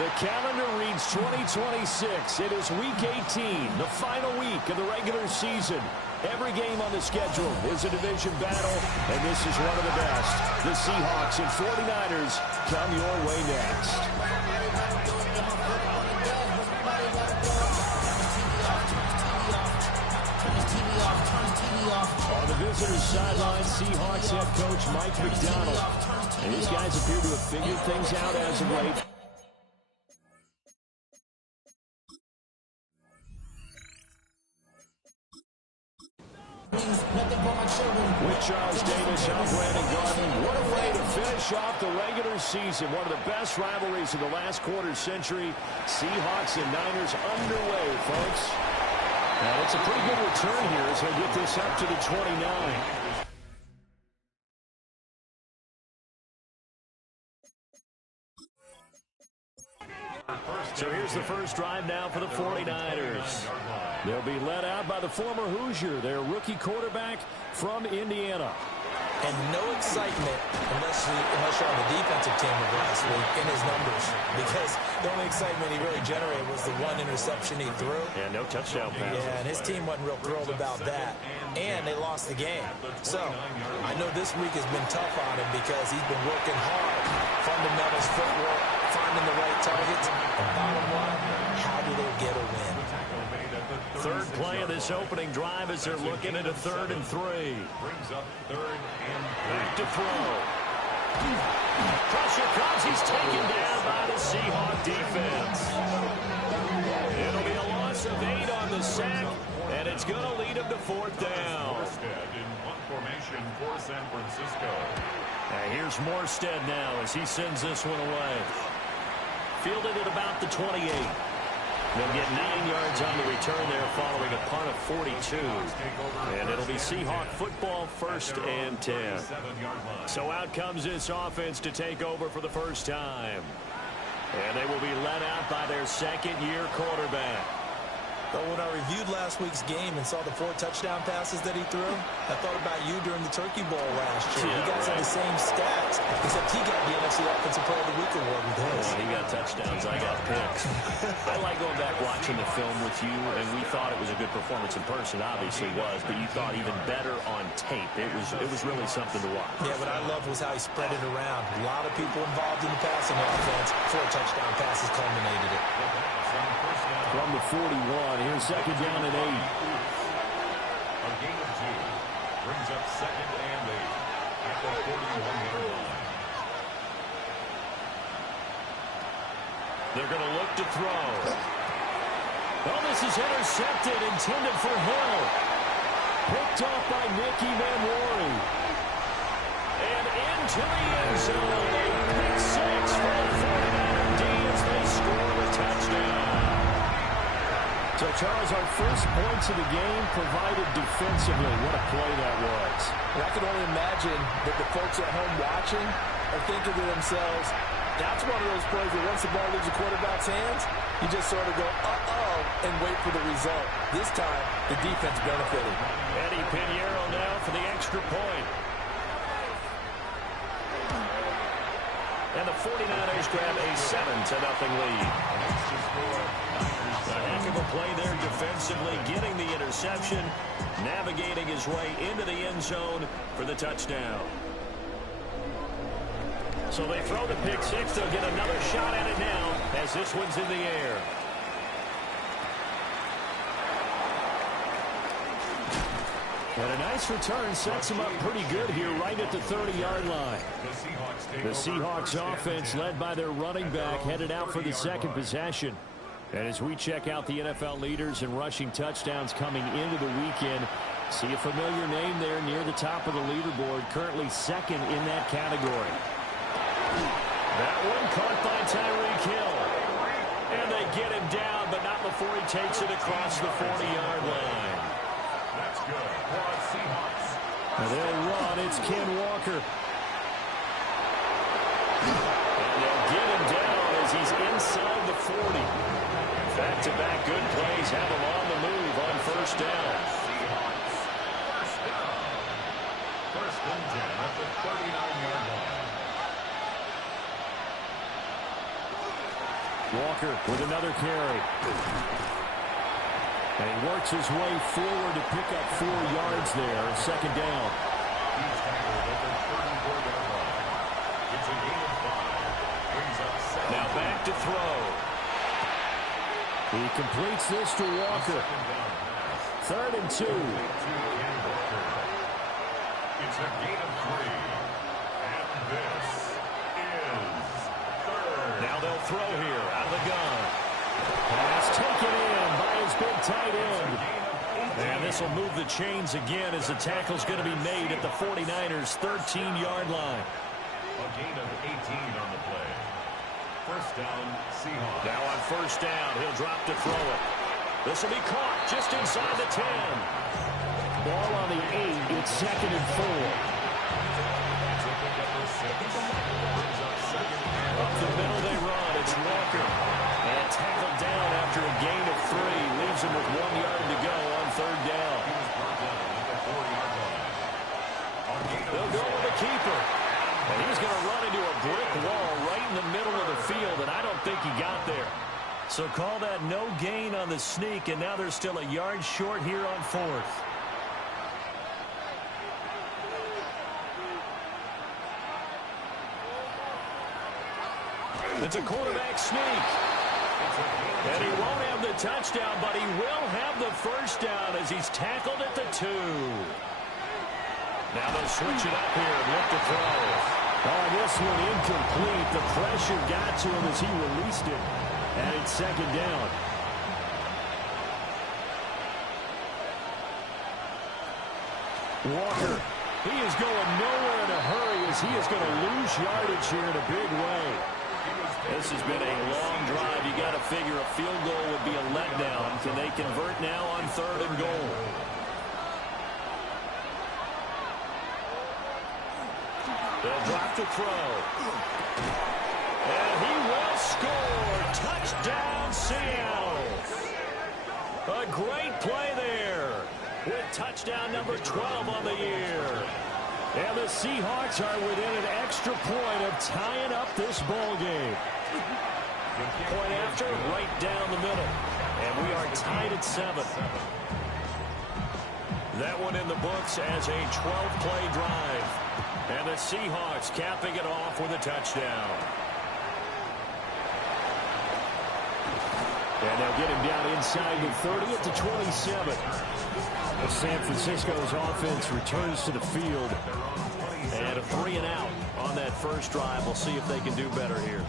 The calendar reads 2026. It is Week 18, the final week of the regular season. Every game on the schedule is a division battle, and this is one of the best. The Seahawks and 49ers come your way next. On the visitors' sideline, Seahawks head coach Mike McDonald. And these guys appear to have figured things out as of late. With Charles Davis, I'm Brandon Garden. What a way to finish off the regular season. One of the best rivalries of the last quarter century. Seahawks and Niners underway, folks. And it's a pretty good return here as they get this up to the 29. So here's the first drive now for the 49ers. They'll be led out by the former Hoosier, their rookie quarterback from Indiana. And no excitement unless you're on the defensive team of last week in his numbers. Because the only excitement he really generated was the one interception he threw. And no touchdown pass. Yeah, and his team wasn't real thrilled about that. And they lost the game. So I know this week has been tough on him because he's been working hard. Fundamentals, footwork, finding the right targets. And bottom line, how do they get a win? Third play of this opening drive as they're looking at a 3rd and 3. Brings up 3rd and 3. Back to throw. Pressure comes. He's taken down by the Seahawk defense. It'll be a loss of 8 on the sack, and it's going to lead him to 4th down. In punt formation for San Francisco. And here's Morstead now as he sends this one away. Fielded at about the 28. They'll get 9 yards on the return there following a punt of 42. And it'll be Seahawk football, 1st and 10. So out comes this offense to take over for the first time. And they will be led out by their second-year quarterback. But when I reviewed last week's game and saw the 4 touchdown passes that he threw, I thought about you during the Turkey Bowl last year. You guys had the same stats, except he got the NFC Offensive Player of the Week award with his. Well, he got touchdowns. I got picks. I like going back watching the film with you, and we thought it was a good performance in person. Obviously was, but you thought even better on tape. It was really something to watch. Yeah, what I loved was how he spread it around. A lot of people involved in the passing offense. 4 touchdown passes culminated it. From the 41, here's 2nd down and 8. A gain of 2 brings up 2nd and 8 at the 41-yard line. They're going to look to throw. Oh, this is intercepted, intended for Hill. Picked off by Nicky Manwari. And into the end zone. A pick 6 for the 49er D as they score a touchdown. So, Charles, our first points of the game provided defensively. What a play that was. And I can only imagine that the folks at home watching are thinking to themselves, that's one of those plays that once the ball leaves the quarterback's hands, you just sort of go, uh-oh, and wait for the result. This time, the defense benefited. Eddie Pinheiro now for the extra point. And the 49ers grab a 7-0 lead. A heck of a play there defensively, getting the interception, navigating his way into the end zone for the touchdown. So they throw the pick 6. They'll get another shot at it now as this one's in the air. And a nice return sets him up pretty good here right at the 30-yard line. The Seahawks offense led by their running back headed out for the second possession. And as we check out the NFL leaders in rushing touchdowns coming into the weekend, see a familiar name there near the top of the leaderboard, currently 2nd in that category. That one caught by Tyreek Hill. And they get him down, but not before he takes it across the 40-yard line. That's good for the Seahawks. And they'll run. It's Ken Walker. And they'll get him down as he's inside the 40. Back-to-back good plays have him on the move on 1st down. Seahawks, 1st down. 1st and 10 at the 39-yard line. Walker with another carry. And he works his way forward to pick up 4 yards there. Second down. He's tackled at the 34-yard line. It's a gain of 5. Brings up 7. Now back to throw. He completes this to Walker. 3rd and 2. It's a gain of 3. And this is 3rd. Now they'll throw here out of the gun. Pass taken in by his big tight end. And this will move the chains again as the tackle's going to be made at the 49ers' 13-yard line. A gain of 18 on the play. First down, Seahawks. Now on first down, he'll drop to throw it. This will be caught just inside the 10. Ball on the 8. It's 2nd and 4. Up the middle they run. It's Walker. And tackled down after a gain of 3. Leaves him with 1 yard to go on 3rd down. They'll go with the keeper. And he's going to run into a brick wall right in the middle of the field, and I don't think he got there. So call that no gain on the sneak, and now they're still a yard short here on 4th. It's a quarterback sneak. And he won't have the touchdown, but he will have the first down as he's tackled at the 2. Now they'll switch it up here and look to throw. Oh, this one incomplete. The pressure got to him as he released it. And it's 2nd down. Walker, he is going nowhere in a hurry as he is going to lose yardage here in a big way. This has been a long drive. You got to figure a field goal would be a letdown. Can they convert now on 3rd and goal? They'll drop to throw. And he will score. Touchdown, Seattle. A great play there with touchdown number 12 on the year. And the Seahawks are within an extra point of tying up this ball game. Point after, right down the middle. And we are tied at 7. That one in the books as a 12-play drive. And the Seahawks capping it off with a touchdown. And they'll get him down inside the 30 at the 27. As San Francisco's offense returns to the field. And a 3-and-out on that first drive. We'll see if they can do better here.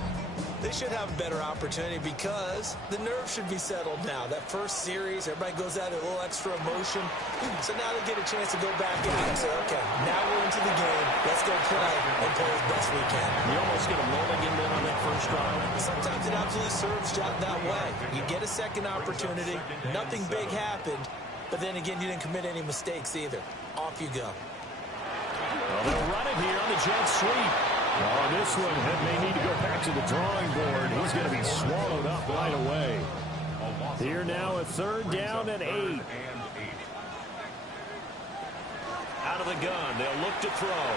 They should have a better opportunity because the nerves should be settled now. That first series, everybody goes out with a little extra emotion. So now they get a chance to go back out and say, okay, now we're into the game. Let's go play and play as best we can. You almost get a mulligan then on that first drive. Sometimes it absolutely serves that way. You get a second opportunity. Nothing big happened. But then again, you didn't commit any mistakes either. Off you go. Well, they'll run it here on the jet sweep. Oh, this one may need to go back to the drawing board. He's going to be swallowed up right away. Here now a 3rd down and 8. Out of the gun, they'll look to throw.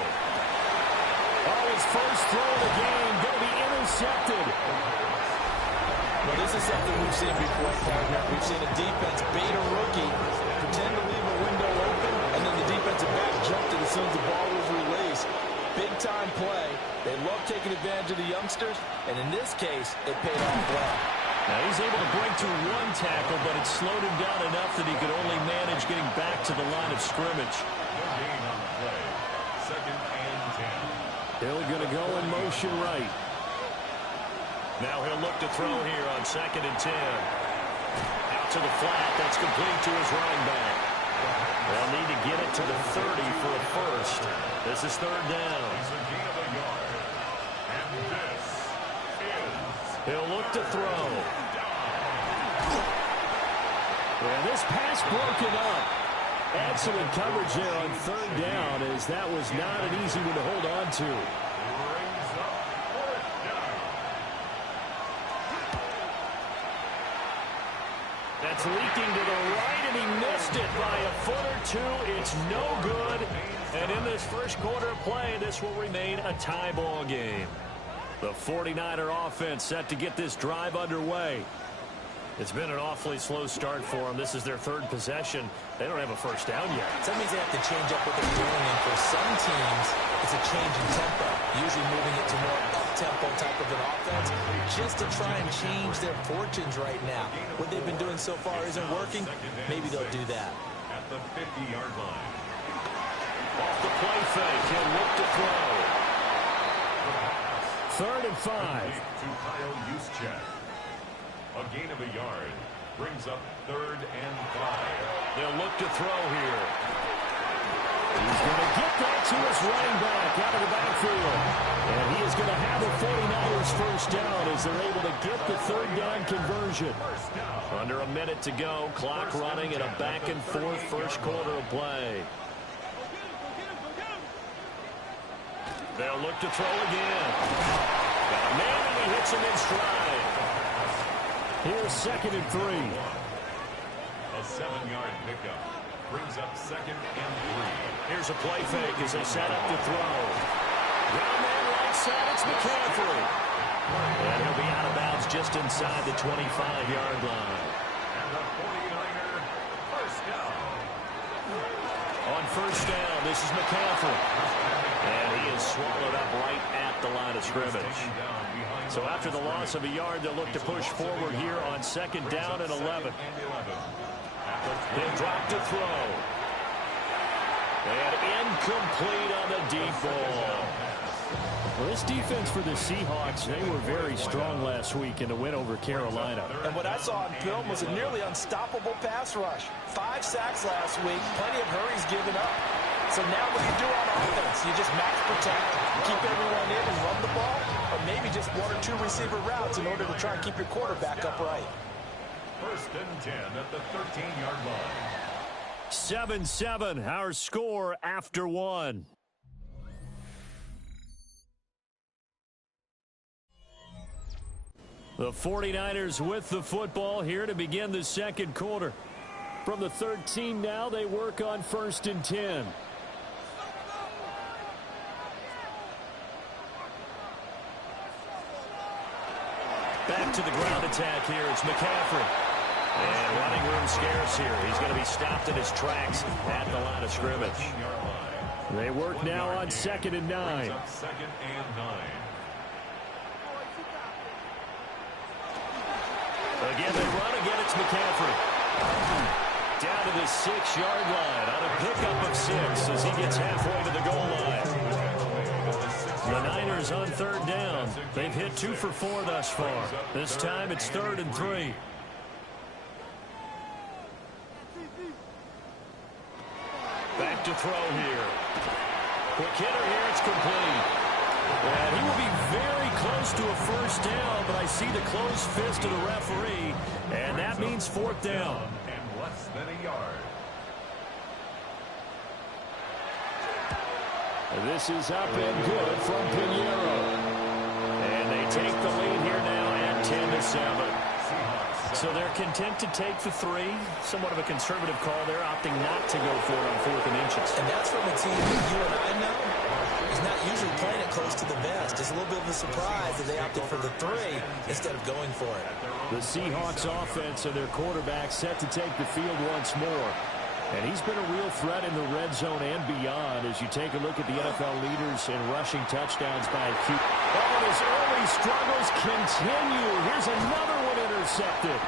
Oh, his first throw of the game going to be intercepted. Well, this is something we've seen before, partner. We've seen a defense bait a rookie, pretend to leave a window open, and then the defensive back jumped it as soon as the ball was released. Big-time play. They love taking advantage of the youngsters, and in this case, it paid off well. Now, he's able to break through 1 tackle, but it slowed him down enough that he could only manage getting back to the line of scrimmage. No gain on the play. 2nd and 10. Hill going to go in motion right. Now he'll look to throw here on 2nd and 10. Out to the flat. That's complete to his running back. They'll need to get it to the 30 for a first. This is 3rd down. It's a gain of a yard. And this is... He'll look to throw. And this pass broken up. Excellent coverage there on 3rd down, as that was not an easy one to hold on to. Brings up 4th down. That's leaking to the right, and he missed it by a foot or 2. It's no good. And in this first quarter of play, this will remain a tie ball game. The 49er offense set to get this drive underway. It's been an awfully slow start for them. This is their third possession. They don't have a first down yet. So that means they have to change up what they're doing, and for some teams, it's a change in tempo, usually moving it to more up-tempo type of an offense, just to try and change their fortunes right now. What they've been doing so far isn't working. Maybe they'll do that. At the 50-yard line. Off the play fake, he'll look to throw. 3rd and 5. To Kyle Juszczyk. A gain of a yard brings up 3rd and 5. They'll look to throw here. He's going to get that to his running back out of the backfield. And he is going to have the 49ers first down as they're able to get the 3rd down conversion. Under a minute to go, clock running in a back-and-forth first quarter of play. They'll look to throw again. Got a man, and he hits him in stride. Here's 2nd and 3. A 7-yard pickup brings up 2nd and 3. Here's a play fake as they set up to throw. Ground man right side, it's McCaffrey. And he'll be out of bounds just inside the 25-yard line. And the 49er first down. On first down, this is McCaffrey. And he is swallowed up right at the line of scrimmage. So after the loss of a yard, they'll look to push forward here on 2nd down and 11. They'll drop to throw. And incomplete on the deep ball. Well, this defense for the Seahawks, they were very strong last week in the win over Carolina. And what I saw on film was a nearly unstoppable pass rush. 5 sacks last week, plenty of hurries given up. So now what do you do on offense? You just max protect, keep everyone in and run the ball, or maybe just 1 or 2 receiver routes in order to try and keep your quarterback upright. 1st and 10 at the 13-yard line. 7-7, our score after 1. The 49ers with the football here to begin the second quarter. From the 13 now, they work on 1st and 10. Back to the ground attack here. It's McCaffrey. And running room scarce here. He's going to be stopped in his tracks at the line of scrimmage. They work now on 2nd and 9. 2nd and 9. Again, they run. Again, it's McCaffrey. Down to the 6-yard line on a pickup of 6 as he gets halfway to the goal line. The Niners on 3rd down. They've hit 2 for 4 thus far. This time it's 3rd and 3. Back to throw here. Quick hitter here. It's complete. And he will be very close to a first down, but I see the closed fist of the referee, and that means 4th down. And less than a yard. This is up and good from Pinheiro. And they take the lead here now at 10-7. So they're content to take the 3. Somewhat of a conservative call there, opting not to go for it on 4th and inches. And that's from a team that you and I know is not usually playing it close to the vest. It's a little bit of a surprise that they opted for the 3 instead of going for it. The Seahawks offense and their quarterback set to take the field once more. And he's been a real threat in the red zone and beyond as you take a look at the NFL leaders in rushing touchdowns by a Q. Oh, his early struggles continue. Here's another one intercepted.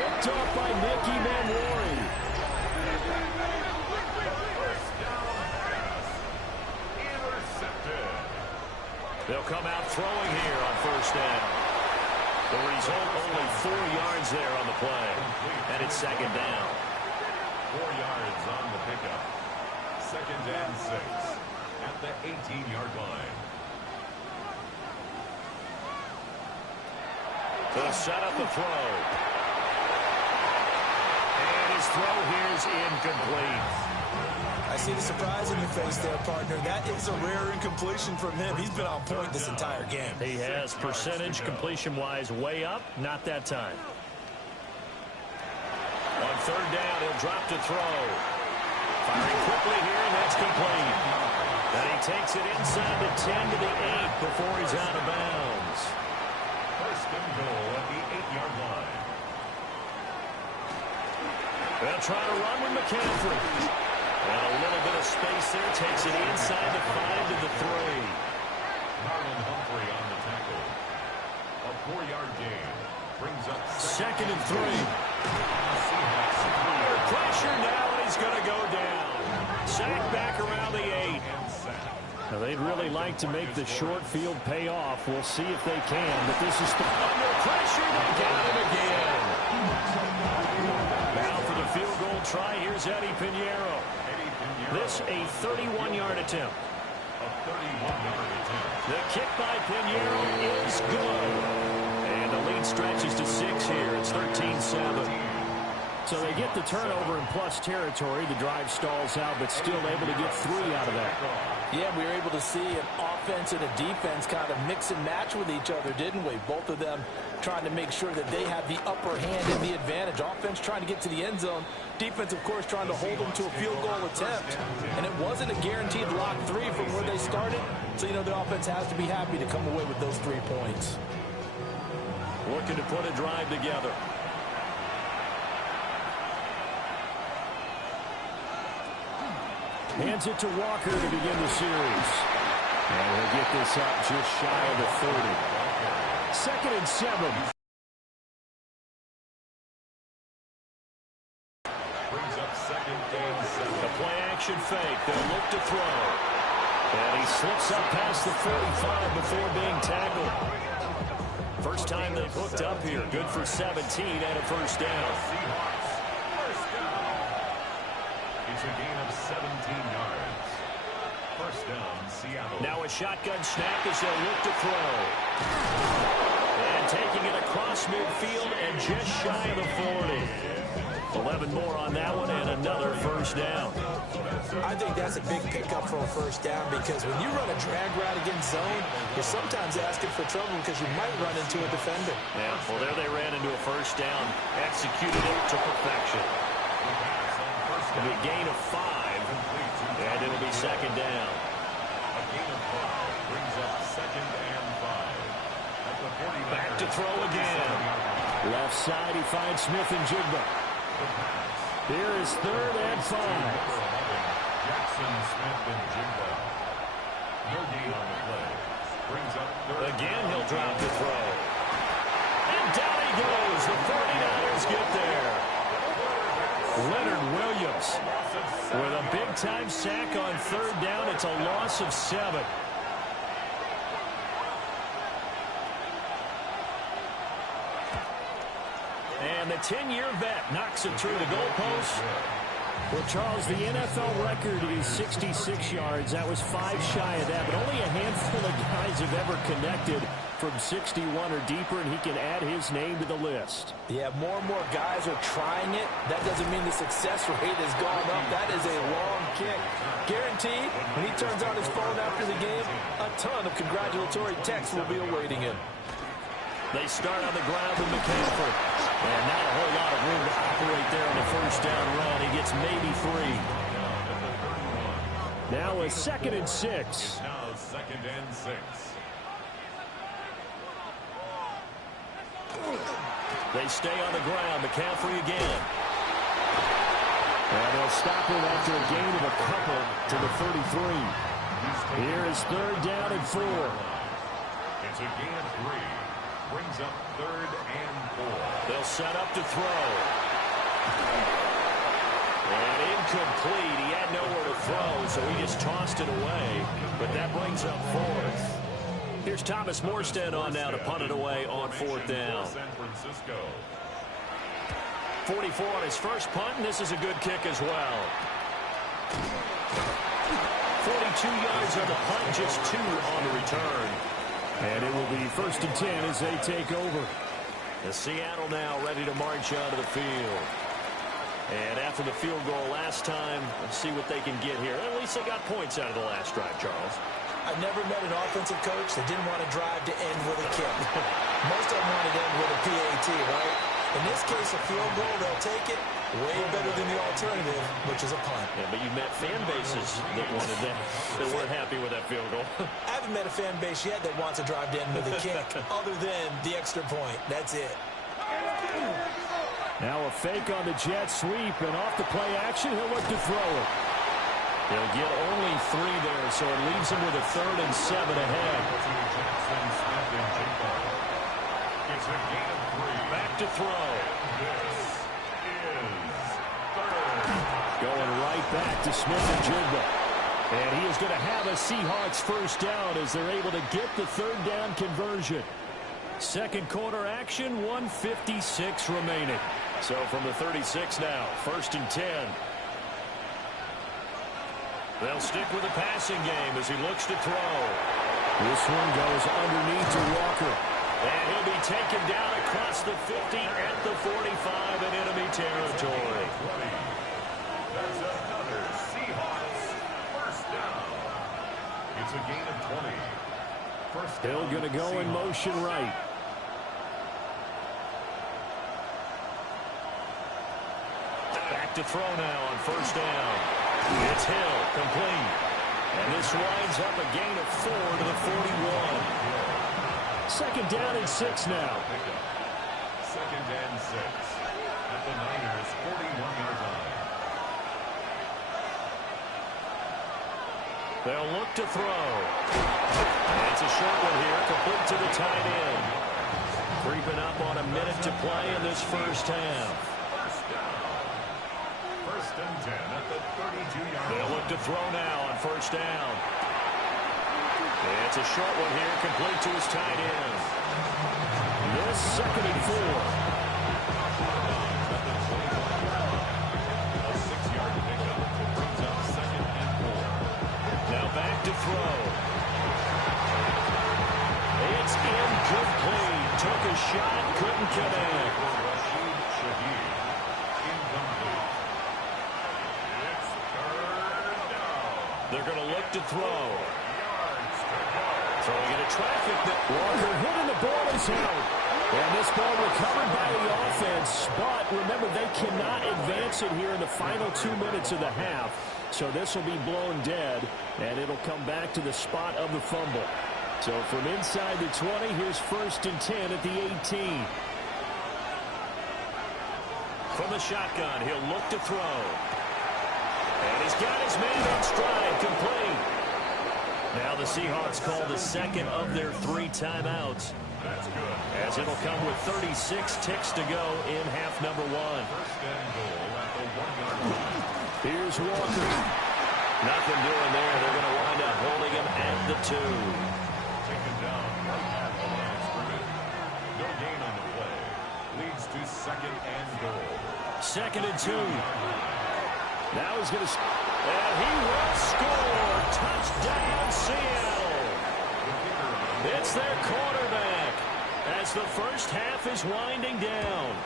Picked off by Nicky Manwari. They'll come out throwing here on 1st down. The result, only 4 yards there on the play. And it's 2nd down. 4 yards on the pickup. 2nd and 6 at the 18-yard line. They'll set up the throw. And his throw here is incomplete. I see the surprise in your face there, partner. That is a rare incompletion from him. He's been on point this entire game. He has percentage completion-wise way up. Not that time. On 3rd down, he'll drop to throw. Firing quickly here, and that's complete. And he takes it inside the 10 to the 8 before he's out of bounds. First and goal at the 8-yard line. They'll try to run with McCaffrey. And a little bit of space there. Takes it inside the 5 to the 3. Marlon Humphrey on the tackle. A 4-yard gain. Brings up second and 3. Under pressure now, and he's going to go down. Sacked back around the 8. Now, they'd really like to make the short field pay off. We'll see if they can, but this is under pressure. They got him again. Now for the field goal try, here's Eddie Pinheiro. This a 31-yard attempt. A 31-yard attempt. The kick by Pinheiro is good. And the lead stretches to 6 here. It's 13-7. So they get the turnover in plus territory. The drive stalls out, but still able to get 3 out of that. Yeah, we were able to see an offense and a defense kind of mix and match with each other, didn't we? Both of them trying to make sure that they have the upper hand and the advantage. Offense trying to get to the end zone. Defense, of course, trying to hold them to a field goal attempt. And it wasn't a guaranteed lock 3 from where they started. So, you know, the offense has to be happy to come away with those 3 points. Looking to put a drive together. Hands it to Walker to begin the series. And he'll get this up just shy of the 30. Second and 7. Brings up second and 7. The play action fake. They'll look to throw. And he slips up past the 45 before being tackled. First time they've hooked up here. Good for 17 and a first down. It's a gain of 17 yards. First down, Seattle. Now a shotgun snap as they'll look to throw. And taking it across midfield and just shy of the 40. 11 more on that one and another first down. I think that's a big pickup for a first down because when you run a drag route against zone, you're sometimes asking for trouble because you might run into a defender. Yeah, well, there they ran into a first down, executed it to perfection. It'll be a gain of 5, and it'll be second down. A gain of 5 brings up second and 5. At the 40. Back to throw again. Left side, he finds Smith and Jigba. Here is third and 5. Jackson, Smith, and Jigba. No gain on the play. Brings up third. Again, he'll drop the throw. And down he goes. The 49ers get there. Leonard Williams with a big-time sack on third down. It's a loss of 7. And the 10-year vet knocks it through the goalpost. Well, Charles, the NFL record is 66 yards. That was 5 shy of that, but only a handful of guys have ever connected from 61 or deeper, and he can add his name to the list. Yeah, more and more guys are trying it. That doesn't mean the success rate has gone up. That is a long kick. Guaranteed, when he turns on his phone after the game, a ton of congratulatory texts will be awaiting him. They start on the ground with McCaffrey. And not a whole lot of room to operate there on the first down run. He gets maybe 3. Now a second and 6. Now second and 6. They stay on the ground. McCaffrey again. And they'll stop him after a gain of a couple to the 33. Here is third down and 4. It's a gain of 3. Brings up third and 4. They'll set up to throw. And incomplete. He had nowhere to throw, so he just tossed it away. But that brings up 4th. Here's Thomas Morstead on now to punt it away on 4th down. San Francisco. 44 on his first punt, and this is a good kick as well. 42 yards on the punt, just 2 on the return. And it will be first and 10 as they take over. The Seattle now ready to march onto the field. And after the field goal last time, let's see what they can get here. At least they got points out of the last drive, Charles. I've never met an offensive coach that didn't want to drive to end with a kick. Most of them wanted to end with a PAT, right? In this case, a field goal, they'll take it. Way better than the alternative, which is a punt. Yeah, but you met fan bases that wanted that, that weren't happy with that field goal. I haven't met a fan base yet that wants to drive in with a kick other than the extra point. That's it. Now a fake on the jet sweep, and off the play action, he'll look to throw it. He'll get only 3 there, so it leaves him with a 3rd and 7 ahead. It's a gain of 3. Back to throw. This is 3rd. Going right back to Smith and Jigba. And he is going to have a Seahawks first down as they're able to get the 3rd down conversion. Second quarter action, 1:56 remaining. So from the 36 now, 1st and 10. They'll stick with the passing game as he looks to throw. This one goes underneath to Walker. And he'll be taken down across the 50 at the 45 in enemy territory. That's another Seahawks first down. It's a gain of 20. First down. Hill going to go in motion right. Back to throw now on 1st down. It's Hill, complete. And this winds up a gain of 4 to the 41. 2nd down and 6 now. 2nd and 6 at the Niners' 41-yard line. They'll look to throw. And it's a short one here, complete to the tight end. Creeping up on a minute to play in this first half. First down. 1st and 10 at the 32-yard line. They'll look to throw now on 1st down. It's a short one here, complete to his tight end. This 2nd and 4. A 6-yard pickup that brings up 2nd and 4. Now back to throw. It's incomplete. Took a shot, couldn't connect. Rashid Shaheed. Incomplete. It's 3rd down. They're going to look to throw. Yards to go. Throwing into traffic. Walker hitting the ball is out. And this ball recovered by the offense. But remember, they cannot advance it here in the final 2 minutes of the half. So this will be blown dead, and it'll come back to the spot of the fumble. So from inside the 20, here's 1st and 10 at the 18. From the shotgun, he'll look to throw. And he's got his man in stride, complete. Now the Seahawks call the 2nd of their 3 timeouts. That's good. As it'll come with 36 ticks to go in half number 1. 1st and goal at the 1-yard line. Here's Walker. Nothing doing there. They're going to wind up holding him at the 2. Taken down right at the line of scrimmage. No gain on the play. Leads to 2nd and goal. 2nd and 2. Now he's going to... And he will score. Touchdown, Seattle. It's their quarterback as the first half is winding down.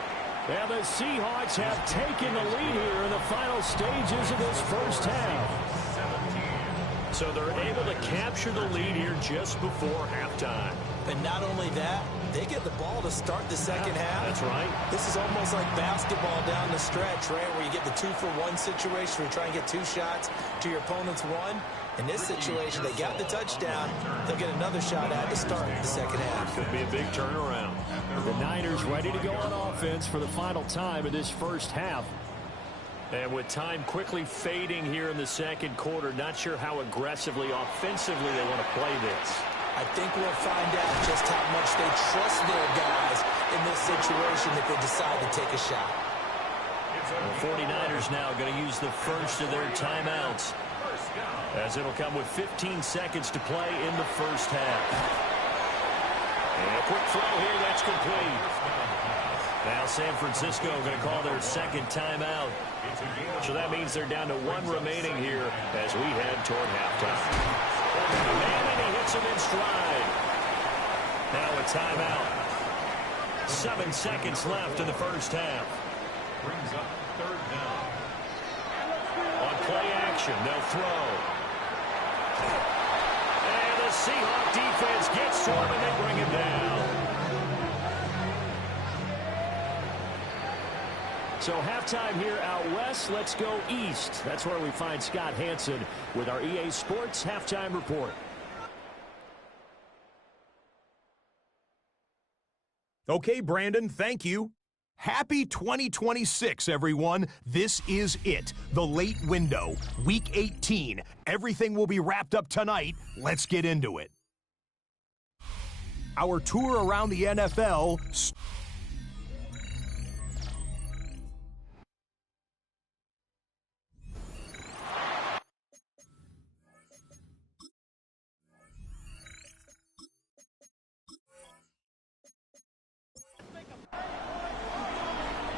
And the Seahawks have taken the lead here in the final stages of this first half. 17. So they're able to capture the lead here just before halftime. And not only that, they get the ball to start the second half. That's right. This is almost like basketball down the stretch, right, where you get the 2-for-1 situation where you try and get 2 shots to your opponent's 1. In this situation, they got the touchdown. They'll get another shot at to start the second half. Could be a big turnaround. The Niners ready to go on offense for the final time in this first half. And with time quickly fading here in the second quarter, not sure how aggressively, offensively they want to play this. I think we'll find out just how much they trust their guys in this situation if they decide to take a shot. The 49ers now going to use the first of their timeouts, as it'll come with 15 seconds to play in the first half. And a quick throw here, that's complete. Now San Francisco going to call their second timeout. So that means they're down to 1 remaining here as we head toward halftime. And he hits him in stride. Now a timeout. 7 seconds left in the first half. Brings up 3rd down. On play action, they'll throw. And the Seahawk defense gets to him and they bring him down. So halftime here out west. Let's go east. That's where we find Scott Hansen with our EA Sports Halftime Report. Okay, Brandon, thank you. Happy 2026, everyone. This is it, the late window, Week 18. Everything will be wrapped up tonight. Let's get into it. Our tour around the NFL.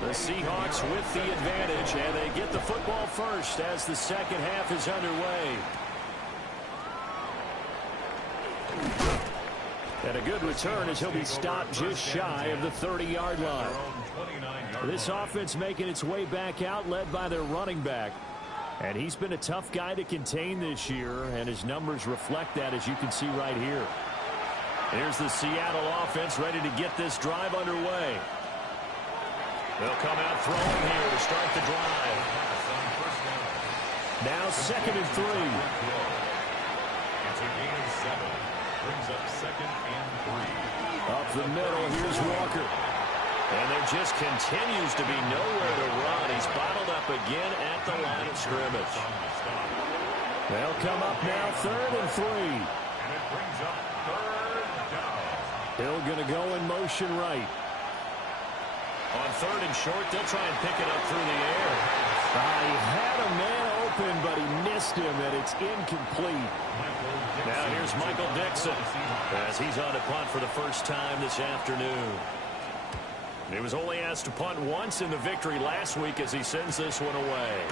The Seahawks with the advantage, and they get the football first as the second half is underway. And a good return as he'll be stopped just shy of the 30-yard line. This offense making its way back out, led by their running back. And he's been a tough guy to contain this year, and his numbers reflect that, as you can see right here. Here's the Seattle offense ready to get this drive underway. They'll come out throwing here to start the drive. Now 2nd and 3. It's a gain of 7. Brings up 2nd and 3. Up the middle, here's Walker. And there just continues to be nowhere to run. He's bottled up again at the line of scrimmage. They'll come up now 3rd and 3. And it brings up 3rd down. Hill going to go in motion right. On 3rd and short, they'll try and pick it up through the air. He had a man open, but he missed him, and it's incomplete. Now here's Michael Dixon as he's on to punt for the first time this afternoon. He was only asked to punt once in the victory last week as he sends this one away.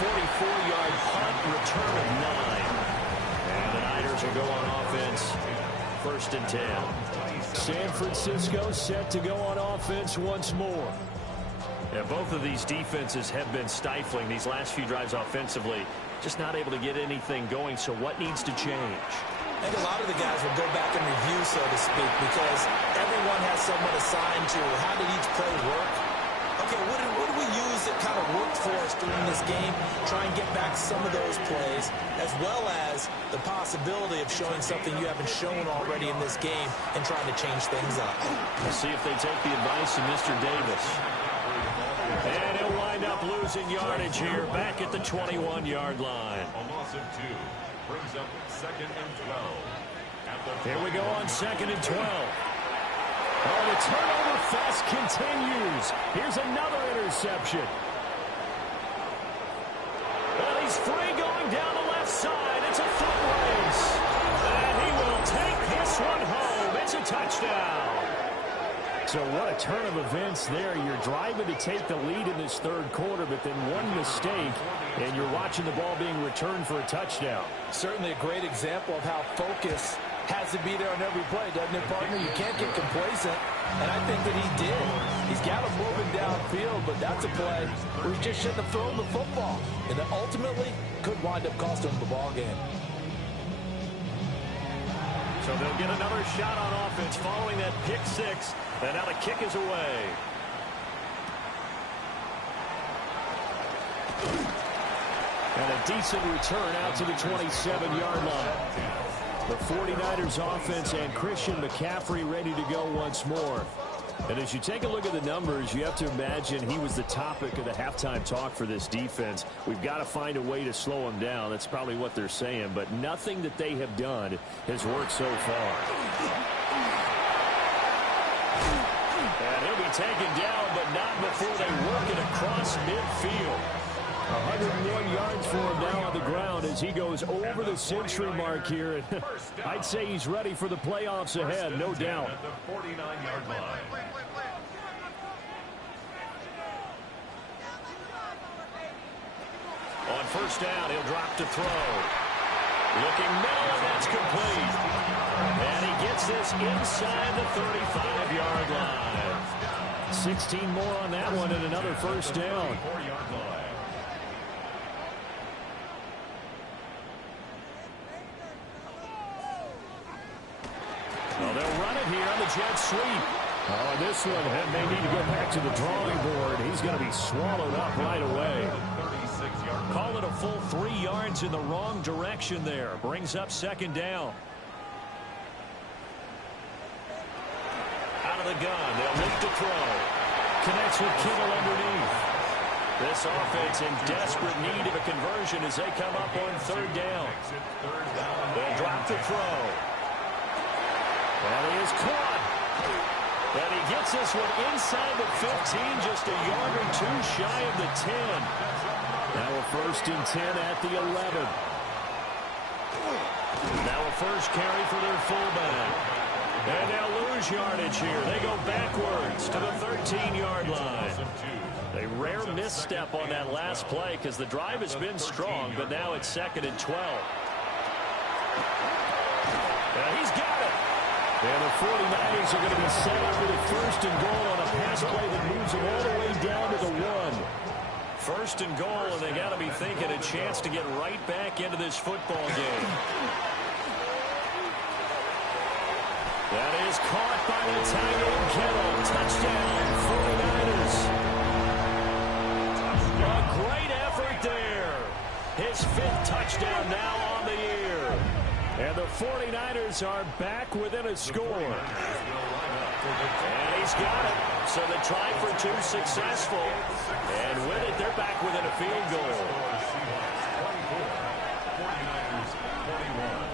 44-yard punt, return of 9. And the Niners will go on offense. 1st and 10. San Francisco set to go on offense once more. Yeah, both of these defenses have been stifling these last few drives offensively. Just not able to get anything going, so what needs to change? I think a lot of the guys will go back and review, so to speak, because everyone has someone assigned to how did each play work. Okay, what did we use that kind of worked for us during this game? Try and get back some of those plays, as well as the possibility of showing something you haven't shown already in this game and trying to change things up. We'll see if they take the advice of Mr. Davis. And he'll wind up losing yardage here back at the 21-yard line. A loss of 2. Brings up 2nd and 12. Here we go on 2nd and 12. Oh, the turnover fest continues. Here's another interception. Well, he's free going down the left side. It's a foot race. And he will take this one home. It's a touchdown. So what a turn of events there. You're driving to take the lead in this 3rd quarter, but then one mistake, and you're watching the ball being returned for a touchdown. Certainly a great example of how focus has to be there on every play, doesn't it, partner? You can't get complacent, and I think that he did. He's got him moving downfield, but that's a play where he just shouldn't have thrown the football, and that ultimately could wind up costing him the ball game. So they'll get another shot on offense following that pick 6, and now the kick is away. And a decent return out to the 27-yard line. The 49ers offense and Christian McCaffrey ready to go once more. And as you take a look at the numbers, you have to imagine he was the topic of the halftime talk for this defense. We've got to find a way to slow him down. That's probably what they're saying. But nothing that they have done has worked so far. And he'll be taken down, but not before they work it across midfield. 101 yards for him now on the ground as he goes over the century mark here. I'd say he's ready for the playoffs ahead, no doubt. At the 49-yard line. On 1st down, he'll drop to throw. Looking middle, and that's complete. And he gets this inside the 35-yard line. 16 more on that one and another 1st down. Well, they'll run it here on the jet sweep. Oh, this one may need to go back to the drawing board. He's going to be swallowed up right away. Call it a full 3 yards in the wrong direction there. Brings up second down. Out of the gun. They'll look to throw. Connects with Kittle underneath. This offense in desperate need of a conversion as they come up on third down. They'll drop the throw. And he is caught. And he gets this one inside the 15, just a yard or two shy of the 10. Now a 1st and 10 at the 11. Now a first carry for their fullback. And they'll lose yardage here. They go backwards to the 13-yard line. A rare misstep on that last play because the drive has been strong, but now it's 2nd and 12. He's got it. And the 49ers are going to be set up with a 1st and goal on a pass play that moves them all the way down to the 1. 1st and goal, and they got to be thinking a chance to get right back into this football game. That is caught by the tight end Kittle. Touchdown, 49ers. A great effort there. His 5th touchdown now on the year. And the 49ers are back within a score. And he's got it. So the try for 2 successful. And with it, they're back within a field goal. 49ers 41.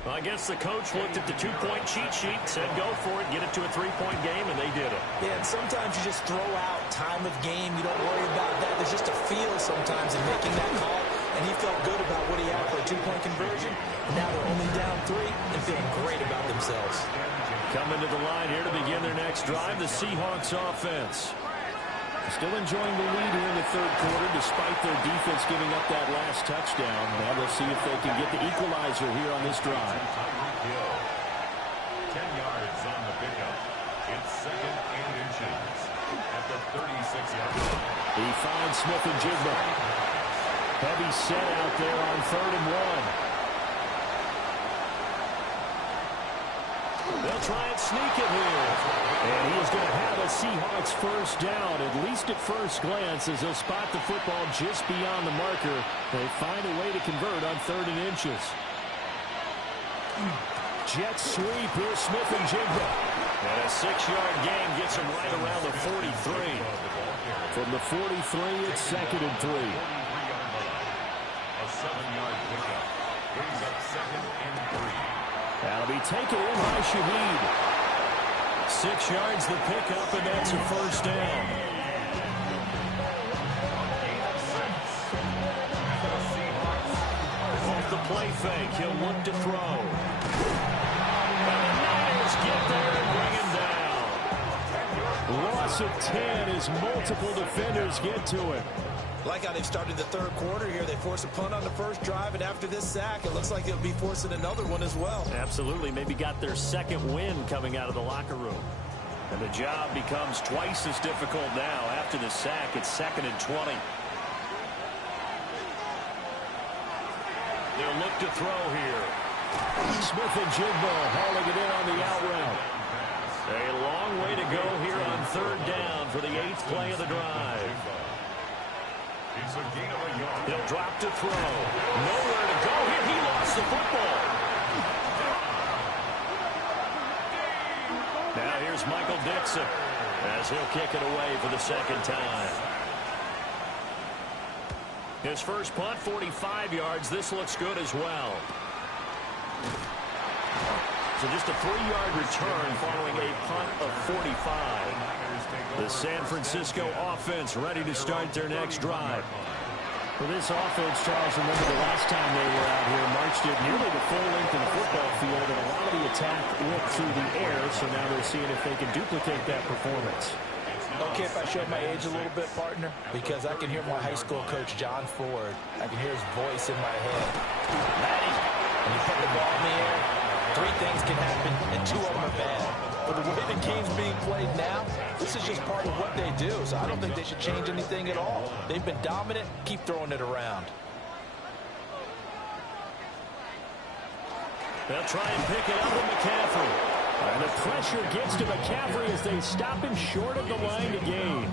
Well, I guess the coach looked at the 2-point cheat sheet, said go for it, get it to a 3-point game, and they did it. Yeah, and sometimes you just throw out time of game. You don't worry about that. There's just a feel sometimes in making that call, and he felt good about what he had for a 2-point conversion. And now they're only down 3 and feeling great about themselves. Coming to the line here to begin their next drive, the Seahawks offense. Still enjoying the lead here in the 3rd quarter despite their defense giving up that last touchdown. Now we'll see if they can get the equalizer here on this drive. 10 yards on the pickup. It's 2nd and inches at the 36-yard line. He finds Smith and Jigba. Heavy set out there on 3rd and 1. They'll try and sneak it here. And he is going to have a Seahawks 1st down, at least at first glance, as they'll spot the football just beyond the marker. They find a way to convert on 3rd and inches. Jet sweep here, Smith and Jigba. And a 6-yard gain gets him right around the 43. From the 43, it's 2nd and 3. A 7-yard pickup brings up 2nd and 3. That'll be taken in by Shaheed. 6 yards the pickup, and that's a 1st down. Off the play fake, he'll look to throw. And the Niners get there and bring him down. Loss of 10 as multiple defenders get to him. Like how they've started the 3rd quarter here. They force a punt on the first drive, and after this sack, it looks like they'll be forcing another one as well. Absolutely. Maybe got their 2nd win coming out of the locker room. And the job becomes twice as difficult now. After the sack, it's 2nd and 20. They'll look to throw here. Smith and Jigba hauling it in on the out route. A long way to go here on 3rd down for the 8th play of the drive. It's a gain of a yard. He'll drop to throw. Nowhere to go here. He lost the football. Now here's Michael Dixon as he'll kick it away for the 2nd time. His first punt, 45 yards. This looks good as well. So just a 3-yard return following a punt of 45. The San Francisco offense ready to start their next drive. For this offense, Charles, remember the last time they were out here, marched it nearly the full length of the football field, and a lot of the attack went through the air, so now they're seeing if they can duplicate that performance. Okay, if I showed my age a little bit, partner, because I can hear my high school coach, John Ford. I can hear his voice in my head. Matty, when you put the ball in the air, 3 things can happen, and 2 of them are bad. But the way the game's being played now, this is just part of what they do, so I don't think they should change anything at all. They've been dominant. Keep throwing it around. They'll try and pick it up with McCaffrey. And the pressure gets to McCaffrey as they stop him short of the line to gain.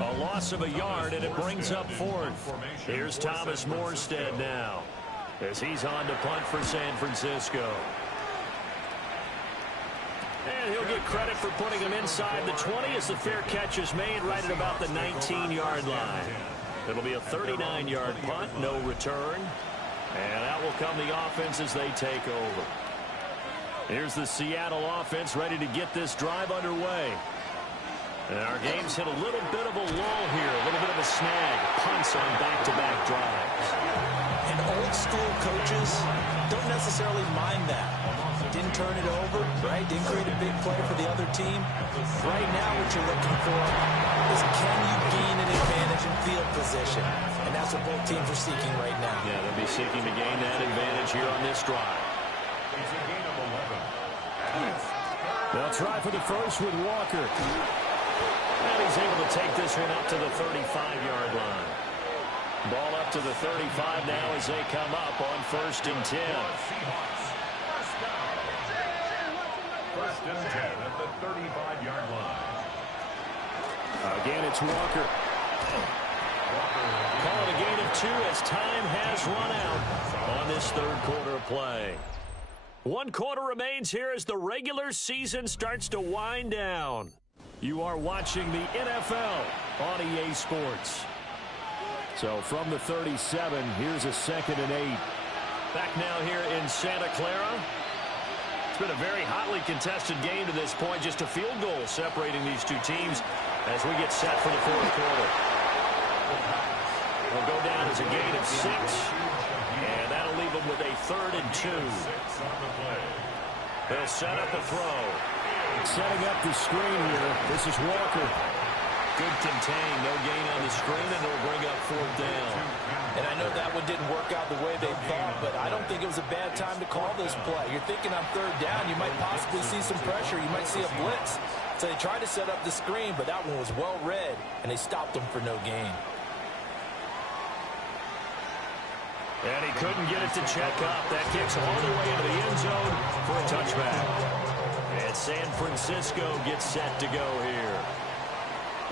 A loss of a yard, and it brings up 4th. Here's Thomas Morstead now, as he's on to punt for San Francisco. And he'll get credit for putting him inside the 20 as the fair catch is made right at about the 19-yard line. It'll be a 39-yard punt, no return. And out will come the offense as they take over. Here's the Seattle offense ready to get this drive underway. And our game's hit a little bit of a lull here, a little bit of a snag. Punts on back-to-back drives. And old-school coaches don't necessarily mind that. Didn't turn it over, right? Didn't create a big play for the other team. Right now what you're looking for is can you gain an advantage in field position? And that's what both teams are seeking right now. Yeah, they'll be seeking to gain that advantage here on this drive. It's a gain of 11. They'll try for the first with Walker. And he's able to take this one up to the 35-yard line. Ball up to the 35 now as they come up on 1st and 10. First and 10 at the 35-yard line. Again, it's Walker. Call it a gain of 2 as time has run out on this 3rd quarter of play. 1 quarter remains here as the regular season starts to wind down. You are watching the NFL on EA Sports. So from the 37, here's a 2nd and 8. Back now here in Santa Clara. It's been a very hotly contested game to this point. Just a field goal separating these 2 teams as we get set for the 4th quarter. We'll go down as a gain of 6. And that'll leave them with a 3rd and 2. They'll set up a throw. Setting up the screen here. This is Walker. Good contain. No gain on the screen, and it'll bring up 4th down. And I know that one didn't work out the way they thought, but I don't think it was a bad time to call this play. You're thinking on 3rd down, you might possibly see some pressure. You might see a blitz. So they tried to set up the screen, but that one was well read, and they stopped them for no gain. And he couldn't get it to check up. That kicks all the way into the end zone for a touchback. And San Francisco gets set to go here.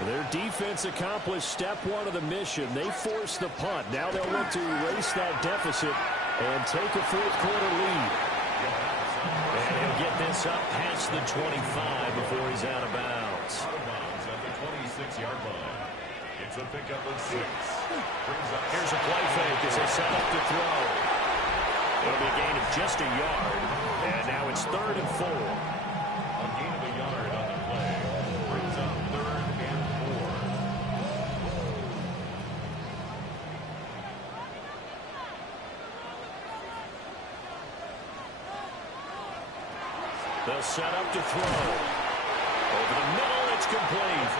Their defense accomplished step 1 of the mission. They forced the punt. Now they'll look to erase that deficit and take a 4th quarter lead. And he'll get this up past the 25 before he's out of bounds. Out of bounds at the 26-yard line. It's a pickup of 6. Here's a play fake as they set up to throw. It'll be a gain of just a yard. And now it's 3rd and 4. A gain of a yard on the play. Brings up 3rd and 4. They'll set up to throw. Over the middle, it's complete.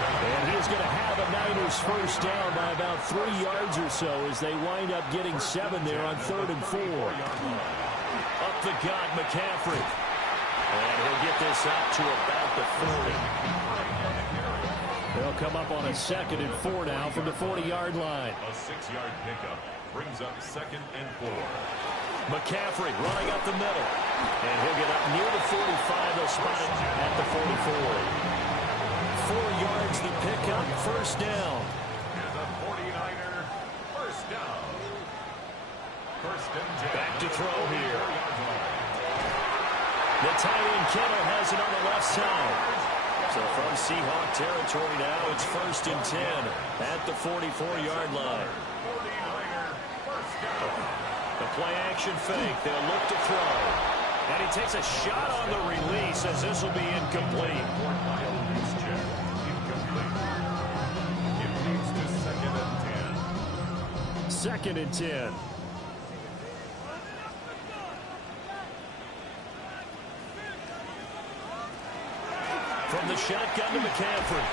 And he's going to have a Niners first down by about 3 yards or so as they wind up getting 7 there on 3rd and 4. Up the gut, McCaffrey. And he'll get this up to about the 40. They'll come up on a 2nd and 4 now from the 40-yard line. A 6-yard pickup brings up 2nd and 4. McCaffrey running up the middle. And he'll get up near the 45. They'll spot it at the 44. 4 yards the pickup, first down. Here's a 49er first down. First and 10. Back to throw here. The tight end Kittle has it on the left side. So from Seahawk territory now, it's 1st and 10 at the 44-yard line. 49er first down. The play action fake. They'll look to throw. And he takes a shot on the release as this will be incomplete. Incomplete. It leads to 2nd and 10. 2nd and 10. From the shotgun to McCaffrey.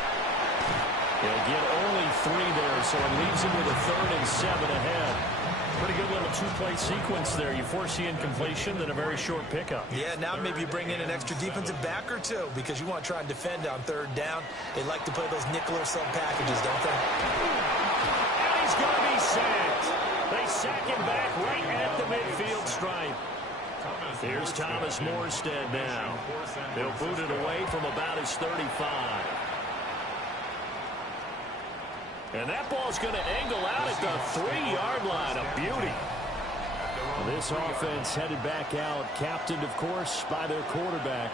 He'll get only 3 there, so it leaves him with a 3rd and 7 ahead. Pretty good little 2-play sequence there. You force the incompletion, then a very short pickup. Yeah, now maybe you bring in an extra defensive back or two because you want to try and defend on 3rd down. They like to play those nickel or sub packages, don't they? And he's going to be sacked. They sack him back right at the midfield stripe. Here's Thomas Morstead now. He'll boot it away from about his 35. And that ball's going to angle out at the 3-yard line. A beauty. This offense headed back out, captained, of course, by their quarterback.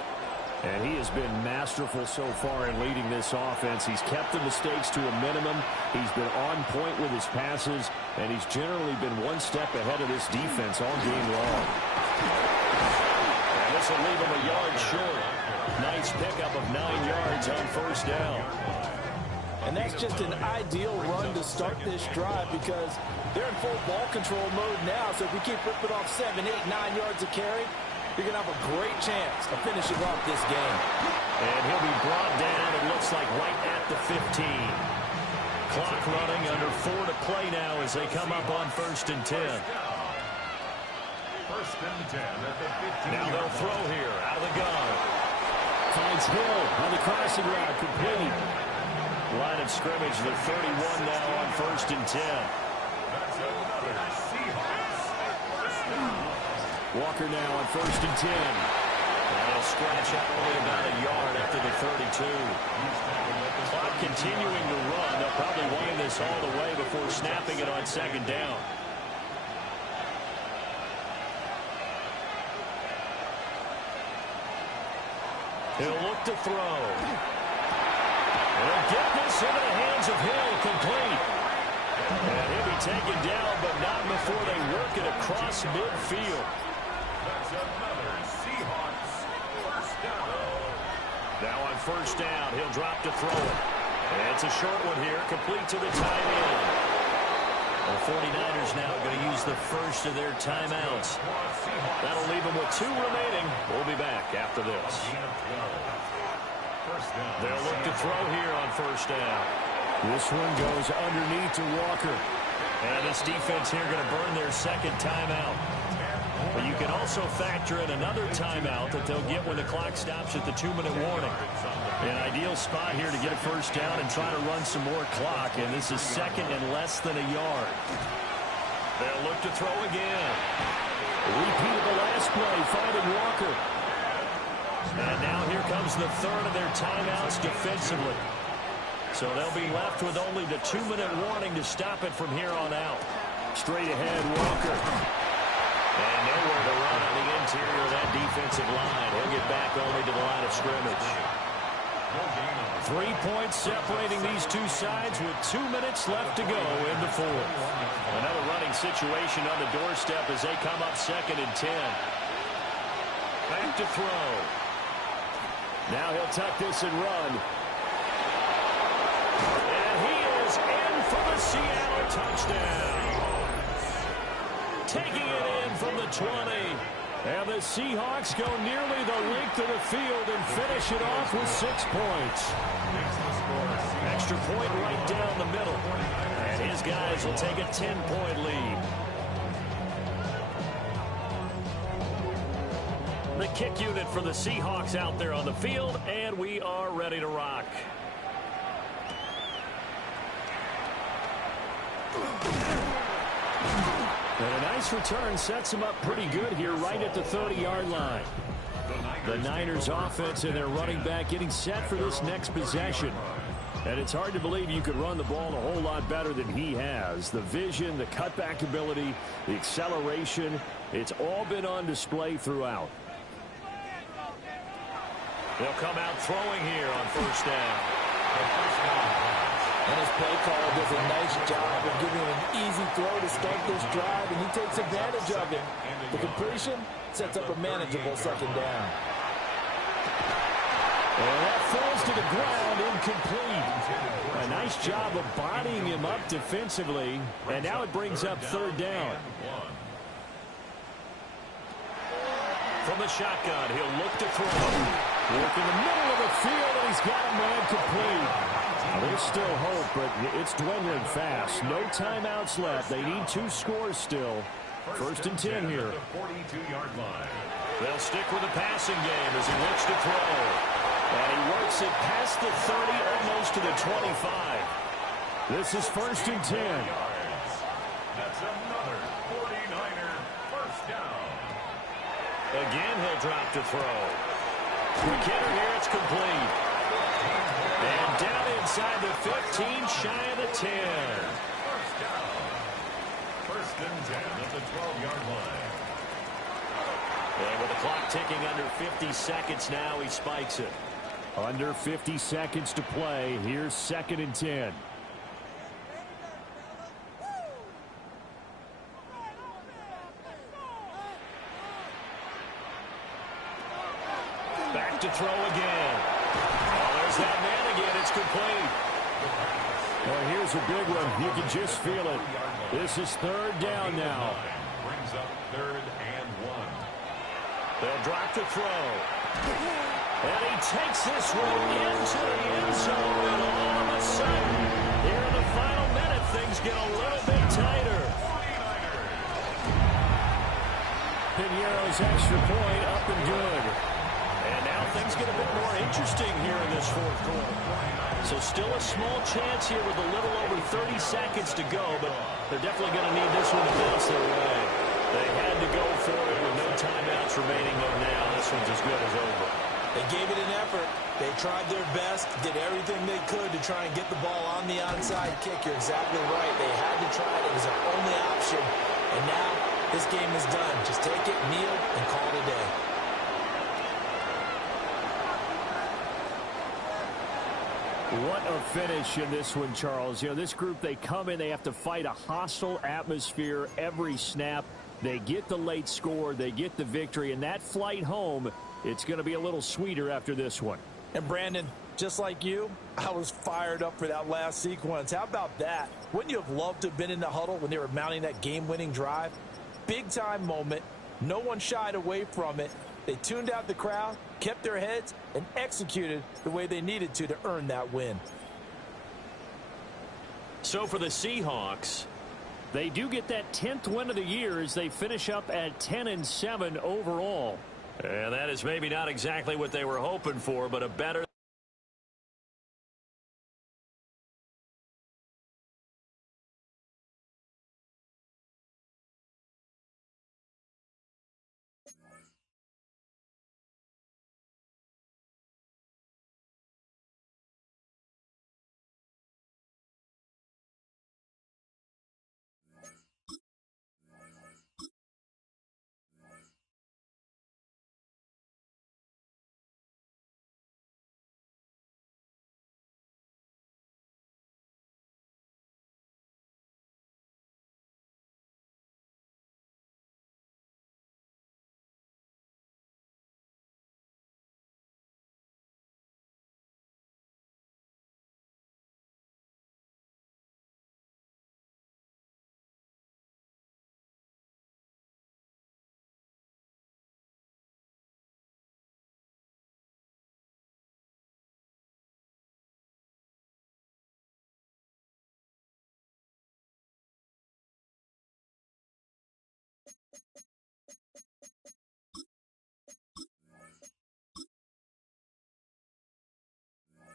And he has been masterful so far in leading this offense. He's kept the mistakes to a minimum. He's been on point with his passes, and he's generally been one step ahead of this defense all game long. And this will leave him a yard short. Nice pickup of 9 yards on 1st down. And that's just an ideal run to start this drive because they're in full ball control mode now. So if we keep ripping off 7, 8, 9 yards of carry, you're going to have a great chance of finishing off this game. And he'll be brought down, it looks like, right at the 15. Clock running, under 4 to play now as they come up on 1st and 10. 1st and 10 at the 15. Now they'll throw here, out of the gun. Finds Hill on the crossing route, complete. Line of scrimmage, the 31 now on 1st and 10. That's another Seahawks. Walker now on 1st and 10. And he'll scratch out only about a yard after the 32. Clock continuing to run. They'll probably wind this all the way before snapping it on 2nd down. He'll look to throw. He'll get this into the hands of Hill, complete. And he'll be taken down, but not before they work it across midfield. That's another Seahawks 1st down. Now on 1st down, he'll drop to throw it. And it's a short one here, complete to the tight end. The 49ers now going to use the first of their timeouts. That'll leave them with 2 remaining. We'll be back after this. They'll look to throw here on 1st down. This one goes underneath to Walker. And this defense here going to burn their 2nd timeout. But you can also factor in another timeout that they'll get when the clock stops at the 2-minute warning. An ideal spot here to get a 1st down and try to run some more clock. And this is 2nd and less than a yard. They'll look to throw again. Repeat of the last play, finding Walker. And now here comes the 3rd of their timeouts defensively. So they'll be left with only the 2-minute warning to stop it from here on out. Straight ahead, Walker. And nowhere to run on the interior of that defensive line. He'll get back only to the line of scrimmage. 3 points separating these two sides with 2 minutes left to go in the 4th. Another running situation on the doorstep as they come up 2nd and 10. Back to throw. Now he'll tuck this and run. And he is in for the Seattle touchdown. Taking it in from the 20. And the Seahawks go nearly the length of the field and finish it off with 6 points. Extra point right down the middle. And his guys will take a 10-point lead. The kick unit for the Seahawks out there on the field, and we are ready to rock. And a nice return sets him up pretty good here right at the 30-yard line. The Niners offense and their running back getting set for this next possession. And it's hard to believe you could run the ball a whole lot better than he has. The vision, the cutback ability, the acceleration, it's all been on display throughout. They'll come out throwing here on 1st down. And his play caller does a nice job of giving him an easy throw to start this drive, and he takes advantage of it. The completion sets up a manageable 2nd down. And that falls to the ground, incomplete. A nice job of bodying him up defensively. And now it brings up third down. From the shotgun, he'll look to throw. Work in the middle of the field, and he's got a man complete. There's still hope, but it's dwindling fast. No timeouts left. They need 2 scores still. First and 10 here. 42-yard line. They'll stick with the passing game as he looks to throw. And he works it past the 30, almost to the 25. This is first and 10. That's another 49er first down. Again, he'll drop to throw. McKinnon here, it's complete. And down inside the 15, shy of the 10. First down. First and 10 at the 12-yard line. And with the clock ticking under 50 seconds now, he spikes it. Under 50 seconds to play. Here's second and 10. Back to throw again. Oh, there's that man again. It's complete. Well, here's a big one. You can just feel it. This is third down now. Brings up third and 1. They'll drop to throw. And he takes this one into the end zone. And all of a sudden, here in the final minute, things get a little bit tighter. Piñeiro's extra point up and good. And now things get a bit more interesting here in this fourth quarter. So still a small chance here with a little over 30 seconds to go, but they're definitely going to need this one to bounce their way. They had to go for it with no timeouts remaining, though now this one's as good as over. They gave it an effort. They tried their best, did everything they could to try and get the ball on the onside kick. You're exactly right. They had to try it. It was their only option. And now this game is done. Just take it, kneel, and call it a day. What a finish in this one, Charles. You know, this group, they come in, they have to fight a hostile atmosphere every snap. They get the late score, they get the victory, and that flight home, it's going to be a little sweeter after this one. And Brandon, just like you, I was fired up for that last sequence. How about that? Wouldn't you have loved to have been in the huddle when they were mounting that game-winning drive? Big-time moment. No one shied away from it. They tuned out the crowd, kept their heads, and executed the way they needed to earn that win. So for the Seahawks, they do get that 10th win of the year as they finish up at 10-7 overall. And that is maybe not exactly what they were hoping for, but a better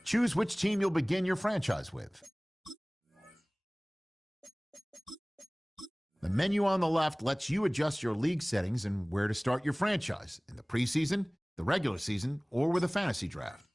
Choose which team you'll begin your franchise with. The menu on the left lets you adjust your league settings and where to start your franchise in the preseason, the regular season, or with a fantasy draft.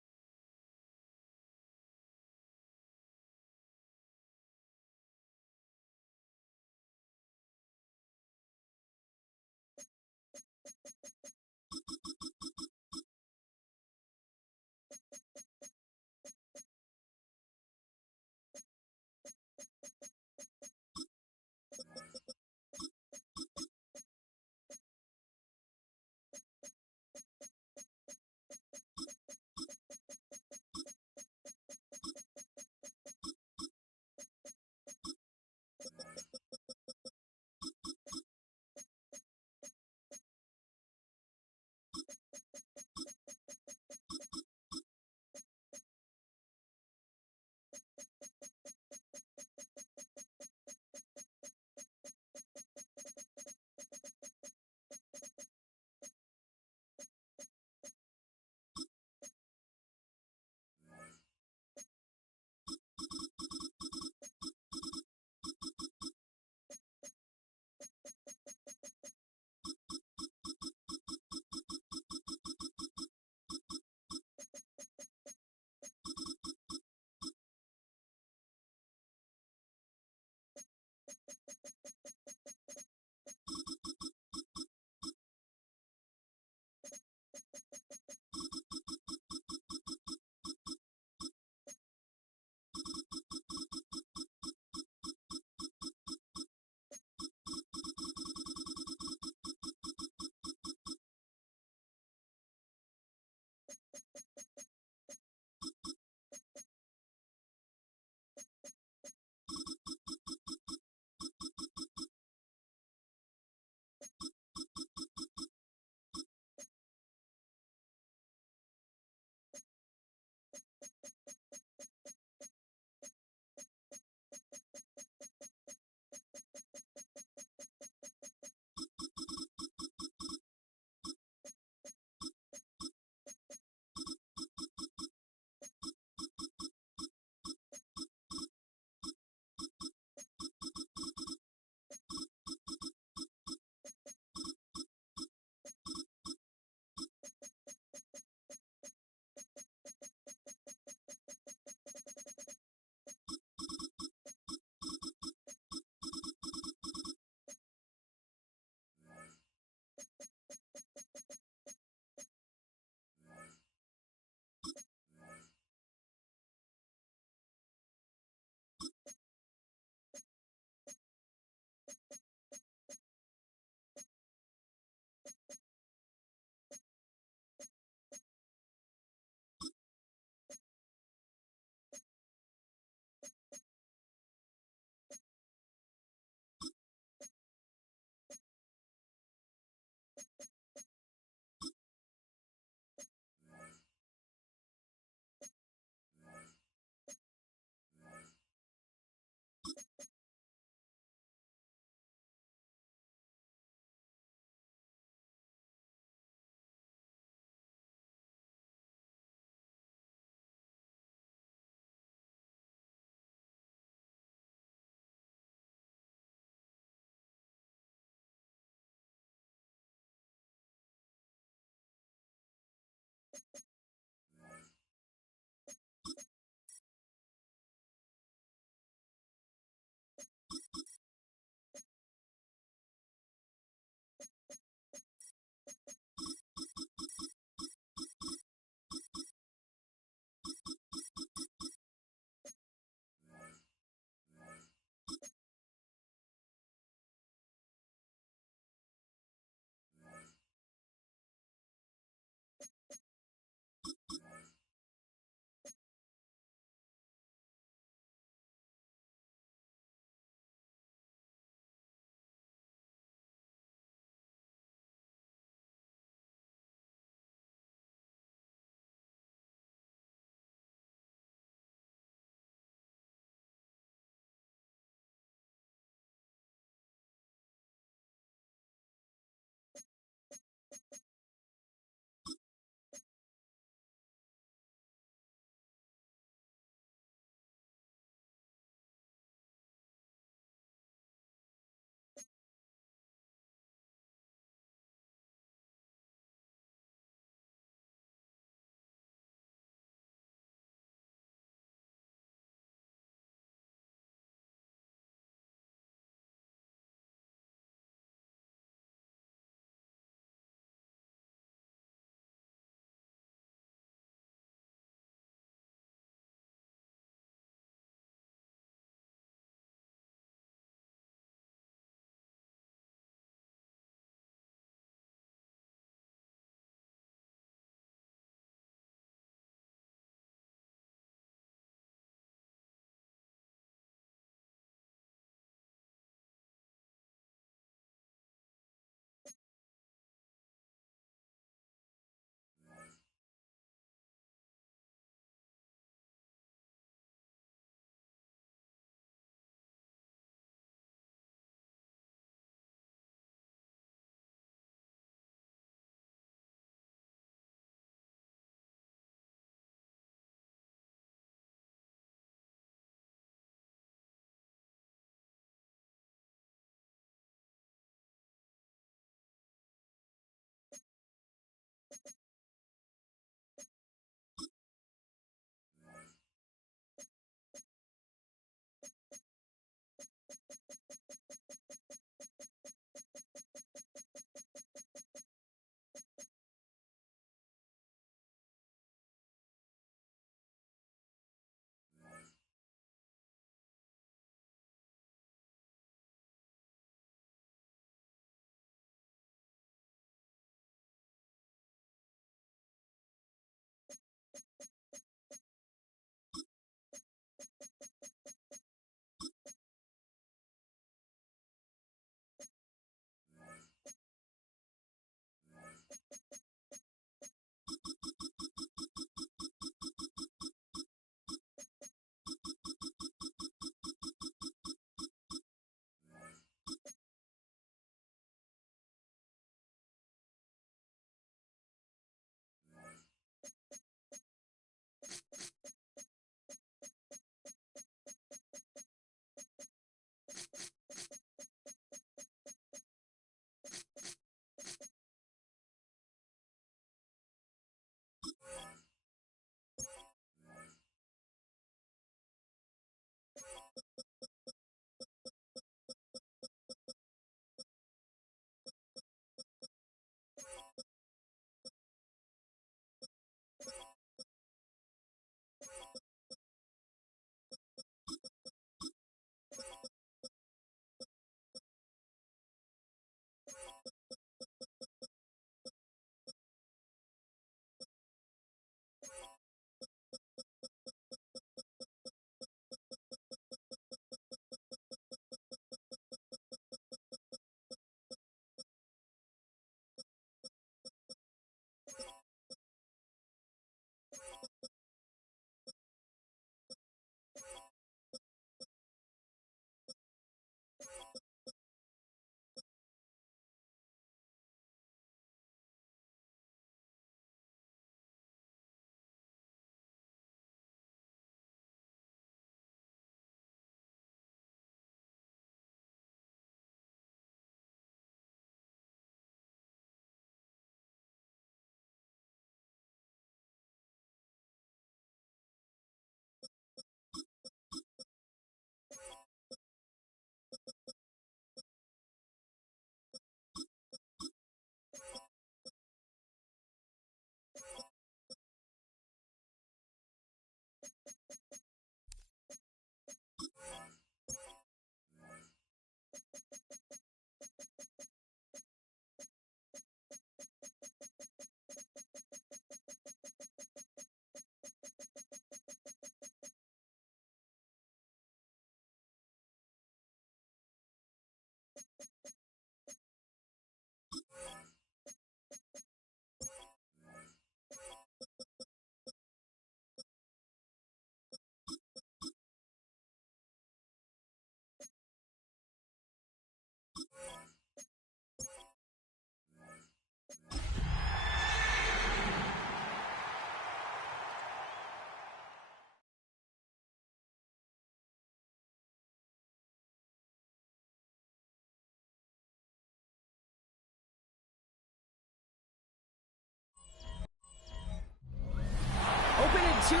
2001.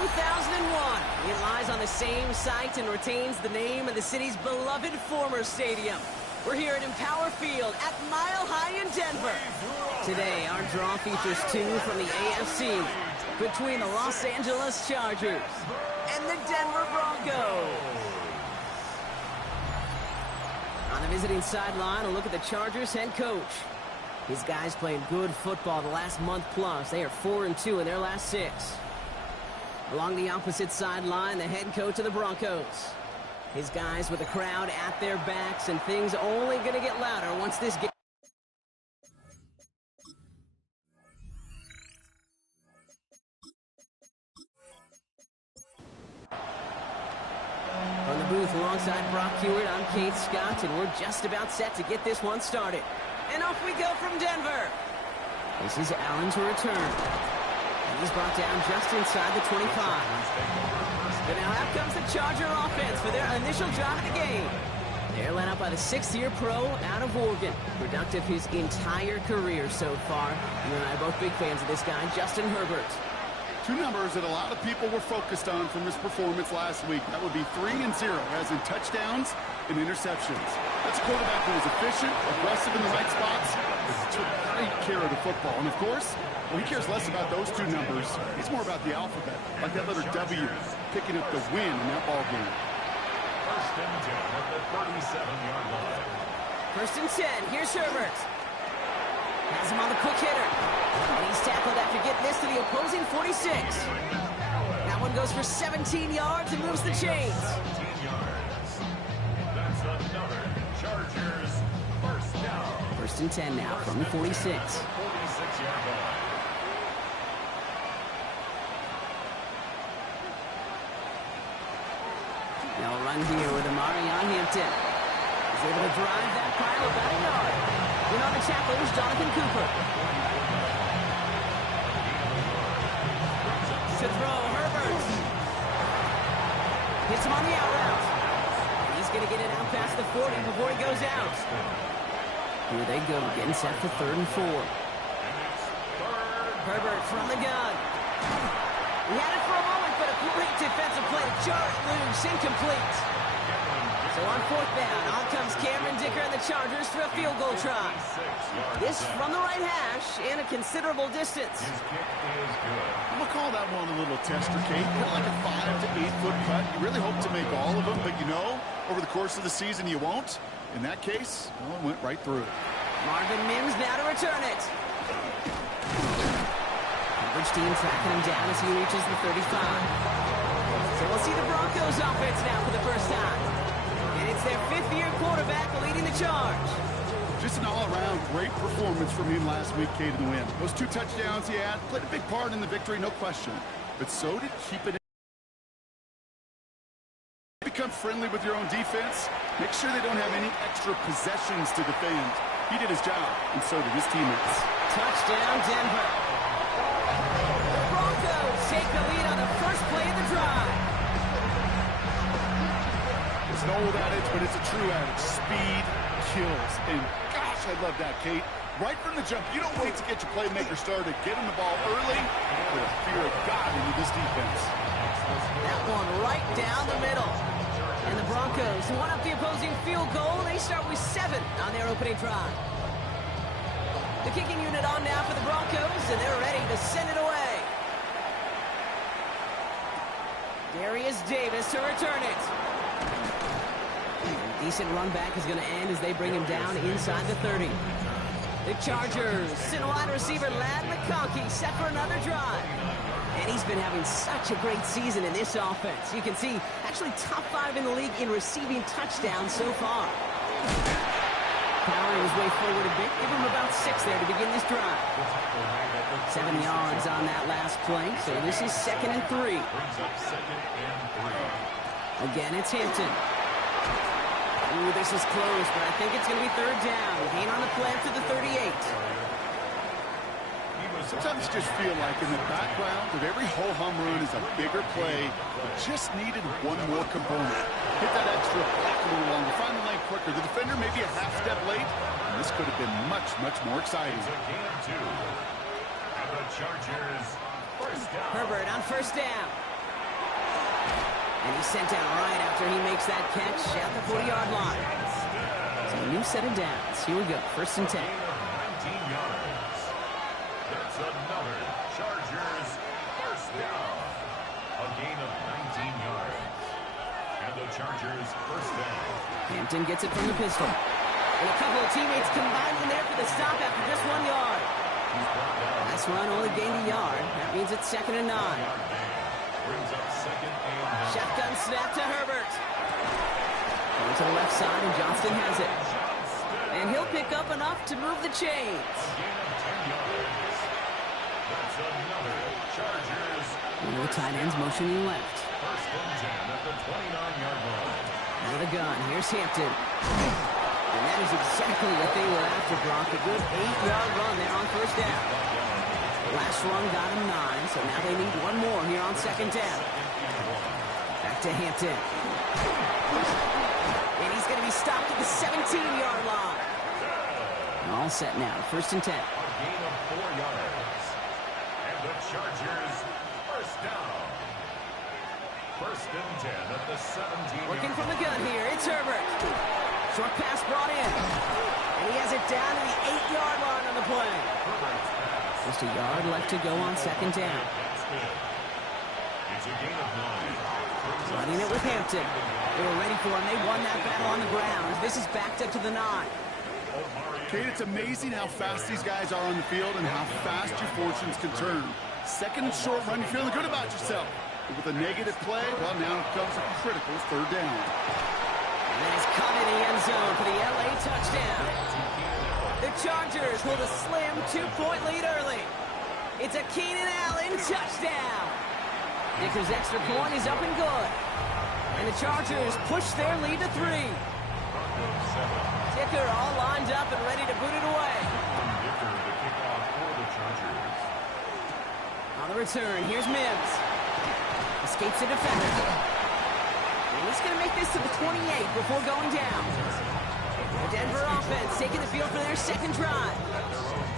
It lies on the same site and retains the name of the city's beloved former stadium. We're here at Empower Field at Mile High in Denver. Today, our draw features two from the AFC between the Los Angeles Chargers and the Denver Broncos. On the visiting sideline, a look at the Chargers head coach. His guys played good football the last month plus. They are 4-2 in their last 6. Along the opposite sideline, the head coach of the Broncos. His guys with the crowd at their backs, and things only going to get louder once this game. From the booth alongside Brock Hewitt, I'm Kate Scott, and we're just about set to get this one started. And off we go from Denver. This is Allen to return. He's brought down just inside the 25. But now out comes the Charger offense for their initial drive of the game. They're led up by the 6th-year pro out of Oregon. Productive his entire career so far. You and I are both big fans of this guy, Justin Herbert. Two numbers that a lot of people were focused on from his performance last week. That would be 3 and 0, as in touchdowns and interceptions. That's a quarterback who was efficient, aggressive in the right spots, took great care of the football. And of course, well, he cares less about those two numbers. It's more about the alphabet, like that letter W, picking up the win in that ball game. First and 10 at the 37-yard line. First and 10. Here's Herbert. Has him on the quick hitter. And he's tackled after getting this to the opposing 46. That one goes for 17 yards and moves the chains. 17 yards. That's another Chargers first down. First and 10 now from the 46. 46-yard line. Now a run here with Amari on Hampton. He's able to drive that pile about a yard. In on the tackle is Jonathan Cooper. To throw, Herbert. Hits him on the out route. He's going to get it out past the 40 before he goes out. Here they go, getting set for 3rd and 4. Herbert from the gun. He had it for a moment, but a great defensive play to jar it loose, incomplete. So on 4th down, on comes Cameron Dicker and the Chargers for a field goal try. This from the right hash and a considerable distance. His kick is good. I'm going to call that one a little tester, Kate. Like a 5 to 8 foot cut. You really hope to make all of them, but you know, over the course of the season, you won't. In that case, well, it went right through. Marvin Mims now to return it. Coverage team tracking him down as he reaches the 35. So we'll see the Broncos offense now for the first time. And it's their 5th-year quarterback leading the charge. Just an all-around great performance from him last week, Kate, in the win. Those 2 touchdowns he had played a big part in the victory, no question. But so did keeping it. Become friendly with your own defense. Make sure they don't have any extra possessions to defend. He did his job, and so did his teammates. Touchdown, Denver. The Broncos take the lead on the first play of the drive. It's an old adage, but it's a true adage. Speed kills. And gosh, I love that, Kate. Right from the jump, you don't wait to get your playmaker started. Get him the ball early. Put a fear of God into this defense. That one right down the middle. And the Broncos, who won up the opposing field goal, they start with 7 on their opening drive. The kicking unit on now for the Broncos, and they're ready to send it away. Darius Davis to return it. A decent run back is going to end as they bring him down inside the 30. The Chargers send wide receiver Ladd McConkey set for another drive. And he's been having such a great season in this offense. You can see, actually top 5 in the league in receiving touchdowns so far. Powering his way forward a bit, give him about 6 there to begin this drive. 7 yards on that last play, so this is 2nd and 3. Again, it's Hampton. Ooh, this is close, but I think it's going to be 3rd down. Gain on the play to the 38. Sometimes you just feel like in the background of every ho-hum run is a bigger play that just needed one more component. Hit that extra block a little longer, find the lane quicker. The defender maybe a half step late, and this could have been much, much more exciting. It's a gain of 2. And the Chargers first down. Herbert on 1st down. And he's sent down right after he makes that catch at the 40-yard line. So a new set of downs. Here we go, 1st and 10. 19 yards. That's another Chargers first down. A gain of 19 yards. And the Chargers first down. Hampton gets it from the pistol. And a couple of teammates combining there for the stop after just 1 yard. Last run only gained a yard. That means it's 2nd and 9. Brings up 2nd and 9. Shotgun snap to Herbert. Going to the left side, and Johnston has it. And he'll pick up enough to move the chains. Gain of 10 yards. That's another Chargers. One of the tight ends motioning left. First and 10 at the 29-yard line. Out of the gun, here's Hampton. And that is exactly what they were after, Brock. A good 8-yard run there on 1st down. Last run got him 9, so now they need one more here on 2nd down. Back to Hampton. And he's going to be stopped at the 17-yard line. All set now, 1st and 10. A gain of 4 yards. And the Chargers first down. First and 10 at the 17. Working from the gun here, it's Herbert. Short pass brought in. And he has it down to the 8-yard line on the play. Just a yard left to go on 2nd down. It's a gain of 9. Running it with Hampton. They were ready for him. They won that battle on the ground. This is backed up to the 9. Kate, it's amazing how fast these guys are on the field and how fast your fortunes can turn. 2nd and short run, you're feeling good about yourself. But with a negative play, well, now it comes a critical 3rd down. And it's caught in the end zone for the LA touchdown. The Chargers hold a slim 2-point lead early. It's a Keenan Allen touchdown. Dicker's extra point is up and good. And the Chargers push their lead to 3. Dicker all lined up and ready to boot it away. Dicker, the kickoff for the Chargers. On the return, here's Mims. Escapes a defender. And he's going to make this to the 28 before going down. The Denver offense taking the field for their 2nd drive.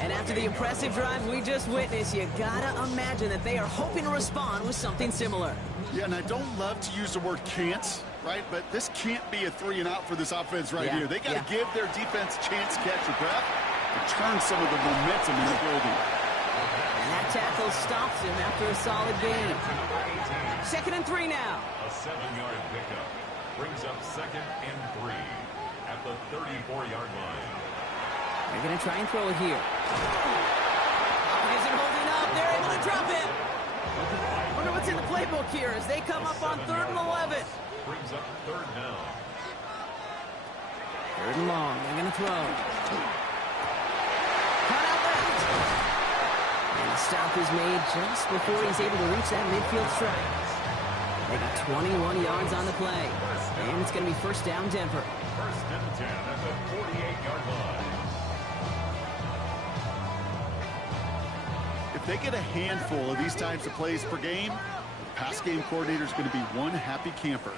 And after the impressive drive we just witnessed, you gotta imagine that they are hoping to respond with something similar. Yeah, and I don't love to use the word can't, right? But this can't be a 3-and-out for this offense right here. They got to give their defense a chance to catch a breath and turn some of the momentum in the building. And that tackle stops him after a solid gain. 2nd and 3 now. A 7-yard pickup brings up 2nd and 3 at the 34-yard line. They're going to try and throw it here. Isn't holding up. They're able to drop it. Wonder what's in the playbook here as they come up on 3rd and 11. Brings up 3rd down. 3rd and long. They're going to throw. Cut out left. And the stop is made just before he's able to reach that midfield strike. They got 21 yards on the play. And it's going to be 1st down Denver. 1st and 10 at the 48-yard line. If they get a handful of these types of plays per game, the pass game coordinator is going to be one happy camper.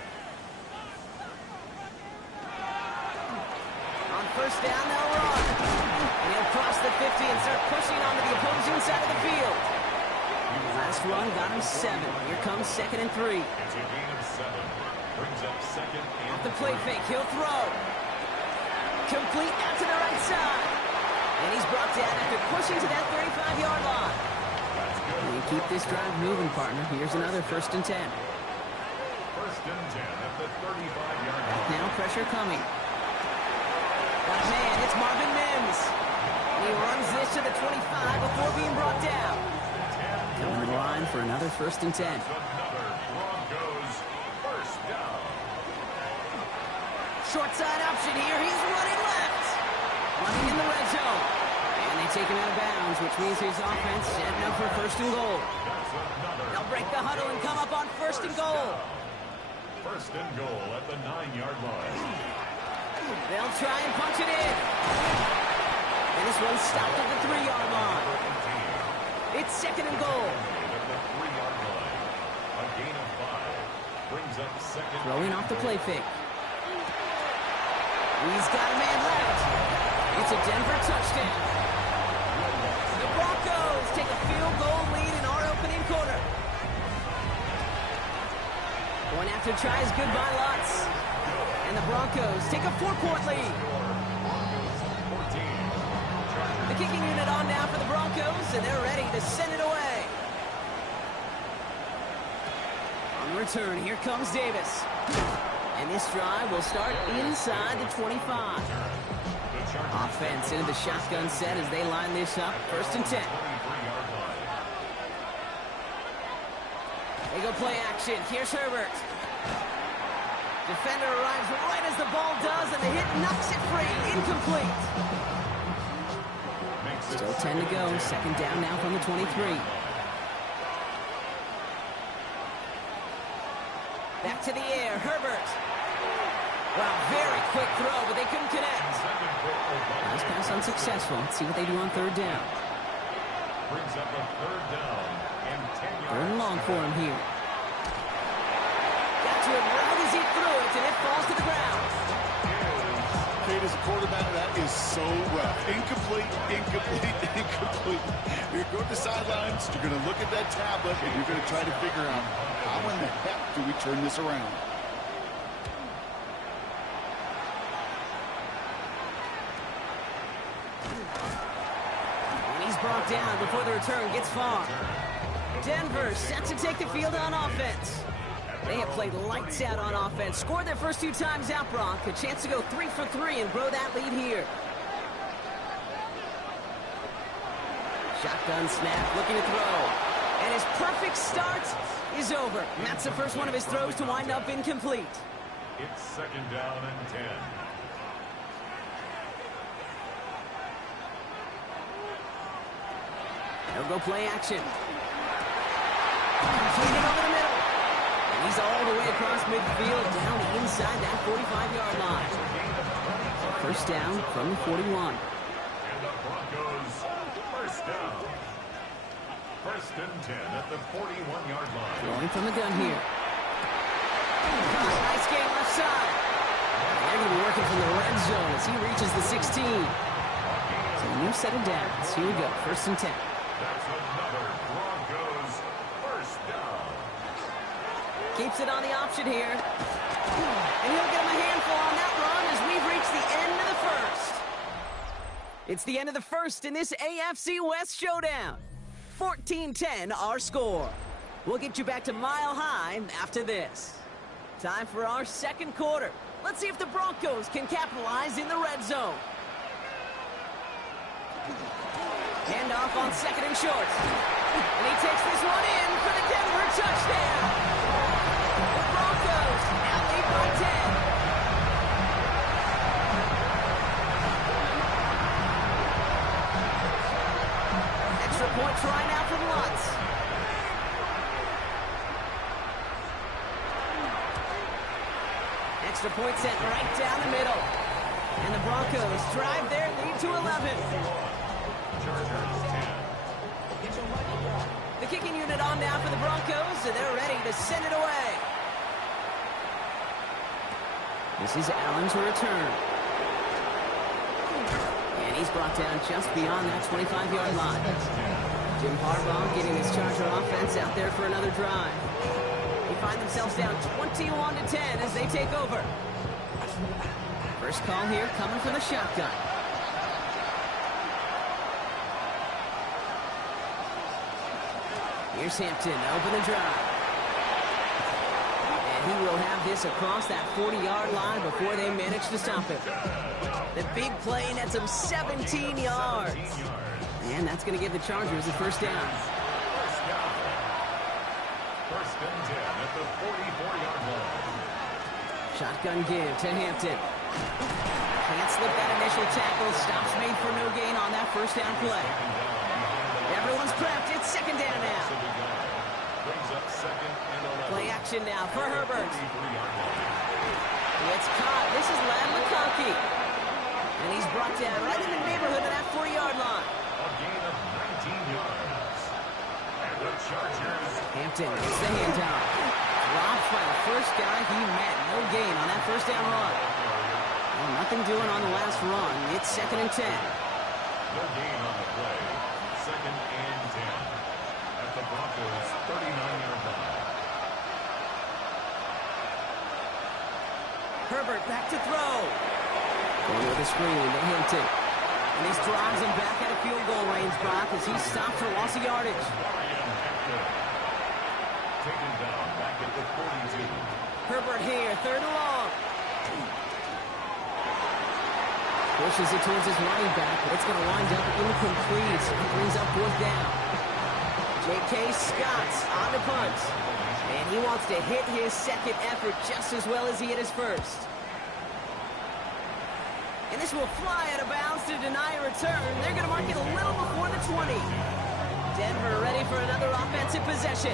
On 1st down, they'll run. And he'll cross the 50 and start pushing onto the opposing side of the field. Last run got him 7. Here comes 2nd and 3. It's a gain of 7. Brings up 2nd and Off the play fake, he'll throw. Complete out to the right side. And he's brought down after pushing to that 35-yard line. And keep this drive moving, partner. Here's another 1st and 10. 1st and 10 at the 35-yard line. Now pressure coming. But man, it's Marvin Mims. And he runs this to the 25 before being brought down. Going to the line for another 1st and 10. Another Broncos first down. Short side option here. He's running left. Running in the red zone. And they take him out of bounds, which means his offense setting up for 1st and goal. They'll break the huddle and come up on 1st and goal. 1st and goal at the 9-yard line. They'll try and punch it in. And this one's stopped at the 3-yard line. It's 2nd and goal. At the 3-yard line. A gain of 5. Brings up 2nd. Throwing off the play fake. He's got a man left. It's a Denver touchdown. The Broncos take a field goal lead in our opening quarter. Going after tries good by Lutz. And the Broncos take a 4-point lead. The kicking unit on now for the Broncos, and they're ready to send it away. On the return, here comes Davis. And this drive will start inside the 25. Offense into the shotgun set as they line this up. 1st and 10. They go play action. Here's Herbert. Defender arrives right as the ball does, and the hit knocks it free. Incomplete. Still 10 to go. 2nd down now from the 23. Back to the air. Herbert. Wow, very quick throw, but they couldn't connect. Nice pass unsuccessful. Let's see what they do on 3rd down. Brings up a 3rd down and 10 yards. 3rd and long for him here. Got to it right as he threw it, and it falls to the ground. Kate, as a quarterback, that is so rough. Incomplete, incomplete, incomplete. You're going to the sidelines, you're going to look at that tablet, and you're going to try to figure out how in the heck do we turn this around. Brought down before the return gets far. Denver set to take the field on offense. They have played lights out on offense. Scored their first 2 times out, Brock. A chance to go 3 for 3 and grow that lead here. Shotgun snap, looking to throw. And his perfect start is over. And that's the first one of his throws to wind up incomplete. It's 2nd down and 10. They'll go play action. Completed over the middle. And he's all the way across midfield, down inside that 45-yard line. 1st down from the 41. And the Broncos 1st down. 1st and 10 at the 41-yard line. Going from the gun here. Nice game left side. They're going to be working from the red zone as he reaches the 16. So a new set of downs. Here we go. 1st and 10. That's another Broncos 1st down. Keeps it on the option here. And he'll get him a handful on that run as we've reached the end of the 1st. It's the end of the 1st in this AFC West showdown. 14-10 our score. We'll get you back to Mile High after this. Time for our 2nd quarter. Let's see if the Broncos can capitalize in the red zone. Handoff on 2nd and short. And he takes this one in for the Denver touchdown. The Broncos now lead by 10. Extra point try now from Lutz. Extra point sent right down the middle. And the Broncos drive their lead to 11. The kicking unit on now for the Broncos, and they're ready to send it away. This is Allen to return. And he's brought down just beyond that 25-yard line. Jim Harbaugh getting his Charger offense out there for another drive. They find themselves down 21-10 as they take over. First call here coming from the shotgun. Here's Hampton, open the drive. And he will have this across that 40-yard line before they manage to stop him. The big play nets him 17 yards. And that's going to give the Chargers a 1st down. 1st and 10 at the 44-yard line. Shotgun give to Hampton. Can't slip that initial tackle. Stops made for no gain on that 1st down play. Everyone's prepped. It's 2nd down now. Play action now for Herbert. It's caught. This is Lamb McConkey. And he's brought down right in the neighborhood of that 40-yard line. A gain of 19 yards. And the Chargers. Hampton gets the handoff. Dropped by the first guy he met. No gain on that 1st down run. Well, nothing doing on the last run. It's 2nd and 10. No gain on the play. 2nd and 10 at the Broncos' 39-yard line. Herbert back to throw. Going with a screen to Hampton. And this drives him back out of field goal range, Brock, as he stopped for loss of yardage. Taken down back at the 42. Herbert here, third and long. Pushes it towards his running back, but it's going to wind up incomplete. He brings up fourth down. J.K. Scott's on the punt. And he wants to hit his second effort just as well as he hit his first. And this will fly out of bounds to deny a return. They're going to mark it a little before the 20. Denver ready for another offensive possession.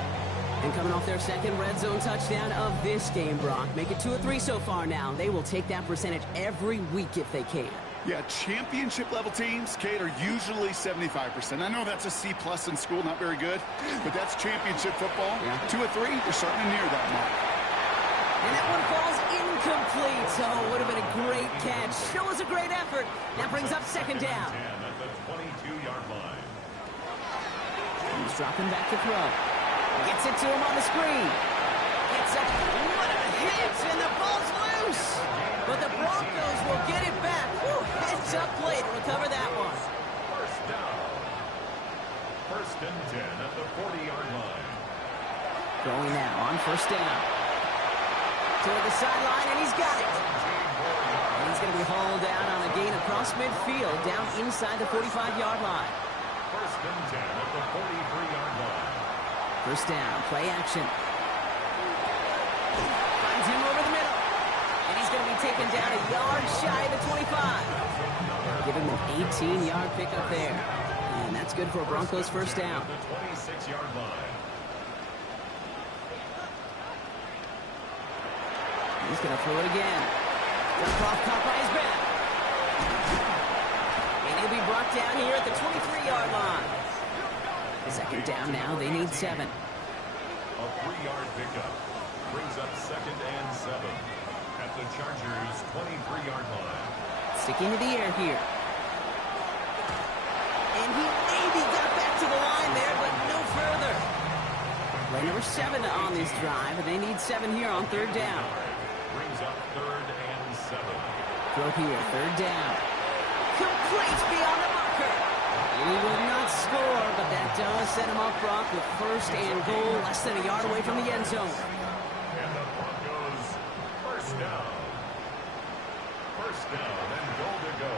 And coming off their second red zone touchdown of this game, Brock. Make it 2 or 3 so far now. They will take that percentage every week if they can. Yeah, championship-level teams, Kate, are usually 75%. I know that's a C+ in school, not very good, but that's championship football. Yeah. 2 or 3, you're starting to near that mark. And that one falls incomplete. So it would have been a great catch. Still was a great effort. That brings up second down. At the 22-yard line. He's dropping back to throw. Gets it to him on the screen. Gets up. What a hit! And the ball's loose. But the Broncos will get it back. Whew, heads up play to recover that one. First down. First and 10 at the 40-yard line. Going now on first down. Toward the sideline, and he's got it. And he's going to be hauled down on a gain across midfield, down inside the 45-yard line. First and 10 at the 43-yard line. First down, play action. Finds him over the middle. And he's going to be taken down a yard shy of the 25. Give him an 18-yard pickup there. And that's good for a Broncos first down. The 26-yard line. He's going to throw it again. Dump-off caught by his back. And he'll be brought down here at the 23-yard line. Second down now. They need 7. A 3-yard pickup brings up second and 7 at the Chargers' 23-yard line. Sticking to the air here. And he maybe got back to the line there, but no further. Play number 7 on this drive, and they need 7 here on third down. Brings up third and 7. Throw here, third down. Complete beyond the marker. He will not score, but that does set him up, Brock, with first and goal, less than a yard away from the end zone. And the Broncos first down. First down and goal to go.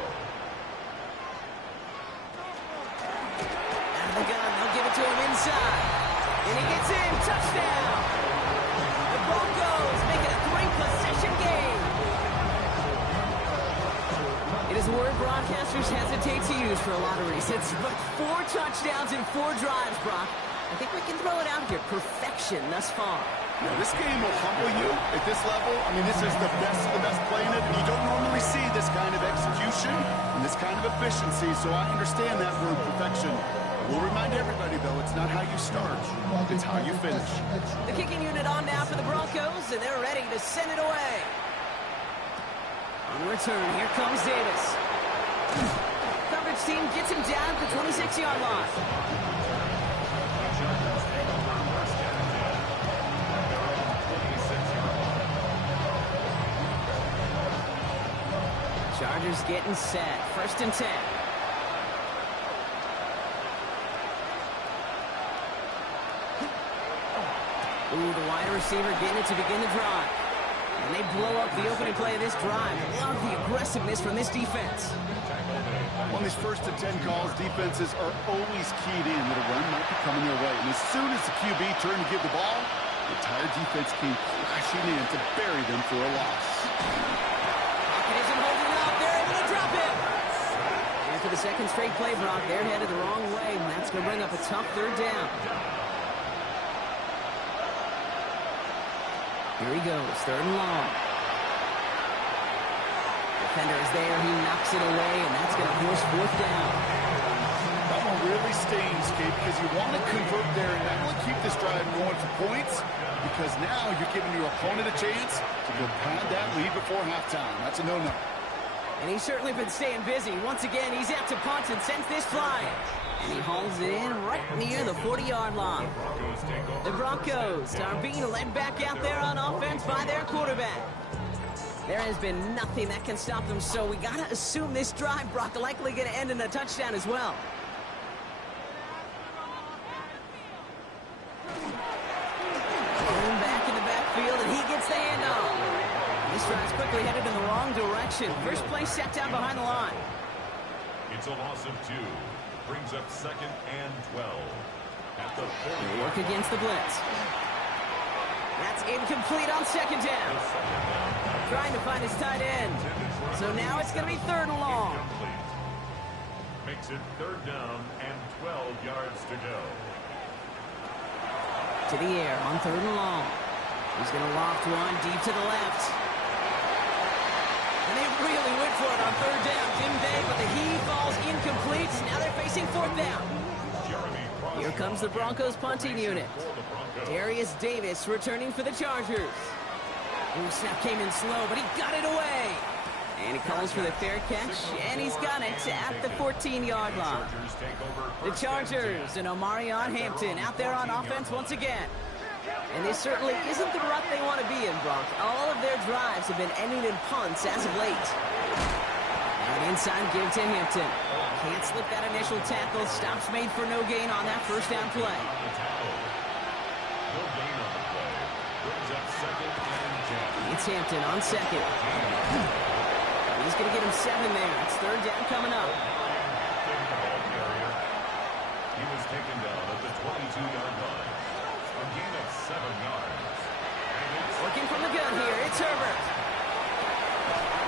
Out of the gun, they'll give it to him inside. And he gets in, touchdown. The Broncos make it a 3-possession game. It is a word broadcasters hesitate to use for a lot of reasons, but 4 touchdowns in 4 drives, Brock. I think we can throw it out here. Perfection thus far. Yeah, this game will humble you at this level. I mean, this is the best of the best playing it, and you don't normally see this kind of execution and this kind of efficiency, so I understand that word perfection. We'll remind everybody, though, it's not how you start, it's how you finish. The kicking unit on now for the Broncos, and they're ready to send it away. On the return, here comes Davis. Coverage team gets him down at the 26-yard line. Chargers getting set. First and 10. Ooh, the wide receiver getting it to begin the drive. And they blow up the opening play of this drive. Love the aggressiveness from this defense. On these first and 10 calls, defenses are always keyed in that a run might be coming their way. And as soon as the QB turned to give the ball, the entire defense came crashing in to bury them for a loss. Pocket isn't holding it up. They're able to drop it. And for the second straight play, Brock, they're headed the wrong way. And that's going to bring up a tough third down. Here he goes, third and long. Defender is there, he knocks it away, and that's going to force fourth down. That one really stings, Kate, because you want to convert there and not really keep this drive going for points, because now you're giving your opponent a chance to go pad that lead before halftime. That's a no-no. And he's certainly been staying busy. Once again, he's out to punt and sends this flying. And he hauls it in right near the 40-yard line. The Broncos are being led back out there on offense by their quarterback. There has been nothing that can stop them, so we got to assume this drive, Brock, likely going to end in a touchdown as well. Going back in the backfield, and he gets the handoff. This drive's quickly headed in the wrong direction. First play set down behind the line. It's a loss of 2. Brings up 2nd and 12. At the 40. They work against the blitz. That's incomplete on 2nd down. Trying to find his tight end. So now it's going to be 3rd and long. Makes it 3rd down and 12 yards to go. To the air on 3rd and long. He's going to loft one deep to the left. And they really went for it on 3rd down, didn't they? But the heave falls incomplete. Now they're facing 4th down. Here comes the Broncos punting unit. Darius Davis returning for the Chargers. Ooh, snap came in slow, but he got it away. And he calls for the fair catch, and he's got it at the 14-yard line. The Chargers and Omarion Hampton out there on offense once again. And this certainly isn't the rut they want to be in, Brock. All of their drives have been ending in punts as of late. An inside give to Hampton. Can't slip that initial tackle. Stops made for no gain on that first down play. It's Hampton on 2nd. He's going to get him 7 there. It's 3rd down coming up. He was taken down at the 22-yard line. A gain of 7 yards. Working from the gun here. It's Herbert.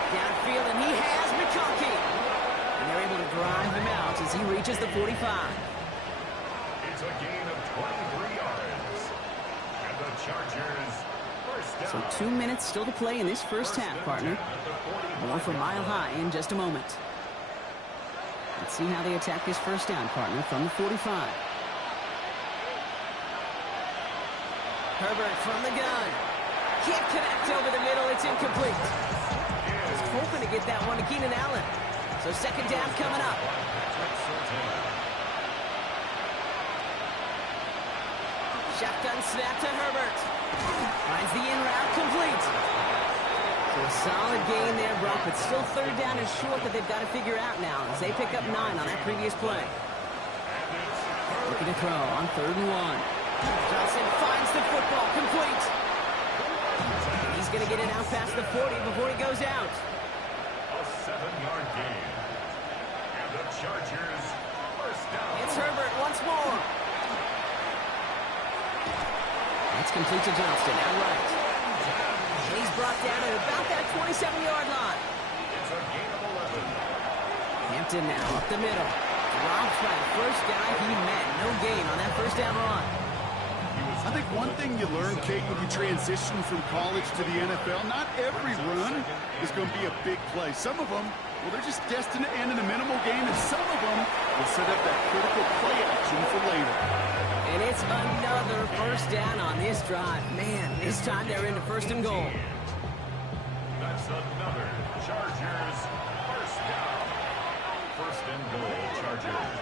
Downfield, and he has McConkey. And they're able to drive him out as he reaches the 45. It's a gain of 23 yards. And the Chargers first down. So 2 minutes still to play in this first half, partner. More from Mile High in just a moment. Let's see how they attack this first down, partner, from the 45. Herbert from the gun. Can't connect over the middle. It's incomplete. He's hoping to get that one to Keenan Allen. So 2nd down coming up. Shotgun snap to Herbert. Finds the in route complete. So a solid gain there, Brock, but still 3rd down and short that they've got to figure out now as they pick up 9 on that previous play. Looking to throw on 3rd and 1. Johnson finds the football complete. He's going to get it out past the 40 before he goes out. A 7-yard gain. And the Chargers first down. It's Herbert once more. That's complete to Johnston, outright. And he's brought down at about that 27-yard line. It's a gain of 11. Hampton now up the middle. Drops by the first guy he met. No gain on that first down run. I think one thing you learn, Kate, when you transition from college to the NFL, not every run is going to be a big play. Some of them, well, they're just destined to end in a minimal gain, and some of them will set up that critical play action for later. And it's another first down on this drive. Man, this time they're into 1st and goal. That's another Chargers first down. 1st and goal, Chargers.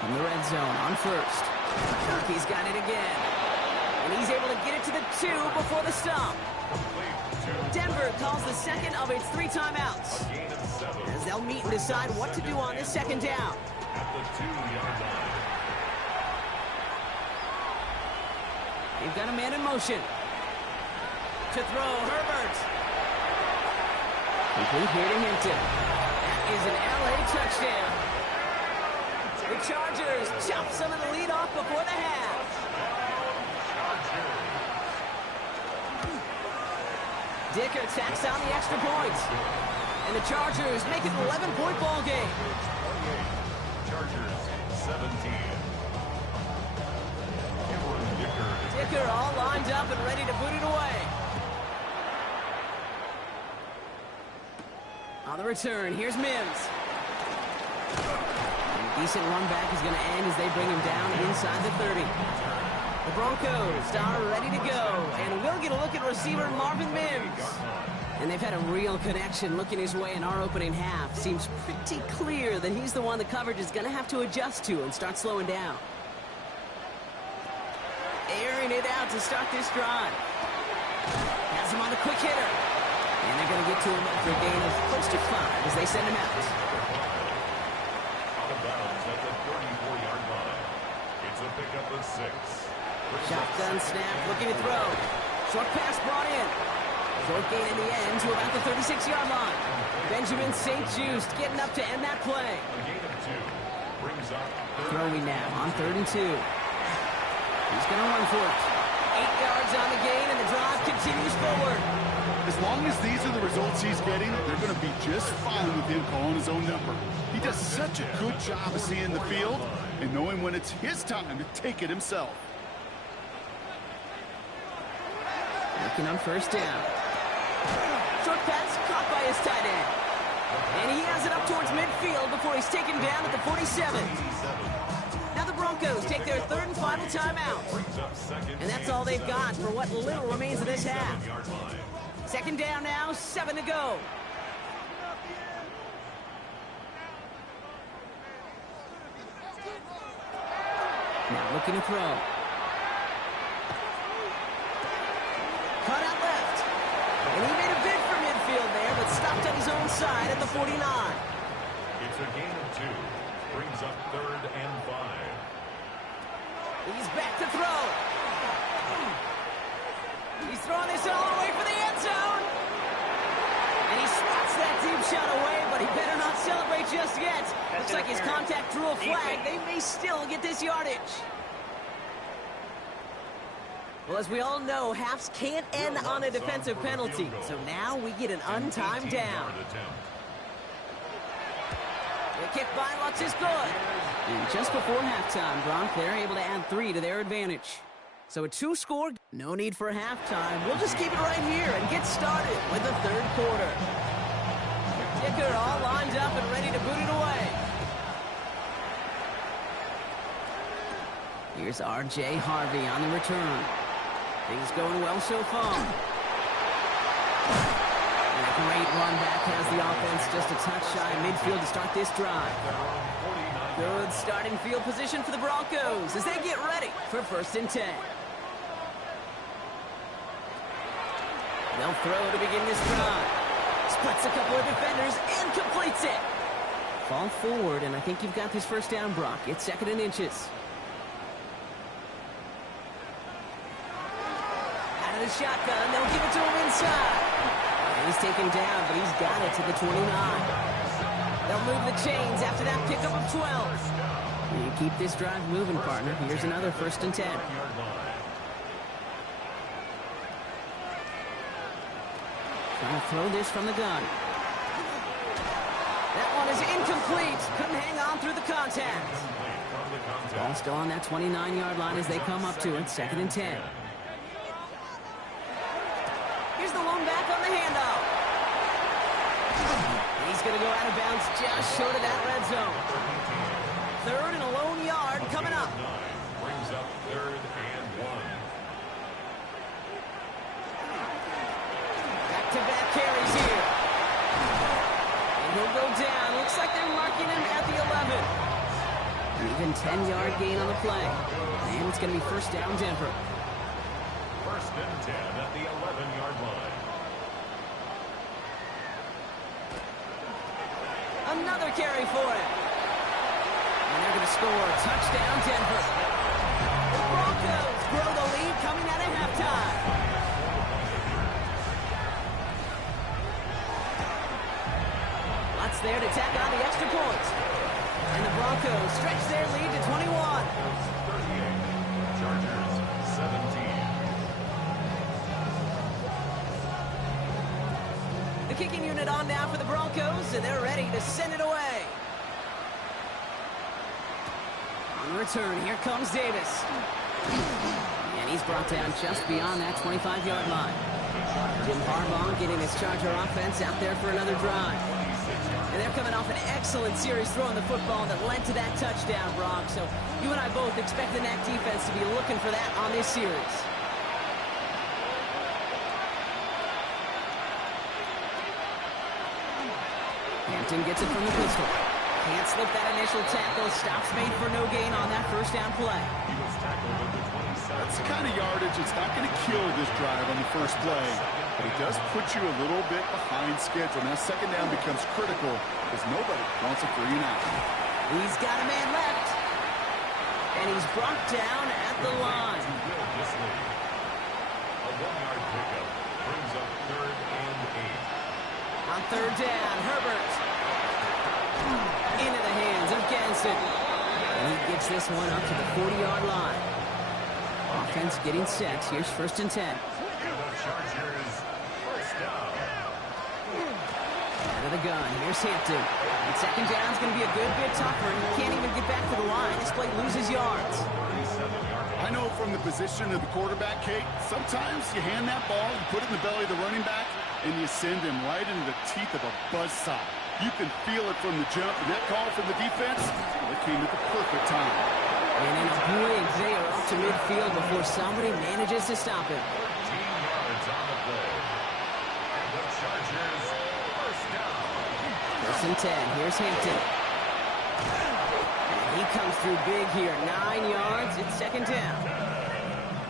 From the red zone on 1st. He's got it again. And he's able to get it to the 2 before the stop. Denver calls the 2nd of its 3 timeouts. As they'll meet and decide what to do on this 2nd down. At the 2-yard line. They've got a man in motion. To throw, Herbert. Complete here to Hampton. That is an LA touchdown. The Chargers chop some of the lead off before the half. Dicker tacks on the extra point. And the Chargers make it an 11-point ball game. Chargers 17. Dicker all lined up and ready to boot it away. On the return, here's Mims. A decent run back is going to end as they bring him down inside the 30. The Broncos are ready to go, and we'll get a look at receiver Marvin Mims. And they've had a real connection looking his way in our opening half. Seems pretty clear that he's the one the coverage is going to have to adjust to and start slowing down. Airing it out to start this drive. Has him on a quick hitter. And they're going to get to him after a gain of close to 5 as they send him out. Out of bounds at the 34-yard line. It's a pickup of 6. Shotgun snap, looking to throw. Short pass brought in. Short gain in the end to about the 36-yard line. Benjamin St. Just getting up to end that play. A gain of 2 brings up Throwing now on 3rd and 2. He's going to run for it. 8 yards on the gain, and the drive continues forward. As long as these are the results he's getting, they're going to be just fine with him calling his own number. He does such a good job of seeing the field and knowing when it's his time to take it himself. Looking on 1st down. Short pass caught by his tight end. And he has it up towards midfield before he's taken down at the 47. Now the Broncos take their 3rd and final timeout. And that's all they've got for what little remains of this half. 2nd down now, 7 to go. Now looking to throw. Cut out left. And he made a bid for midfield there, but stopped on his own side at the 49. It's a gain of 2. Brings up 3rd and 5. He's back to throw. He's throwing this all the way for the end zone. And he swats that deep shot away, but he better not celebrate just yet. Looks like his contact drew a flag. They may still get this yardage. Well, as we all know, halves can't end on a defensive penalty. So now we get an untimed down. The kick by Lutz is good. And just before halftime, Bronc, they're able to add 3 to their advantage. So a 2-score, no need for halftime. We'll just keep it right here and get started with the 3rd quarter. Kicker all lined up and ready to boot it away. Here's R.J. Harvey on the return. Things going well so far. And a great run back has the offense just a touch shy of midfield to start this drive. Good starting field position for the Broncos as they get ready for 1st and 10. They'll throw to begin this drive. Splits a couple of defenders and completes it. Fall forward, and I think you've got this 1st down, Brock. It's 2nd and inches. Out of the shotgun, they'll give it to him inside. And he's taken down, but he's got it to the 29. They'll move the chains after that pickup of 12. You keep this drive moving, partner. Here's another 1st and 10. Trying to throw this from the gun. That one is incomplete. Couldn't hang on through the contact. Ball still on that 29-yard line as they come up to it. 2nd and 10. Here's the lone back on the handoff. He's going to go out of bounds just short of that red zone. 3rd and a lone yard coming up. Brings up 3rd and 1. Back-to-back carries here. And he'll go down. Looks like they're marking him at the 11. An even 10-yard gain on the play. And it's going to be 1st down Denver. 1st and 10 at the 11-yard line. Another carry for him. And they're going to score. Touchdown, Denver. The Broncos grow the lead coming out of halftime. Lots there to tack on the extra point. And the Broncos stretch their lead to 21. 38. Chargers 17. The kicking unit on now for the Broncos, and they're ready to send it away. On return, here comes Davis. And he's brought down just beyond that 25-yard line. Jim Harbaugh getting his Charger offense out there for another drive. And they're coming off an excellent series throwing the football that led to that touchdown, Brock. So you and I both expect the NAC defense to be looking for that on this series. Hampton gets it from the pistol. Can't slip that initial tackle. Stops made for no gain on that 1st down play. He was tackled at the 27. That's the kind of yardage it's not going to kill this drive on the first play, but it does put you a little bit behind schedule. Now second down becomes critical because nobody wants a 3 and out. He's got a man left. And he's brought down at the line. A 1-yard pickup brings up 3rd and 8. On 3rd down, Herbert. Into the hands of Ganson. And he gets this one up to the 40-yard line. Offense getting set. Here's 1st and 10. And the Chargers first down. Out of the gun. Here's Hampton. And second down's going to be a good bit tougher. He can't even get back to the line. This play loses yards. I know from the position of the quarterback, Kate, sometimes you hand that ball, you put it in the belly of the running back, and you send him right into the teeth of a buzzsaw. You can feel it from the jump, and that call from the defense, well, it came at the perfect time. And in a blink, they are up to midfield before somebody manages to stop him. 13 yards on the play. And the Chargers first down. 1st and 10. Here's Hampton. And he comes through big here. 9 yards. It's 2nd down.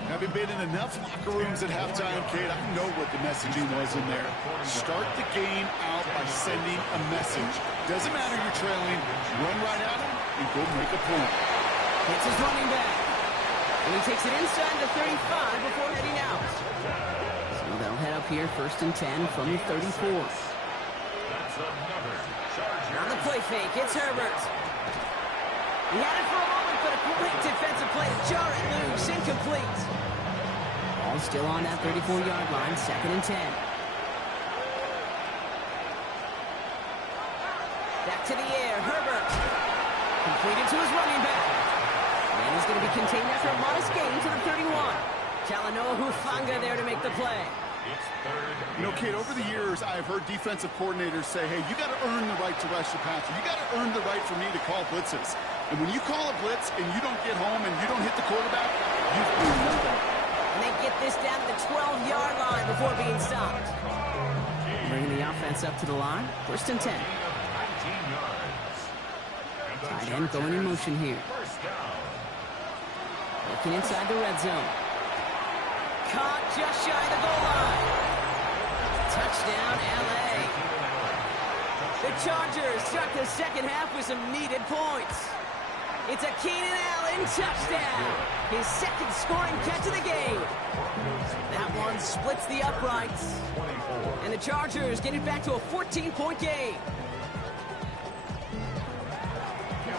Having been in enough locker rooms at halftime, Kate, I know what the messaging was in there. Start the game out by sending a message. Doesn't matter you're trailing, run right at him and go make a point. Hits his running back. And he takes it inside the 35 before heading out. So they'll head up here 1st and 10 from the 34. That's another Charger. On the play fake, it's Herbert. He had it for a moment, but a great defensive play to jar it loose. Incomplete. All still on that 34-yard line, 2nd and 10. Back to the air, Herbert. Completed to his running back. And he's going to be contained after a modest gain to the 31. Talanoa Hufanga there to make the play. It's 3rd. You know, Kate, over the years, I've heard defensive coordinators say, hey, you got to earn the right to rush the passer. You got to earn the right for me to call blitzes. And when you call a blitz and you don't get home and you don't hit the quarterback, you've earned nothing. And they get this down to the 12-yard line before being stopped. Bringing the offense up to the line. 1st and 10. 19 yards. And the Tight end going in motion here. first down. Looking inside the red zone. Caught just shy of the goal line. Touchdown, L.A. The Chargers start the second half with some needed points. It's a Keenan Allen touchdown. His 2nd scoring catch of the game. That one splits the uprights. And the Chargers get it back to a 14-point game.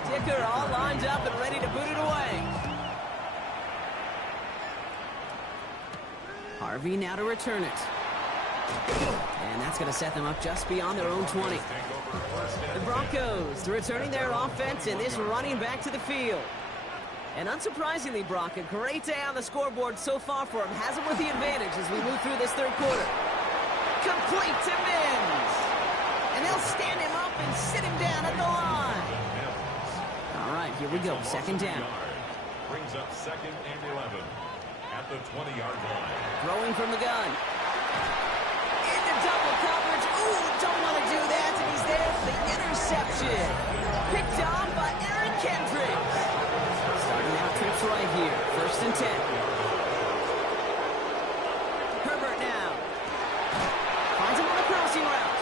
Dicker all lined up and ready to boot it away. Harvey now to return it. And that's going to set them up just beyond their own 20. The Broncos returning their offense and this running back to the field. And unsurprisingly, Brock, a great day on the scoreboard so far for him. Has him with the advantage as we move through this 3rd quarter. Complete to Mims. And they'll stand him up and sit him down at the line. All right, here we go. 2nd down. Brings up 2nd and 11 at the 20-yard line. Throwing from the gun. Into double coverage. Ooh, don't want to do that. And he's there for the interception. Picked off by Eric Kendricks. Starting out trips right here. 1st and 10. Herbert now. Finds him on a crossing route.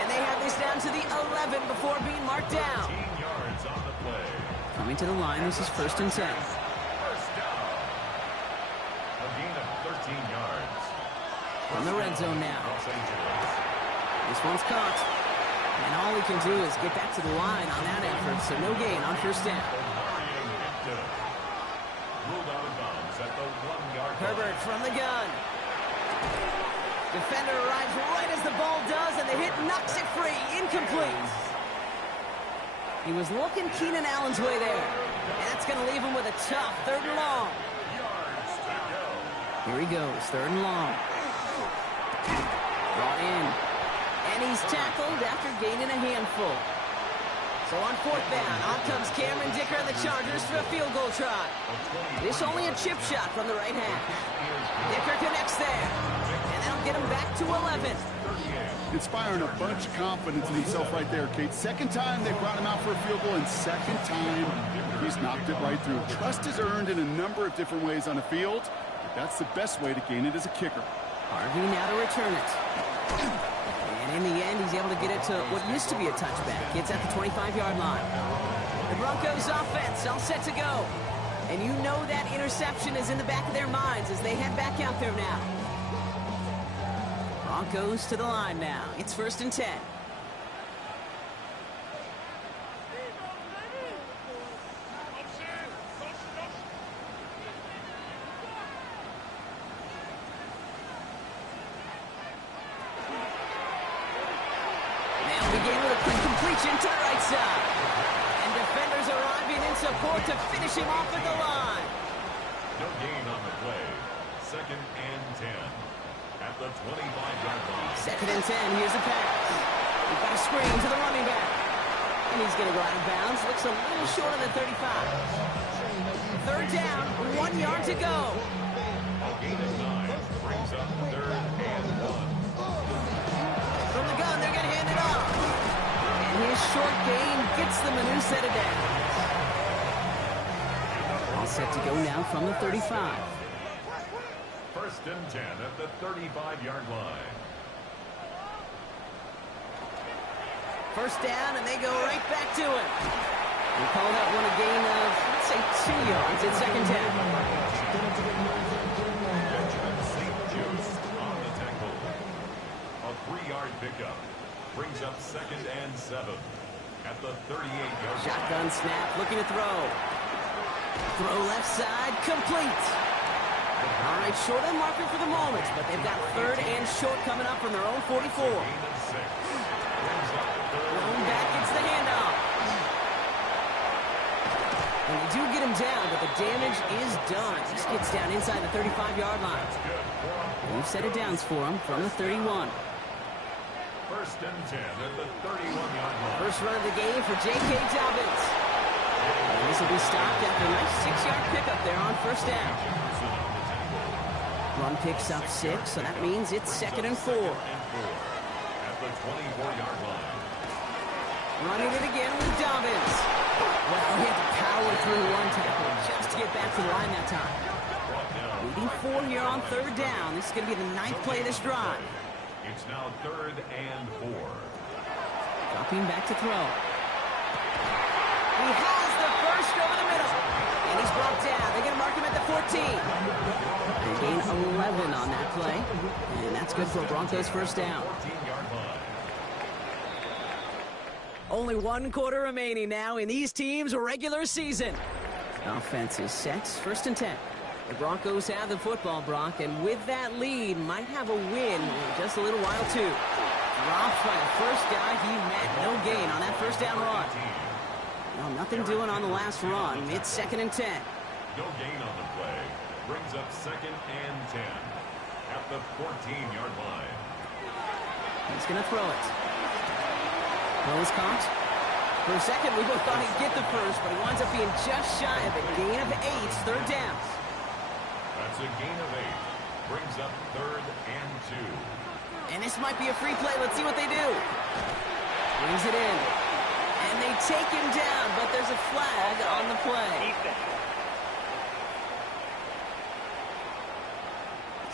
And they have this down to the 11 before being marked down. 15 yards on the play. Coming to the line, this is 1st and 10. First down. A gain of 13 yards. From the red zone now. Los Angeles. This one's caught. And all he can do is get back to the line on that effort, so no gain on 1st down. Ruled out of bounds at the 1-yard line. Herbert from the gun. Defender arrives right as the ball does, and the hit knocks it free. Incomplete. He was looking Keenan Allen's way there. And that's going to leave him with a tough 3rd and long. Yards to go. Here he goes, 3rd and long. Brought in. And he's tackled after gaining a handful. So on fourth down, on comes Cameron Dicker and the Chargers for a field goal try. This only a chip shot from the right hash. Dicker connects there, and that'll get him back to 11. Inspiring a bunch of confidence in himself right there, Kate. Second time they brought him out for a field goal, and second time he's knocked it right through. Trust is earned in a number of different ways on the field. But that's the best way to gain it as a kicker. Harvey now to return it. And in the end, he's able to get it to what used to be a touchback. It's at the 25-yard line. The Broncos offense all set to go. And you know that interception is in the back of their minds as they head back out there now. Broncos to the line now. It's 1st and 10. They'll begin with a quick completion to the right side. And defenders arriving in support to finish him off at the line. No gain on the play. 2nd and 10. At the 25-yard line. 2nd and 10. Here's the pass. We've got a screen to the running back. And he's going to go out of bounds. Looks a little short of the 35. 3rd down. 1 yard to go. A gain of 9 brings up 3rd and 1. From the gun, they're going to hand it off. And his short gain gets them a new set of downs. All set to go now from the 35. 1st and 10 at the 35-yard line. 1st down, and they go right back to it. We call that one a gain of, let's say, 2 yards at 2nd down. Benjamin St. Just on the tackle. A 3-yard pickup brings up 2nd and 7 at the 38-yard line. Shotgun snap, looking to throw. Throw left side, complete. All right, short on marker for the moment, but they've got 3rd and short coming up from their own 44. Gain of 6 brings up 3rd. Thrown back, it's the handoff. And they do get him down, but the damage is done. Just gets down inside the 35-yard line. We've set it downs for him from the 31. 1st and 10 at the 31-yard line. First run of the game for J.K. Dobbins. And this will be stopped after a nice 6-yard pickup there on 1st down. Run picks up 6, so that means it's 2nd and 4. At the 24-yard line. Running it again with Dobbins. Well, he had to power through one tackle just to get back to the line that time. Leading 4 here on 3rd down. This is going to be the 9th play of this drive. It's now 3rd and 4. Dropping back to throw. He has the first over the middle. And he's brought down. They're going to mark him at the 14. And gain 11 on that play. And that's good for a Broncos 1st down. 14-yard line. Only 1 quarter remaining now in these teams' regular season. Offense is set. 1st and 10. The Broncos have the football, Brock, and with that lead, might have a win in just a little while, too. Dropped by the first guy he met. No gain on that 1st down run. Well, nothing doing on the last run. It's 2nd and 10. No gain on the play. Brings up 2nd and 10 at the 14-yard line. He's going to throw it. Throw is caught. For a second, we both thought he'd get the first, but he winds up being just shy of a gain of 8. 3rd down. That's a gain of 8. Brings up 3rd and 2. And this might be a free play. Let's see what they do. Brings it in. And they take him down, but there's a flag on the play.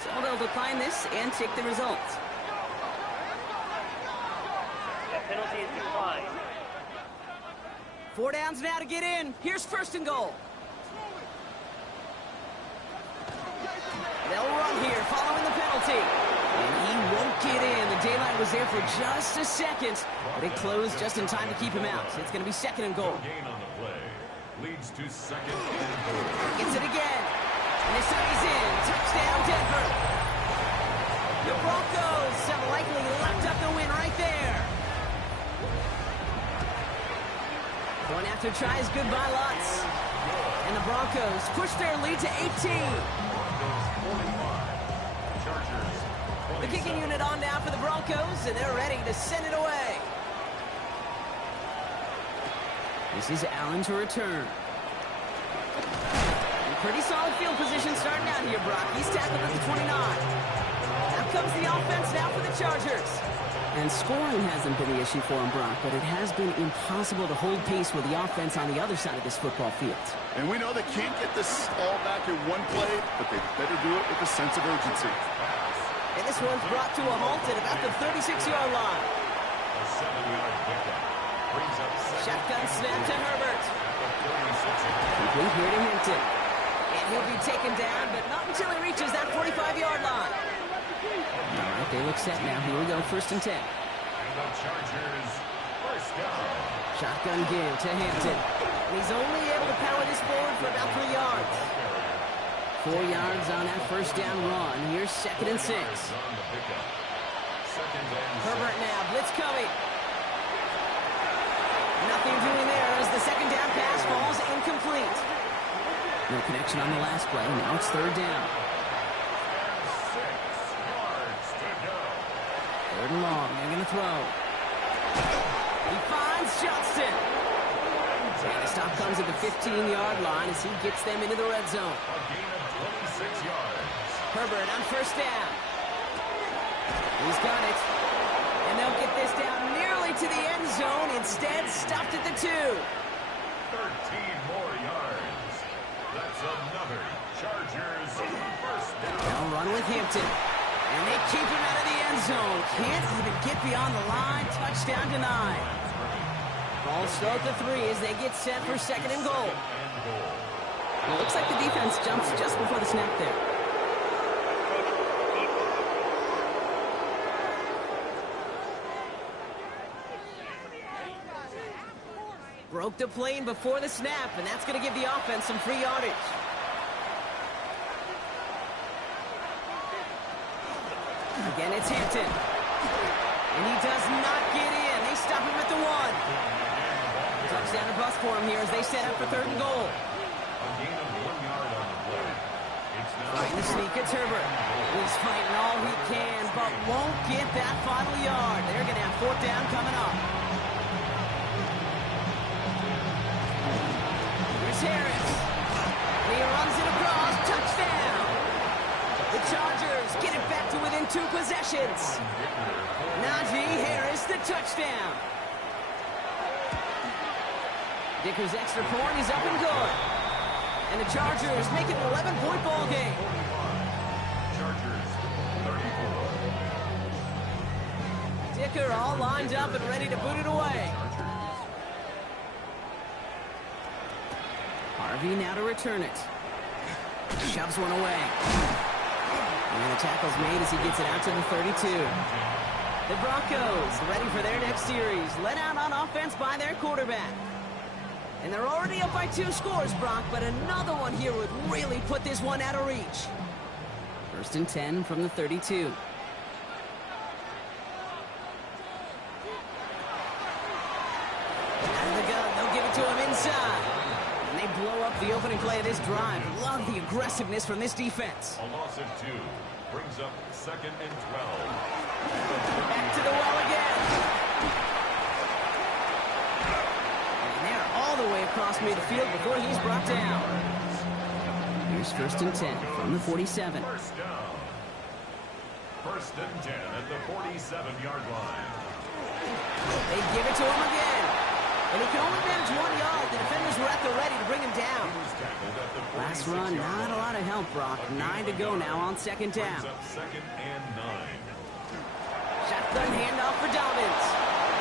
So they'll decline this and take the results. That penalty is declined. 4 downs now to get in. Here's 1st and goal. They'll run here following the penalty. And he won't get in. The daylight was there for just a second, but it closed just in time to keep him out. It's going to be 2nd and goal. Gain on the play. Leads to 2nd and goal. Gets it again. And this time he's in. Touchdown, Denver. The Broncos have likely locked up the win right there. Going after tries, goodbye lots. And the Broncos push their lead to 18. The kicking unit on now for the Broncos, and they're ready to send it away. This is Allen to return. Pretty solid field position starting out here, Brock. He's tackled at the 29. Now comes the offense now for the Chargers. And scoring hasn't been the issue for him, Brock, but it has been impossible to hold pace with the offense on the other side of this football field. And we know they can't get this all back in one play, but they better do it with a sense of urgency. And this one's brought to a halt at about the 36-yard line. A 7-yard pickup. Brings up Shotgun snap to Herbert. 36. Complete here to Hinton. And he'll be taken down, but not until he reaches that 45-yard line. All right, they look set now. Here we go, 1st and 10. And the Chargers, first down. Shotgun give to Hampton. And he's only able to power this forward for about 3 yards. 4 yards on that first down run. Here's 2nd and 6. Herbert now, blitz coming. Nothing doing there as the 2nd down pass falls incomplete. No connection on the last play. Now it's 3rd down. 3rd and long. They're going to throw. He finds Johnston. And the stop comes at the 15-yard line as he gets them into the red zone. A gain of 26 yards. Herbert on 1st down. He's got it. And they'll get this down nearly to the end zone. Instead, stopped at the 2. 13 more yards. That's another Chargers first down. They'll run with Hampton. And they keep him out of the end zone. Can't even get beyond the line. Touchdown denied. Ball still at the 3 as they get set for 2nd and goal. Well, it looks like the defense jumps just before the snap there. Broke the plane before the snap, and that's going to give the offense some free yardage. Again, it's Hampton. And he does not get in. They stop him at the 1. Touchdown or bust for him here as they set up for 3rd and goal. A gain of 1 yard on the play. It's now Trying to sneak, it's Herbert. He's fighting all he can, but won't get that final yard. They're going to have 4th down coming up. Here's Harris. And he runs it across. Touchdown. The Chargers get it back to within 2 possessions. Najee Harris, the touchdown. Dicker's extra point is up and good. And the Chargers make it an 11-point ball game. Chargers 34. Dicker all lined up and ready to boot it away. Harvey now to return it. Shoves one away. And the tackle's made as he gets it out to the 32. The Broncos ready for their next series. Led out on offense by their quarterback. And they're already up by 2 scores, Brock, but another one here would really put this one out of reach. 1st and 10 from the 32. Out of the gun, they'll give it to him inside. And they blow up the opening play of this drive. Love the aggressiveness from this defense. A loss of 2 brings up 2nd and 12. Back to the well again. And they're all the way across midfield before he's brought down. Here's 1st and 10 from the 47. First down. 1st and 10 at the 47-yard line. They give it to him again. And he can only manage 1 yard. The defenders were at the ready to bring him down. Last run, not a lot of help, Brock. 9 to go now on 2nd down. Brings up 2nd and 9. Shotgun handoff for Dobbins.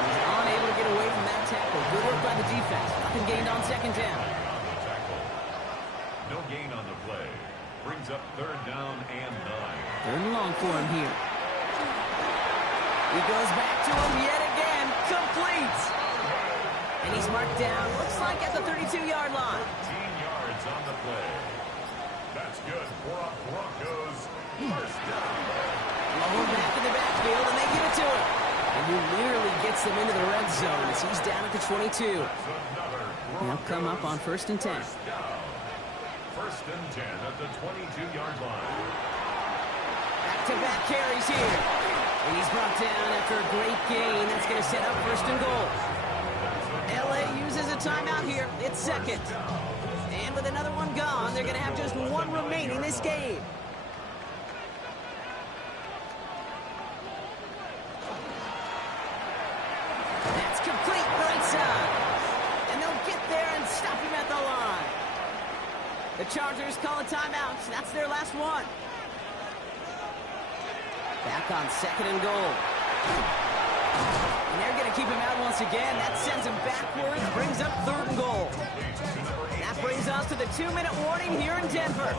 He's unable to get away from that tackle. Good work by the defense. Nothing gained on 2nd down. No gain on the play. Brings up 3rd down and 9. 3rd and long for him here. He goes back to him yet again. Complete. And he's marked down, looks like at the 32-yard line. 13 yards on the play. That's good for a Broncos first down. Low back in the backfield, and they give it to him. And he literally gets them into the red zone as he's down at the 22. They'll come up on 1st and 10. First down. 1st and 10 at the 22-yard line. Back-to-back carries here. And he's brought down after a great gain. That's going to set up 1st and goal. LA uses a timeout gets second. And with another one gone, they're going to have just one remaining this game. That's complete right side. And they'll get there and stop him at the line. The Chargers call a timeout. That's their last one. Back on second and goal. And they're going to keep him out once again. That sends him backwards, brings up third and goal. That brings us to the 2-minute warning here in Denver.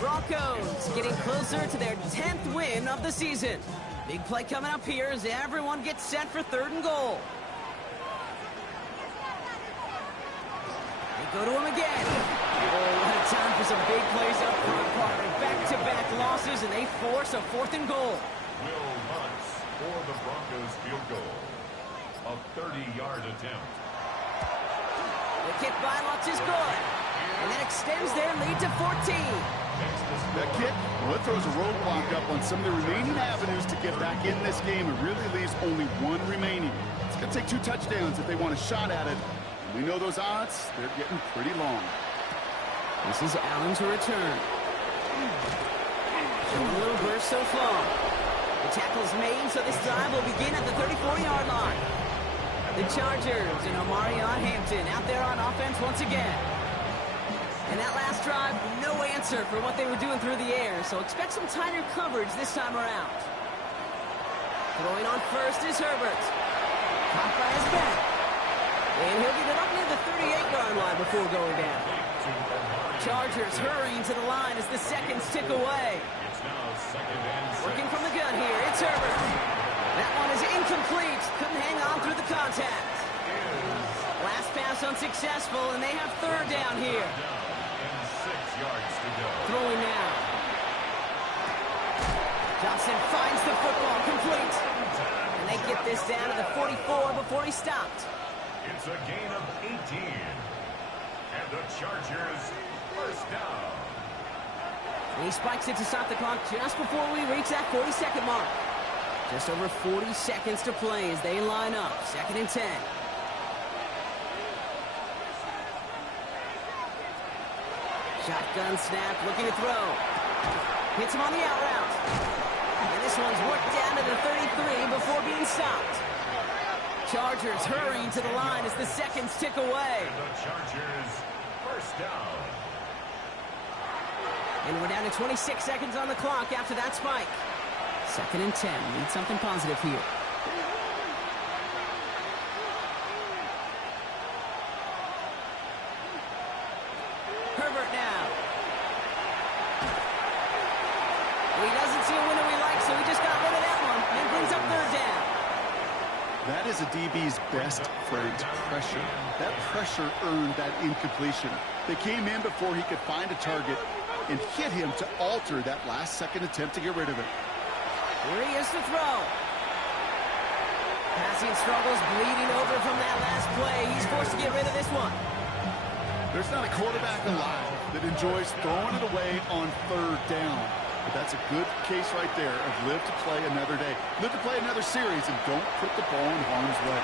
Broncos getting closer to their 10th win of the season. Big play coming up here as everyone gets set for third and goal. They go to him again. Oh, what a time for some big plays up front, partner. Back-to-back losses, and they force a fourth and goal. Will Lutz for the Broncos field goal. A 30-yard attempt. The kick by Lutz is good. And that extends their lead to 14. That kick, well, it throws a roadblock up on some of the remaining avenues to get back in this game. It really leaves only one remaining. It's going to take 2 touchdowns if they want a shot at it. And we know those odds, they're getting pretty long. This is Allen to return. Showing a little burst so far. The tackle's made, so this drive will begin at the 34-yard line. The Chargers and Omarion Hampton out there on offense once again. And that last drive, no answer for what they were doing through the air, so expect some tighter coverage this time around. Throwing on first is Herbert. Caught by his back. And he'll get it up near the 38-yard line before going down. Chargers hurrying to the line as the seconds tick away. Working from the gun here, it's Herbert. That one is incomplete. Couldn't hang on through the contact. Last pass unsuccessful, and they have third down here. 6 yards to go. Throwing now. Johnson finds the football complete. And they get this down to the 44 before he stopped. It's a gain of 18. And the Chargers first down. And he spikes it to stop the clock just before we reach that 40-second mark. Just over 40 seconds to play as they line up. 2nd and 10. Shotgun snap, looking to throw. Hits him on the out route. And this one's worked down to the 33 before being stopped. Chargers hurrying to the line as the seconds tick away. And the Chargers first down. And we're down to 26 seconds on the clock after that spike. 2nd and 10. Need something positive here. Herbert now. He doesn't see a winner we like, so he just got rid of that one and brings up third down. That is a DB's best friend, pressure. That pressure earned that incompletion. They came in before he could find a target and hit him to alter that last-second attempt to get rid of it. Here he is to throw. Passing struggles bleeding over from that last play. He's forced to get rid of this one. There's not a quarterback alive that enjoys throwing it away on third down. But that's a good case right there of live to play another day. Live to play another series and don't put the ball in harm's way.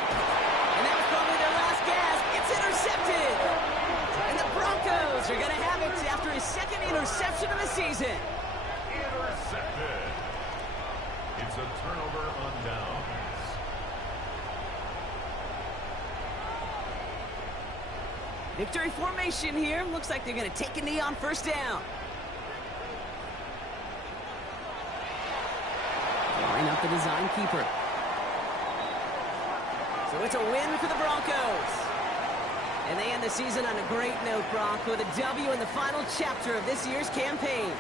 And that was probably their last gasp. It's intercepted. And the Broncos are going to have it after his 2nd interception of the season. Intercepted. It's a turnover on downs. Victory formation here. Looks like they're going to take a knee on first down. Line up the design keeper. So it's a win for the Broncos. And they end the season on a great note, Brock, with a W in the final chapter of this year's campaign.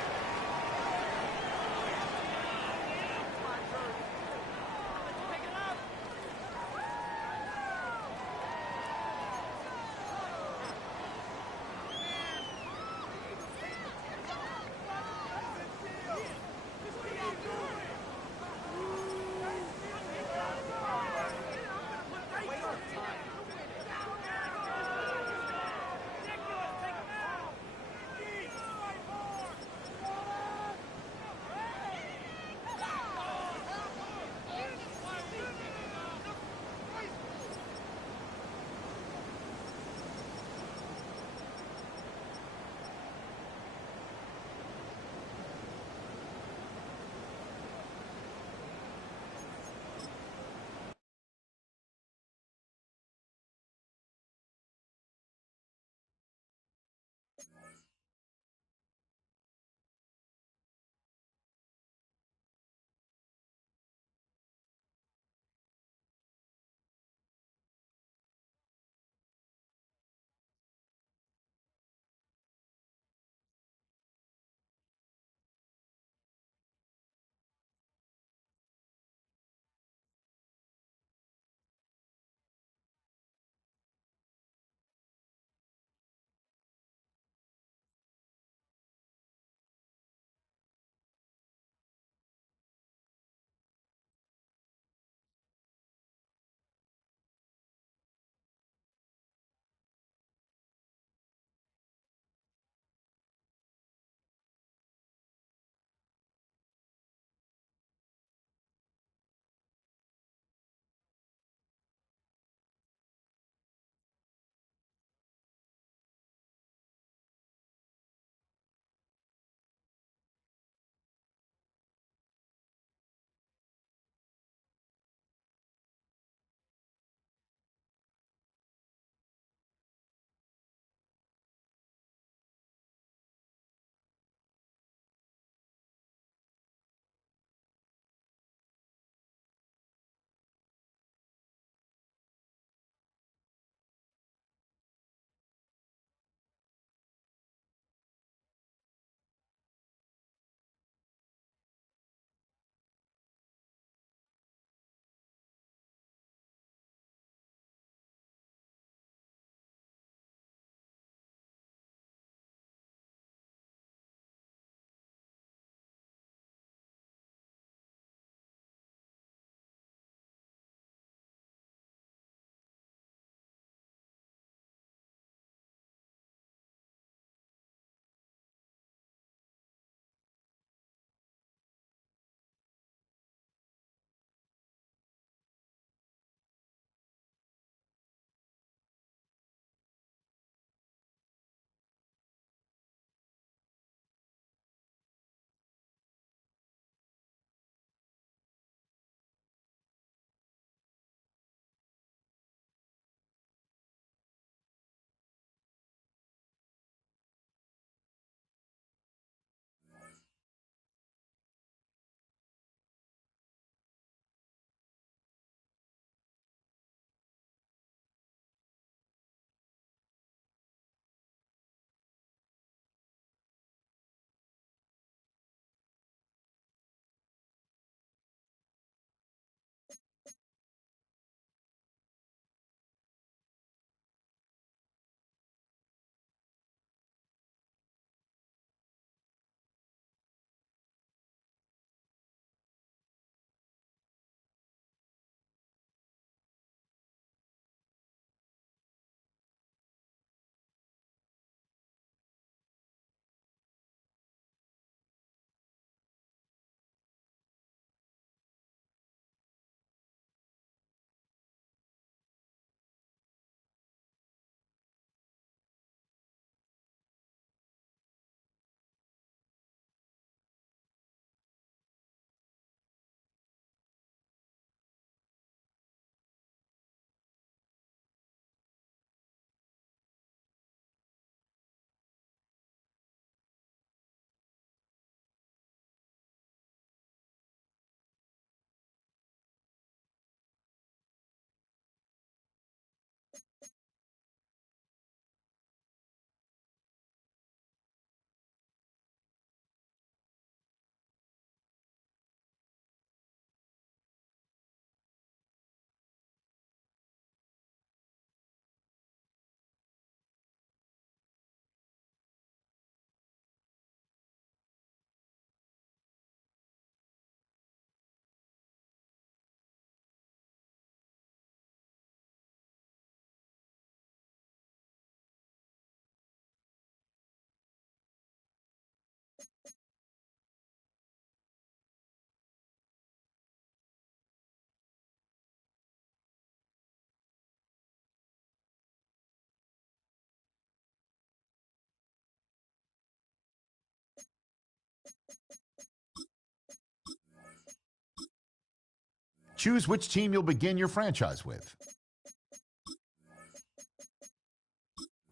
Choose which team you'll begin your franchise with.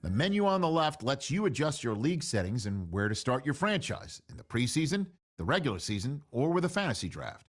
The menu on the left lets you adjust your league settings and where to start your franchise in the preseason, the regular season, or with a fantasy draft.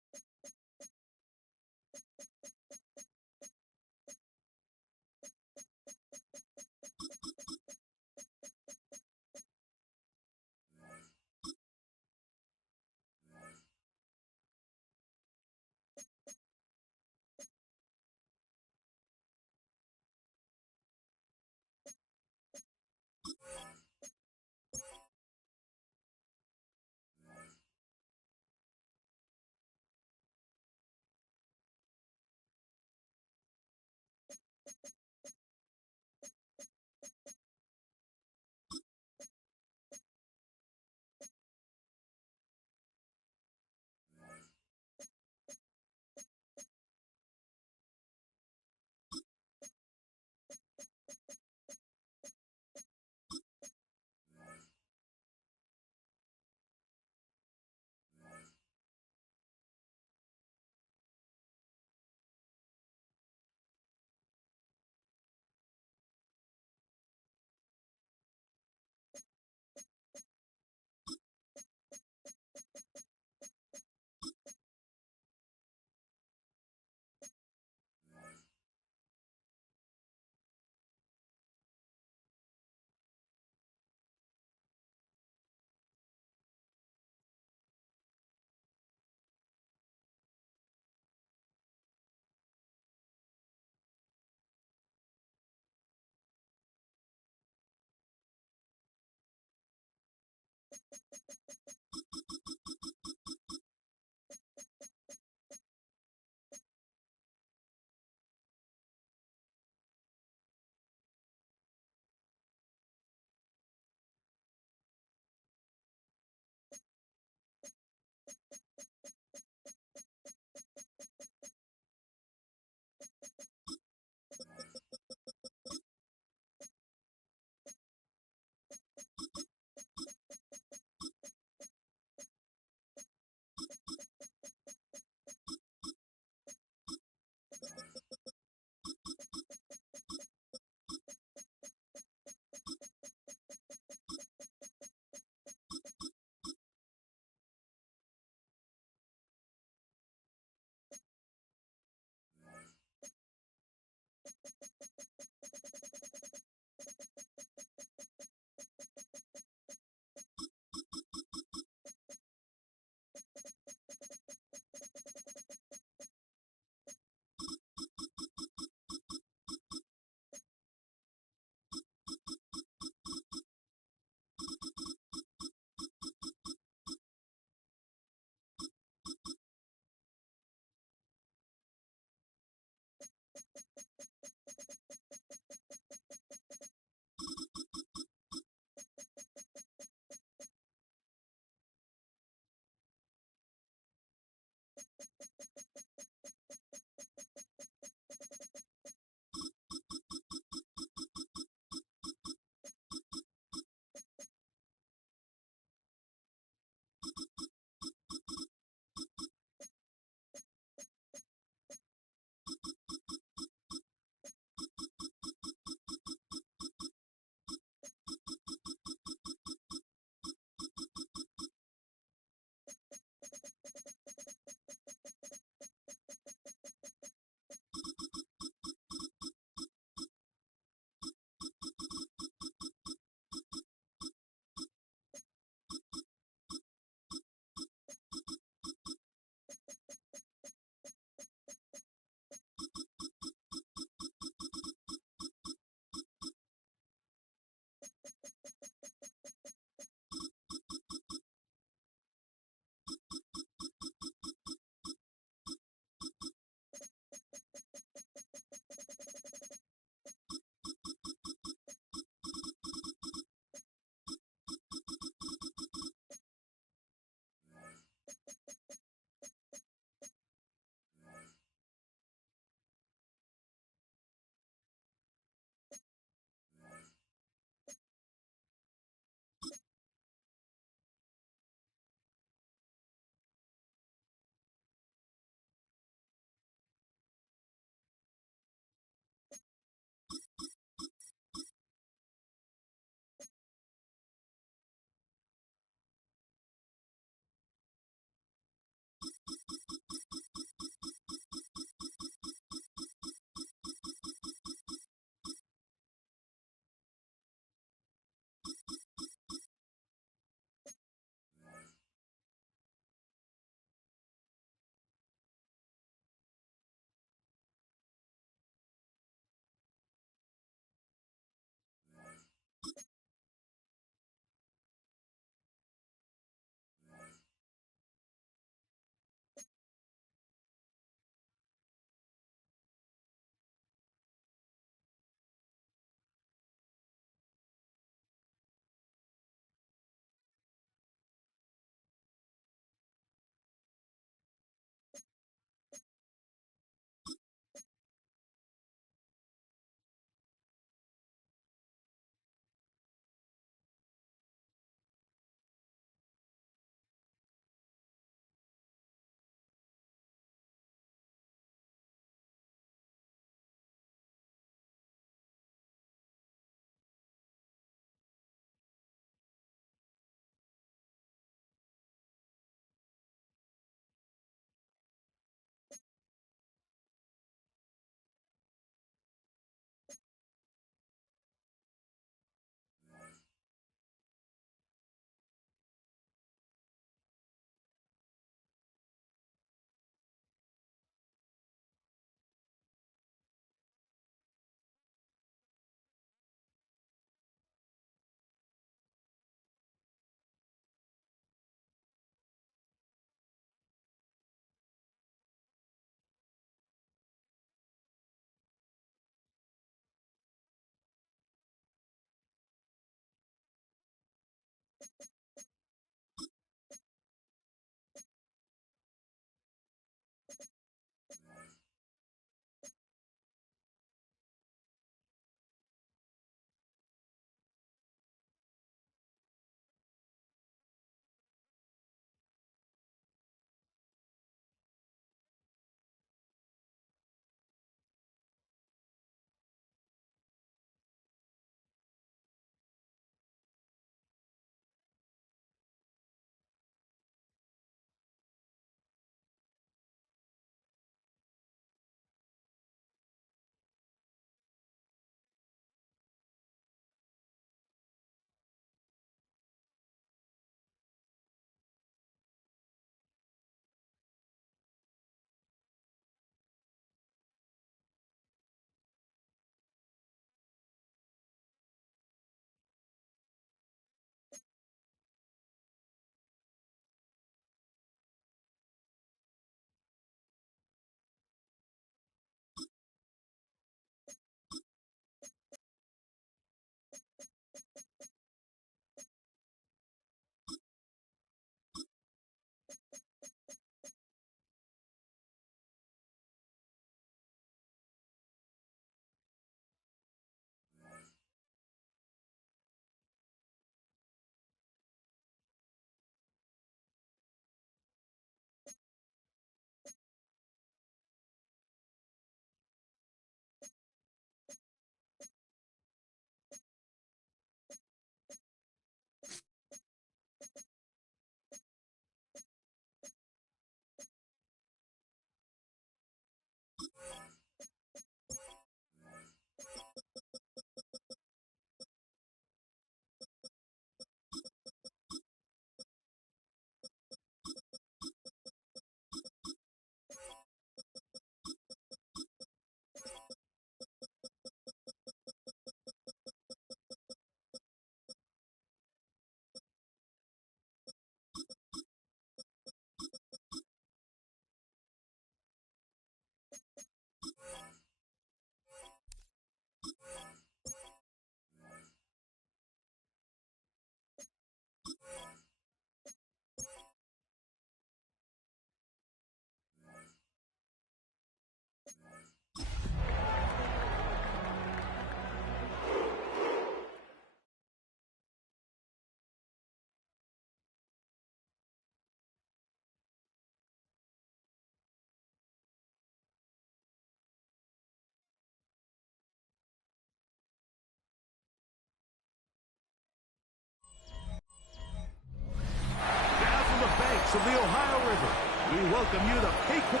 of the Ohio River, we welcome you to Paycor.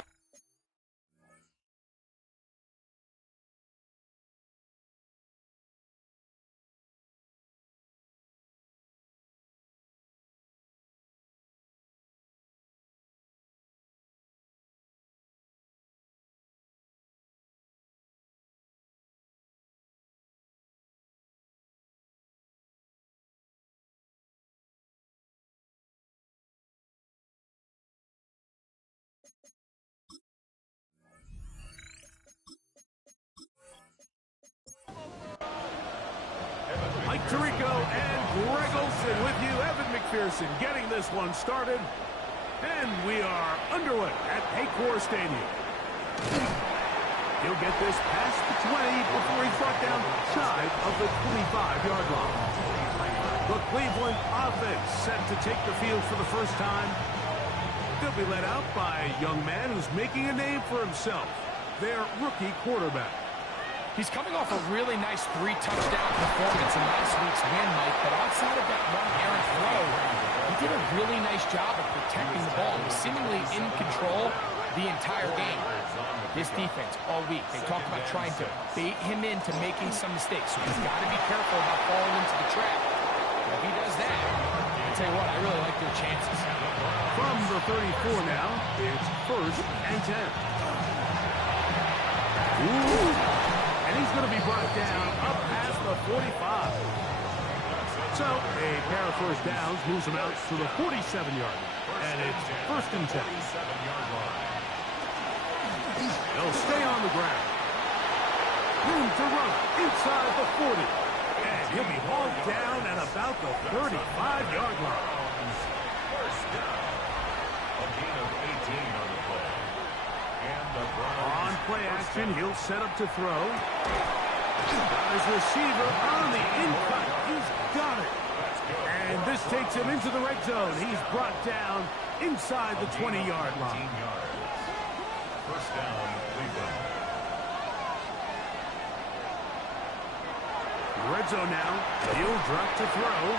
Mike Tirico and Greg Olson with you. Evan McPherson getting this one started. And we are underway at Paycor Stadium. He'll get this past the 20 before he's brought down shy of the 25-yard line. The Cleveland offense set to take the field for the first time. They'll be led out by a young man who's making a name for himself, their rookie quarterback. He's coming off a really nice 3-touchdown performance in last week's win, Mike, but outside of that one errant throw, he did a really nice job of protecting the ball. He was seemingly in control the entire game. This defense all week, they talked about trying to bait him into making some mistakes, so he's got to be careful about falling into the trap. If he does that, I'll tell you what, I really like their chances. From the 34 now, it's 1st and 10. Ooh. And he's going to be brought down up past the 45. So a pair of first downs moves him out to the 47-yard line. And it's 1st and 10. They'll stay on the ground. Room to run inside the 40. And he'll be hauled down at about the 35-yard line. First down. A gain of 18 on the play. On play action, he'll set up to throw. Got his receiver on the in-cut. He's got it. And this takes him into the red zone. He's brought down inside the 20-yard line. First down, Cleveland. Red zone now. He'll drop to throw.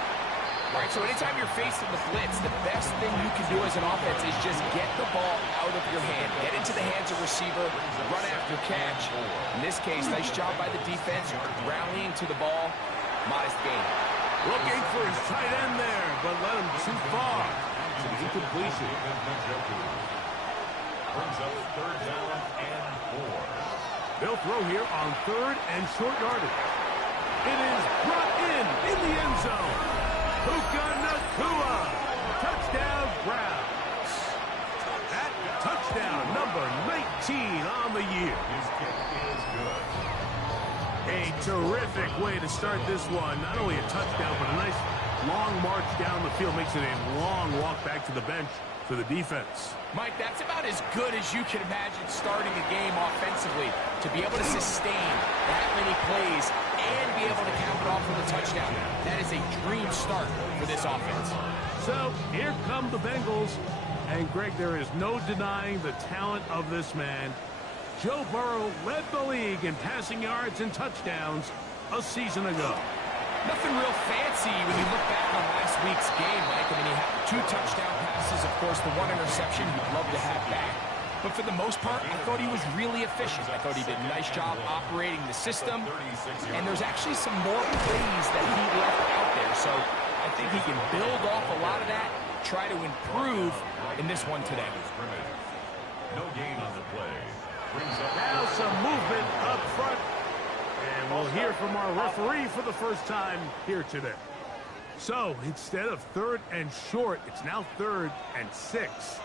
All right, so anytime you're facing the blitz, the best thing you can do as an offense is just get the ball out of your hand. Get into the hands of receiver, run after catch. In this case, nice job by the defense, rallying to the ball. Modest gain. Looking for his tight end there, but led him too far. It's an incompletion. Brings up 3rd down and 4. They'll throw here on 3rd and short yardage. It is brought in the end zone. Puka Nacua, touchdown Browns. That touchdown number 19 on the year. His kick is good. A terrific way to start this one. Not only a touchdown, but a nice long march down the field. Makes it a long walk back to the bench for the defense. Mike, that's about as good as you can imagine starting a game offensively. To be able to sustain that many plays and be able to cap it off with a touchdown. That is a dream start for this offense. So here come the Bengals. And Greg, there is no denying the talent of this man. Joe Burrow led the league in passing yards and touchdowns a season ago. Nothing real fancy when you look back on last week's game, Mike. I mean, he had 2 touchdown passes, of course, the 1 interception he'd love to have back. But for the most part, I thought he was really efficient. I thought he did a nice job operating the system. And there's actually some more plays that he left out there. So I think he can build off a lot of that, try to improve in this one today. No gain on the play. Now some movement up front. And we'll hear from our referee for the first time here today. So instead of 3rd and short, it's now 3rd and 6.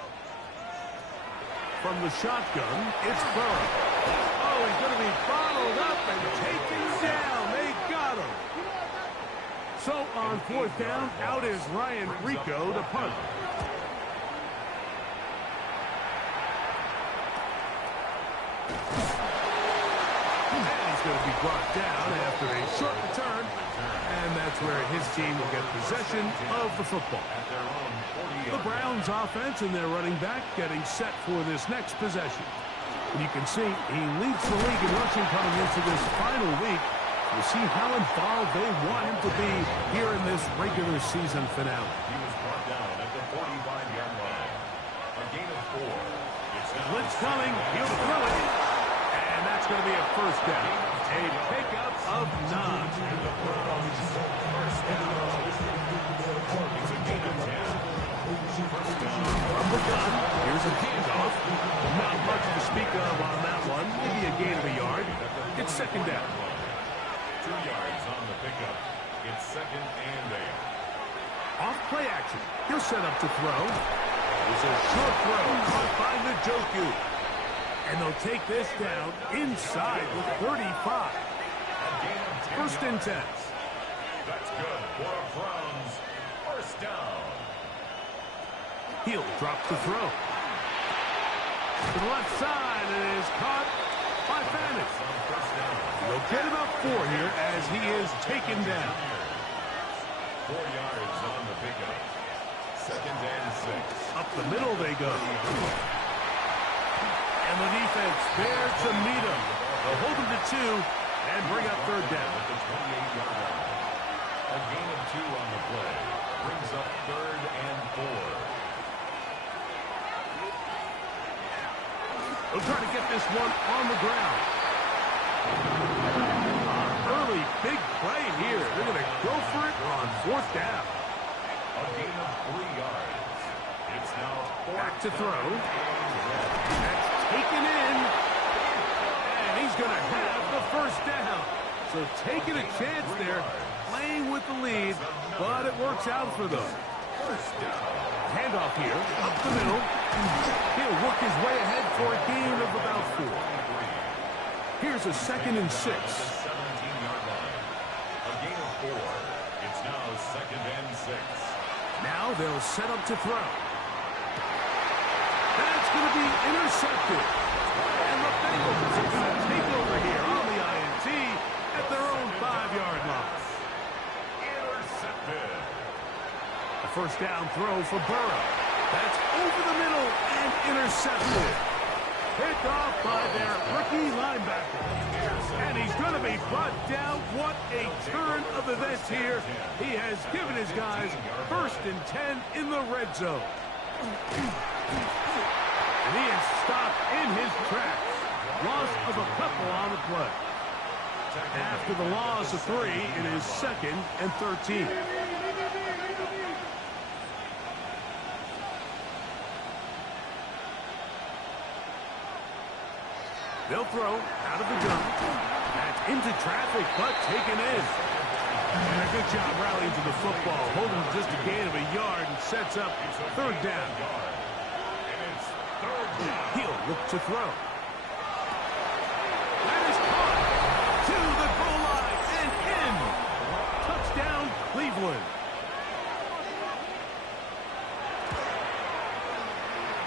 From the shotgun, it's Burrow. Oh, he's going to be bottled up and taken down. They got him. So on 4th down, out is Ryan Rico to punt. And he's going to be brought down after a short return. And that's where his team will get possession of the football. The Browns offense and their running back getting set for this next possession. And you can see he leads the league in rushing coming into this final week. We'll see how involved they want him to be here in this regular season finale. He was brought down at the 45-yard line. A gain of 4. Blitz coming. He'll throw it. And that's going to be a first down. A pickup of 9. First down. It's a gain of 10. First down. From the gun, here's a handoff. Not much to speak of on that one. Maybe a gain of a yard. It's second down. 2 yards on the pickup. It's second and 8. Off play action. He'll set up to throw. It's a short throw caught by Njoku. And they'll take this down inside the 35. First and 10. That's good for a Browns. First down. He'll drop the throw. To the left side, and it is caught by Bennett. He'll get about 4 here as he is taken down. 4 yards on the pickup. Second and 6. Up the middle they go. And the defense there to meet him. They'll hold him to 2 and bring up third down. At the 28-yard line. A gain of 2 on the play. Brings up third and 4. They'll try to get this one on the ground. Early big play here. They're going to go for it on fourth down. A gain of 3 yards. It's now back to throw. That's taken in. And he's going to have the first down. So taking a chance there, playing with the lead, but it works out for them. first down. Handoff here, up the middle. He'll work his way ahead for a gain of about 4. Here's a second and 6. 17-yard line. A gain of 4. It's now second and 6. Now they'll set up to throw. That's going to be intercepted. And the Bengals are going to take over here on the INT at their own 5-yard line. Intercepted. A first down throw for Burrow. That's over the middle and intercepted. Picked off by their rookie linebacker. And he's going to be brought down. What a turn of events here. He has given his guys first and 10 in the red zone. And he is stopped in his tracks. Loss of a couple on the play. After the loss of 3, it is second and 13. They'll throw out of the gun. That's into traffic, but taken in. And a good job rallying to the football. Holding just a gain of a yard and sets up third down. He'll look to throw. That is caught to the goal line and in. Touchdown, Cleveland.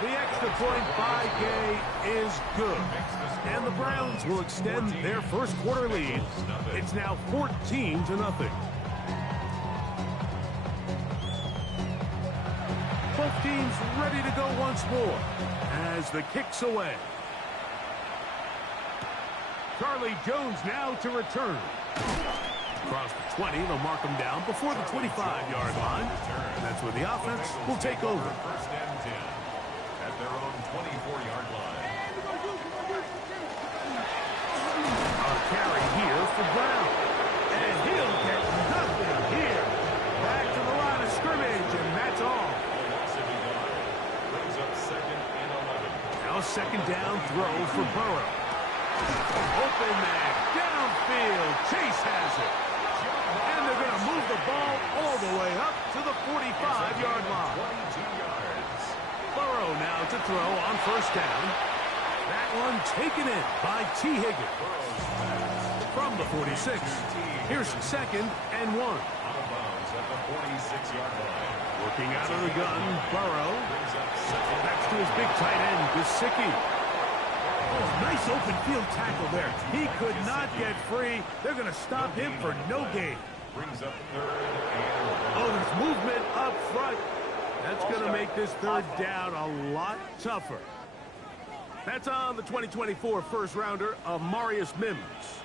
The extra point by Gay is good. And the Browns will extend their first quarter lead. It's now 14-0. Both teams ready to go once more as the kick's away. Charlie Jones now to return. Across the 20, they'll mark him down before the 25-yard line. And that's where the offense will take over. First and 10 at their own 24-yard line. A carry here for Brown. And he'll get nothing here. Back to the line of scrimmage, and that's all. Brings up second and 11. Now second down throw for Burrow. Open man, downfield. Chase has it. And they're going to move the ball all the way up to the 45-yard line. 22 yards. Burrow now to throw on first down. That one taken in by T. Higgins. From the 46. Here's second and 1. Out of bounds at the 46-yard line. Working out of the gun, Burrow. Next to his big tight end, Gesicki. Oh, nice open field tackle there. He could not get free. They're going to stop him for no gain. Brings up third and 1. Oh, there's movement up front. That's going to make this third down a lot tougher. That's on the 2024 first-rounder of Marius Mims.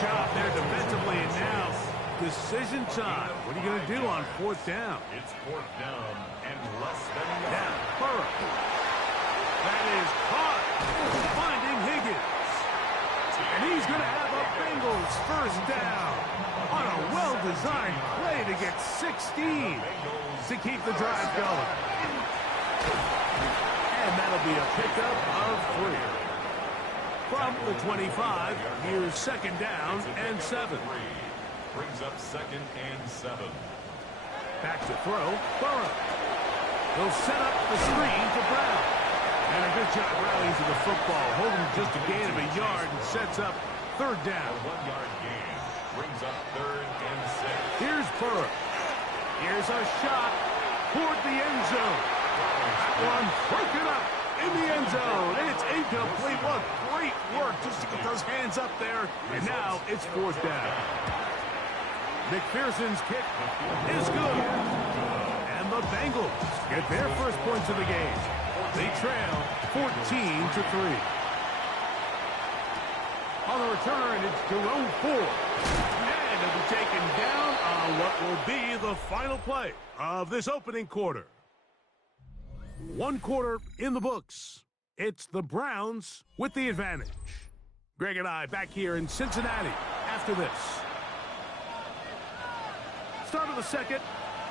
Job there defensively, and now decision time. What are you going to do on 4th down? It's 4th down and less than a yard. Now, Burrow. That is caught. Finding Higgins. And he's going to have a Bengals first down on a well-designed play to get 16 to keep the drive going. And that'll be a pickup of 3. From the 25, here's 2nd down and 7. Brings up 2nd and 7. Back to throw, Burrow. He'll set up the screen to Brown. And a good job rallying to the football, holding just a gain of a yard and sets up 3rd down. A 1-yard gain brings up 3rd and 6. Here's Burrow. Here's a shot toward the end zone. That one broken up in the end zone. It's incomplete. What great work just to get those hands up there. And now it's 4th down. McPherson's kick is good. And the Bengals get their first points of the game. They trail 14-3. On the return, it's Jerome Ford. And it'll be taken down on what will be the final play of this opening quarter. 1 quarter in the books. It's the Browns with the advantage. Greg and I back here in Cincinnati after this. Start of the 2nd.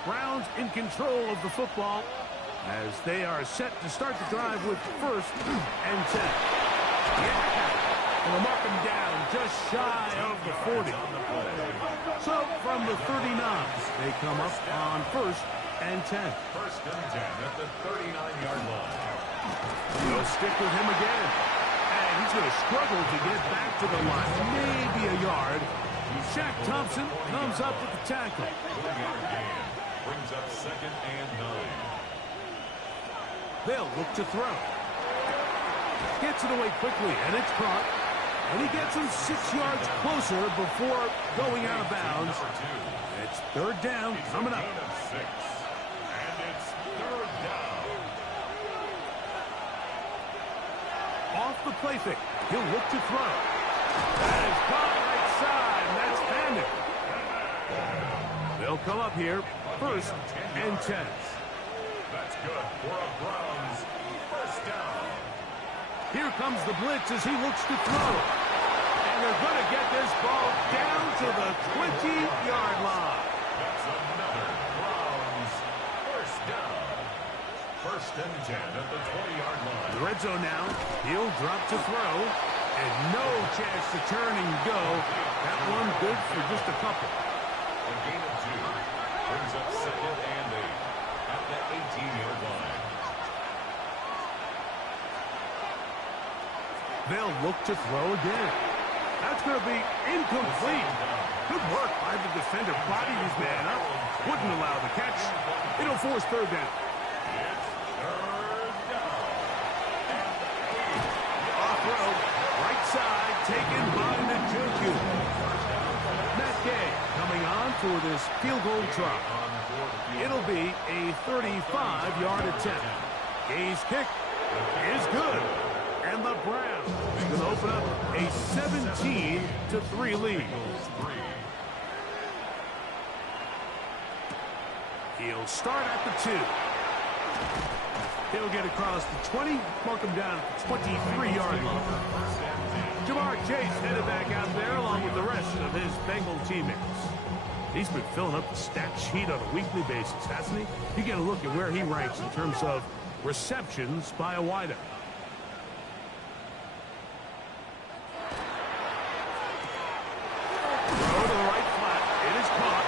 Browns in control of the football as they are set to start the drive with 1st and 10. Yeah! And they'll mark them down just shy of the 40. So from the 39, they come up on 1st and 10. 1st and 10 at the 39-yard line. They'll stick with him again. And he's going to struggle to get back to the line. Maybe a yard. Shaq Thompson comes up with the tackle. 1-yard gain brings up 2nd and 9. They'll look to throw. Gets it away quickly, and it's caught. And he gets him 6 yards closer before going out of bounds. It's 3rd down coming up. Gain of 6. And it's 3rd down. Off the play fake. He'll look to throw. That is caught right side, and that's Bandit. They'll come up here, 1st and 10. That's good for a Browns first down. Here comes the blitz as he looks to throw. And they're going to get this ball down to the 20-yard line. That's another Browns first down. 1st and 10 at the 20-yard line. The red zone now. He'll drop to throw. And no chance to turn and go. That one good for just a couple. A gain of 2 brings up 2nd and 8 at the 18-yard line. They'll look to throw again. That's going to be incomplete. Good work by the defender. Body his man up. Wouldn't allow the catch. It'll force 3rd down. It's 3rd down. Off road. Right side taken by Njoku. Matt Gay coming on for this field goal try. It'll be a 35-yard attempt. Gay's kick is good. And the Browns going to open up a 17-3 lead. He'll start at the 2. He'll get across the 20, mark him down at the 23-yard line. Jamar Chase headed back out there along with the rest of his Bengal teammates. He's been filling up the stat sheet on a weekly basis, hasn't he? You get a look at where he ranks in terms of receptions by a wideout. Throw to the right flat. It is caught.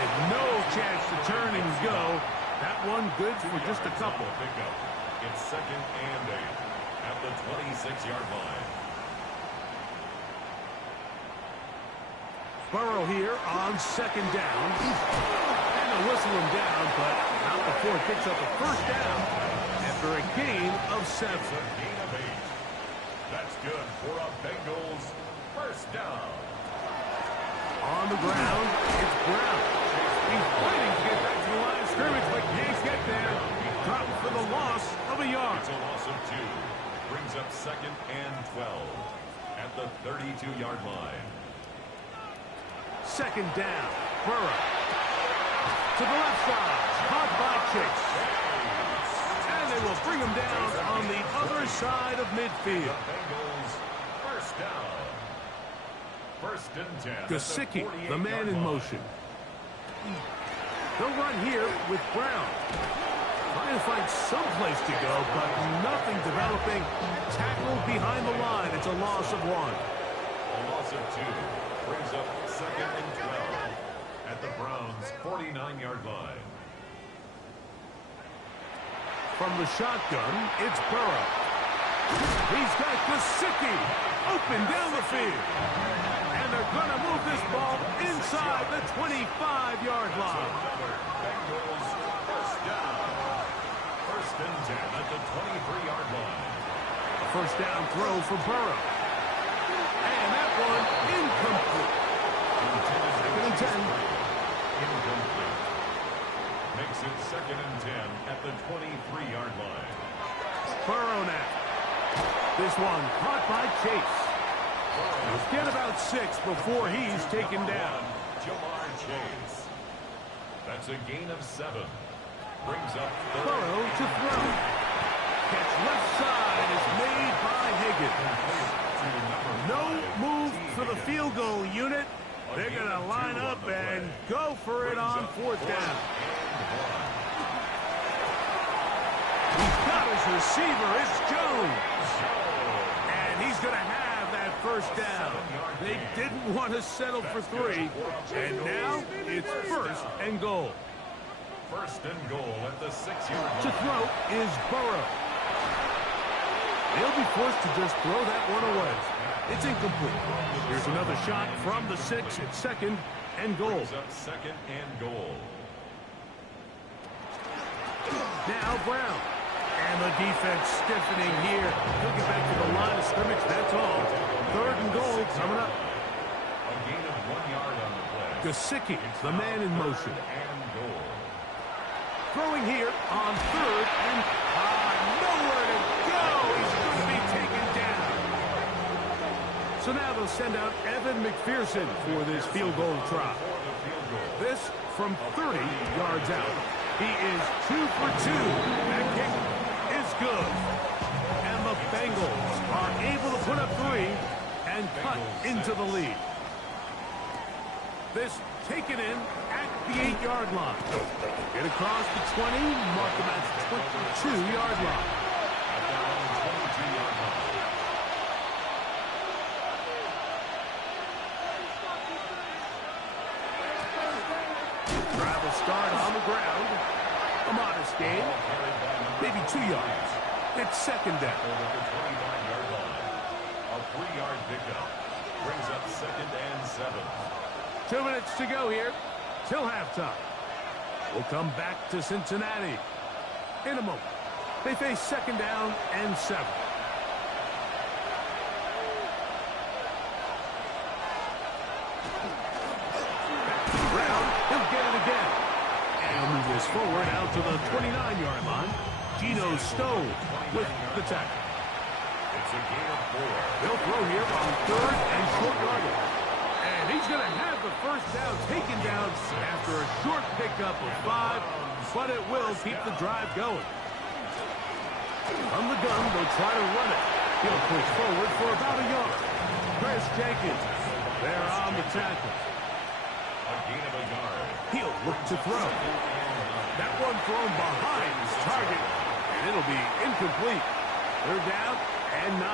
And no chance to turn and go. That one good for just a couple. It's 2nd and 8 at the 26-yard line. Burrow here on 2nd down. And they'll whistle him down, but not before it picks up a 1st down after a gain of 7. It's a gain of 8. That's good for a Bengals first down. On the ground, it's Brown. He's fighting to get back to the line of scrimmage, but can't get there. Dropped for the loss of a yard. It's a loss of 2. Brings up 2nd and 12 at the 32-yard line. Second down. Burrow. To the left side. Caught by Chase. And they will bring him down on the other side of midfield. Bengals first down. First and 10. Gesicki, the man in motion. They'll run here with Brown. Trying to find some place to go, but nothing developing. Tackled behind the line. It's a loss of 1. A loss of 2 brings up second and 12 at the Browns' 49-yard line. From the shotgun, it's Burrow. He's got Gesicki open down the field. And they're going to move this ball inside the 25-yard line. Bengals first down. First and 10 at the 23-yard line. A first down throw for Burrow. And that one incomplete. Second and 10. Incomplete. Makes it second and 10 at the 23-yard line. Burrow now. This one caught by Chase. He'll get about 6 before he's taken down. Jamar Chase. That's a gain of 7. Brings up Burrow to throw. Catch left side is made by Higgins. No move for the field goal unit. They're going to line up and go for it on 4th down. He's got his receiver. It's Jones. And he's going to have that first down. They didn't want to settle for 3. And now it's first and goal. First and goal at the 6-yard line. To throw is Burrow. They'll be forced to just throw that one away. It's incomplete. Here's another shot from the 6. It's second and goal. Up second and goal. Now Brown. And the defense stiffening here. He'll get back to the line of scrimmage. That's all. Third and goal coming up. A gain of 1 yard on the play. Gesicki, the man in motion. And goal. Throwing here on 3rd and nowhere to go. He's going to be taken down. So now they'll send out Evan McPherson for this field goal try. This from 30 yards out. He is 2 for 2. That kick is good. And the Bengals are able to put up 3 and cut into the lead. This taken in at the 8-yard line. Get across the 20, mark him at the 22-yard line. Travel start on the ground. A modest gain. Maybe 2 yards. It's second down. Over the 25-yard line. A 3-yard pickup. Brings up second and 7. 2 minutes to go here till halftime. We'll come back to Cincinnati in a moment. They face second down and 7. Brown, he'll get it again. And move this forward out to the 29-yard line. Geno Stone with the tackle. It's a gain of 4. They'll throw here on 3rd and short yardage. And he's going to have the first down taken down after a short pickup of 5, but it will keep the drive going. From the gun, they'll try to run it. He'll push forward for about a yard. Chris Jenkins there on the tackle. A gain of a yard. He'll look to throw. That one thrown behind his target, and it'll be incomplete. They're down and 9.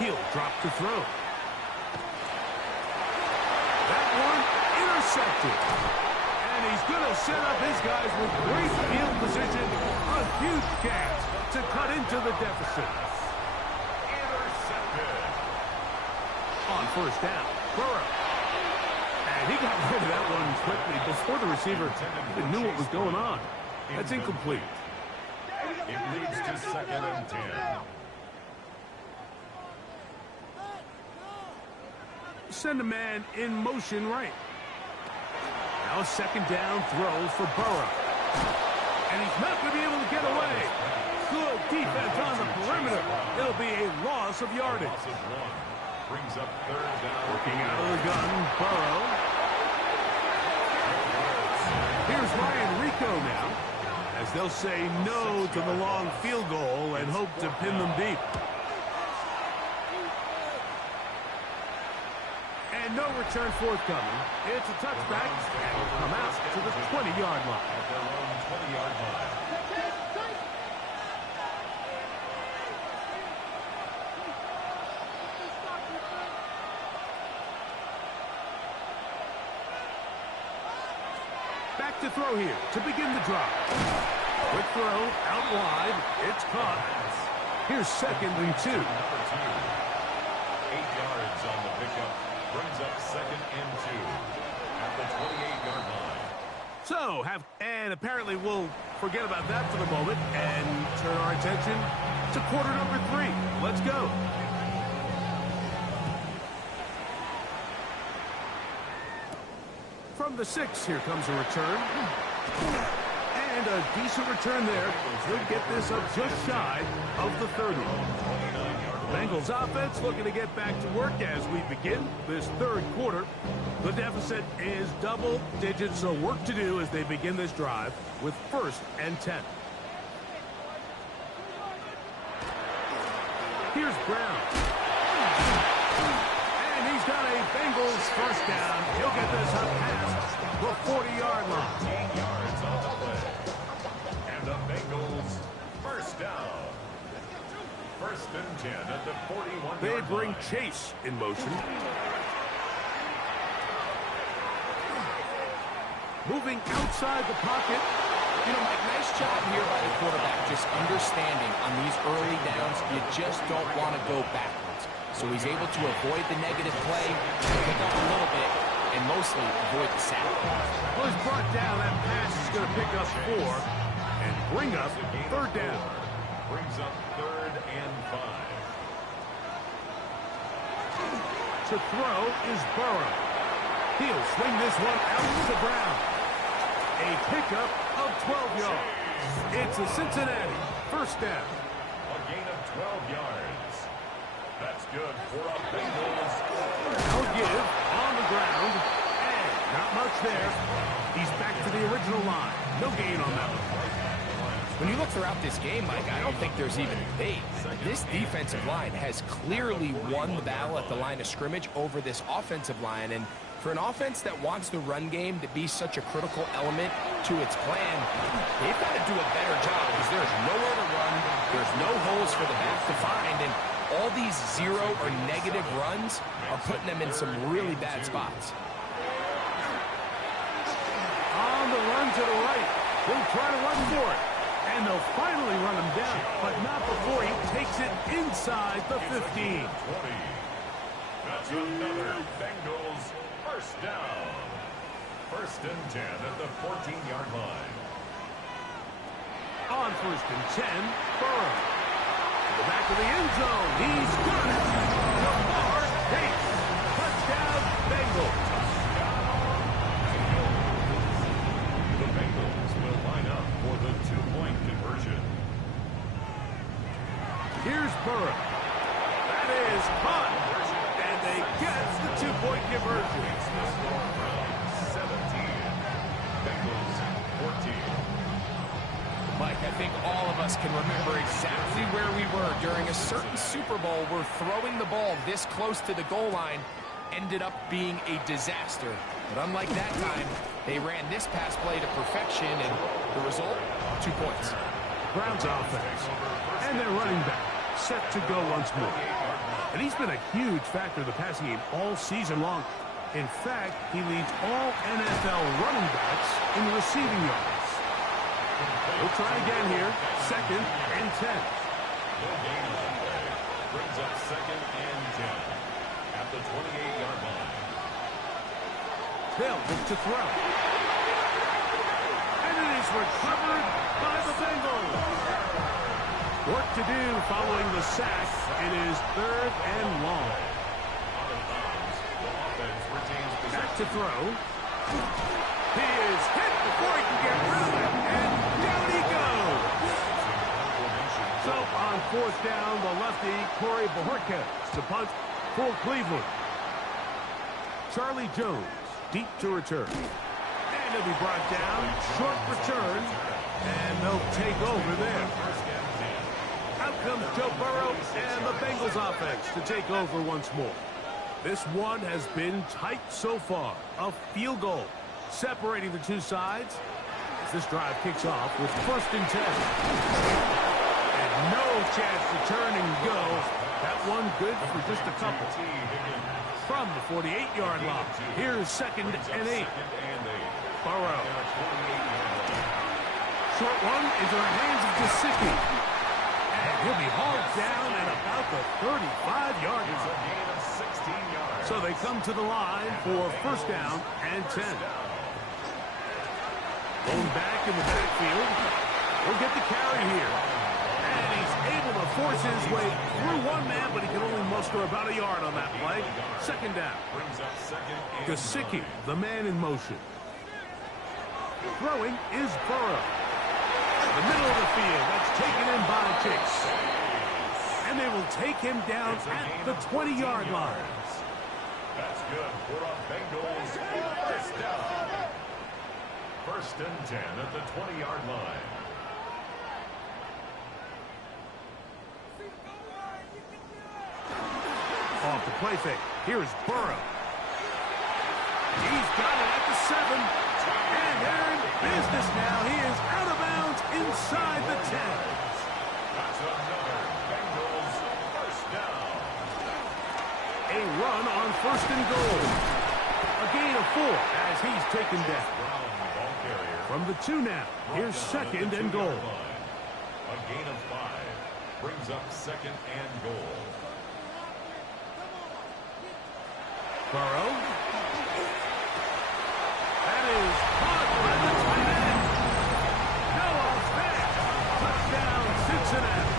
He'll drop to throw. That one intercepted. And he's going to set up his guys with great field position. A huge chance to cut into the deficit. Intercepted. On first down, Burrow. And he got rid of that one quickly before the receiver even knew what was going on. That's incomplete. It leads to second and 10. Send a man in motion right. Now a second down throw for Burrow. and he's not going to be able to get away. Good defense on the perimeter. It'll be a loss of yardage. Brings up third down. Working out of the gun, Burrow. Here's Ryan Rico now, as they'll say no to the long field goal and hope to pin them deep. And no return forthcoming. It's a touchback, and will come out to the 20-yard line. At their own 20-yard line. Back to throw here to begin the drive. Quick throw out wide. It's caught. Here's 2nd and 2. 8 yards on the pickup. Brings up 2nd and 2 at the 28-yard line. So, and apparently we'll forget about that for the moment and turn our attention to quarter number 3. Let's go. From the 6, here comes a return. And a decent return there. He'll get this up just shy of the 30. Bengals offense looking to get back to work as we begin this 3rd quarter. The deficit is double digits, so work to do as they begin this drive with 1st and 10. Here's Brown. And he's got a Bengals 1st down. He'll get this up past the 40-yard line. 10 yards on the play. And the Bengals 1st down. 1st and 10 at the 41-yard line. They bring Chase in motion. Moving outside the pocket. You know, Mike, nice job here by the quarterback, just understanding on these early downs, you just don't want to go backwards. So he's able to avoid the negative play, pick up a little bit, and mostly avoid the sack. Well, he's brought down. That pass is going to pick up 4 and bring up 3rd down. Brings up 3rd and 5. To throw is Burrow. He'll swing this one out to Brown. A pickup of 12 yards. It's a Cincinnati 1st down. A gain of 12 yards. That's good for a Bengals. Now give on the ground. And not much there. He's back to the original line. No gain on that one. When you look throughout this game, Mike, I don't think there's even a debate. This defensive line has clearly won the battle at the line of scrimmage over this offensive line. And for an offense that wants the run game to be such a critical element to its plan, they've got to do a better job because there's nowhere to run, there's no holes for the back to find, and all these 0 or negative runs are putting them in some really bad spots. On the run to the right. He'll try to run for it. And they'll finally run him down, but not before he takes it inside the 15. That's another Bengals 1st down. 1st and 10 at the 14-yard line. On 1st and 10, Burrow. To the back of the end zone. He's got it. Lamar Chase. Touchdown, Bengals. The Bengals will line up for the 2-point conversion. Here's Burrow. That is caught. And they get the 2-point conversion. 17. Bengals 14. Mike, I think all of us can remember exactly where we were during a certain Super Bowl where throwing the ball this close to the goal line ended up being a disaster. But unlike that time, they ran this pass play to perfection, and the result, 2 points. Browns offense. And their running back set to go once more. And he's been a huge factor in the passing game all season long. In fact, he leads all NFL running backs in receiving yards. We'll try again here. 2nd and 10. No gain on the play. Brings up 2nd and 10 at the 28-yard line. They'll look to throw. And it is recovered by the Bengals. Work to do following the sack. It is 3rd and long. Back to throw. He is hit before he can get rid of it. And down he safety, Corey Bojorquez, to punt for Cleveland. Charlie Jones, deep to return. And he'll be brought down, short return, and they'll take over there. Out comes Joe Burrow and the Bengals offense to take over once more. This one has been tight so far. A field goal separating the two sides as this drive kicks off with 1st and 10. And no chance to turn and go. That one good for just a couple. From the 48-yard line, here's 2nd and 8. Burrow. Short one into the hands of Gesicki. And he'll be hauled down at about the 35-yard line. So they come to the line for 1st down and 10. Going back in the backfield. We'll get the carry here. And he's able to force his way through one man, but he can only muster about a yard on that play. 2nd down. Gesicki, the man in motion. Throwing is Burrow. The middle of the field. That's taken in by Chase. And they will take him down at the 20-yard line. That's good for a Bengals 1st down. 1st and 10 at the 20-yard line. Off the play fake. Here's Burrow. He's got it at the 7. And they're in business now. He is out of bounds inside the 10. That's another Bengals 1st down. A run on 1st and goal. A gain of 4 as he's taken down. From the 2 now. Here's 2nd and goal. A gain of 5 brings up 2nd and goal. Burrow. That is caught by the tight end. No offense. Touchdown, Cincinnati.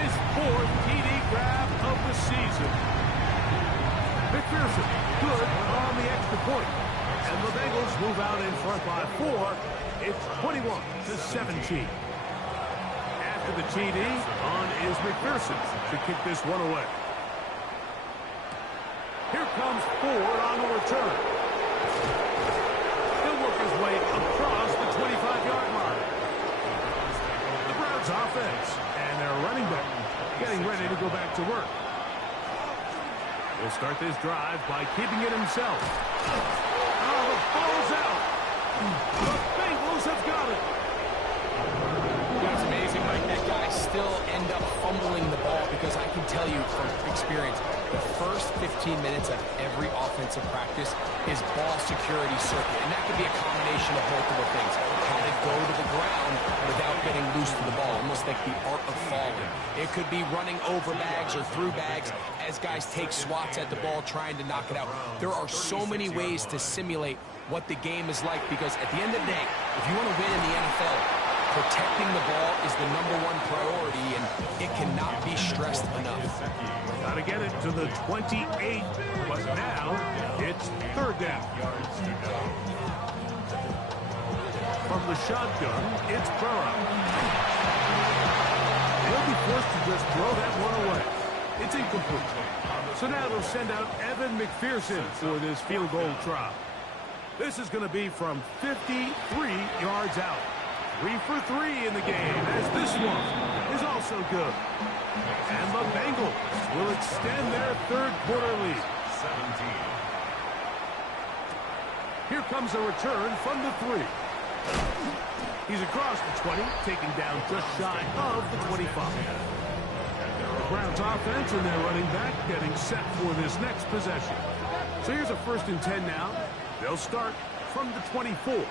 His 4th TD grab of the season. McPherson, good on the extra point. And the Bengals move out in front by 4. It's 21-17. After the TD, on is McPherson to kick this one away. Here comes Ford on the return. He'll work his way across the 25-yard line. The Browns offense and their running back getting ready to go back to work. He'll start this drive by keeping it himself. Oh, the ball's out. The Bengals have got it. It's amazing, Mike. That guy still end up fumbling the ball because I can tell you from experience, the first 15 minutes of every offensive practice is ball security circuit. And that could be a combination of multiple things. How to go to the ground without getting loose to the ball, almost like the art of falling. It could be running over bags or through bags as guys take swats at the ball trying to knock it out. There are so many ways to simulate what the game is like because at the end of the day, if you want to win in the NFL, protecting the ball is the #1 priority, and it cannot be stressed enough. Got to get it to the 28, but now it's 3rd down. From the shotgun, it's Burrow. He'll be forced to just throw that one away. It's incomplete. So now they'll send out Evan McPherson for this field goal try. This is going to be from 53 yards out. 3 for 3 in the game, as this one is also good. And the Bengals will extend their 3rd quarter lead. 17. Here comes a return from the 3. He's across the 20, taken down just shy of the 25. The Browns offense and their running back getting set for this next possession. So here's a 1st and 10 now. They'll start from the 24.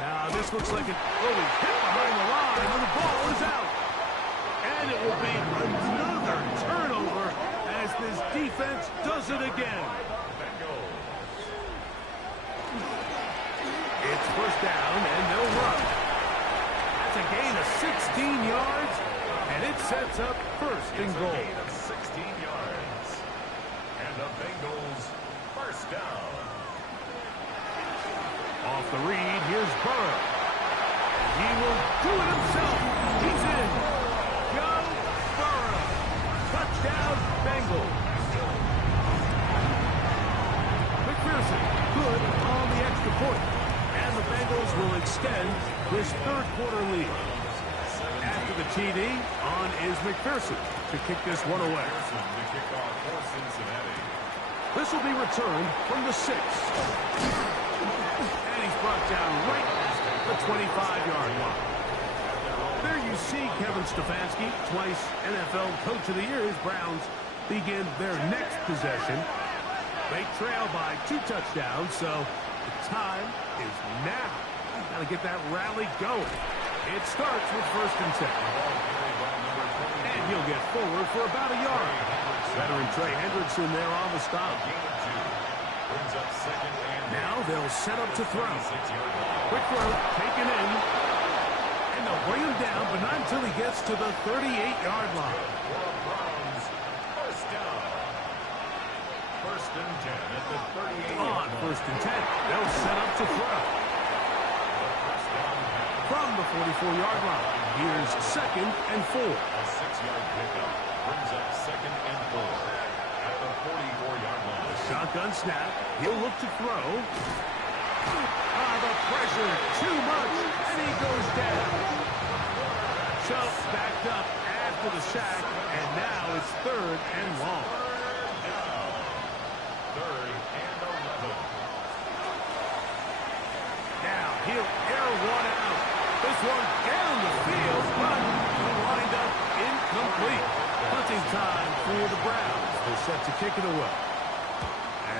Now, this looks like an early hit behind the line, and the ball is out. And it will be another turnover as this defense does it again. It's 1st down, and they'll run. That's a gain of 16 yards, and it sets up 1st and goal. A gain of 16 yards. And the Bengals 1st down. Off the read, here's Burrow. He will do it himself. He's in. Joe Burrow. Touchdown, Bengals. McPherson, good on the extra point. And the Bengals will extend this third quarter lead. After the TD, on is McPherson to kick this one away. This will be returned from the 6. And he's brought down right at the 25-yard line. There you see Kevin Stefanski, twice NFL Coach of the Year. His Browns begin their next possession. They trail by 2 touchdowns, so the time is now. Got to get that rally going. It starts with 1st and 10. And he'll get forward for about a yard. Veteran Trey Hendrickson there on the stop. Now they'll set up to throw. Quick throw, taken in. And they'll bring him down, but not until he gets to the 38-yard line. First and 10 at the 38. On 1st and 10, they'll set up to throw. From the 44-yard line, here's 2nd and 4. A 6-yard pickup brings up 2nd and 4 at the 44-yard line. Shotgun snap. He'll look to throw. The pressure, too much, and he goes down. Chubb backed up after the sack, and now it's 3rd and long. 3rd and 11. Now he'll air one out. This one down the field, but he'll wind up incomplete. Punting time for the Browns. They're set to kick it away.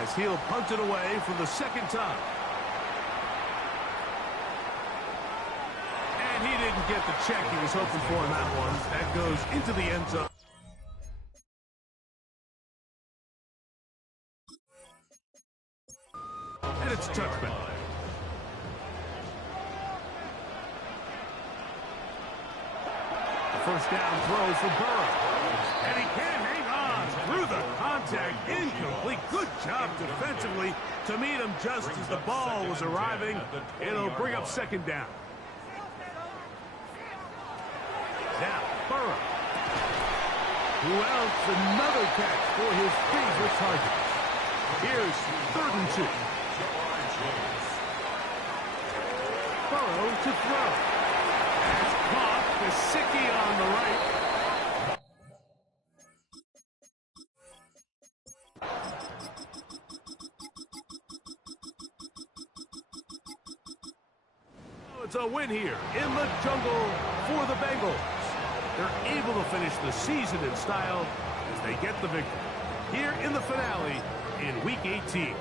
As he'll punt it away for the 2nd time. And he didn't get the check he was hoping for in that one. That goes into the end zone. And it's a touchback. First down throw for Burrow. And he can't hang on through the contact. Incomplete. Good job defensively to meet him just as the ball was arriving. It'll bring up 2nd down. Now, Burrow. Who else? Another catch for his favorite target. Here's 3rd and 2. Burrow to throw. As caught, Gesicki on the right. It's a win here in the jungle for the Bengals. They're able to finish the season in style as they get the victory here in the finale in Week 18.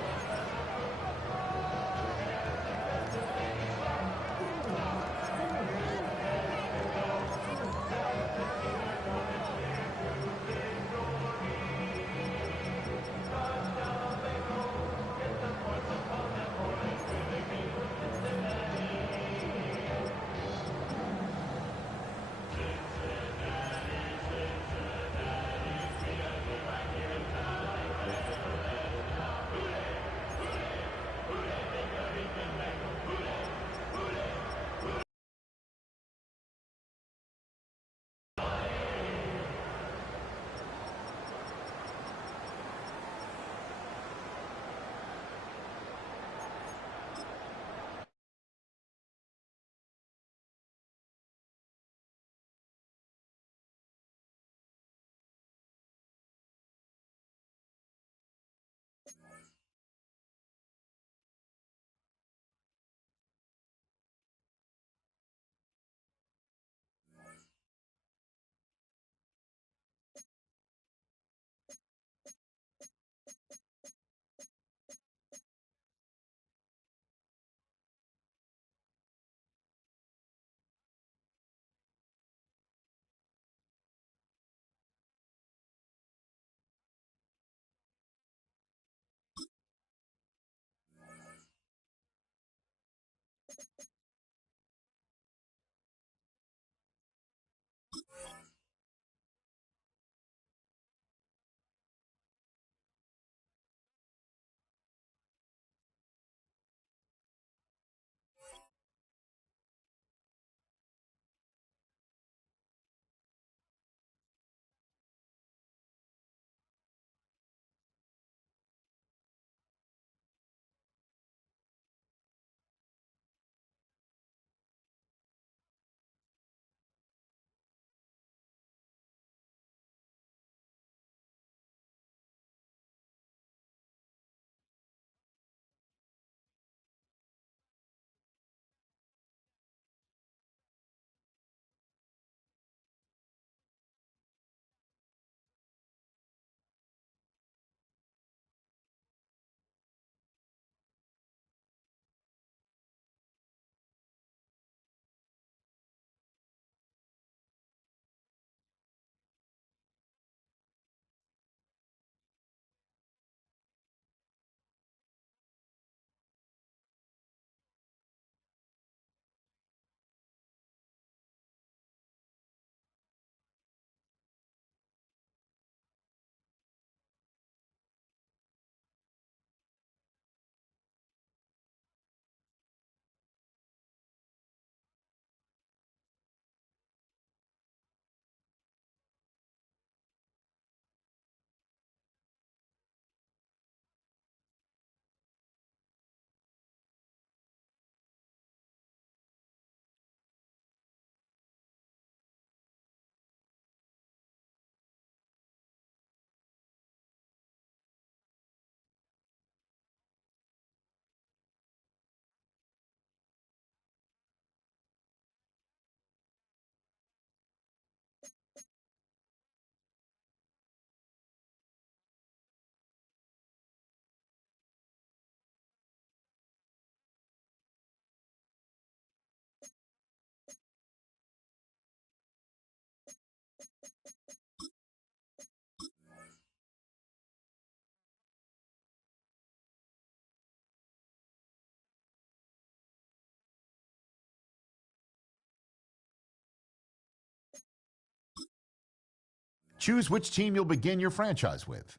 Choose which team you'll begin your franchise with.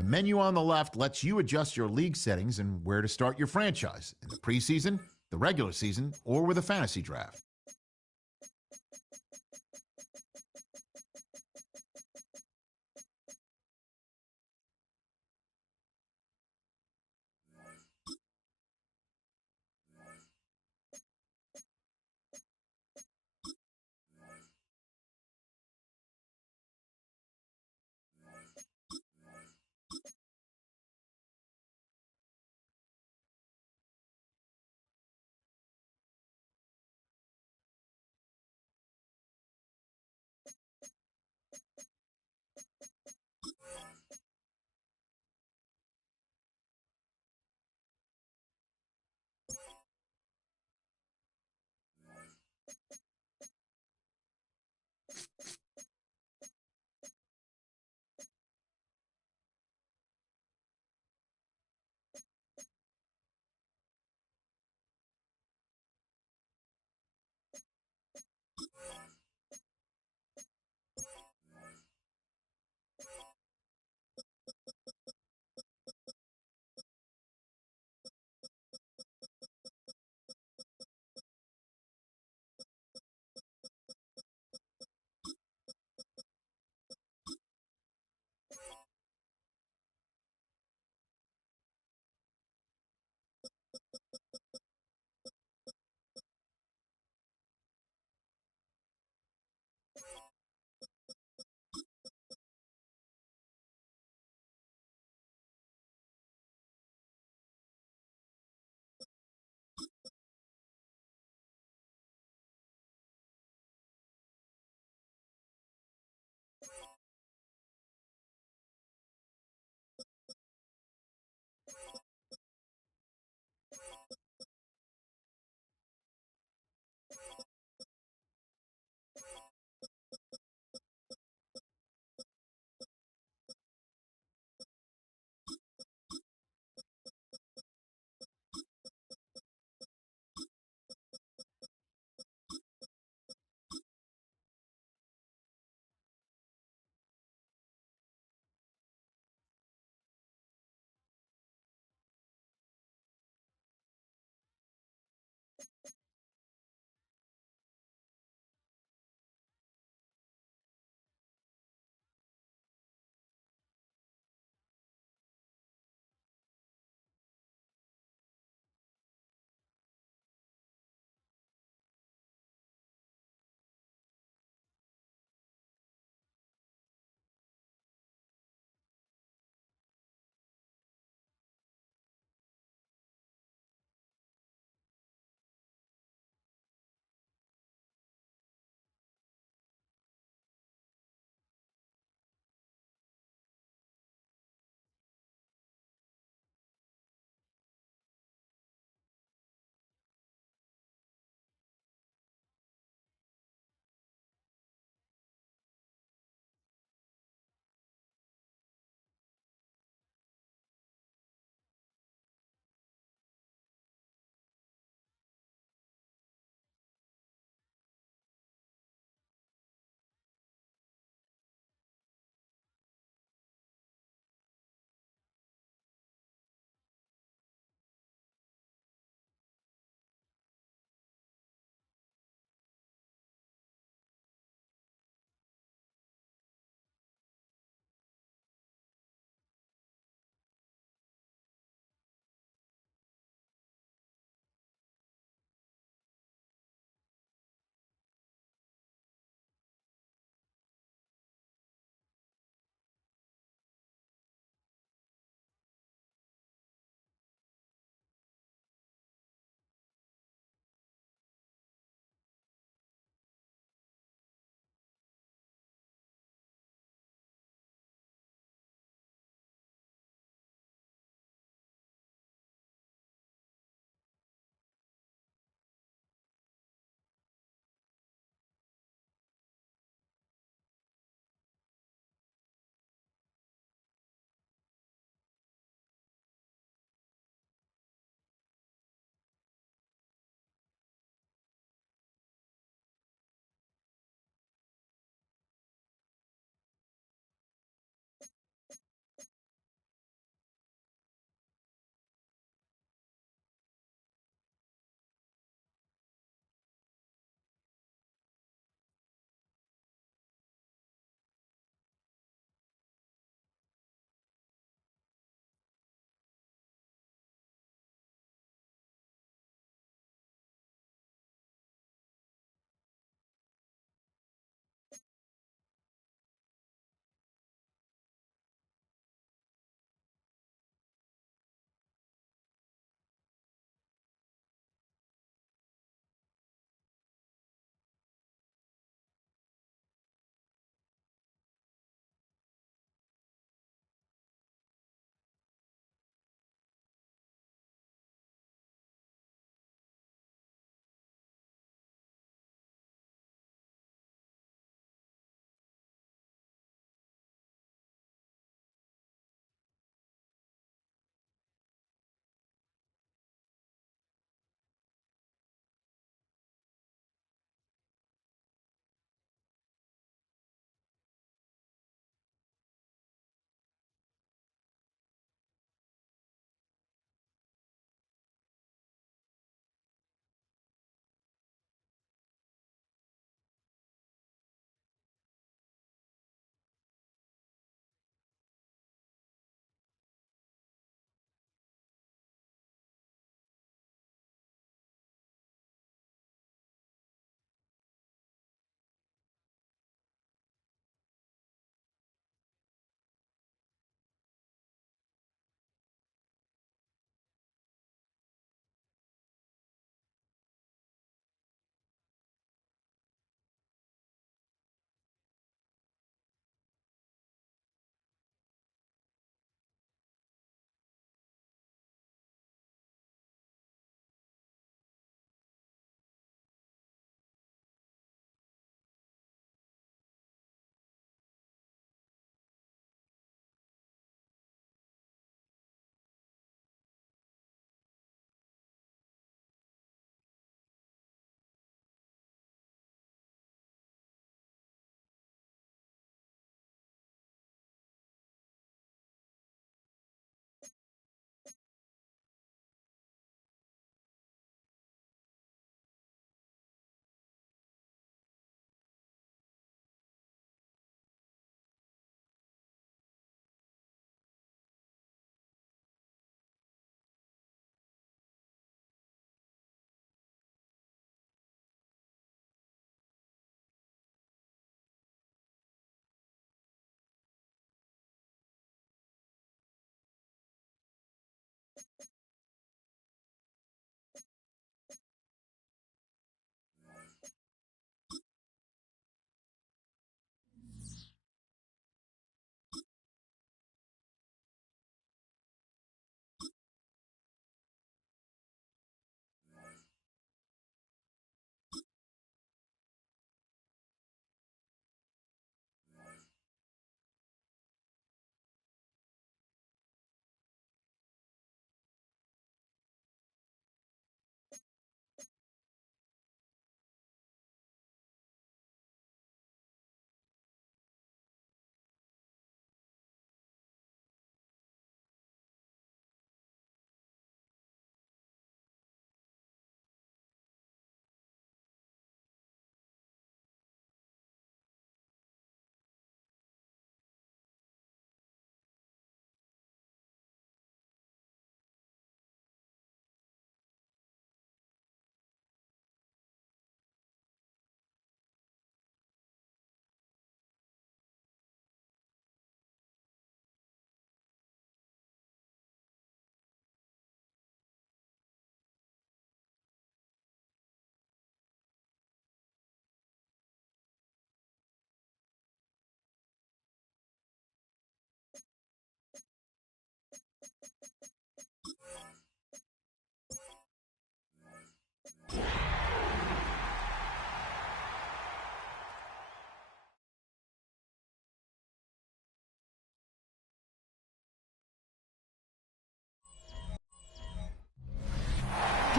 The menu on the left lets you adjust your league settings and where to start your franchise in the preseason, the regular season, or with a fantasy draft.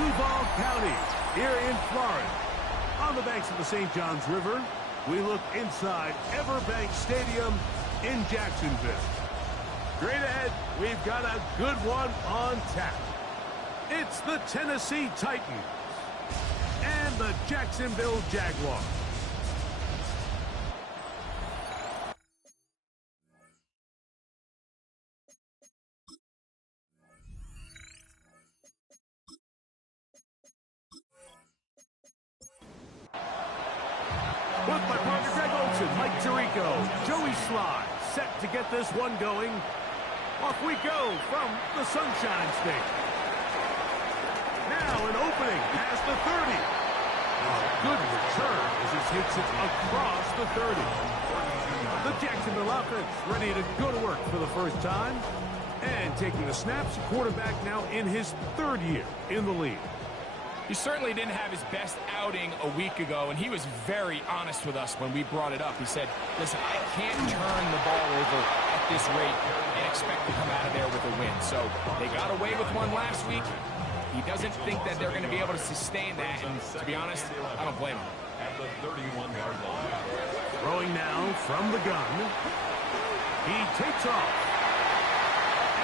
Duval County, here in Florida. On the banks of the St. Johns River, we look inside Everbank Stadium in Jacksonville. Straight ahead, we've got a good one on tap. It's the Tennessee Titans and the Jacksonville Jaguars. With my partner Greg Olson, Mike Tirico, Joey Sly, set to get this one going. Off we go from the Sunshine State. Now an opening past the 30. A good return as he takes it across the 30. The Jacksonville offense ready to go to work for the first time. And taking the snaps, quarterback now in his third year in the league. He certainly didn't have his best outing a week ago, and he was very honest with us when we brought it up. He said, listen, I can't turn the ball over at this rate and expect to come out of there with a win. So they got away with one last week. He doesn't think that they're going to be able to sustain that, and to be honest, I don't blame him. At the 31-yard line. Throwing now from the gun. He takes off.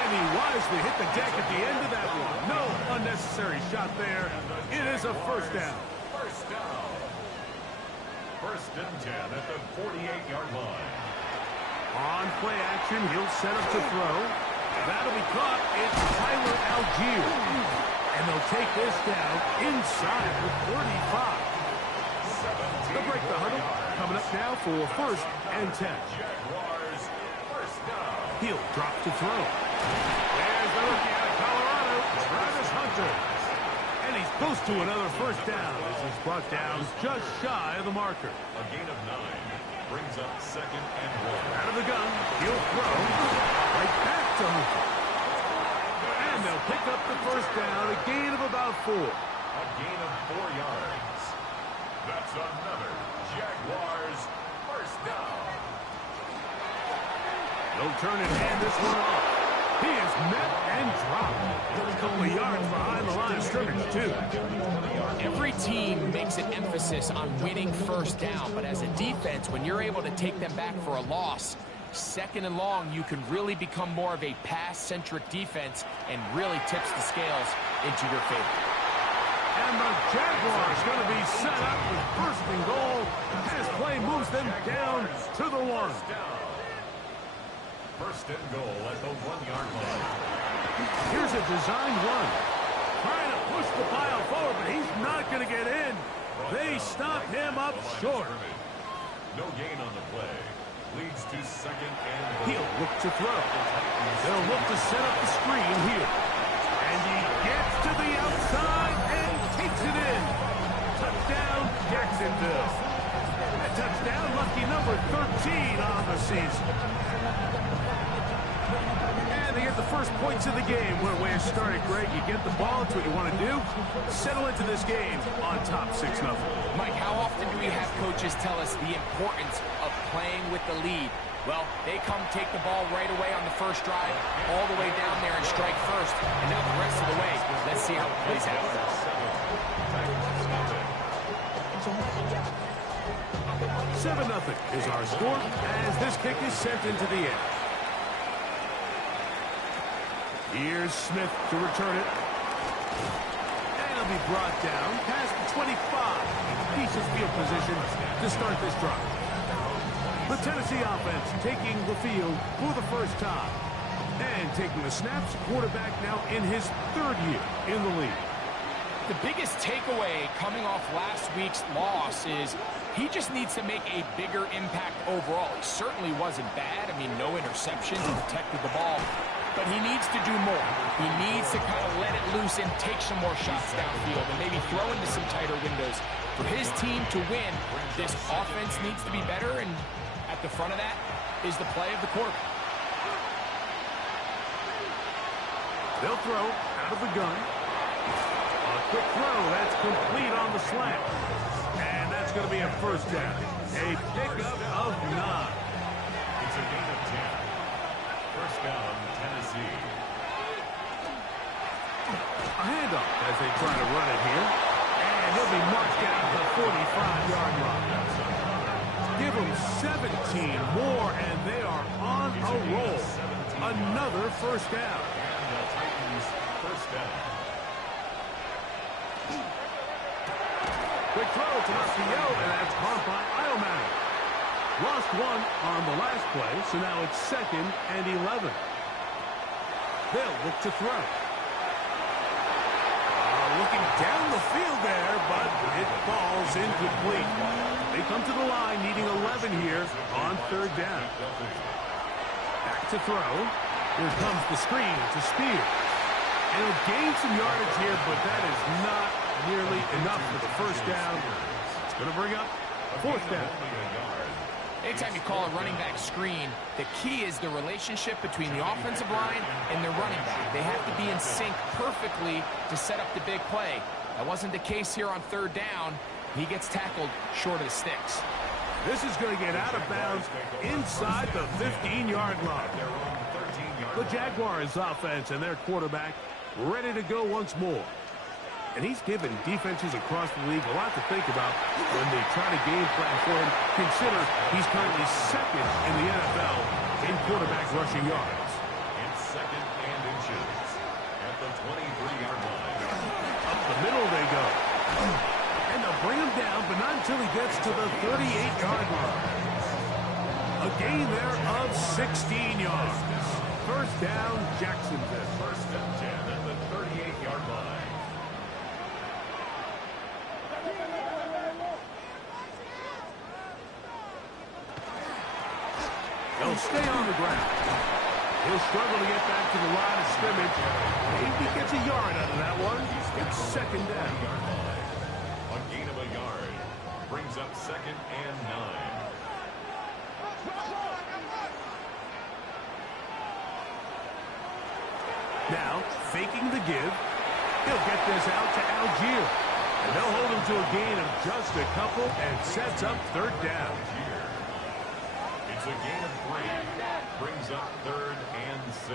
And he wisely hit the deck at the end of that one. No unnecessary shot there. It is a first down. First down. First and 10 at the 48-yard line. On play action, he'll set up to throw. That'll be caught. It's Tyler Algier. And they'll take this down inside the 35. They'll break the huddle. Coming up now for first and 10. Jaguars, first down. He'll drop to throw. There's the rookie out of Colorado, Travis Hunter. And he's close to another first down as he's brought down just shy of the marker. A gain of 9 brings up second and 1. Out of the gun, he'll throw. Right back to Hunter. And they'll pick up the first down, a gain of about 4. A gain of 4 yards. That's another Jaguars first down. They'll turn and hand this one off. He is met and dropped. A couple of yards behind the line of scrimmage, too. Every team makes an emphasis on winning first down, but as a defense, when you're able to take them back for a loss, second and long, you can really become more of a pass-centric defense and really tips the scales into your favor. And the Jaguars going to be set up with first and goal as play moves them down to the 1. First and goal at the 1-yard line. Here's a designed run. Trying to push the pile forward, but he's not going to get in. They stop him up short. No gain on the play. Leads to second and goal. He'll look to throw. They'll look to set up the screen here. And he gets to the outside and takes it in. Touchdown, Jacksonville. A touchdown, lucky number 13 on the season. And they get the first points of the game. What a way to start it, Greg. You get the ball, it's what you want to do. Settle into this game on top 6-0. Mike, how often do we have coaches tell us the importance of playing with the lead? Well, they come take the ball right away on the first drive, all the way down there and strike first. And now the rest of the way, let's see how it plays out. 7-0 is our score as this kick is sent into the air. Here's Smith to return it. And it'll be brought down past the 25. Decent field position to start this drive. The Tennessee offense taking the field for the first time. And taking the snaps, quarterback now in his third year in the league. The biggest takeaway coming off last week's loss is he just needs to make a bigger impact overall. He certainly wasn't bad. I mean, no interceptions, protected the ball. But he needs to do more. He needs to kind of let it loose and take some more shots downfield and maybe throw into some tighter windows. For his team to win, this offense needs to be better, and at the front of that is the play of the quarterback. They'll throw out of the gun. A quick throw. That's complete on the slant. And that's going to be a first down. A pickup of 9. It's a gain of 10. First down, Tennessee. A handoff himself as they try to run it here. And he'll be marched down to the 45-yard line. Give them 17 more, and they are on a roll. Another first down. And the Titans first down. Quick throw to Marcio, and that's caught by Iomatic. Lost one on the last play, so now it's 2nd and 11. They'll look to throw. Looking down the field there, but it falls incomplete. They come to the line needing 11 here on 3rd down. Back to throw. Here comes the screen to Spear. And he'll gain some yardage here, but that is not nearly enough for the first down. It's going to bring up 4th down. Anytime you call a running back screen, the key is the relationship between the offensive line and the running back. They have to be in sync perfectly to set up the big play. That wasn't the case here on 3rd down. He gets tackled short of the sticks. This is going to get out of bounds inside the 15-yard line. The Jaguars offense and their quarterback ready to go once more. And he's given defenses across the league a lot to think about when they try to game plan for him. Consider he's currently 2nd in the NFL in quarterback rushing yards. It's 2nd and inches at the 23-yard line. Up the middle they go. And they'll bring him down, but not until he gets to the 38-yard line. A gain there of 16 yards. First down, Jacksonville. 1st and 10 at the 38-yard line. They'll stay on the ground. He'll struggle to get back to the line of scrimmage. Maybe gets a yard out of that one. It's 2nd down. A gain of a yard brings up 2nd and 9. Now, faking the give. He'll get this out to Algier. And they'll hold him to a gain of just a couple and sets up 3rd down. It's a gain of 3. Brings up 3rd and 6.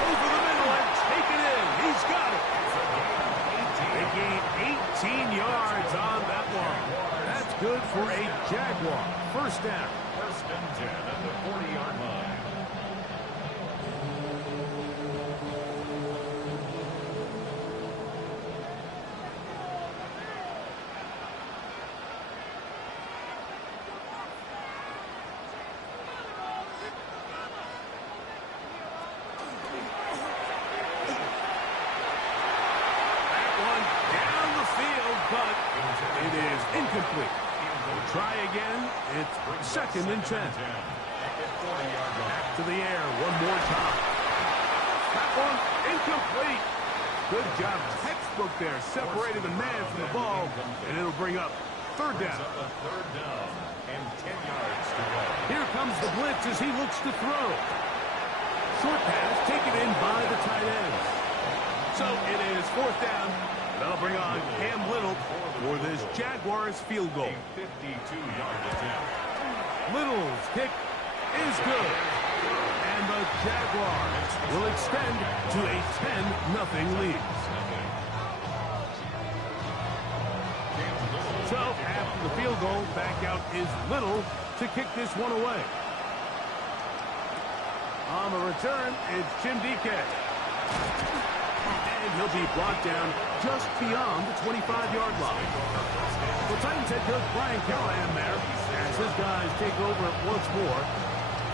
Over the middle and take it in. He's got it. They gain 18 yards on that one. That's good for a Jaguar. First down. 1st and 10 at the 40-yard line. It is incomplete. We'll try again. It's 2nd and 10. Back to the air one more time. That one incomplete. Good job. Textbook there. Separated the man from the ball. And it'll bring up 3rd down. 3rd down and 10 yards to go. Here comes the blitz as he looks to throw. Short pass taken in by the tight end. So it is 4th down. That'll bring on Cam Little for this Jaguars field goal. 52-yard attempt. Little's kick is good. And the Jaguars will extend to a 10-0 lead. So after the field goal, back out is Little to kick this one away. On the return, it's Jim DK. And he'll be brought down just beyond the 25-yard line. The Titans head coach Brian Callahan there as his guys take over once more.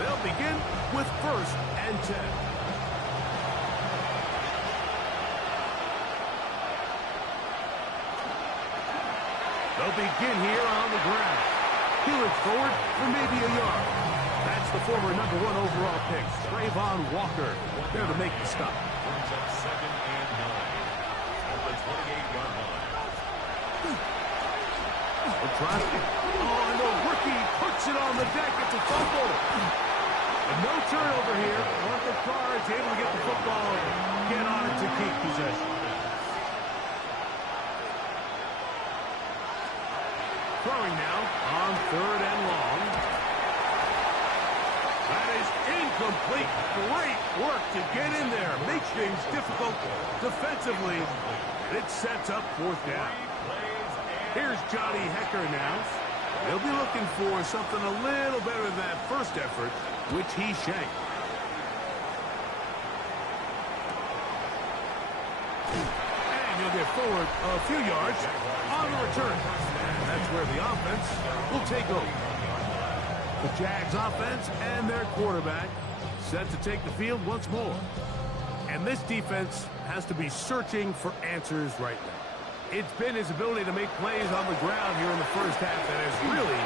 They'll begin with 1st and 10. They'll begin here on the ground. He looks forward for maybe a yard. That's the former #1 overall pick, Trayvon Walker, there to make the stop. Brings up 2nd and 9 at the 28-yard line. Oh, and the rookie puts it on the deck. It's a fumble. And no turnover here. Arthur Carr is able to get the football, get on it to keep possession. Throwing now on 3rd and long. That is incomplete. Great work to get in there. Makes things difficult defensively. It sets up 4th down. Here's Johnny Hecker now. They'll be looking for something a little better than that first effort, which he shanked. And he'll get forward a few yards on the return. And that's where the offense will take over. The Jags offense and their quarterback set to take the field once more. And this defense has to be searching for answers right now. It's been his ability to make plays on the ground here in the first half that has really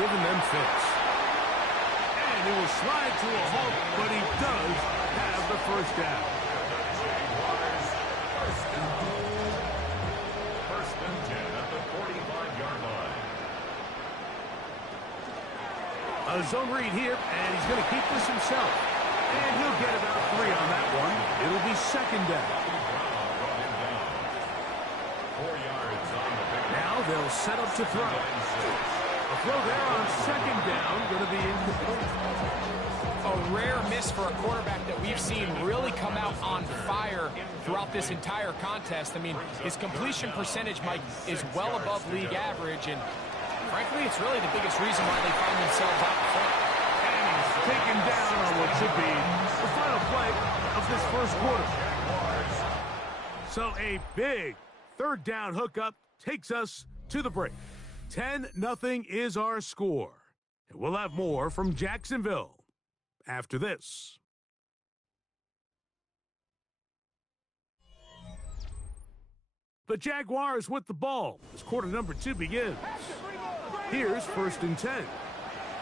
given them fits. And he will slide to a halt, but he does have the first down. First and 10 at the 45-yard line. A zone read here, and he's going to keep this himself. And he'll get about 3 on that one. It'll be 2nd down. Now they'll set up to throw. A throw there on 2nd down, going to be incomplete. A rare miss for a quarterback that we've seen really come out on fire throughout this entire contest. I mean, his completion percentage, Mike, is well above league average, and frankly, it's really the biggest reason why they find themselves out front. And he's taken down on what should be the final play of this first quarter. So a big 3rd down hookup takes us to the break. 10-0 is our score. And we'll have more from Jacksonville after this. The Jaguars with the ball as quarter number 2 begins. Here's 1st and 10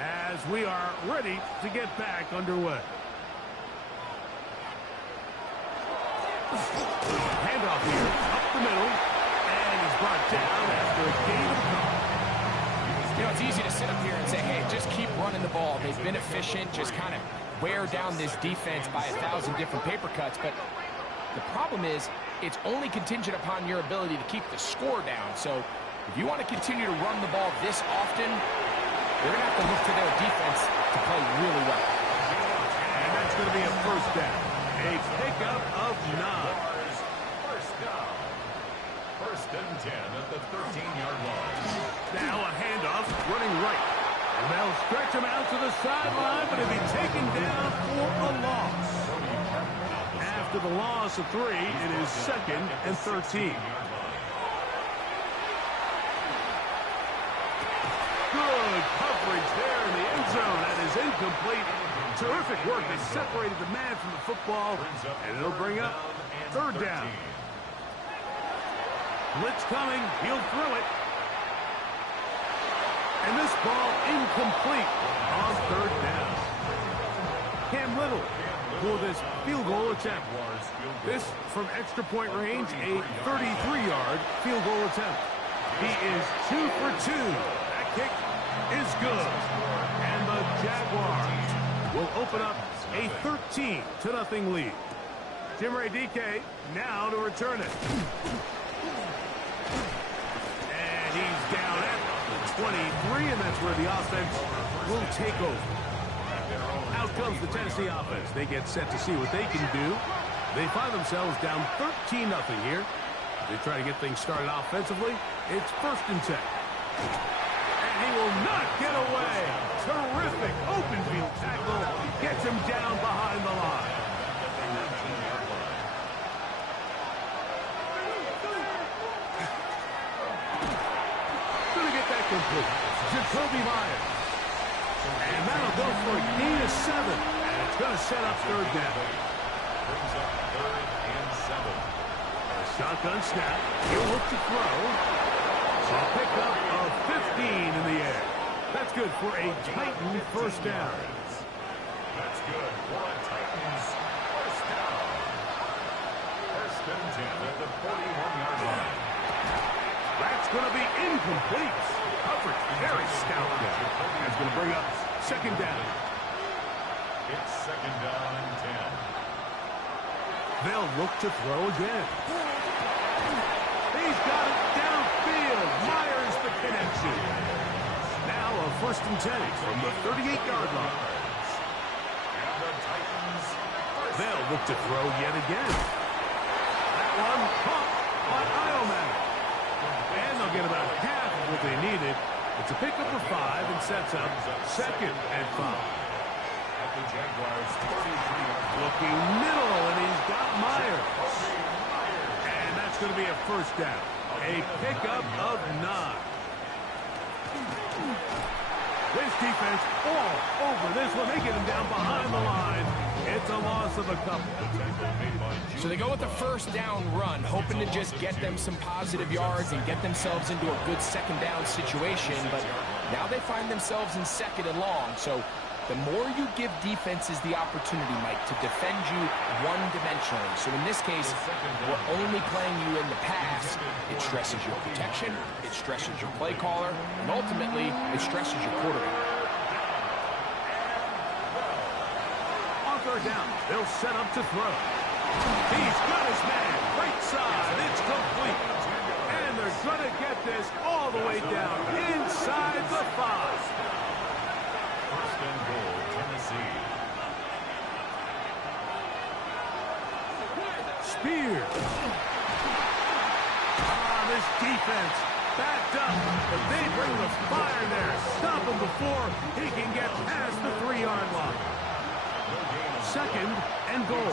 as we are ready to get back underway. Handoff here, up the middle, and he's brought down after a gain of a couple. You know, it's easy to sit up here and say, hey, just keep running the ball. They've been efficient, just kind of wear down this defense by 1,000 different paper cuts. But the problem is, it's only contingent upon your ability to keep the score down. So if you want to continue to run the ball this often, you're going to have to look to their defense to play really well. And that's going to be a 1st down. A pickup of 9. First down. 1st and 10 at the 13-yard line. Now a handoff running right. And they'll stretch him out to the sideline, but he'll be taken down for a loss. After the loss of 3, it is 2nd and 13. Good coverage there in the end zone. That is incomplete. Terrific work. They separated the man from the football, and it'll bring up 3rd down. Blitz coming. He'll throw it. And this ball incomplete on 3rd down. Cam Little for this field goal attempt. This from extra point range, a 33-yard field goal attempt. He is 2 for 2. That kick is good. And the Jaguars will open up a 13-0 lead. Jim Ray DK now to return it. And he's down at 23, and that's where the offense will take over. Out comes the Tennessee offense. They get set to see what they can do. They find themselves down 13-0 here. They try to get things started offensively. It's 1st and 10. And he will not get away. Terrific open field tackle. Gets him down behind the line. Gonna get that complete. Jacoby Myers. And that'll go for a gain of 7. And it's going to set up 3rd down. Brings up 3rd and 7. A shotgun snap. He'll look to throw. A pickup of 15 in the air. That's good for a Titan 1st down. That's good for a Titans 1st down. 1st and 10 at the 41-yard line. That's going to be incomplete. Coverage very stout there. That's going to bring up 2nd down. It's 2nd down and 10. They'll look to throw again. He's got it downfield. Myers the connection. first and 10 from the 38-yard line. They'll look to throw yet again. That one caught by Ioman. And they'll get about half of what they needed. It's a pickup of 5 and sets up second and 5. Looking middle, and he's got Myers. And that's going to be a first down. A pickup of 9. This defense all over this one. They get him down behind the line. It's a loss of a couple. So they go with the first down run, hoping to just get them some positive yards and get themselves into a good second down situation. But now they find themselves in second and long. So the more you give defenses the opportunity, Mike, to defend you one-dimensionally. So in this case, we're only playing you in the pass. It stresses your protection, it stresses your play caller, and ultimately, it stresses your quarterback. On third down, they'll set up to throw. He's got his man, right side, it's complete. And they're going to get this all the way down inside the 5. First and goal, Tennessee. Spear. This defense backed up, but they bring the fire there. Stop him before he can get past the 3-yard line. Second and goal.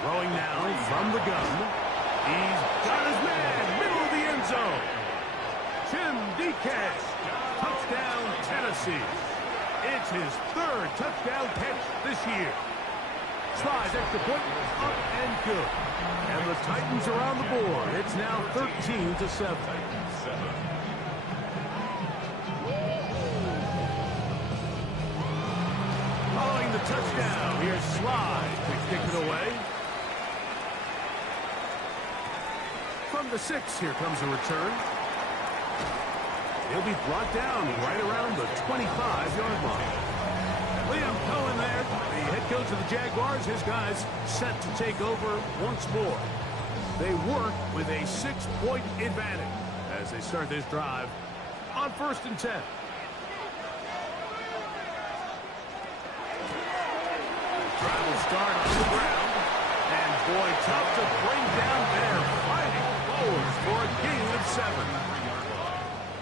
Throwing now from the gun. He's got his man, middle of the end zone. Tim DK. Touchdown, Tennessee. It's his 3rd touchdown catch this year. Slides extra point, up and good. And the Titans are on the board. It's now 13-7. Following the touchdown, here's Slide to kick it away. From the 6, here comes a return. He'll be brought down right around the 25-yard line. Liam Cohen there, the head coach of the Jaguars. His guys set to take over once more. They work with a 6-point advantage as they start this drive on first and 10. Drive will start on the ground. And boy, tough to bring down there. Fighting forward for a gain of 7.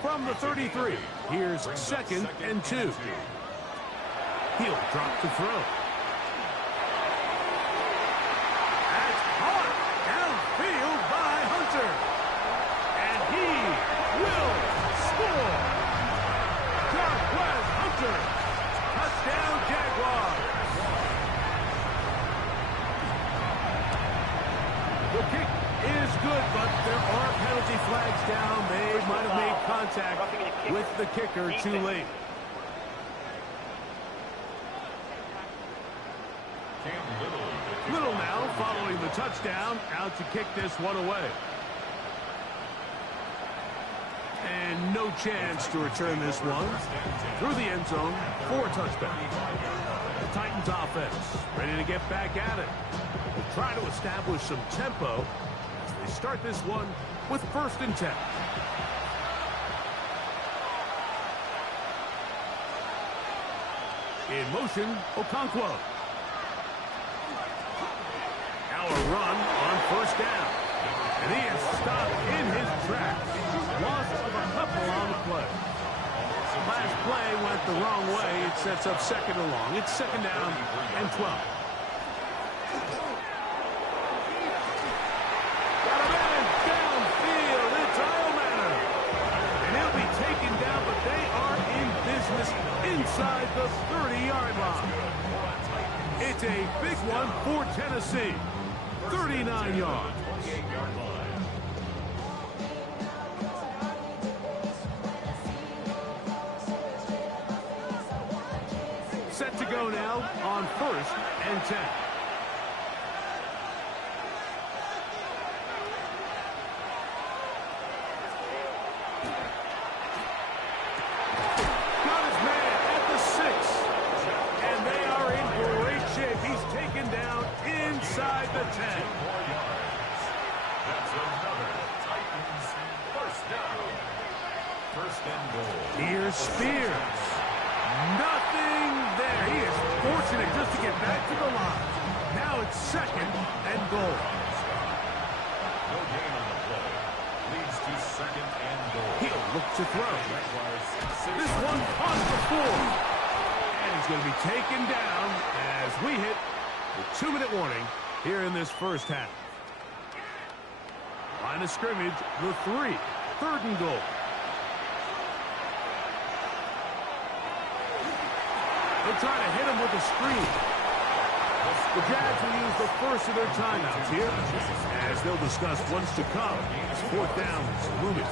From the 33, here's second and 2. He'll drop to throw. That's caught downfield by Hunter. And he will score. Jarquez Hunter. Touchdown, Jaguars. The kick is good, but there are penalty flags down. They might have made contact with the kicker too late. Little now following the touchdown, out to kick this one away. And no chance to return this one through the end zone for a touchback. The Titans offense ready to get back at it. We'll try to establish some tempo as they start this one with first and 10. In motion, Okonkwo. Now a run on first down. And he is stopped in his tracks. Loss of a couple on the play. Last play went the wrong way. It sets up second and long. It's second down and 12. Got a man downfield. It's Iomanner. And he'll be taken down, but they are in business inside the 30-yard line. It's a big one for Tennessee. 39 yards. Set to go now on first and 10. Got his man at the 6. And they are in great shape. He's taken down inside the 10. That's another Titans first down. 4 first and goal. Here's Spears. Nothing there. He is fortunate just to get back to the line. Now it's second and goal. No gain on the play. Leads to second and goal. He'll look to throw. This one on the floor. And he's going to be taken down as we hit the 2-minute warning here in this first half. Line of scrimmage, the 3. Third and goal. They'll try to hit him with a screen. The Jags will use the first of their timeouts here, as they'll discuss what's to come as fourth down is looming.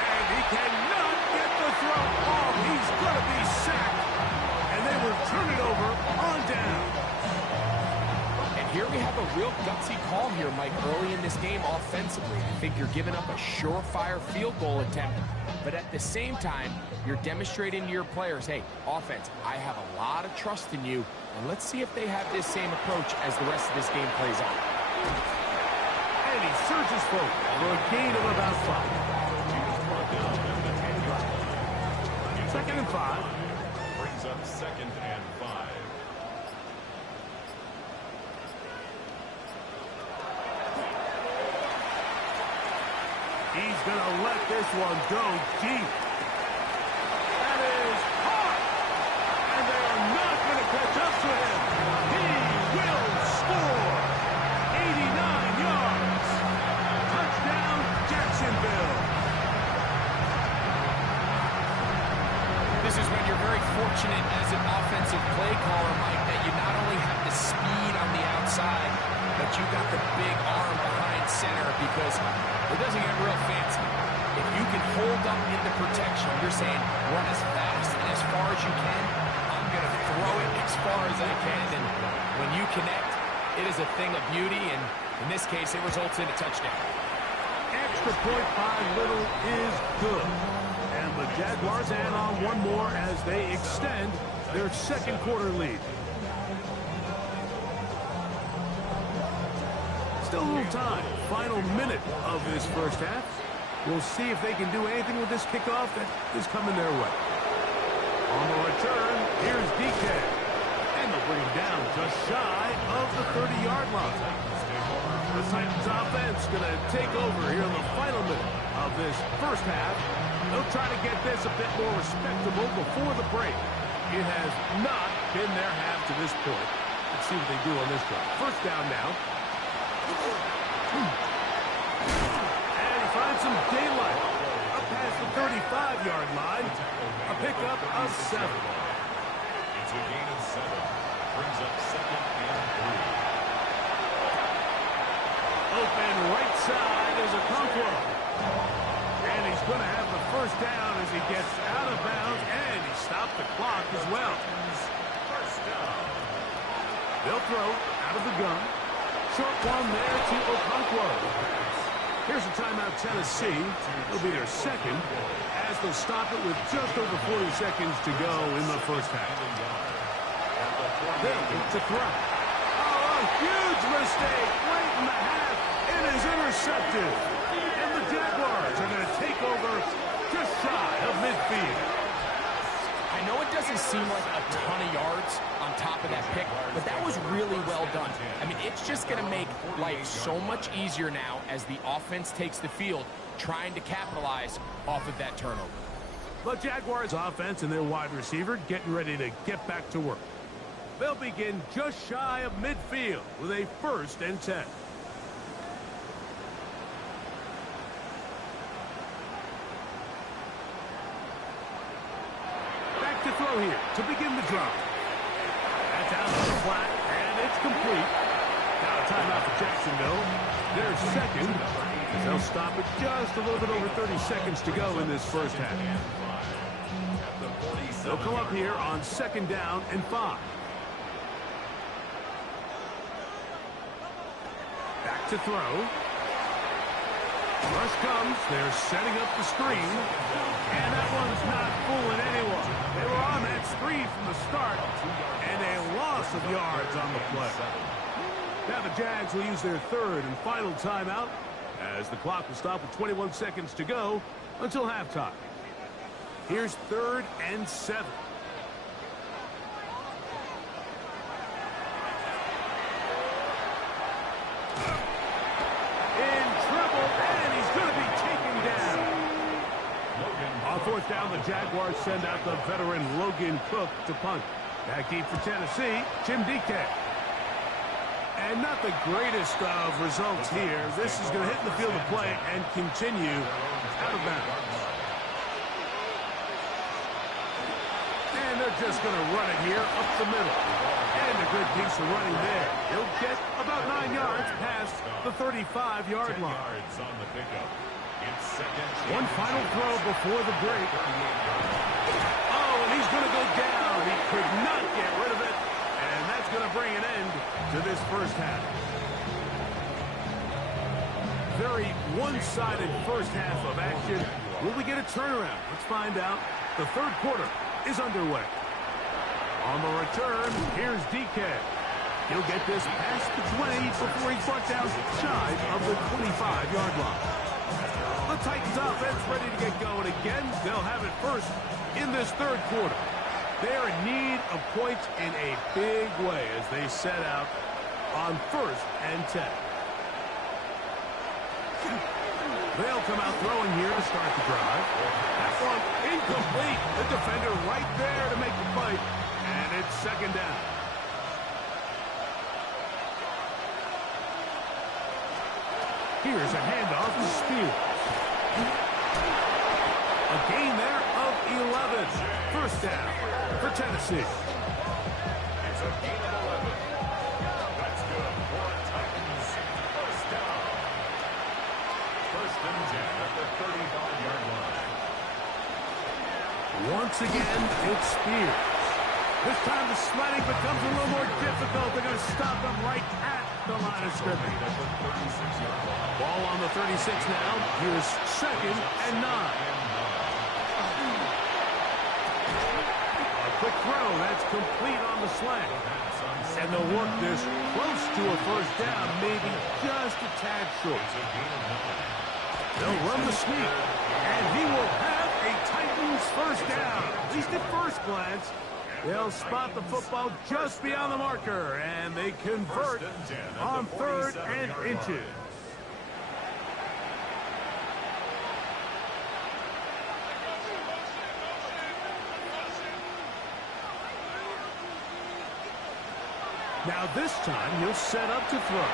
And he cannot get the throw off. He's going to be sacked. And they will turn it over on down. Here we have a real gutsy call here, Mike, early in this game offensively. I think you're giving up a surefire field goal attempt, but at the same time, you're demonstrating to your players, hey, offense, I have a lot of trust in you, and let's see if they have this same approach as the rest of this game plays out. And he surges forward for a gain of about 5. Second and 5. Brings up second and 5. He's going to let this one go deep. That is hard. And they are not going to catch up to him. He will score. 89 yards. Touchdown, Jacksonville. This is when you're very fortunate as an offensive play caller, Mike, that you not only have the speed on the outside, but you got the big arm behind center, because it doesn't get real fancy. If you can hold up in the protection, you're saying run as fast and as far as you can. I'm going to throw it as far as I can, and when you connect, it is a thing of beauty, and in this case, it results in a touchdown. Extra point by Little is good. And the Jaguars add on one more as they extend their second quarter lead. Still a little time. Final minute of this first half. We'll see if they can do anything with this kickoff that is coming their way. On the return, here's DK. And they'll bring him down just shy of the 30-yard line. The Titans offense going to take over here in the final minute of this first half. They'll try to get this a bit more respectable before the break. It has not been their half to this point. Let's see what they do on this drive. First down now. And he finds some daylight up past the 35-yard line. A pickup of 7. It's a gain of 7. Brings up second and 3. Open right side is Okonkwo. And he's going to have the first down as he gets out of bounds, and he stopped the clock as well. First down. They'll throw out of the gun. Short one there to Okonkwo. Here's a timeout, Tennessee. It'll be their second, as they'll stop it with just over 40 seconds to go in the first half. They'll look to throw. Oh, a huge mistake late in the half. It is intercepted. And the Jaguars are going to take over just shy of midfield. I know it doesn't seem like a ton of yards on top of that pick, but that was really well done. I mean, it's just going to make life so much easier now as the offense takes the field, trying to capitalize off of that turnover. The Jaguars offense and their wide receiver getting ready to get back to work. They'll begin just shy of midfield with a 1st and 10. To throw here to begin the drive. That's out on the flat, and it's complete. Now a timeout for Jacksonville. Their second, as they'll stop it just a little bit over 30 seconds to go in this first half. They'll come up here on 2nd down and 5. Back to throw. Rush comes. They're setting up the screen. And that one's not fooling anyone. They were on that screen from the start, and a loss of yards on the play. Now the Jags will use their third and final timeout as the clock will stop with 21 seconds to go until halftime. Here's 3rd and 7. In trouble, and he's going to be taken down. On 4th down, the Jaguars send out the veteran Logan Cook to punt. Back deep for Tennessee, Jim DK. And not the greatest of results here. This is going to hit the field of play and continue out of bounds. And they're just going to run it here up the middle. And a good piece of running there. He'll get about 9 yards past the 35-yard line. One final throw before the break. Oh, and he's going to go down. He could not get rid of it. And that's going to bring an end to this first half. Very one-sided first half of action. Will we get a turnaround? Let's find out. The third quarter is underway. On the return, here's DK. He'll get this past the 20 before he's brought down shy of the 25-yard line. The Titans offense ready to get going again. They'll have it first in this third quarter. They're in need of points in a big way as they set out on 1st and 10. They'll come out throwing here to start the drive. That one incomplete. The defender right there to make the fight. And it's 2nd down. Here's a handoff to Spears. A gain there of 11. 1st down for Tennessee. It's a gain of 11. That's good for Titans. 1st down. 1st and 10 at the 35-yard line. Once again, it's Spears. This time the sledding becomes a little more difficult. They're going to stop him right at the line of scrimmage. Ball on the 36 now. Here's 2nd and 9. A quick throw. That's complete on the slant. And they'll work this close to a 1st down, maybe just a tad short. They'll run the sneak, and he will have a Titans 1st down. At least at first glance. They'll spot the football just beyond the marker, and they convert on 3rd and inches. Now this time he'll set up to throw.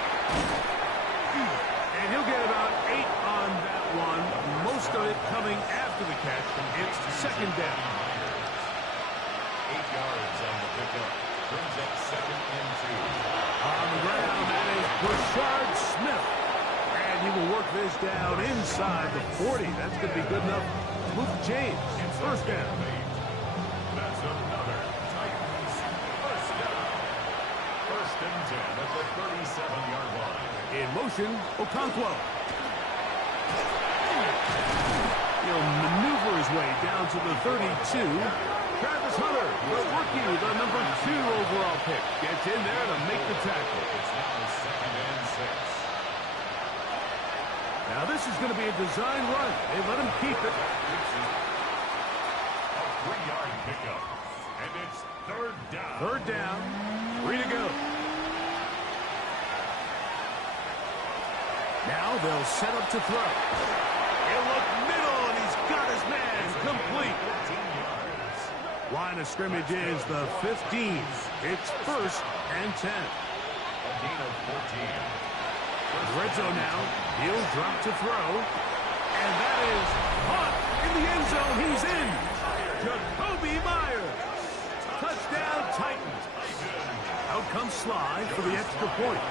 And he'll get about 8 on that one, most of it coming after the catch. It's 2nd down. 8 yards on the pickup. Brings up 2nd and 2. On the ground, that is Brashard Smith. And he will work this down inside the 40. That's going to be good enough to move James. 1st down. That's another Titans 1st down. 1st and 10 at the 37-yard line. In motion, Okonkwo. He'll maneuver his way down to the 32. Travis Hunter, the rookie, the number 2 overall pick, gets in there to make the tackle. It's now 2nd and 6. Now this is going to be a design run. They let him keep it. A 3-yard pickup. And it's 3rd down. 3rd down. 3 to go. Now they'll set up to throw. He'll look middle, and he's got his man complete. 14 yards. Line of scrimmage is the 15. It's 1st and 10. A gain of 14. Red zone now. He'll drop to throw. And that is caught in the end zone. He's in. Jacoby Myers. Touchdown Titans. Out comes Sly for the extra point.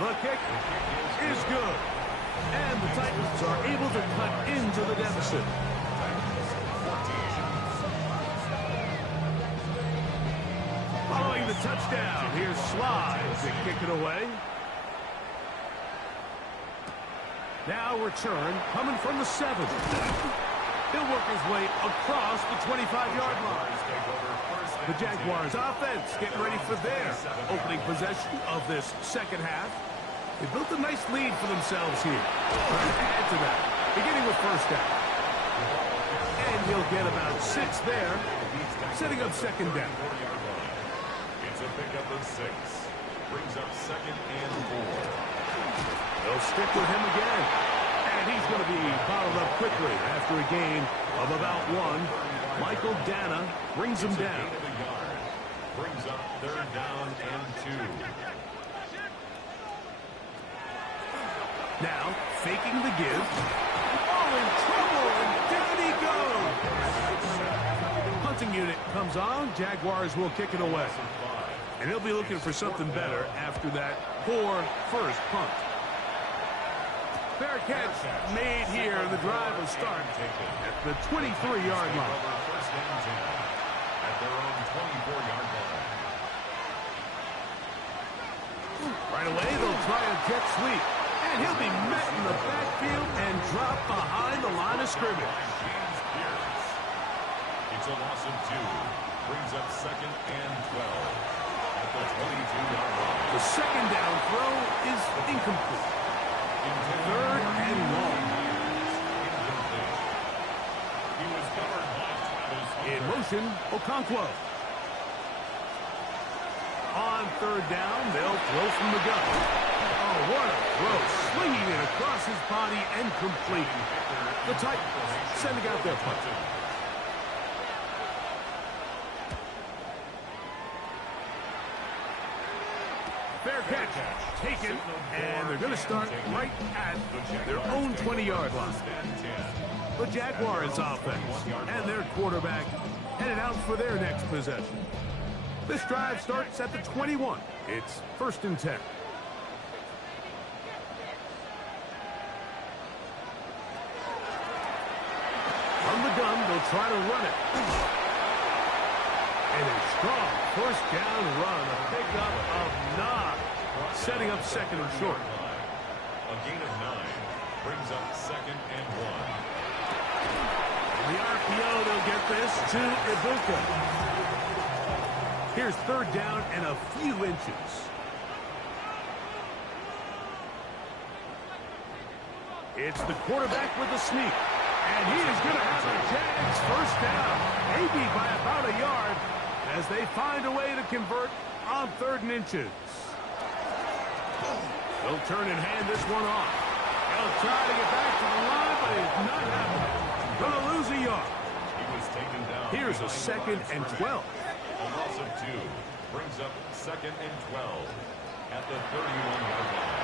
The kick is good. And the Titans are able to cut into the deficit. Following the touchdown, here's Sly to kick it away. Now return coming from the 7. He'll work his way across the 25-yard line. The Jaguars offense getting ready for their opening possession of this second half. They built a nice lead for themselves here. Trying to add to that, beginning with first down. And he'll get about 6 there, setting up second down. It's a pickup of 6. Brings up second and 4. They'll stick with him again. And he's going to be bottled up quickly after a gain of about 1. Michael Dana brings him down. Brings up third down and 2. Now, faking the give. Oh, in trouble, and down he goes. Punting unit comes on. Jaguars will kick it away. And he'll be looking for something better after that poor first punt. Fair catch made here, and the drive will start at the 23-yard line. First and 10 at their own 24-yard line. Right away, they'll try a jet sweep. And he'll be met in the backfield and dropped behind the line of scrimmage. It's a loss of 2. Brings up second and 12 at the 22-yard line. The second down throw is incomplete. Third and long. He was covered by Travis. In motion, Okonkwo. On third down, they'll throw from the gun. Oh, what a throw. Swinging it across his body and complete. The Titans sending out their punt. Fair catch taken, and they're going to start right at their own 20-yard line. The Jaguars offense and their quarterback headed out for their next possession. This drive starts at the 21. It's first and 10. From the gun, they'll try to run it. And a strong first down run, a pickup of 9, setting up second and short. A gain of 9 brings up second and 1. In the RPO, they'll get this to Ibuka. Here's third down and a few inches. It's the quarterback with the sneak. And he is going to have a Jags first down, maybe by about a yard, as they find a way to convert on third and inches. They'll turn and hand this one off. They'll try to get back to the line, but it's not happening. Going to lose a yard. He was taken down. Here's a second and 12. A loss of 2 brings up second and 12 at the 31-yard line.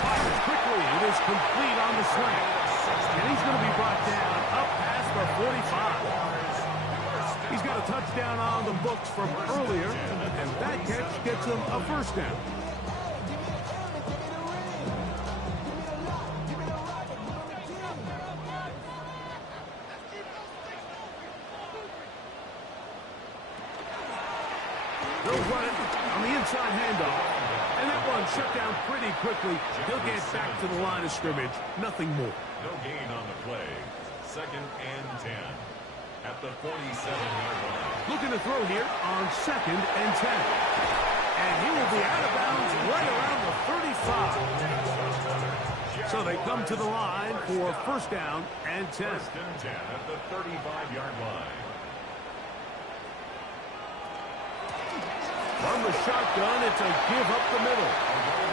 Fires quickly. It is complete on the slant. And he's going to be brought down up past the 45. He's got a touchdown on the books from earlier, and that catch gets him a first down. They'll run it on the inside handoff. And that one shut down pretty quickly. He'll get back to the line of scrimmage. Nothing more. No gain on the play. Second and 10 at the 47-yard line. Looking to throw here on second and 10. And he will be out of bounds right around the 35. So they come to the line for first down and 10. First and 10 at the 35-yard line. From the shotgun, it's a give up the middle.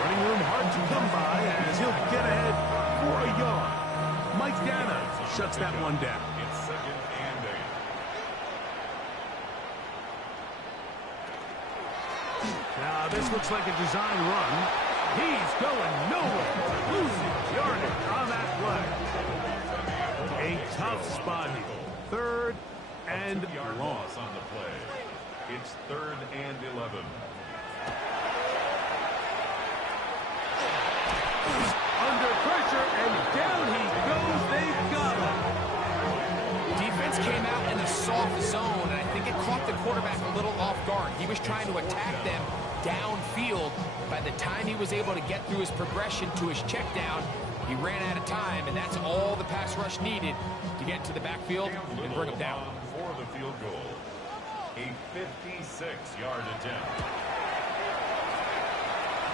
Running room hard to come by as he'll get ahead for a yard. Mike Dana shuts that one down. It's second and 8. Now, this looks like a design run. He's going nowhere. Losing yardage on that play. A tough spot here. Third and Yard long. loss on the play. It's third and 11. Under pressure, and down he goes. They've got him. defense came out in a soft zone, and I think it caught the quarterback a little off guard. He was trying to attack them downfield. By the time he was able to get through his progression to his check down, he ran out of time, and that's all the pass rush needed to get to the backfield and bring him down. For the field goal, a 56-yard attempt.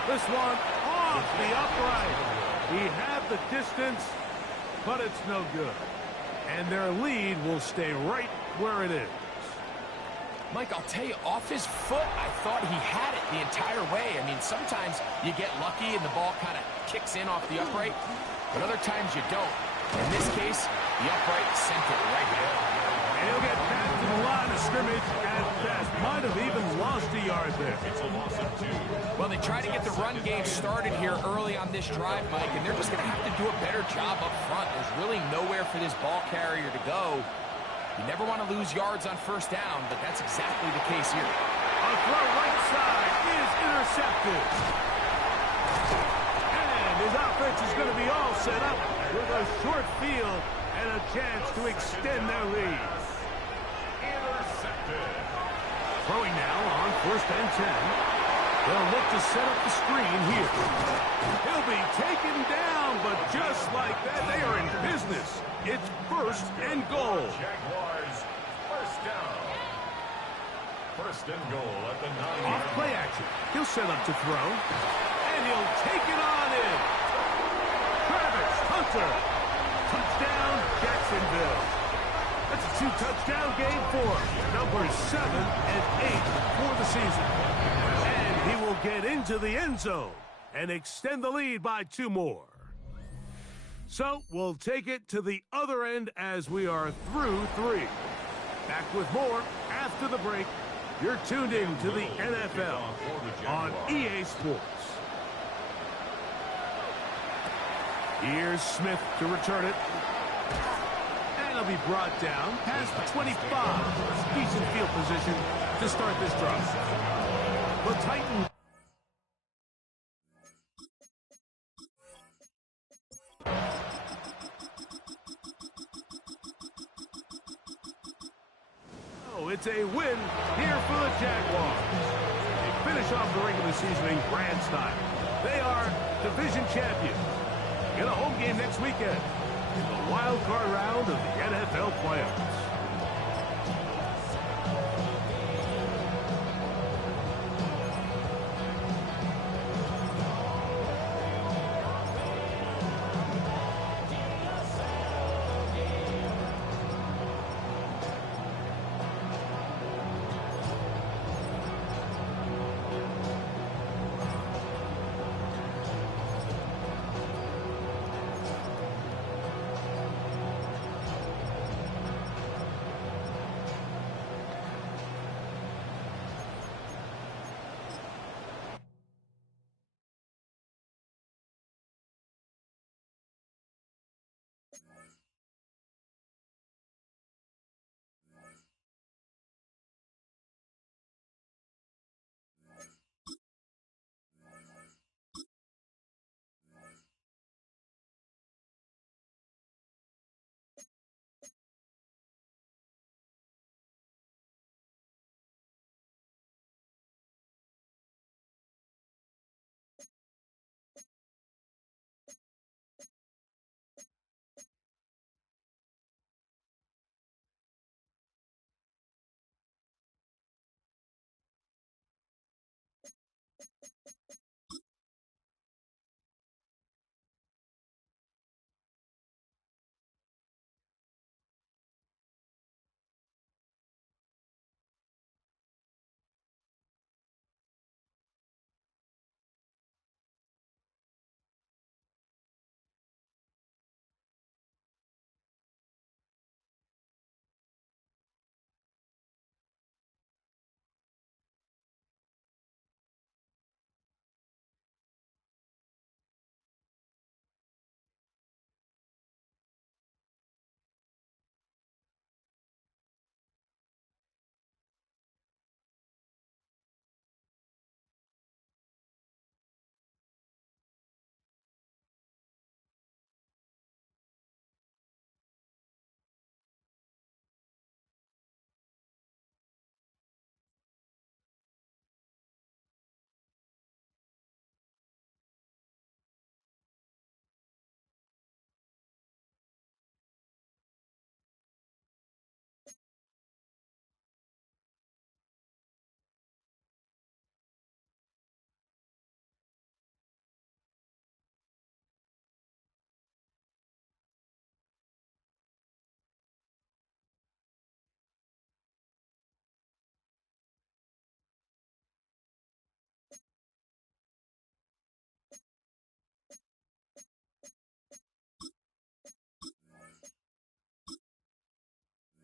This one off the upright. He had the distance, but it's no good. And their lead will stay right where it is. Mike, I'll tell you, off his foot, I thought he had it the entire way. I mean, sometimes you get lucky and the ball kind of kicks in off the upright, but other times you don't. In this case, the upright sent it right there. And he'll get back to the line of scrimmage at best. Might have even lost a yard there. It's a loss of 2. Well, they try to get the run game started here early on this drive, Mike, and they're just going to have to do a better job up front. There's really nowhere for this ball carrier to go. You never want to lose yards on first down, but that's exactly the case here. A throw right side is intercepted. And his offense is going to be all set up with a short field and a chance to extend their lead. Intercepted. Throwing now on 1st and 10. They'll look to set up the screen here. He'll be taken down, but just like that, they are in business. It's 1st and goal. Jaguars, first down. 1st and goal at the 9-yard line. Off play action. He'll set up to throw. And he'll take it on in. Travis Hunter. Touchdown, Jacksonville. That's a 2-touchdown game for numbers 7 and 8 for the season. And he will get into the end zone and extend the lead by 2 more. So we'll take it to the other end as we are through 3. Back with more after the break. You're tuned in to the NFL on EA Sports. Here's Smith to return it. And he'll be brought down past the 25. Decent field position to start this drive. The Titans. Oh, it's a win here for the Jaguars. They finish off the regular season in grand style. They are division champions. Get a home game next weekend in the wild card round of the NFL playoffs.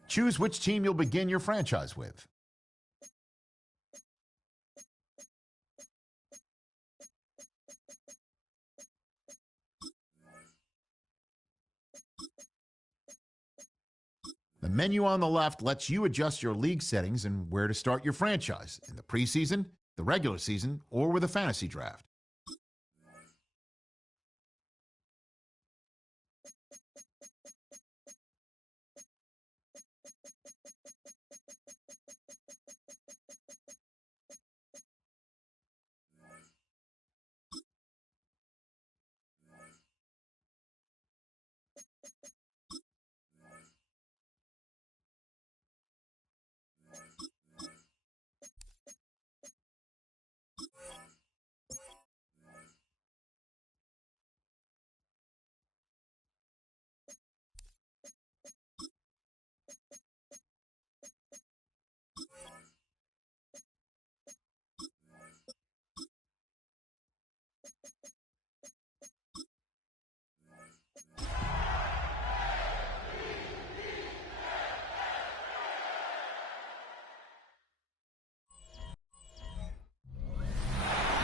Choose which team you'll begin your franchise with. The menu on the left lets you adjust your league settings and where to start your franchise in the preseason, the regular season, or with a fantasy draft.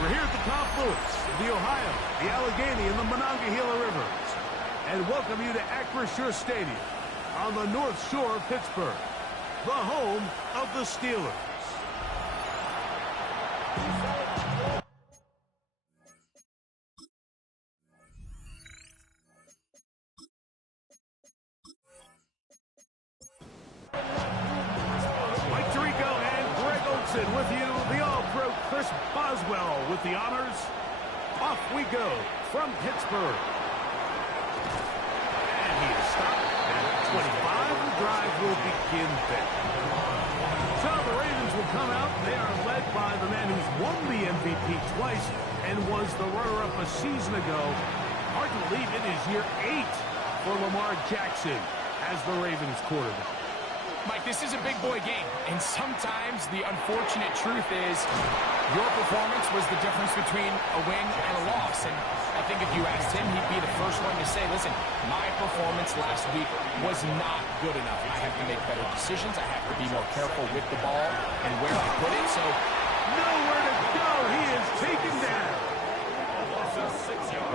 We're here at the confluence of the Ohio, the Allegheny, and the Monongahela Rivers, and welcome you to Acrisure Stadium on the North Shore of Pittsburgh, the home of the Steelers. Mike Tirico and Greg Olson with you, the All-Pro Chris Boswell with the honors. Off we go from Pittsburgh. And he is stopped at 25. The drive will begin there. So the Ravens will come out. They are led by the man who's won the MVP twice and was the runner-up a season ago. Hard to believe it is year 8 for Lamar Jackson as the Ravens quarterback. Mike, this is a big boy game, and sometimes the unfortunate truth is your performance was the difference between a win and a loss. And I think if you asked him, he'd be the first one to say, listen, my performance last week was not good enough. I have to make better decisions. I have to be more careful with the ball and where I put it. So nowhere to go. He is taken down.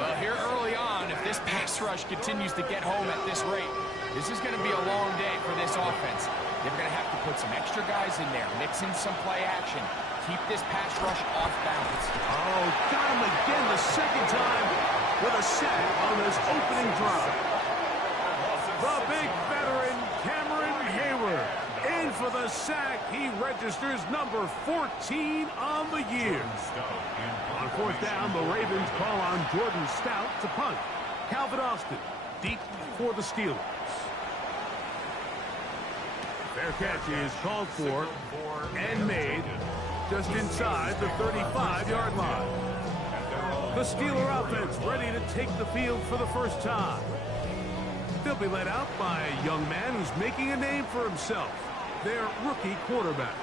Well, here early on, if this pass rush continues to get home at this rate, this is going to be a long day for this offense. They're going to have to put some extra guys in there, mix in some play action, keep this pass rush off balance. Oh, got him again the second time with a sack on this opening drive. The big veteran, Cameron Hayward, in for the sack. He registers number 14 on the year. On fourth down, the Ravens call on Jordan Stout to punt. Calvin Austin deep for the Steelers. Fair catch is called for and made just inside the 35-yard line. The Steeler offense ready to take the field for the first time. They'll be led out by a young man who's making a name for himself, their rookie quarterback.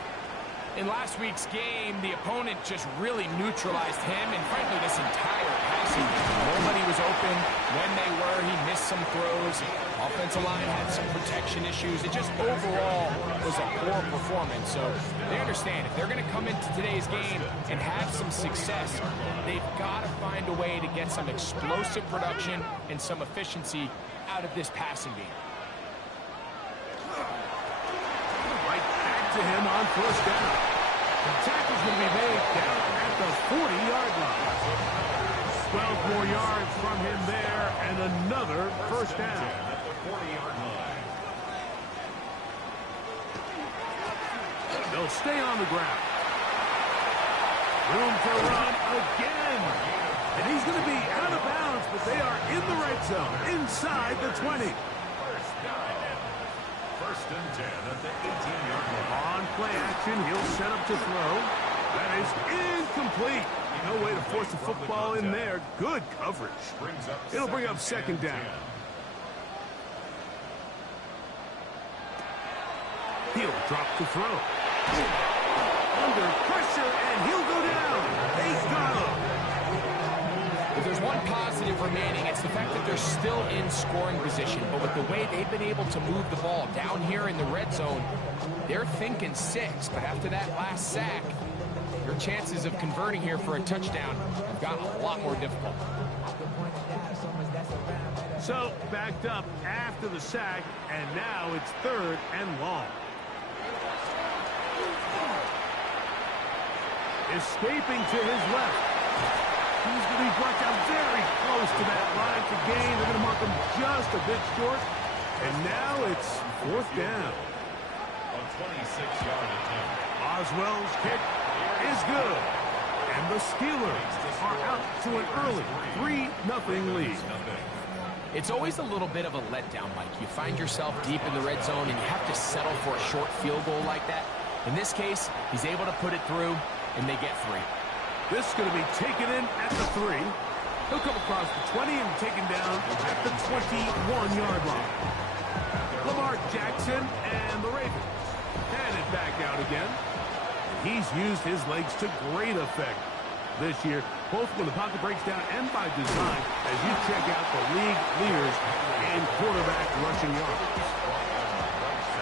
In last week's game, the opponent just really neutralized him and, frankly, this entire passing game. Nobody was open. When they were, he missed some throws. Offensive line had some protection issues. It just overall was a poor performance. So they understand if they're going to come into today's game and have some success, they've got to find a way to get some explosive production and some efficiency out of this passing game. To him on first down. The tackle's going to be made down at the 40-yard line. 12 more yards from him there, and another first down. They'll stay on the ground. Room to run again. And he's going to be out of bounds, but they are in the red zone, inside the 20. First and 10 at the 18-yard line. On play action, he'll set up to throw. That is incomplete. No way to force the football in there. Good coverage. It'll bring up second down. He'll drop to throw. Under pressure, and he'll go down. He's got him. If there's one positive remaining, it's the fact that they're still in scoring position, but with the way they've been able to move the ball down here in the red zone, they're thinking 6. But after that last sack, your chances of converting here for a touchdown have gotten a lot more difficult. So, backed up after the sack, and now it's 3rd and long. Escaping to his left. He's going to be brought down very close to that line to gain. They're going to mark him just a bit short. And now it's 4th down. A 26-yard attempt. Oswell's kick is good. And the Steelers are out to an early 3-0 lead. It's always a little bit of a letdown, Mike. You find yourself deep in the red zone, and you have to settle for a short field goal like that. In this case, he's able to put it through, and they get 3. This is going to be taken in at the 3. He'll come across the 20 and taken down at the 21-yard line. Lamar Jackson and the Ravens headed back out again. He's used his legs to great effect this year, both when the pocket breaks down and by design, as you check out the league leaders in quarterback rushing yards.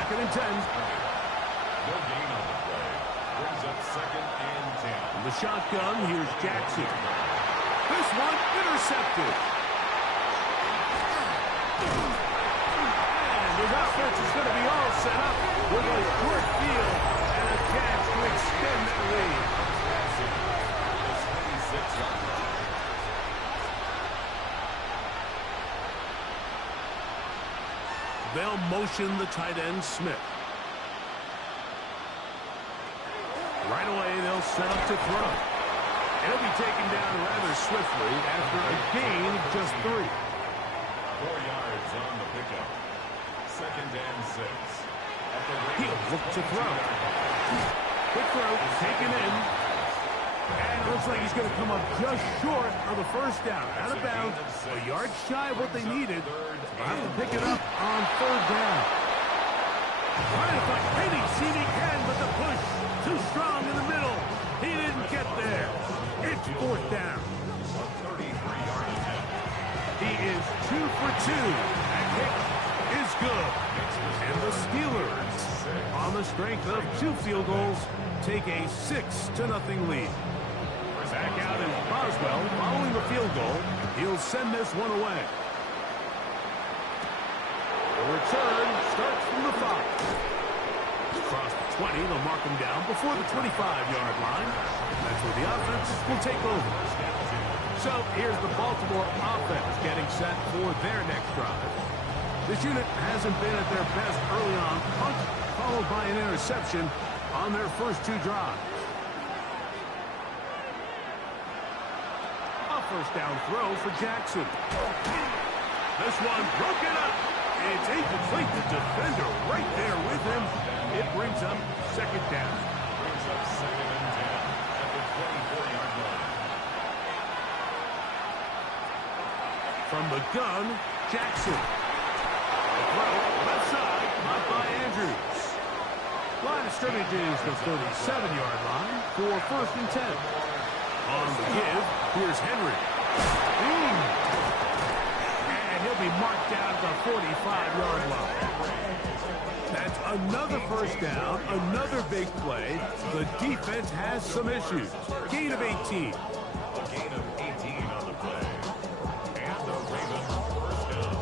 2nd and 10. No gain on the play. Brings up 2nd and 10. The shotgun, here's Jackson. This one intercepted. And his offense is going to be all set up with a short field and a chance to extend their lead. They'll motion the tight end, Smith. Right away, they'll set up to throw. He'll be taken down rather swiftly after a gain of just 3. 4 yards on the pickup. 2nd and 6. He'll look to throw. Quick throw, taken in. And it looks like he's going to come up just short of the 1st down. Out of bounds, a yard shy of what they needed. They'll have to pick it up on 3rd down. Trying to find any seam he can, but the push too strong in the middle. He didn't get there. It's 4th down. A 33-yard attempt. He is 2 for 2. That kick is good. And the Steelers, on the strength of 2 field goals, take a 6-0 lead. Back out is Boswell following the field goal. He'll send this one away. The return starts from the 5. Across the 20, they'll mark him down before the 25-yard line. That's where the offense will take over. So here's the Baltimore offense getting set for their next drive. This unit hasn't been at their best early on, punt followed by an interception on their first 2 drives. A 1st down throw for Jackson. This one broken up. It's incomplete. The defender right there with him. It brings up 2nd down. Brings up 2nd and 10 at the 24-yard line. From the gun, Jackson. The throw, left side, caught by Andrews. Line of scrimmage is the 37-yard line for 1st and 10. On the give, here's Henry. And he'll be marked down at the 45-yard line. That's another 1st down, another big play. The defense has some issues. Gain of 18. A gain of 18 on the play. And the Ravens 1st down.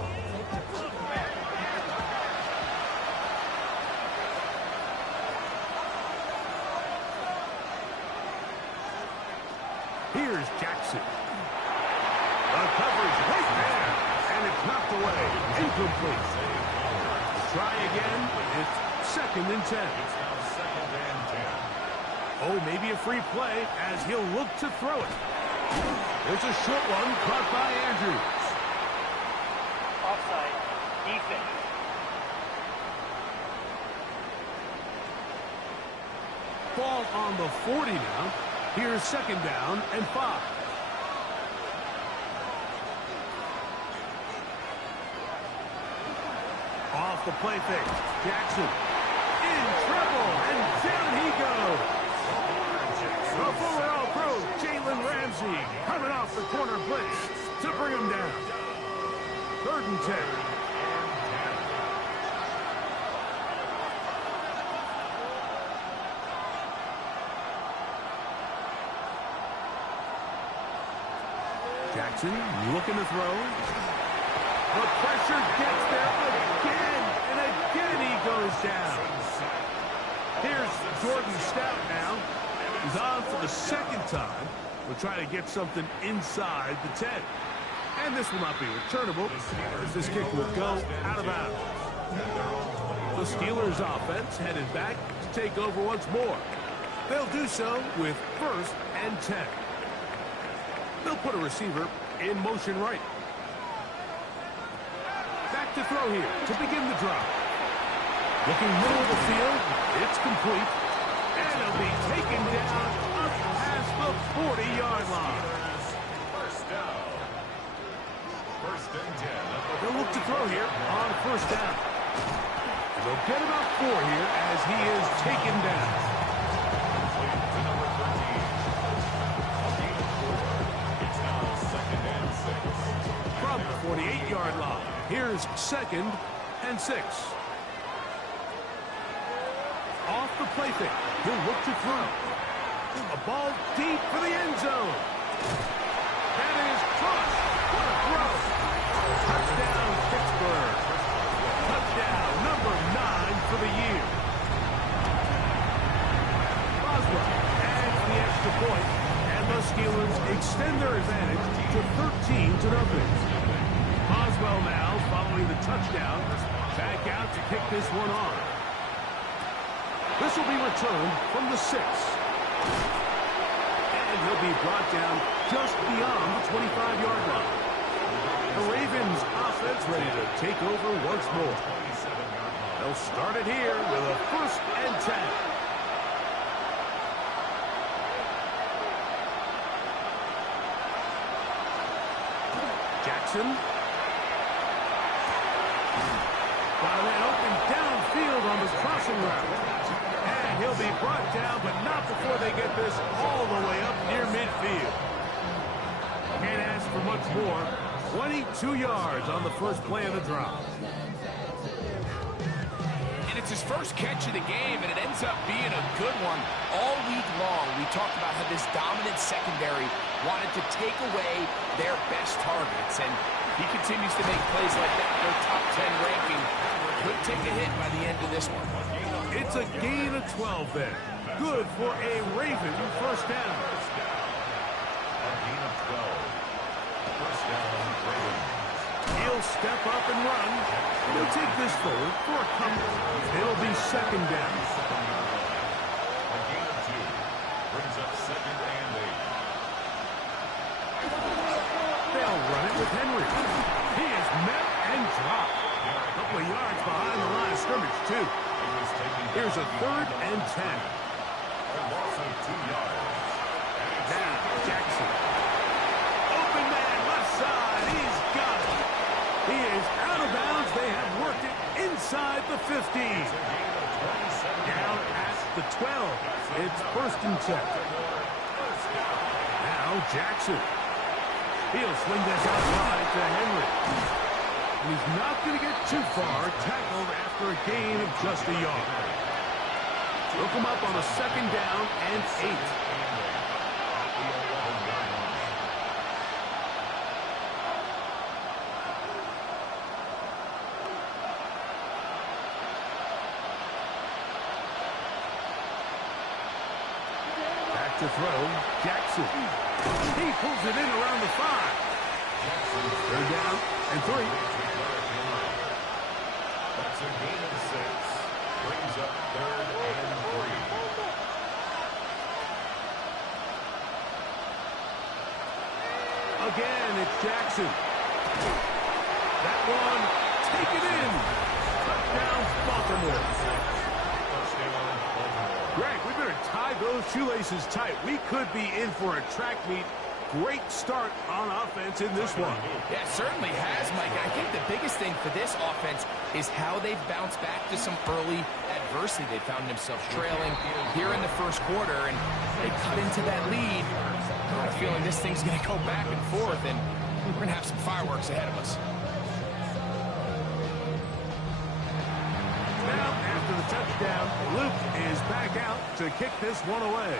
Here's Jackson. The coverage right there. And it's knocked away. Incomplete. Try again. It's 2nd and 10. It's now 2nd and 10. Oh, maybe a free play as he'll look to throw it. There's a short one caught by Andrews. Offside. Defense. Ball on the 40 now. Here's 2nd down and 5. Off the play fake. Jackson in trouble, and down he goes. The former All-Pro, Jalen Ramsey, coming off the corner blitz to bring him down. 3rd and 10. Jackson looking to throw. The pressure gets there again, and again he goes down. Here's Jordan Stout now. He's on for the 2nd time. We'll try to get something inside the 10. And this will not be returnable, as this kick will go out of bounds. The Steelers offense headed back to take over once more. They'll do so with 1st and 10. They'll put a receiver in motion right. Back to throw here to begin the drive. Looking middle of the field, it's complete. And it'll be taken down up past the 40-yard line. First down. 1st and 10. They'll look to throw here on 1st down. And they'll get about 4 here as he is taken down. To number 13. A gain of 4. It's now 2nd and 6. From the 48-yard line, here's 2nd and 6. Off the play fake, he'll look to throw. A ball deep for the end zone. That is crushed. What a throw. Touchdown, Pittsburgh. Touchdown, number 9 for the year. Boswell adds the extra point, and the Steelers extend their advantage to 13-0. Boswell now, following the touchdown, back out to kick this one off. This will be returned from the 6. And he'll be brought down just beyond the 25-yard line. The Ravens offense ready to take over once more. They'll start it here with a 1st and 10. Jackson. Got a man open downfield on this crossing route. And he'll be brought down, but not before they get this all the way up near midfield. Can't ask for much more. 22 yards on the first play of the drive. And it's his first catch of the game, and it ends up being a good one. All week long, we talked about how this dominant secondary wanted to take away their best targets, and he continues to make plays like that. Their top 10 ranking could take a hit by the end of this one. It's a gain of 12 there. Good for a Raven 1st down. A gain of 12. 1st down, Ravens. He'll step up and run. He'll take this forward for a couple. It'll be 2nd down. A gain of 2. Brings up 2nd and 8. They'll run it with Henry. He is met and dropped. A couple of yards behind the line of scrimmage, too. Here's a 3rd and 10. A loss of 2 yards. Now, Jackson. Open man, left side. He's got it. He is out of bounds. They have worked it inside the 15. Down at the 12. It's 1st and 10. Now, Jackson. He'll swing this outside to Henry. He's not going to get too far, tackled after a gain of just a yard. Look him up on a 2nd down and 8. Back to throw, Jackson. He pulls it in around the 5. 3rd down and 3. That's a gain of 6. Brings up 3rd and 3. Again, it's Jackson. That one, take it in. Touchdown, Baltimore. Greg, we better tie those shoelaces tight. We could be in for a track meet. Great start on offense in this one. Yeah, it certainly has, Mike. And I think the biggest thing for this offense is how they've bounced back to some early adversity. They found themselves trailing here in the 1st quarter, and they cut into that lead. I have a feeling this thing's going to go back and forth, and we're going to have some fireworks ahead of us. touchdown. Luke is back out to kick this one away.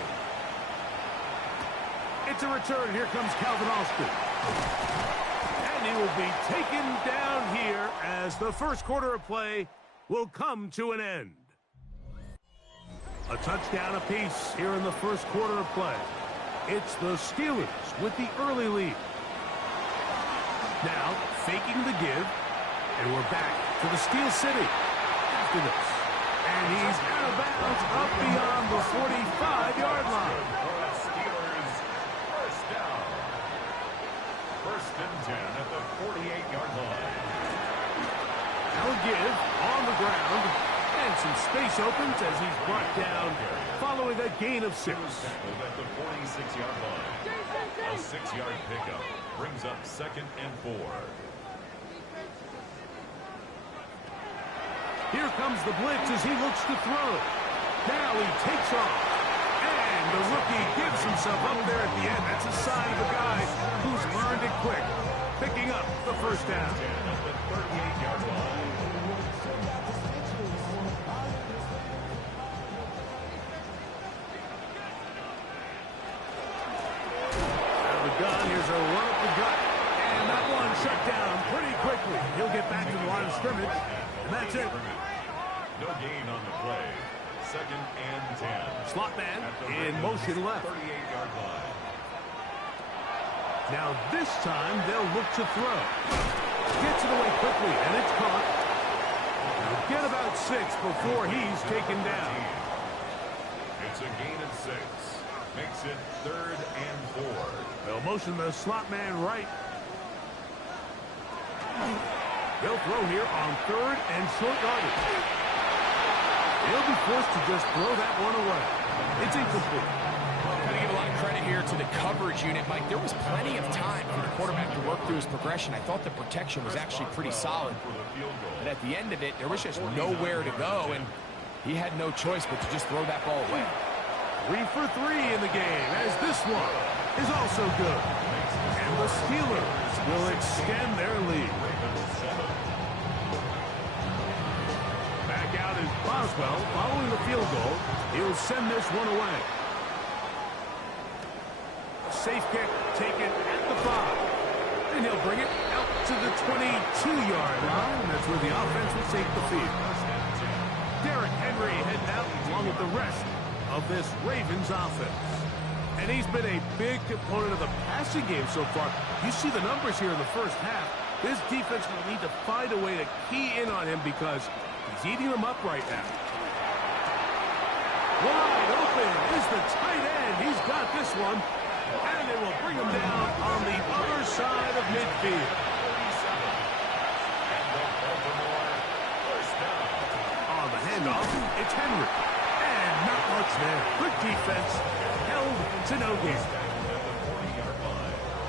It's a return. Here comes Calvin Austin. And he will be taken down here as the first quarter of play will come to an end. A touchdown apiece here in the first quarter of play. It's the Steelers with the early lead. Now, faking the give, and we're back to the Steel City after this. And he's out of bounds up beyond the 45-yard line. Steelers, first down. First and 10 at the 48-yard line. Now a give on the ground, and some space opens as he's brought down following a gain of 6. At the 46-yard line. A 6-yard pickup brings up 2nd and 4. Here comes the blitz as he looks to throw. Now he takes off. And the rookie gives himself up there at the end. That's a sign of a guy who's learned it quick. Picking up the first down. At the 38-yard line. Gun. Here's a run up the gut. And that one shut down pretty quickly. He'll get back to the line of scrimmage. And that's it. No gain on the play. 2nd and 10. Slot man in motion left. 38-yard line. Now this time they'll look to throw. Gets it away quickly, and it's caught. Now get about 6 before he's taken down. It's a gain of 6. Makes it 3rd and 4. They'll motion the slot man right. They'll throw here on 3rd and short yardage. He'll be forced to just throw that one away. It's incomplete. Got to give a lot of credit here to the coverage unit, Mike. There was plenty of time for the quarterback to work through his progression. I thought the protection was actually pretty solid. But at the end of it, there was just nowhere to go, and he had no choice but to just throw that ball away. 3 for 3 in the game, as this one is also good. And the Steelers will extend their lead. Back out is Boswell following the field goal. He'll send this one away. Safe kick taken at the 5. And he'll bring it out to the 22-yard line. That's where the offense will take the field. Derrick Henry heading out along with the rest of this Ravens offense. And he's been a big component of the passing game so far. You see the numbers here in the first half. This defense will need to find a way to key in on him because he's eating them up right now. Wide open is the tight end. He's got this one. And it will bring him down on the other side of midfield. On the handoff, it's Henry. And not much there. Good defense. Held to no gain.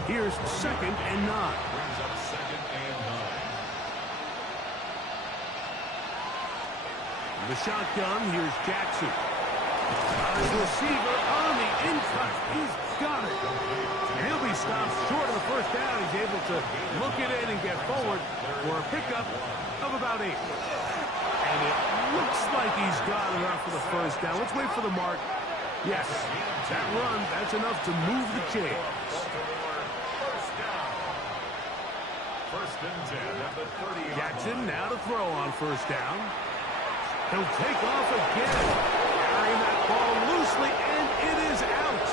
Here's 2nd and 9. Brings up 2nd and 9. The shotgun, here's Jackson. His receiver on the in-cut. He's got it. And he'll be stopped short of the first down. He's able to look it in and get forward for a pickup of about 8. And it looks like he's got enough for the first down. Let's wait for the mark. Yes, that run, that's enough to move the chains. First and 10 at the 30. Jackson now to throw on first down. He'll take off again. Carrying that ball loosely, and it is out.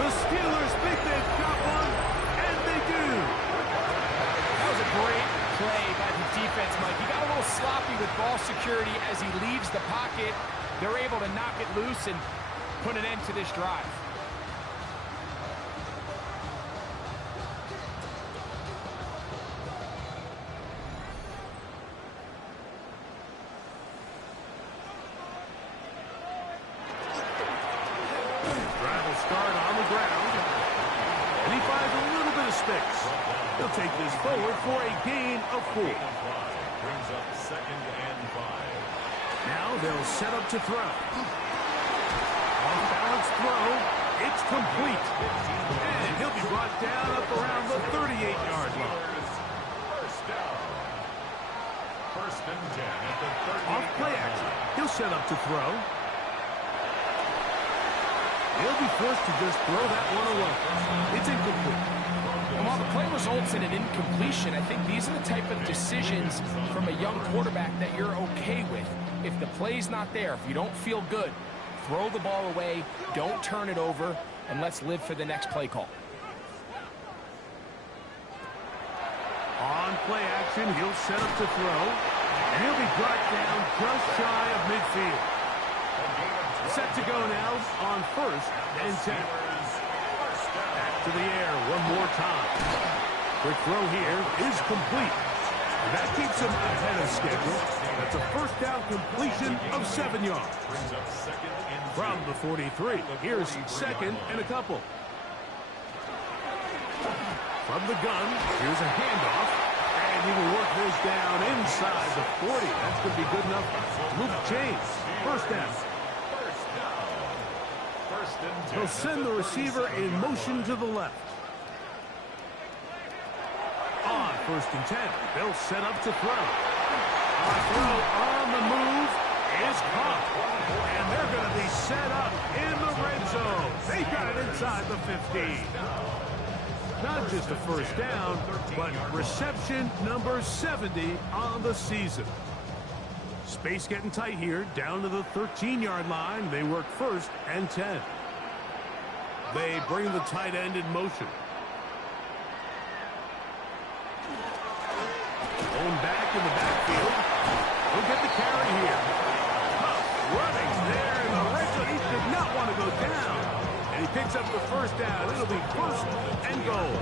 The Steelers think they've got one, and they do. That was a great play by the defense, Mike. He got a little sloppy with ball security as he leaves the pocket. They're able to knock it loose and put an end to this drive. Drive will start on the ground. And he finds a little bit of space. He'll take this forward for a gain of 4. Brings up 2nd and 5. Now they'll set up to throw. Off-balance throw. It's complete. And he'll be brought down up around the 38-yard line. First down. First and 10 at the 38. Off play action. He'll set up to throw. He'll be forced to just throw that one away. It's incomplete. And while the play results in an incompletion, I think these are the type of decisions from a young quarterback that you're okay with. If the play's not there, if you don't feel good, throw the ball away, don't turn it over, and let's live for the next play call. On play action, he'll set up to throw. And he'll be brought down just shy of midfield. Set to go now on first and 10. Back to the air one more time. Quick throw here is complete. And that keeps him ahead of schedule. That's a first down completion of 7 yards. From the 43, here's second and a couple. From the gun, here's a handoff. And he will work this down inside the 40. That's going to be good enough to move the chains. First down. He'll send the receiver in motion to the left. On first and 10, they'll set up to throw. A throw on the move is caught. And they're going to be set up in the red zone. They got it inside the 15. Not just a first down, but reception number 70 on the season. Space getting tight here, down to the 13-yard line. They work first and 10. They bring the tight end in motion. Going back in the backfield. He'll get the carry here. Running there in the red zone. He did not want to go down. And he picks up the first down. It'll be first and goal.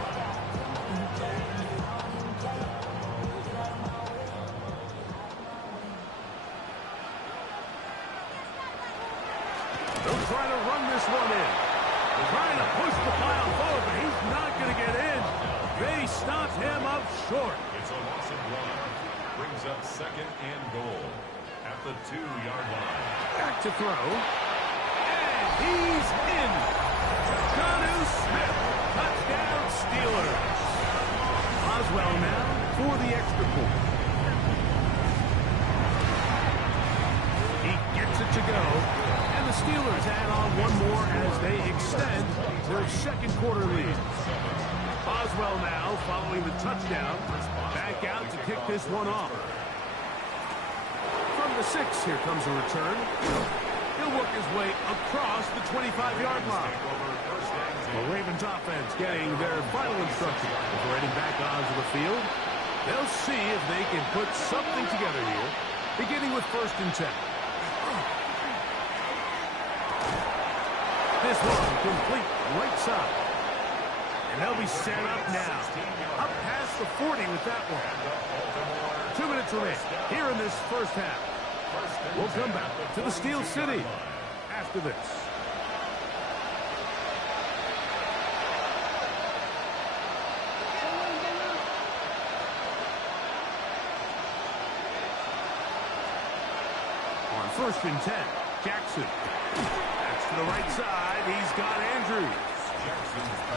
They'll try to run this one in. They're trying to push the pile forward, but he's not going to get in. They stop him up short. It's a loss of 1. Brings up second and goal at the 2-yard line. Back to throw. And he's in. Jonnu Smith. Touchdown Steelers. Oswell now for the extra point. He gets it to go. And the Steelers add on one more as they extend their second quarter lead. Oswell now following the touchdown. Back out to kick this one off. From the 6, here comes a return. He'll work his way across the 25-yard line. The Ravens offense getting their final instruction before heading back onto the field. They'll see if they can put something together here, beginning with first and 10. This one complete right side. And they'll be set up now. Up past the 40 with that one. 2 minutes remaining here in this first half. We'll come back to the Steel City after this. On first and 10, Jackson. That's to the right side. He's got Andrews.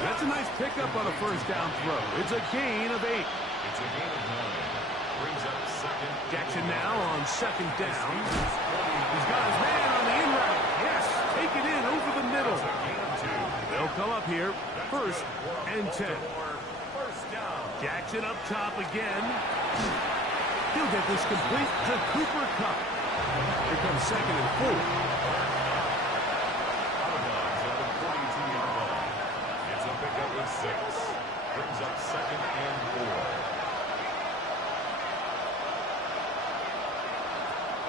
That's a nice pickup on a first down throw. It's a gain of 8. It's a gain of 9. Brings up second. Jackson now on second down. He's got his man on the in route. Yes, take it in over the middle. They'll come up here. First and 10. Jackson up top again. He'll get this complete to Cooper Kupp. Here comes second and 4. Brings up second and 4.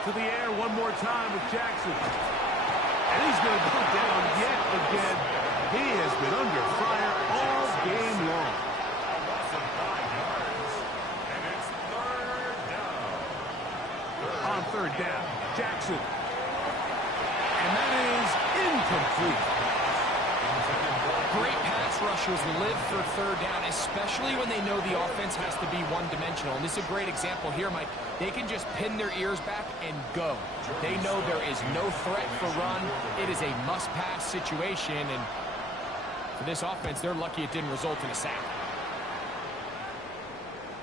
To the air one more time with Jackson. And he's going to go down yet again. He has been under fire all game long. And it's third down. On third down, Jackson. And that is incomplete. Great pass rushers live for third down, especially when they know the offense has to be one-dimensional. And this is a great example here, Mike. They can just pin their ears back and go. They know there is no threat for run. It is a must-pass situation, and for this offense, they're lucky it didn't result in a sack.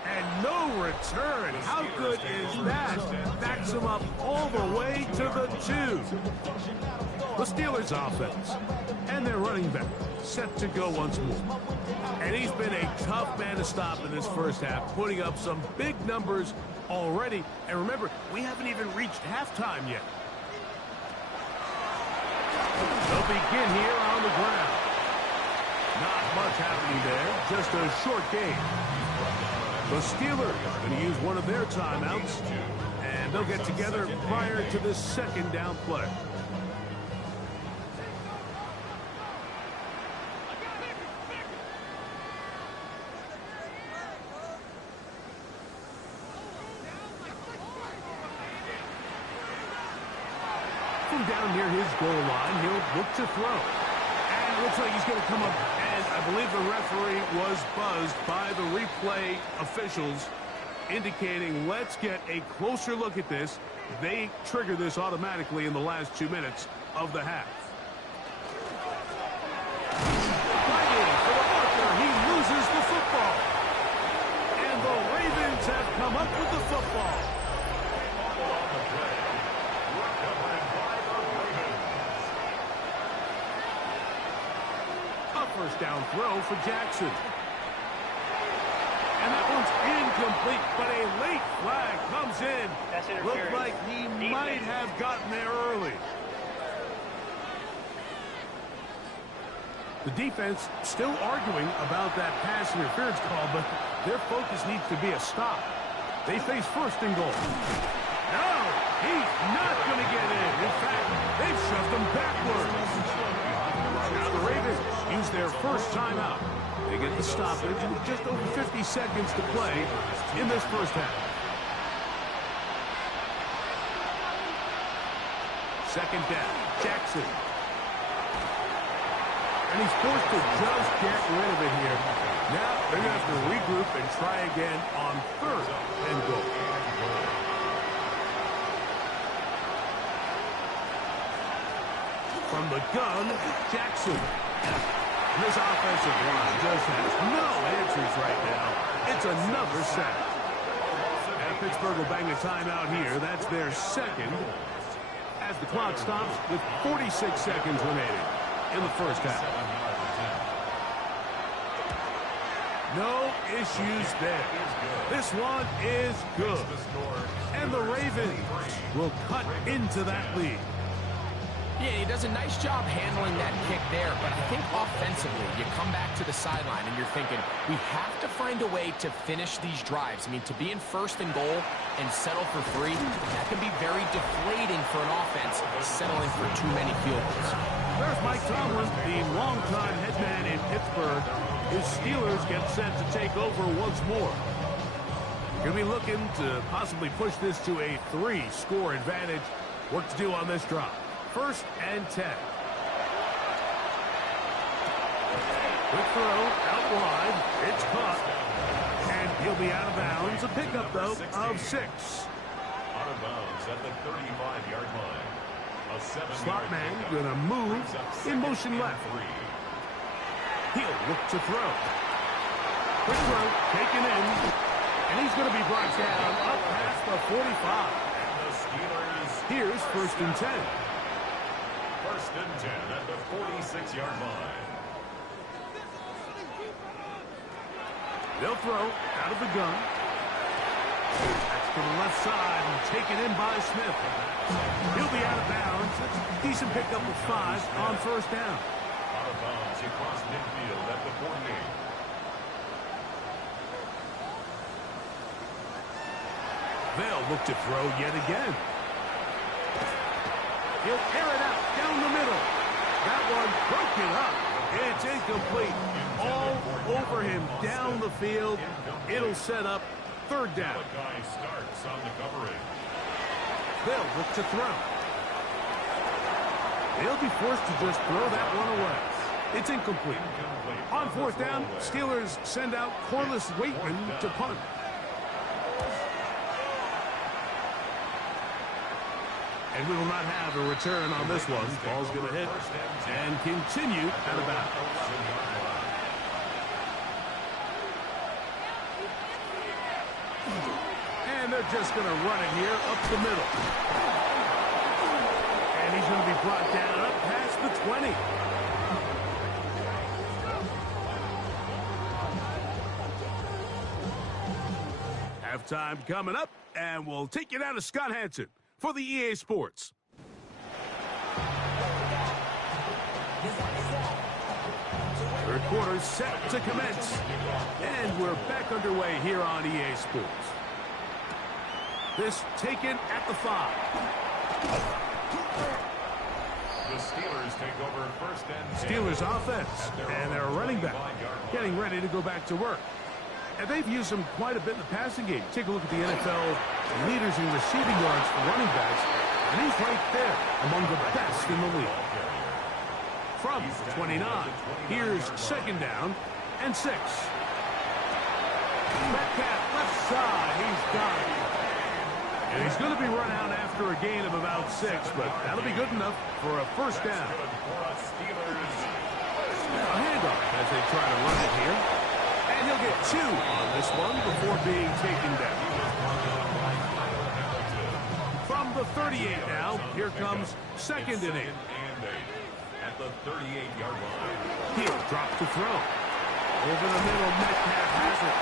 And no return. How good is that? Backs him up all the way to the 2. The Steelers offense and their running back set to go once more. And he's been a tough man to stop in this first half, putting up some big numbers already. And remember, we haven't even reached halftime yet. They'll begin here on the ground. Not much happening there, just a short game. The Steelers going to use one of their timeouts, and they'll get together prior to this second down play. From down near his goal line, he'll look to throw. And it looks like he's going to come up, and I believe the referee was buzzed by the replay officials, indicating let's get a closer look at this. They trigger this automatically in the last 2 minutes of the half. Right in for the marker. He loses the football. And the Ravens have come up with the football. First down throw for Jackson. And that one's incomplete, but a late flag comes in. Looked like he might have gotten there early. The defense still arguing about that pass interference call, but their focus needs to be a stop. They face first and goal. No, he's not going to get in. In fact, they've shoved him backwards. Now the Ravens use their first timeout. They get the stoppage with just over 50 seconds to play in this first half. Second down, Jackson. And he's forced to just get rid of it here. Now they're going to have to regroup and try again on third and goal. From the gun, Jackson. This offensive line just has no answers right now. It's another sack. And Pittsburgh will bang a timeout here. That's their second. As the clock stops with 46 seconds remaining in the first half. No issues there. This one is good. And the Ravens will cut into that lead. Yeah, he does a nice job handling that kick there, but I think offensively, you come back to the sideline and you're thinking, we have to find a way to finish these drives. I mean, to be in first and goal and settle for 3, that can be very deflating for an offense settling for too many field goals. There's Mike Tomlin, the longtime head man in Pittsburgh. His Steelers get set to take over once more. Going to be looking to possibly push this to a 3-score advantage. Work to do on this drive. First and 10. Quick throw, out wide. It's caught. And he'll be out of bounds. A pickup, though, of 6. Out of bounds at the 35-yard line. A 7-yard slot man going to move in motion left. He'll look to throw. Quick throw, taken in. And he's going to be brought down up past the 45. And the Steelers. Here's first and 10. First and 10 at the 46-yard line. They'll throw out of the gun. That's to the left side and taken in by Smith. He'll be out of bounds. It's a decent pickup of 5 on first down. Out of bounds across midfield at the 48. They'll look to throw yet again. He'll tear it out down the middle. That one broken up. It's incomplete. All over him down the field. It'll set up third down. The guy starts on the coverage. They'll look to throw. They'll be forced to just throw that one away. It's incomplete. On fourth down, Steelers send out Corliss Waitman to punt. And we will not have a return on this one. Ball's going to hit and continue out of bounds. And they're just going to run it here up the middle. And he's going to be brought down up past the 20. Halftime coming up, and we'll take you down to Scott Hansen for the EA Sports. Third quarter set to commence, and we're back underway here on EA Sports. This taken at the 5. The Steelers take over first and 10. Steelers offense, and their running back getting ready to go back to work. And they've used him quite a bit in the passing game. Take a look at the NFL leaders in receiving yards for running backs, and he's right there among the best in the league. From 29, here's second down and 6. Metcalf left side, he's got it. And he's going to be run out after a gain of about 6, but that'll be good enough for a first down. A handoff as they try to run it here. And he'll get 2 on this one before being taken down. From the 38 now, here comes second and 8. At the 38-yard line. He'll drop to throw. Over the middle, Metcalf has it.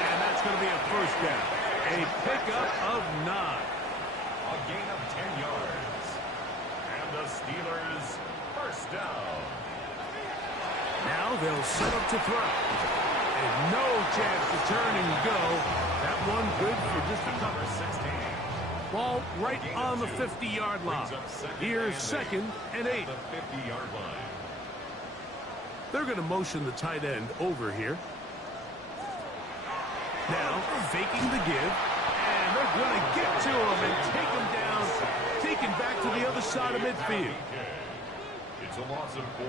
And that's going to be a first down. A pickup of 9. A gain of 10 yards. And the Steelers first down. Now they'll set up to throw. And no chance to turn and go. That one good for just a couple. 16. Ball right on the 50-yard line. Here's second and 8. The 50-yard line. They're going to motion the tight end over here. Now faking the give. And they're going to get to him and take him down. Taken back to the other side of midfield. It's a loss of 4.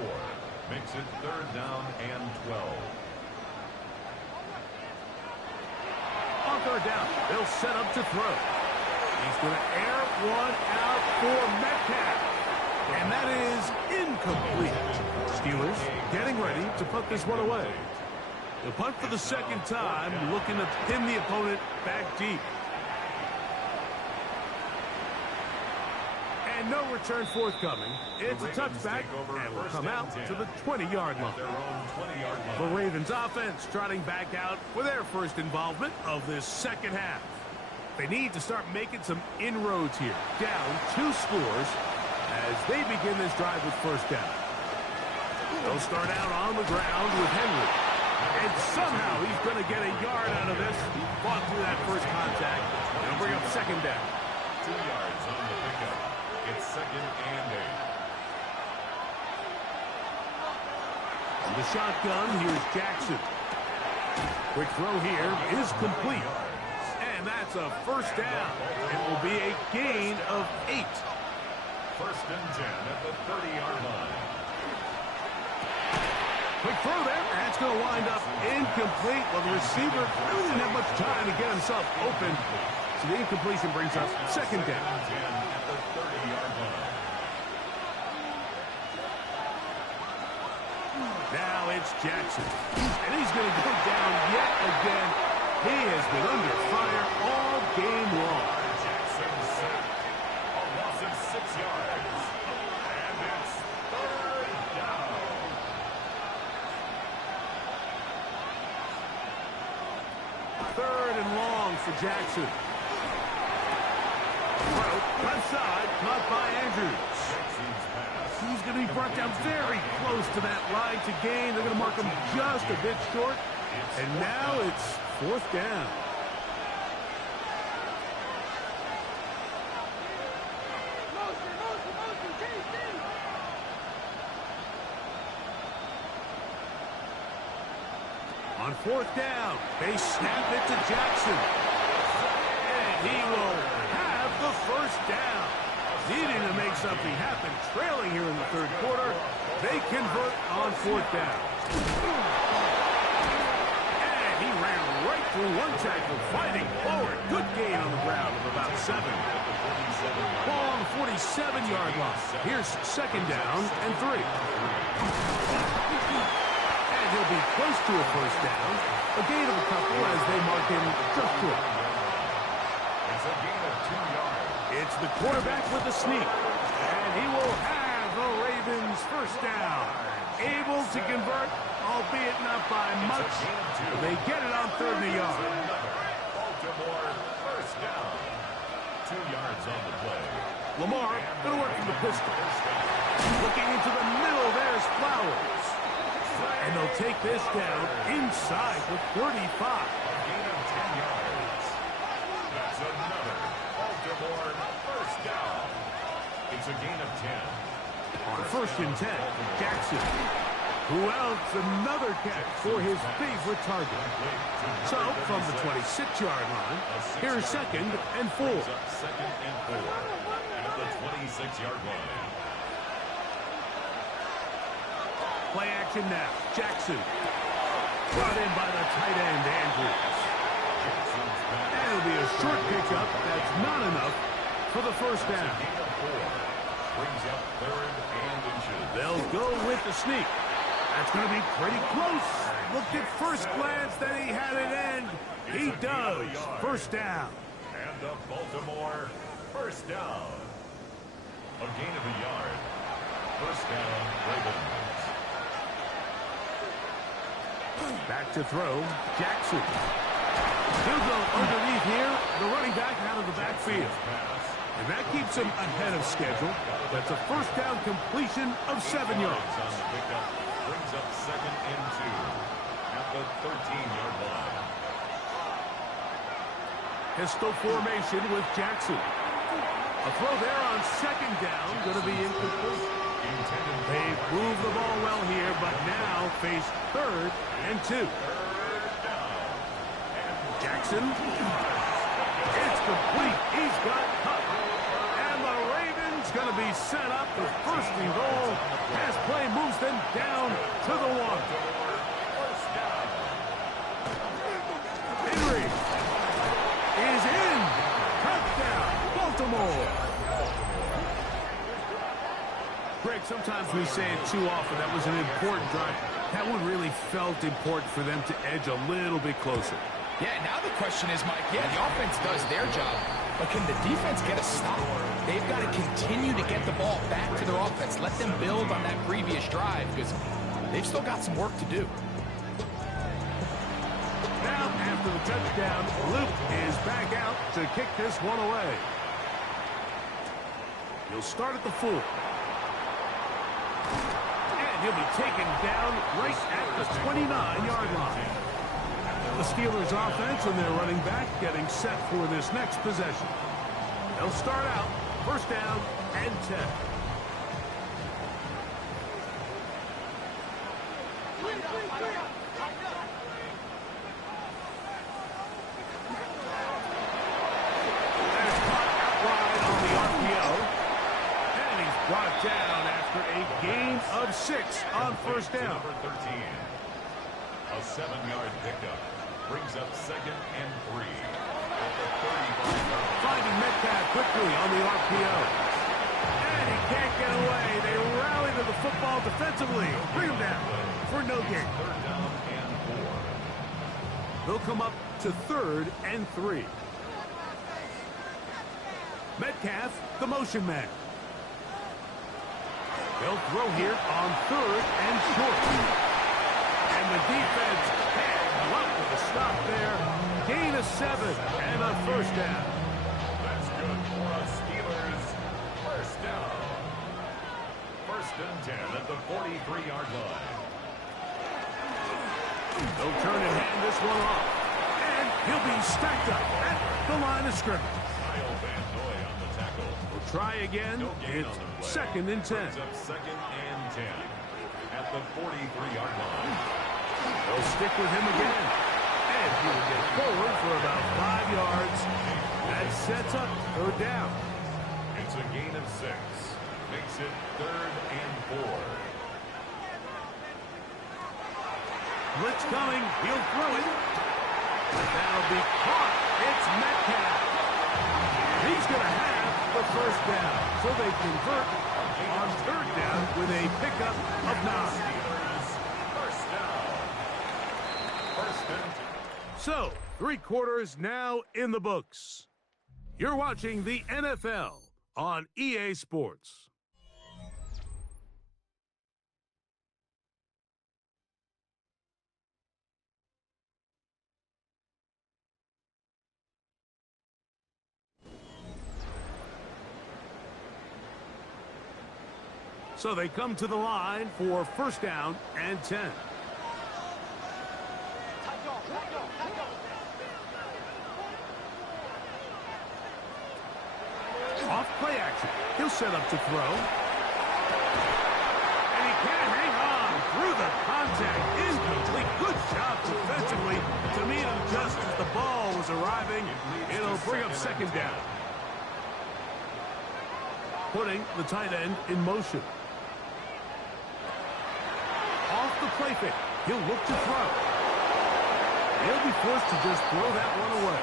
Makes it third down and 12. On third down, they'll set up to throw. He's going to air one out for Metcalf. And that is incomplete. Steelers getting ready to put this one away. The punt for the second time, looking to pin the opponent back deep. And no return forthcoming. It's a touchback, and will come out to the 20-yard line. The Ravens offense trotting back out for their first involvement of this second half. They need to start making some inroads here. Down 2 scores as they begin this drive with first down. They'll start out on the ground with Henry. And somehow he's going to get a yard out of this. Fought through that first contact. And he'll bring up second down. 2 yards on the pickup. It's second and 8. On the shotgun, here's Jackson. Quick throw here is complete. And that's a first down. It will be a gain of 8. First and 10 at the 30-yard line. Quick throw there. That's going to wind up incomplete. Well, the receiver really didn't have much time to get himself open. So the incompletion brings us second down. At the 30-yard line. Now it's Jackson. And he's going to go down yet again. He has been under fire all game long. Jackson sacked. A loss of 6 yards. And it's third down. Third and long for Jackson. Left side, caught by Andrews. He's going to be brought down very close to that line to gain. They're going to mark him just a bit short. And now it's fourth down. On fourth down, they snap it to Jackson. And he will have the first down. Needing to make something happen, trailing here in the third quarter. They convert on fourth down. And he ran right through one tackle, fighting forward. Good gain on the ground of about 7. Ball on the 47-yard line. Here's second down and 3. And he'll be close to a first down. A gain of a couple as they mark him just short. It's a gain of 2 yards. It's the quarterback with the sneak. And he will have the Ravens first down. Able to convert, albeit not by much. They get it on 30 yards. Baltimore first down. 2 yards on the play. Lamar going to work from the pistol. Looking into the middle, there's Flowers. And they'll take this down inside the 35. Gain of 10 yards. That's another Baltimore first down. It's a gain of 10. On 1st and 10, Jackson. Who else? Another catch for his favorite target. So, from the 26-yard line, here's 2nd and 4. Second and 4 at the 26-yard line. Play action now. Jackson. Brought in by the tight end, Andrews. And it'll be a short pickup. That's not enough for the first down. Gain of 4. Brings up 3rd and inches. They'll go with the sneak. That's going to be pretty close. Looked at first glance that he had it end. He does. First down. And the Baltimore first down. A gain of a yard. First down, Ravens. Back to throw. Jackson. He'll go underneath here. The running back out of the backfield. And that keeps him ahead of schedule. That's a first down completion of 7 yards. On the pickup. Brings up 2nd and 2 at the 13-yard line. Pistol formation with Jackson. A throw there on 2nd down. Going to be incomplete. They've moved the ball well here, but now face 3rd and 2. Jackson. It's complete. He's got cover. And the Ravens going to be set up with 1st and goal. Pass play moves them down to the 1. Henry is in. Touchdown, Baltimore. Greg, sometimes we say it too often. That was an important drive. That one really felt important for them to edge a little bit closer. Yeah, now the question is, Mike, yeah, the offense does their job, but can the defense get a stop? They've got to continue to get the ball back to their offense. Let them build on that previous drive because they've still got some work to do. Now, after the touchdown, Luke is back out to kick this one away. He'll start at the 4. And he'll be taken down right at the 29-yard line. The Steelers offense and their running back getting set for this next possession. They'll start out first down and 10. There's caught outside on the RPO. And he's brought down after a gain of 6 on first down. Number 13. A 7-yard pickup. Brings up 2nd and 3 at the 35-yard line. Finding Metcalf quickly on the RPO. And he can't get away. They rally to the football defensively. Bring him down for no gain. 3rd down and 4. They'll come up to 3rd and 3. Metcalf, the motion man. They'll throw here on 3rd and short. And the defense luck with a stop there. Gain of 7 and a first down. That's good for a Steelers first down. 1st and 10 at the 43-yard line. They'll turn and hand this one off. And he'll be stacked up at the line of scrimmage. Kyle Van Noy on the tackle. We'll try again. No gain It's on the play. 2nd and 10. Brings up 2nd and 10 at the 43-yard line. They'll stick with him again. And he will get forward for about 5 yards. That sets up 3rd down. It's a gain of 6. Makes it 3rd and 4. Blitz coming. He'll throw it. But that'll be caught. It's Metcalf. He's going to have the first down. So they convert on 3rd down with a pickup of 9. So, 3 quarters now in the books. You're watching the NFL on EA Sports. So they come to the line for first down and 10. Off play action. He'll set up to throw. And he can't hang on through the contact. Incomplete. Good job defensively to meet him just as the ball was arriving. It'll bring up second down. Putting the tight end in motion. Off the play fake. He'll look to throw. He'll be forced to just throw that one away.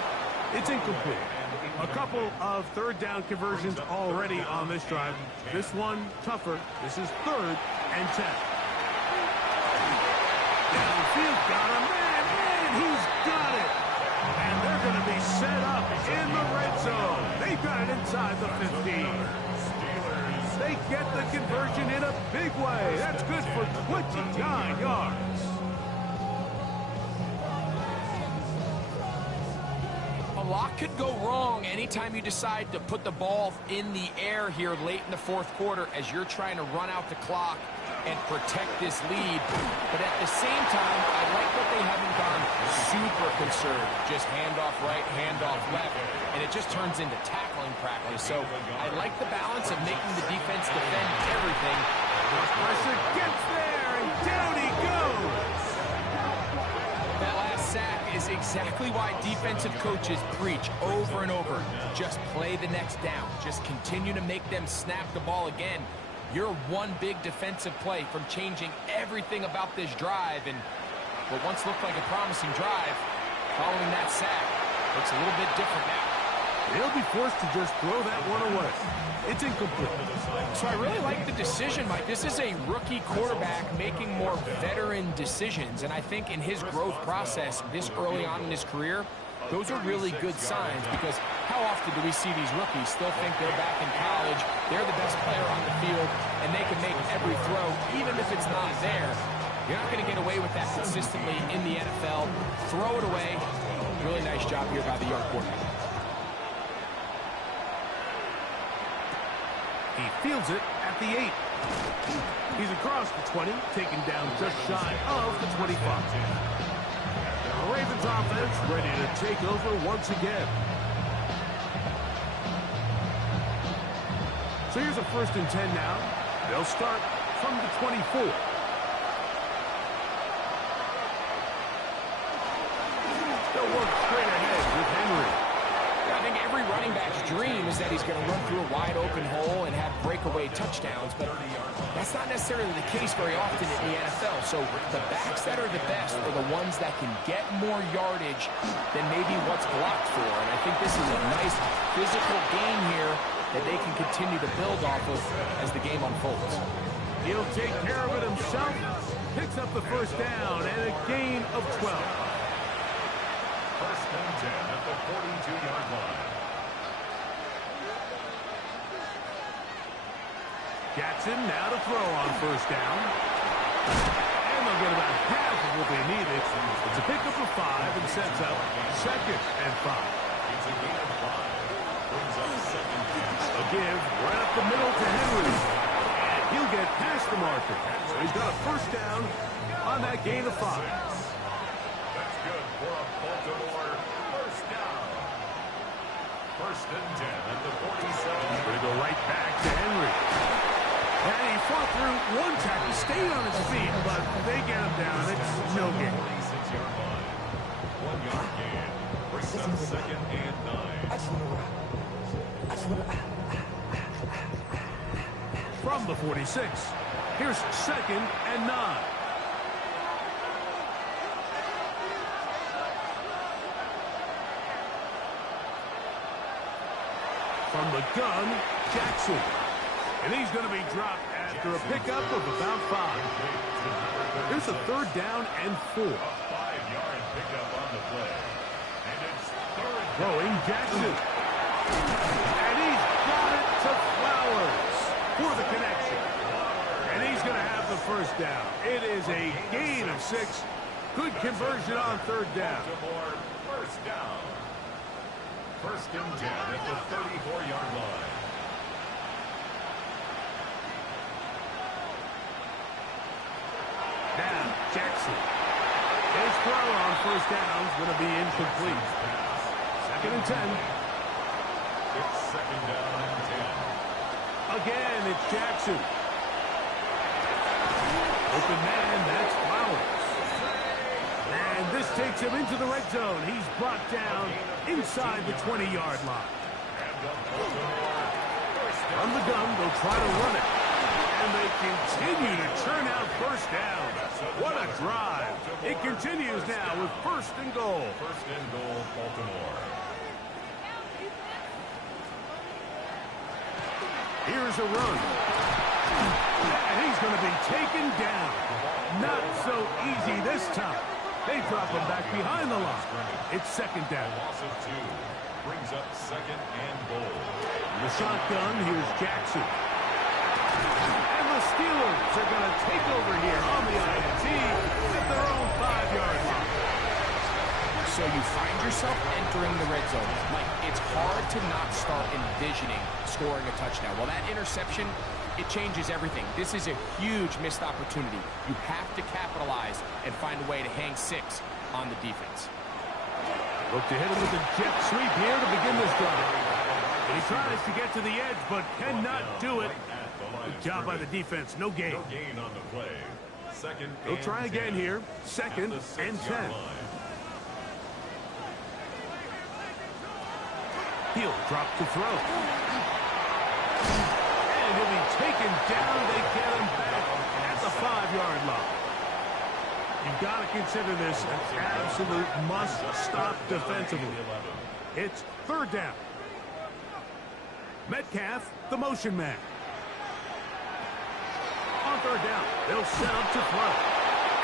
It's incomplete. A couple of third down conversions already on this drive. This one tougher. This is 3rd and 10. Downfield, got him, and he's got it. And they're going to be set up in the red zone. They got it inside the 15. They get the conversion in a big way. That's good for 29 yards. A lot could go wrong anytime you decide to put the ball in the air here late in the 4th quarter as you're trying to run out the clock and protect this lead. But at the same time, I like that they haven't gone super conservative. Just handoff right, handoff left, and it just turns into tackling practice. So I like the balance of making the defense defend everything. The pressure gets there, and down he goes. That last sack is exactly why defensive coaches preach over and over. Just play the next down. Just continue to make them snap the ball again. You're one big defensive play from changing everything about this drive. And what once looked like a promising drive, following that sack, looks a little bit different now. They'll be forced to just throw that one away. It's incomplete. So I really like the decision, Mike. This is a rookie quarterback making more veteran decisions. And I think in his growth process this early on in his career, those are really good signs, because how often do we see these rookies still think they're back in college, they're the best player on the field, and they can make every throw, even if it's not there. You're not going to get away with that consistently in the NFL. Throw it away. Really nice job here by the young quarterback. He fields it at the 8. He's across the 20, taken down just shy of the 25. The Ravens offense ready to take over once again. So here's a 1st and 10 now. They'll start from the 24. They'll work straight ahead with Henry. I think every running back's dream is that he's going to run through a wide open hole and have breakaway touchdowns, but that's not necessarily the case very often in the NFL. So the backs that are the best are the ones that can get more yardage than maybe what's blocked for. And I think this is a nice physical game here that they can continue to build off of as the game unfolds. He'll take care of it himself, picks up the 1st down, and a gain of 12. 1st and 10 at the 42-yard line. Jackson now to throw on 1st down. And they'll get about half of what they needed. It's a pickup of 5 and sets up 2nd and 5. It's a gain of 5. Brings up 2nd down. A give right up the middle to Henry. And he'll get past the marker. So he's got a 1st down on that gain of 5. That's good for a Baltimore 1st down. 1st and 10 at the 47. Going to go right back to Henry. And he fought through one tackle, stayed on his feet, but they get him down. It's no gain. 46-yard line. 1-yard gain. Brings up 2nd and 9. From the 46, here's 2nd and 9. From the gun, Jackson. And he's going to be dropped after a pickup of about 5. Here's a 3rd down and 4. A 5-yard pickup on the play. And it's 3rd Throwing Jackson. And he's got it to Flowers for the connection. And he's going to have the first down. It is a gain of 6. Good conversion on third down. First down. First and 10 at the 34-yard line. Now, Jackson. His throw on first down is going to be incomplete. Second and 10. It's second down and 10. Again, it's Jackson. Open man, that's Flowers. And this takes him into the red zone. He's brought down inside the 20-yard line. From the gun, they'll try to run it. And they continue to churn out first down. What a drive. It continues now with first and goal. First and goal, Baltimore. Here's a run. And he's going to be taken down. Not so easy this time. They drop him back behind the line. It's second down. Loss of 2 brings up second and goal. The shotgun, here's Jackson. And the Steelers are going to take over here on the INT at their own 5-yard line. So you find yourself entering the red zone. Like, it's hard to not start envisioning scoring a touchdown. Well, that interception, it changes everything. This is a huge missed opportunity. You have to capitalize and find a way to hang 6 on the defense. Look to hit him with a jet sweep here to begin this drive. He tries to get to the edge, but cannot do it. Good job by the defense. No gain. No gain on the play. Second. They'll try again here. Second and 10. He'll drop to throw. And he'll be taken down. They get him back at the 5-yard line. You've got to consider this an absolute must-stop defensively. It's third down. Metcalf, the motion man. On third down, they'll set up to throw.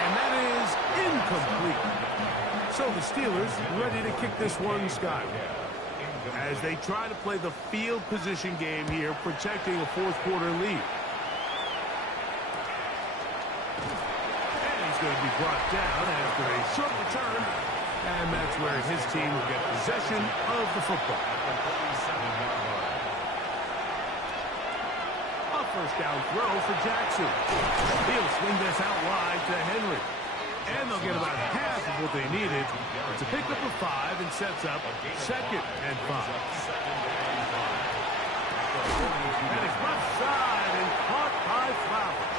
And that is incomplete. So the Steelers ready to kick this one skyward as they try to play the field position game here, protecting a fourth-quarter lead. And he's going to be brought down after a short return, and that's where his team will get possession of the football. A first down throw for Jackson. He'll swing this out wide to Henry. And they'll get about half of what they needed. It's a pickup of 5 and sets up second and 5. And it's left side and caught by Flowers.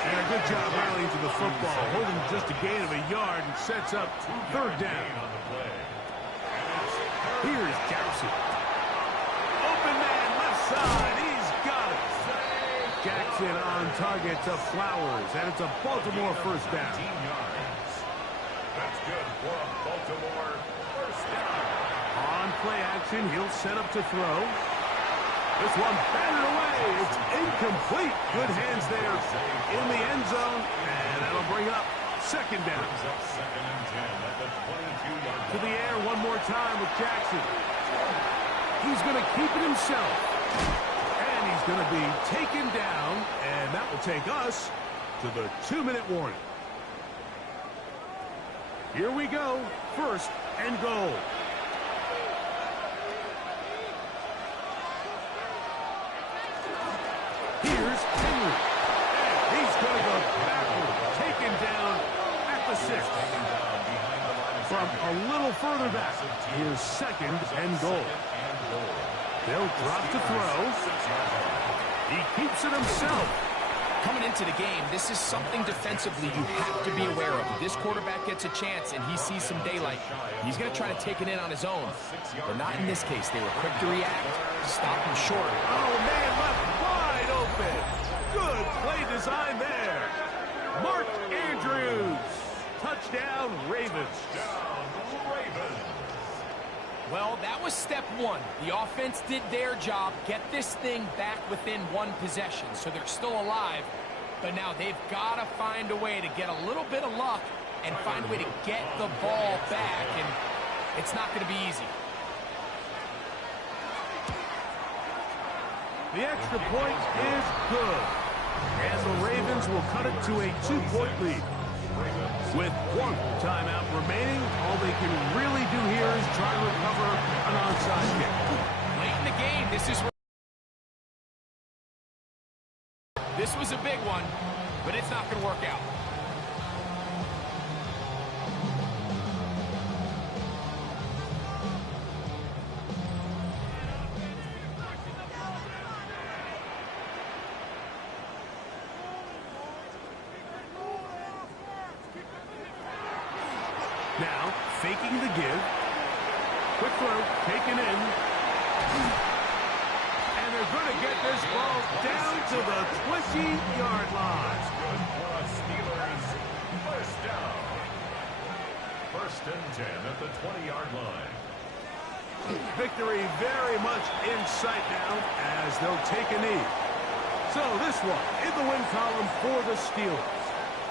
And a good job rallying to the football, holding just a gain of a yard and sets up third down. Here's Jackson. Open man left side. He's got it. Jackson on target to Flowers, and it's a Baltimore first down. That's good for a Baltimore first down. On play action, he'll set up to throw. This one batted away. It's incomplete. Good hands there in the end zone, and that'll bring up second down. Second and 10 at the 22-yard line. To the air one more time with Jackson. He's going to keep it himself. And he's going to be taken down, and that will take us to the 2-minute warning. Here we go. First and goal. Here's Henry. And he's going to go backward. Taken down at the 6. From a little further back, here's second and goal. They'll drop to throw. He keeps it himself. Coming into the game, this is something defensively you have to be aware of. If this quarterback gets a chance and he sees some daylight, he's going to try to take it in on his own. But not in this case. They were quick to react, stop him short. Oh, man, left wide open. Good play design there. Mark Andrews. Touchdown, Ravens. Well, that was step 1. The offense did their job, get this thing back within one possession, so they're still alive. But now they've got to find a way to get a little bit of luck and find a way to get the ball back, and it's not going to be easy. The extra point is good. And the Ravens will cut it to a 2-point lead. With one timeout remaining, all they can really do here is try to recover an onside kick. Late in the game, this was a big one, but it's not going to work out. Now, faking the give. Quick throw, taken in. And they're going to get this ball down to the 20-yard line. Good for a Steelers first down. 1st and 10 at the 20-yard line. Victory very much in sight now as they'll take a knee. So this one in the win column for the Steelers.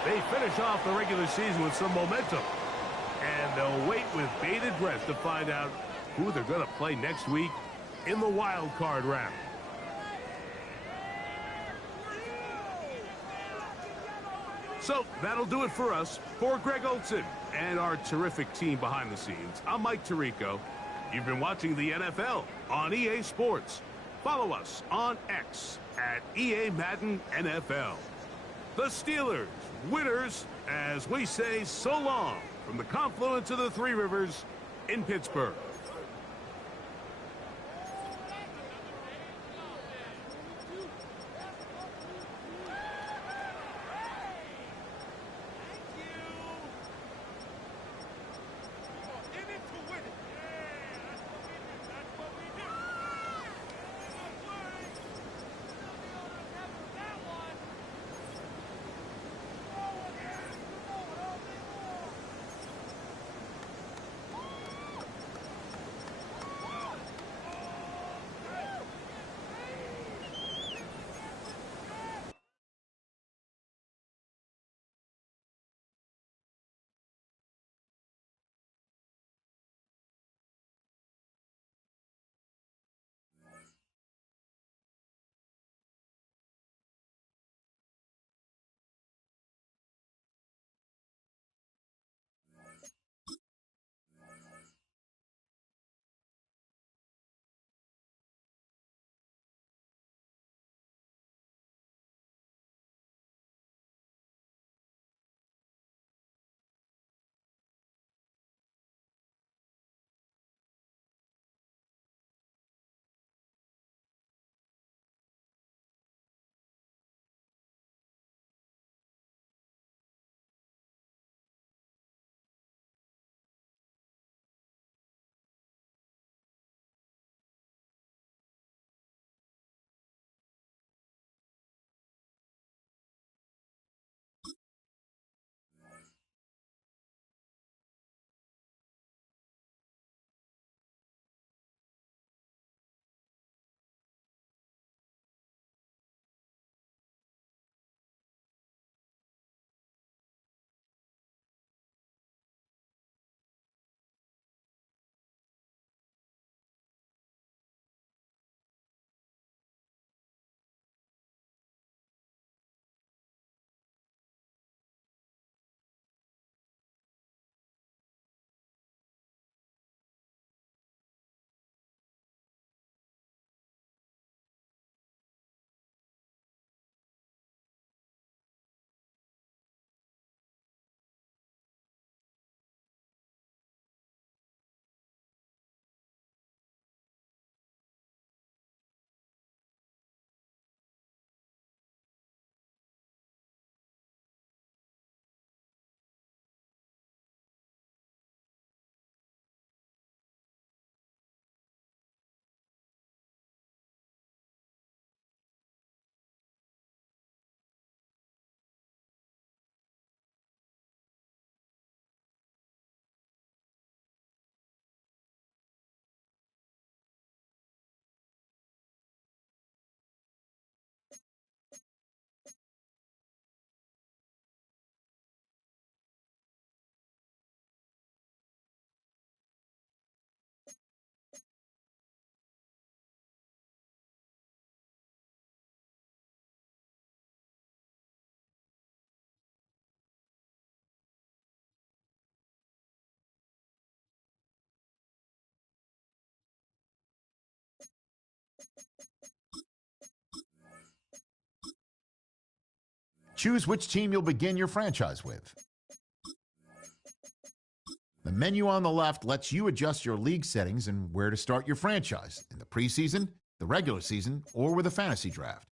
They finish off the regular season with some momentum. And they'll wait with bated breath to find out who they're going to play next week in the wild card round. So that'll do it for us. For Greg Olson and our terrific team behind the scenes, I'm Mike Tirico. You've been watching the NFL on EA Sports. Follow us on X at EA Madden NFL. The Steelers, winners, as we say so long from the confluence of the Three Rivers in Pittsburgh. Choose which team you'll begin your franchise with. The menu on the left lets you adjust your league settings and where to start your franchise in the preseason, the regular season, or with a fantasy draft.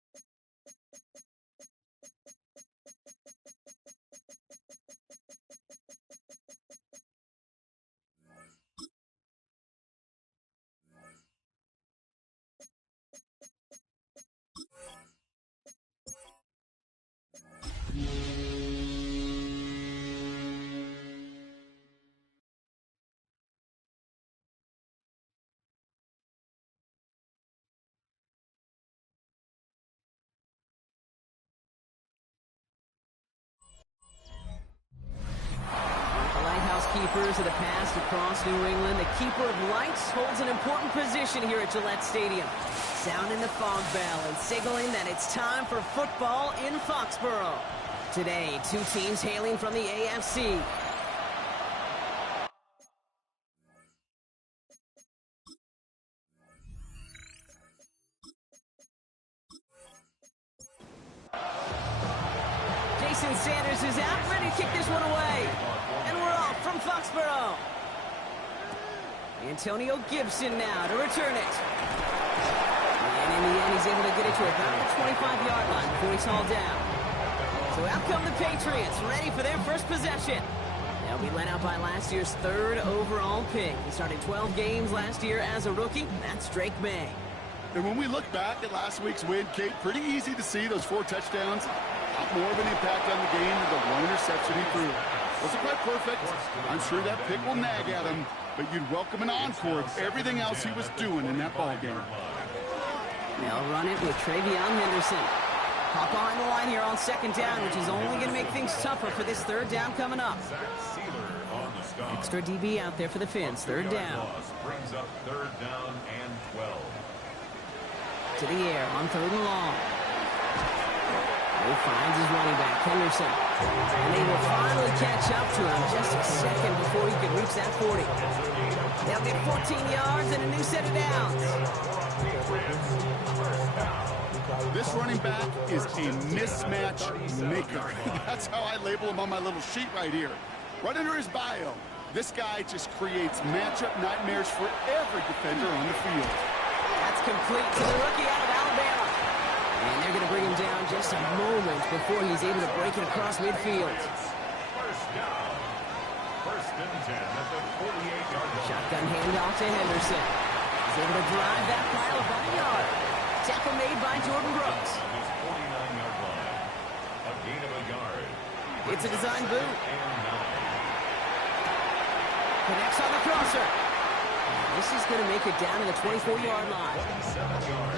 Keepers of the past across New England, the keeper of lights holds an important position here at Gillette Stadium, sounding the fog bell and signaling that it's time for football in Foxborough. Today, two teams hailing from the AFC. Jason Sanders is out, ready to kick this one away. And we're off from Foxborough. Antonio Gibson now to return it. And in the end, he's able to get it to about the 25-yard line before he's hauled down. So out come the Patriots, ready for their first possession. They'll be led out by last year's third overall pick. He started 12 games last year as a rookie. That's Drake May. And when we look back at last week's win, Kate, pretty easy to see those 4 touchdowns. Have more of an impact on the game than the 1 interception he threw. Wasn't quite perfect. I'm sure that pick will nag at him, but you'd welcome an encore of everything else he was doing in that ball game. They'll run it with Travion Henderson. Hop behind the line here on second down, which is only going to make things tougher for this third down coming up. Extra DB out there for the Fins. Third down. Brings up third down and 12. To the air on third and long. He finds his running back, Henderson. And they will finally catch up to him just a second before he can reach that 40. They'll get 14 yards and a new set of downs. This running back is a mismatch maker. That's how I label him on my little sheet right here. Right under his bio, this guy just creates matchup nightmares for every defender on the field. That's complete to the rookie out of Alabama. And they're going to bring him down just a moment before he's able to break it across midfield. First down. First and 10 at the 48-yard line. Shotgun handoff to Henderson. He's able to drive that pile about a yard. Tackle made by Jordan Brooks. His 49-yard line. A gain of a yard. It's a design boot. Connects on the crosser. This is going to make it down to the 24-yard line.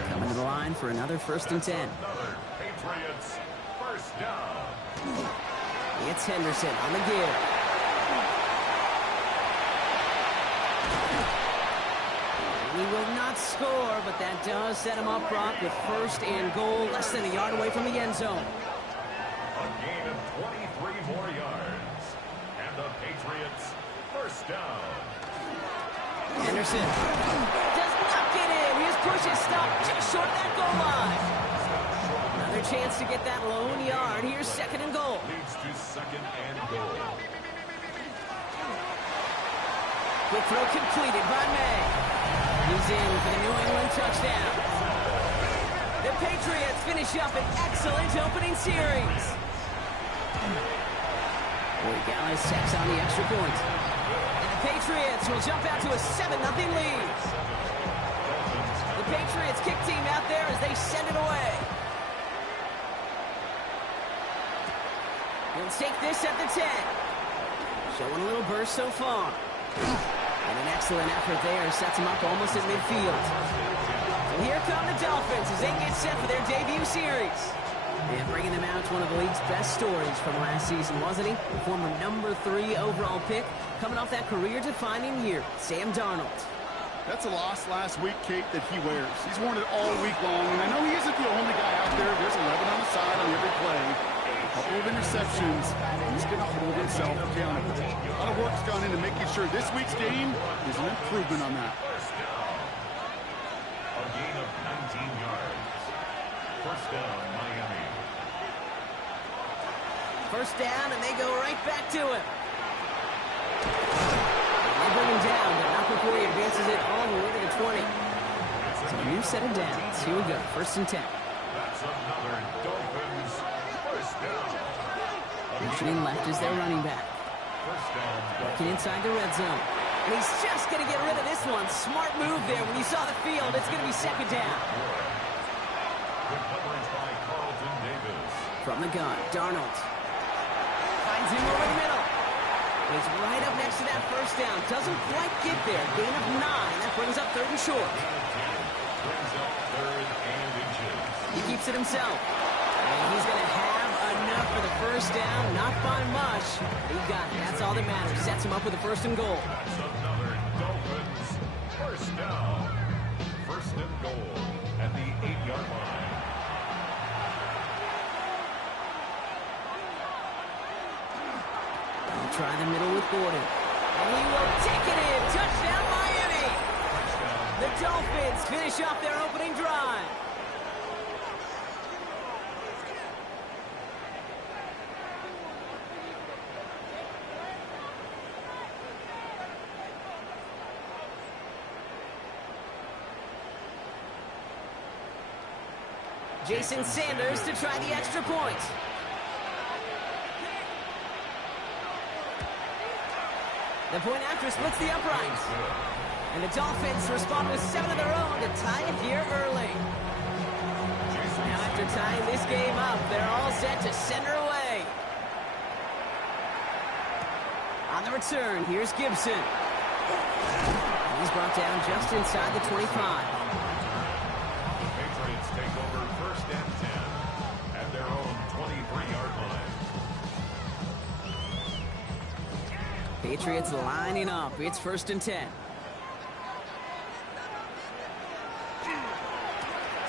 Coming to the line for another first and 10. Patriots first down. It's Henderson on the give. He will not score, but that does set him up, Brock, with first and goal, less than a yard away from the end zone. A gain of 23 more yards. And the Patriots first down. Henderson does not get in. His push is stopped just short of that goal line. Another chance to get that lone yard. Here's second and goal. Leads to second and goal. Quick throw completed by May. He's in for the New England touchdown. The Patriots finish up an excellent opening series. Gallus checks on the extra point. Patriots will jump out to a 7-0 lead. The Patriots kick team out there as they send it away. He'll take this at the 10. Showing a little burst so far. And an excellent effort there sets him up almost at midfield. And here come the Dolphins as they get set for their debut series. And bringing them out to one of the league's best stories from last season, wasn't he? The former number 3 overall pick, coming off that career-defining year, Sam Darnold. That's a loss last week, Kate, that he wears. He's worn it all week long, and I know he isn't the only guy out there. There's 11 on the side on every play. A couple of interceptions. He's going to hold himself accountable. A lot of work's gone into making sure this week's game is an improvement on that. First down. A gain of 19 yards. First down, Miami. First down, and they go right back to him. They bring him down, but not before he advances it all the way to the 20. So a new set of downs. Here we go, 1st and 10. That's another Dolphins first down. Motioning left is their running back. First down. Working inside the red zone. And he's just going to get rid of this one. Smart move there. When you saw the field, it's going to be 2nd down. Good coverage by Carlton Davis. From the gun, Darnold. Finds him over the middle. He's right up next to that first down. Doesn't quite get there. Gain of 9. That brings up 3rd and short. Brings up 3rd and inches. He keeps it himself. And he's going to have enough for the first down. Not by much. He got it. That's all that matters. Sets him up with a 1st and goal. That's another Dolphins first down. 1st and goal at the 8-yard line. He'll try the middle with Gordon. And he will take it in. Touchdown, Miami. The Dolphins finish off their opening drive. Jason Sanders to try the extra point. The point after splits the uprights. And the Dolphins respond with 7 of their own to tie it here early. Now after tying this game up, they're all set to send her away. On the return, here's Gibson. He's brought down just inside the 25. Patriots take over 1st and 10 at their own 23-yard line. Patriots lining up. It's 1st and 10.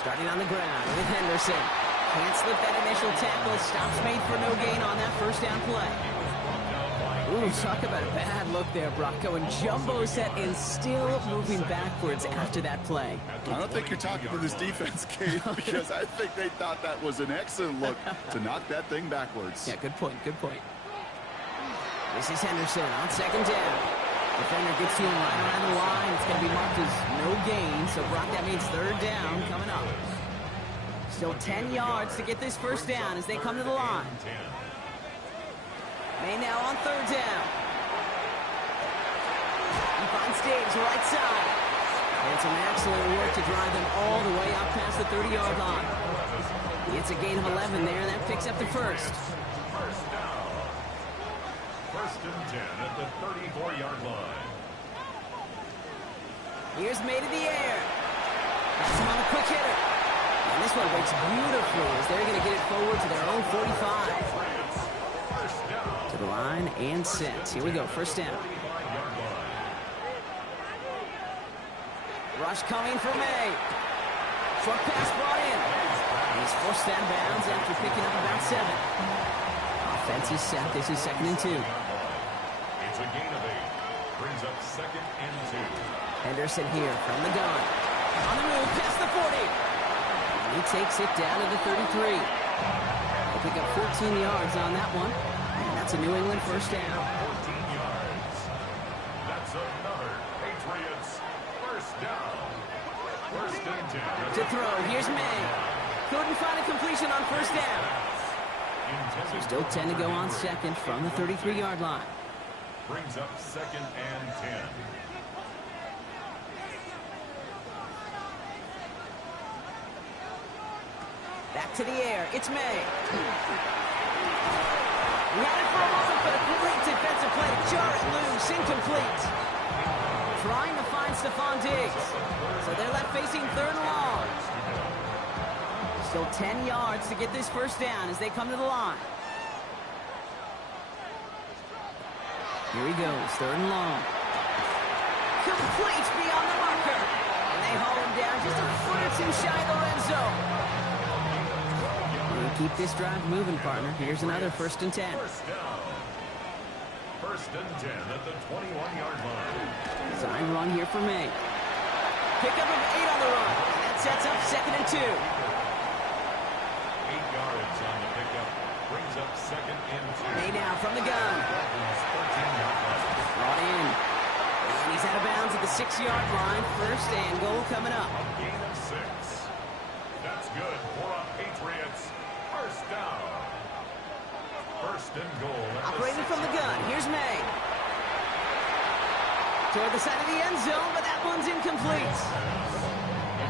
Starting on the ground with Henderson. Can't slip that initial tackle. Stops made for no gain on that first down play. Ooh, talk about a bad look there, Brock. Going jumbo set and still moving backwards after that play. I don't think you're talking to this defense, Kate, because I think they thought that was an excellent look to knock that thing backwards. Yeah, good point, good point. This is Henderson on 2nd down. Defender gets to him right around the line. It's going to be marked as no gain, so Brock, that means 3rd down coming up. Still 10 yards to get this first down as they come to the line. May now on 3rd down. He finds Diggs right side. And some excellent work to drive them all the way up past the 30-yard line. It's a gain of 11 there, and that picks up the first. First down. 1st and 10 at the 34-yard line. Here's May to the air. That's him on the quick hitter. And this one breaks beautifully as they're going to get it forward to their own 45. To the line and set. Here we go, 1st down. Rush coming for May. Short pass brought in. He's forced out of bounds after picking up about 7. Offense is set. This is 2nd and 2. It's a gain of 8. Brings up 2nd and 2. Henderson here from the gun. On the move, past the 40. And he takes it down to the 33. They pick up 14 yards on that one. And that's a New England first down. 14 yards. That's another Patriots first down. 1st and 10. To throw, here's May. Couldn't find a completion on 1st down. So still 10 to go on 2nd from the 33-yard line. Brings up 2nd and 10. Back to the air. It's May. He had it for a moment, but a great defensive play to jar it loose. Incomplete. Trying to find Stephon Diggs. So they're left facing 3rd and long. Still 10 yards to get this first down as they come to the line. Here he goes, 3rd and long. Complete beyond the marker. And they haul him down just a foot or 2 shy of the red zone. We'll keep this drive moving, partner. Here's another 1st and 10. First down. 1st and 10 at the 21-yard line. Design run here for May. Pickup of 8 on the run. That sets up 2nd and 2. 8 yards on the pickup. Brings up 2nd and 2. May now from the gun. Brought in. And he's out of bounds at the 6-yard line. 1st and goal coming up. A gain of 6. That's good for a Patriots 1st down. 1st and goal. Operating from the gun. Here's May. Toward the side of the end zone, but that one's incomplete.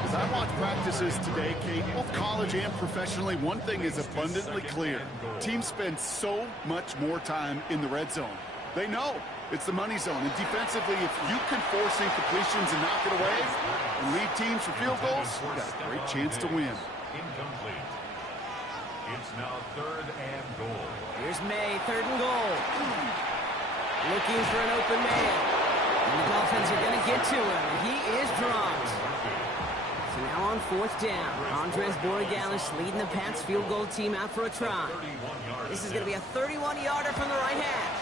As I watch practices today, Kate, both college and professionally, one thing is abundantly clear. Teams spend so much more time in the red zone. They know it's the money zone. And defensively, if you can force incompletions and knock it away and lead teams for field goals, you've got a great chance to win. Incomplete. It's now 3rd and goal. Here's May, 3rd and goal. Looking for an open man. And the Dolphins are going to get to him. He is dropped. So now on 4th down, Andres Borregalis leading the Pats field goal team out for a try. This is going to be a 31-yarder from the right half.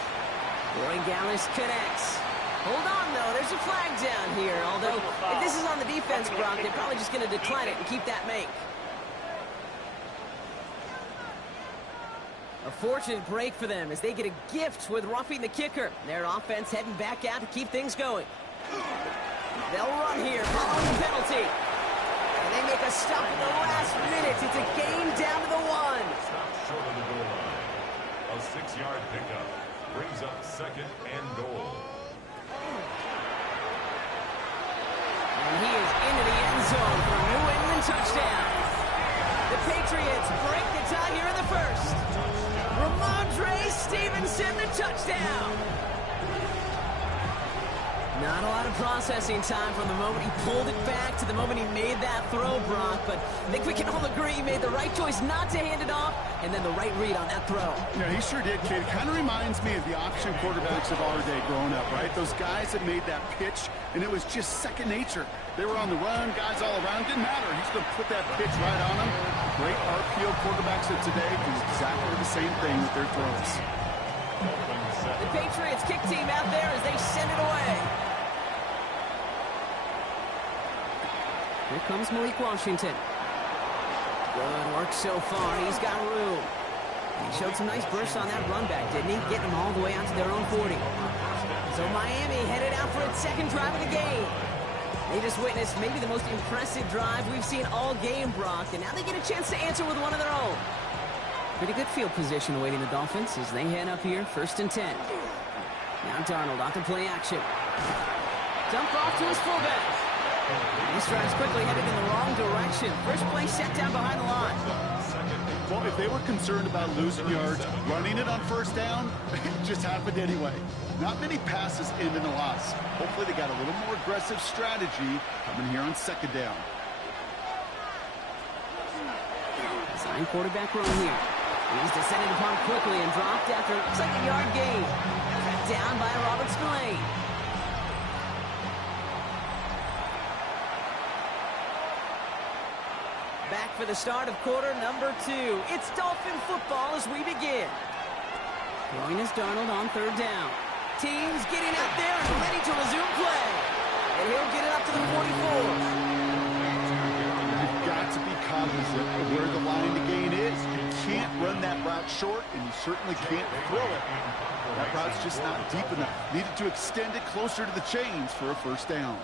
Borregalis connects. Hold on, though. There's a flag down here. Although, if this is on the defense, Brock, they're probably just going to decline it and keep that make. A fortunate break for them as they get a gift with roughing the kicker. Their offense heading back out to keep things going. They'll run here following the penalty. And they make a stop in the last minute. It's a gain down to the 1. Stop short of the goal line. A 6-yard pickup brings up 2nd and goal. And he is into the end zone for a New England touchdown. The Patriots break the tie here in the 1st. Ramondre Stevenson, the touchdown. Not a lot of processing time from the moment he pulled it back to the moment he made that throw, Brock. But I think we can all agree he made the right choice not to hand it off, and then the right read on that throw. Yeah, he sure did, kid. It kind of reminds me of the option quarterbacks of our day growing up, right? Those guys that made that pitch, and it was just second nature. They were on the run, guys all around. Didn't matter. He's going to put that pitch right on them. Great RPO quarterbacks of today do exactly the same thing with their throws. The Patriots kick team out there as they send it away. Here comes Malik Washington. Good work so far. He's got room. He showed some nice bursts on that run back, didn't he? Getting them all the way out to their own 40. So Miami headed out for its 2nd drive of the game. They just witnessed maybe the most impressive drive we've seen all game, Brock, and now they get a chance to answer with one of their own. Pretty good field position awaiting the Dolphins as they head up here, 1st and 10. Now Darnold on to play action. Dump off to his fullback. He strides quickly, headed in the wrong direction. First play set down behind the line. Well, if they were concerned about losing yards, running it on 1st down, it just happened anyway. Not many passes end in a loss. Hopefully they got a little more aggressive strategy coming here on 2nd down. Design quarterback run here. He's descended upon quickly and dropped after it looks like a yard gain. Tracked down by Robert Spillane. Back for the start of quarter number 2. It's Dolphin football as we begin. Throwing is Darnold on 3rd down. Teams getting out there and ready to resume play. And he'll get it up to the 44. You've got to be cognizant of where the line to gain is. You can't run that route short, and you certainly can't throw it. That route's just not deep enough. Needed to extend it closer to the chains for a 1st down.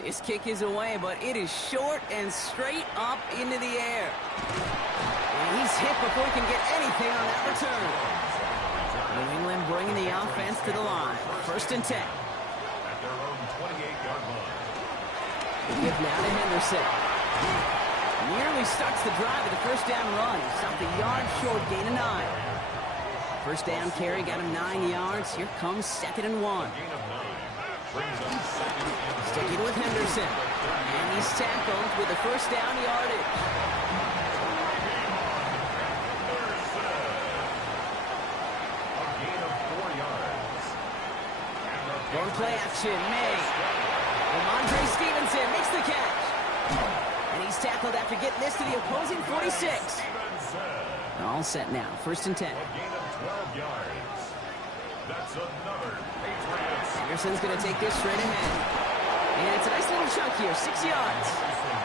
This kick is away, but it is short and straight up into the air. And he's hit before he can get anything on that return. New England bringing the offense to the line. 1st and 10. At their own 28-yard line. The give now to Henderson. Nearly starts the drive with a 1st down run. Stopped a yard short, gain of 9. 1st down carry got him 9 yards. Here comes 2nd and 1. Gain of 9. Brings up 2nd and 1. Sticking with Henderson. And he's tackled with a 1st down yardage. A gain of 4 yards. Going play action, May. Ramondre Stevenson makes the catch. And he's tackled after getting this to the opposing 46. All set now, 1st and 10. A gain of 12 yards. That's another Patriots. Anderson's going to take this straight ahead. And it's a nice little chunk here, 6 yards.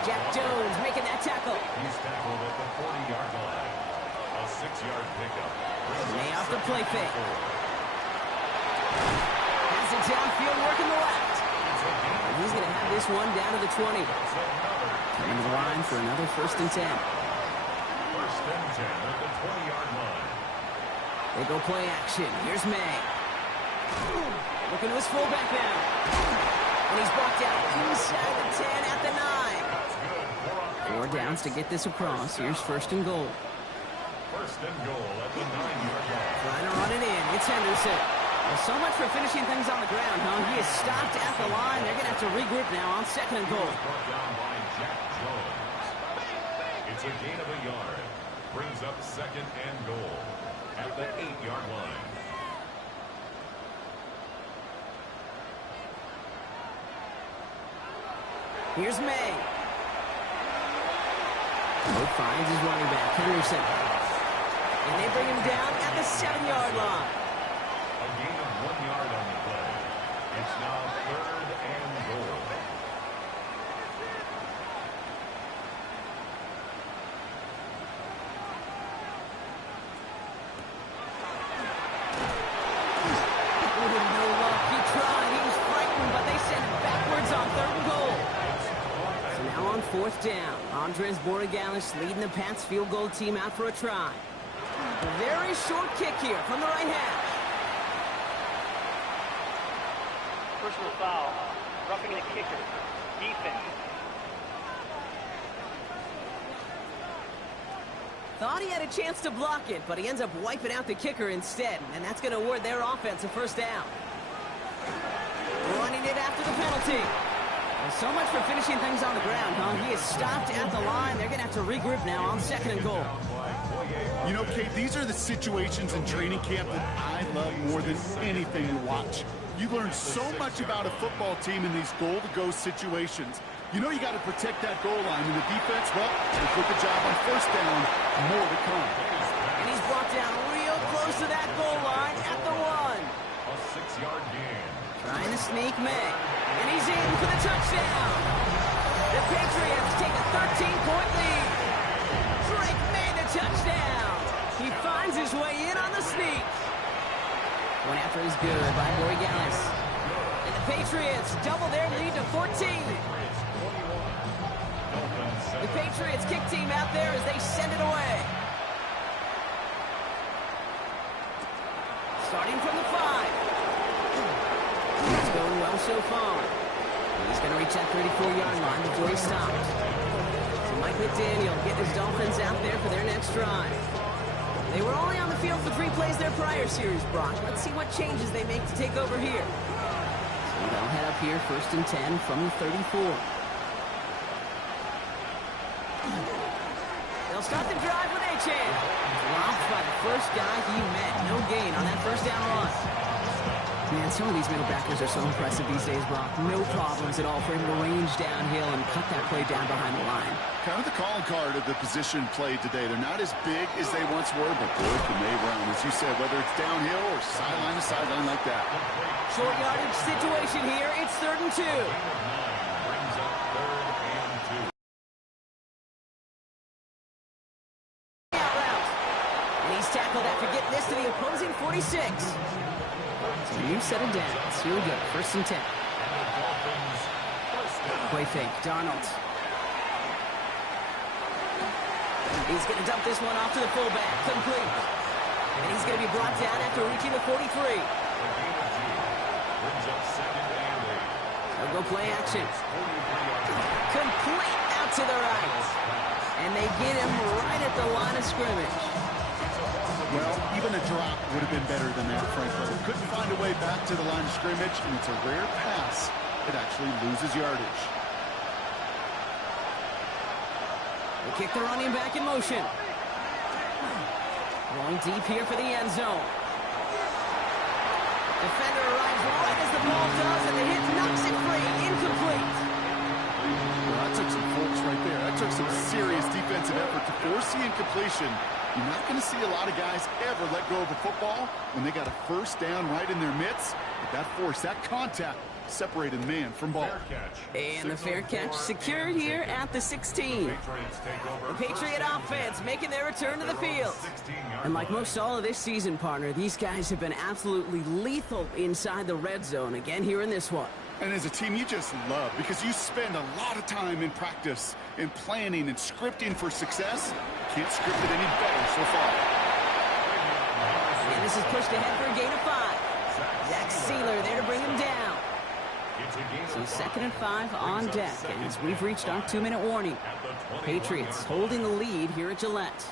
Jack Jones making that tackle. He's tackled at the 40-yard line. A 6-yard pickup. May off the play fake. Has it downfield, working the left. And he's going to have this one down to the 20. Coming to the line for another 1st and 10. 1st and 10 at the 20-yard line. They go play action. Here's May. Looking to his fullback now. And he's brought down inside the 10 at the 9. 4 downs to get this across. Here's 1st and goal. 1st and goal at the 9-yard line. Trying to run it in. It's Henderson. Well, so much for finishing things on the ground, huh? He is stopped at the line. They're going to have to regroup now on 2nd and goal. Brought down by Jack Jones. It's a gain of a yard. Brings up 2nd and goal at the 8-yard line. Here's May. Both finds his running back, Henderson. And they bring him down at the 7-yard line. A gain of 1 yard on the play. It's now 3rd and goal. No luck. He tried. He was frightened, but they sent him backwards on 3rd and goal. So now on 4th down, Andres Borregales leading the Pats field goal team out for a try. A very short kick here from the right hash. Personal foul. Roughing the kicker. Defense. Thought he had a chance to block it, but he ends up wiping out the kicker instead, and that's going to award their offense a 1st down. Running it after the penalty. Well, so much for finishing things on the ground, huh? He is stopped at the line. They're going to have to regroup now on 2nd and goal. You know, Kate, these are the situations in training camp that I love more than anything to watch. You learn so much about a football team in these goal-to-go situations. You know you got to protect that goal line, and the defense, well, they put the job on 1st down. More to come. And he's brought down real close to that goal line at the 1. A 6-yard gain. Trying to sneak May. And he's in for the touchdown. The Patriots take a 13-point lead. Drake May the touchdown. He finds his way in on the sneak. One after is good by Borregales. And the Patriots double their lead to 14. The Patriots kick team out there as they send it away. Starting from the 5. It's going well so far. He's going to reach that 34-yard line before he stops. So Mike McDaniel getting his Dolphins out there for their next drive. They were only on the field for 3 plays their prior series, Brock. Let's see what changes they make to take over here. So they'll head up here 1st and 10 from the 34. They'll start the drive with Achane. Blocked by the first guy he met. No gain on that 1st down run. Man, some of these middle backers are so impressive these days, Brock. No problems at all for him to range downhill and cut that play down behind the line. Kind of the calling card of the position played today. They're not as big as they once were, but boy, can they run. As you said, whether it's downhill or sideline to sideline like that. Short yardage situation here. It's 3rd and 2. Brings up 3rd and 2. And he's tackled after getting this to the opposing 46. So a new set of downs. Here we go. 1st and 10. Play fake. Darnold. He's going to dump this one off to the fullback. Complete. And he's going to be brought down after reaching the 43. They'll go play action. Complete out to the right. And they get him right at the line of scrimmage. Well, even a drop would have been better than that, frankly. Couldn't find a way back to the line of scrimmage, and it's a rare pass that actually loses yardage. They kick the running back in motion. Going deep here for the end zone. Defender arrives right as the ball does, and the hit knocks it free. Incomplete. Well, that took some folks right there. That took some serious defensive effort to force the incompletion. You're not going to see a lot of guys ever let go of a football when they got a 1st down right in their midst. But that force, that contact, separated man from ball. And the fair catch secured here at the 16. The Patriot offense making their return to the field. And like most all of this season, partner, these guys have been absolutely lethal inside the red zone. Again here in this one. And as a team, you just love because you spend a lot of time in practice, in planning and scripting for success. Can't script it any better so far. And this is pushed ahead for a gain of 5. Zach Sealer there to bring him down. So 2nd and 5 on deck as we've reached our 2-minute warning. Patriots holding the lead here at Gillette.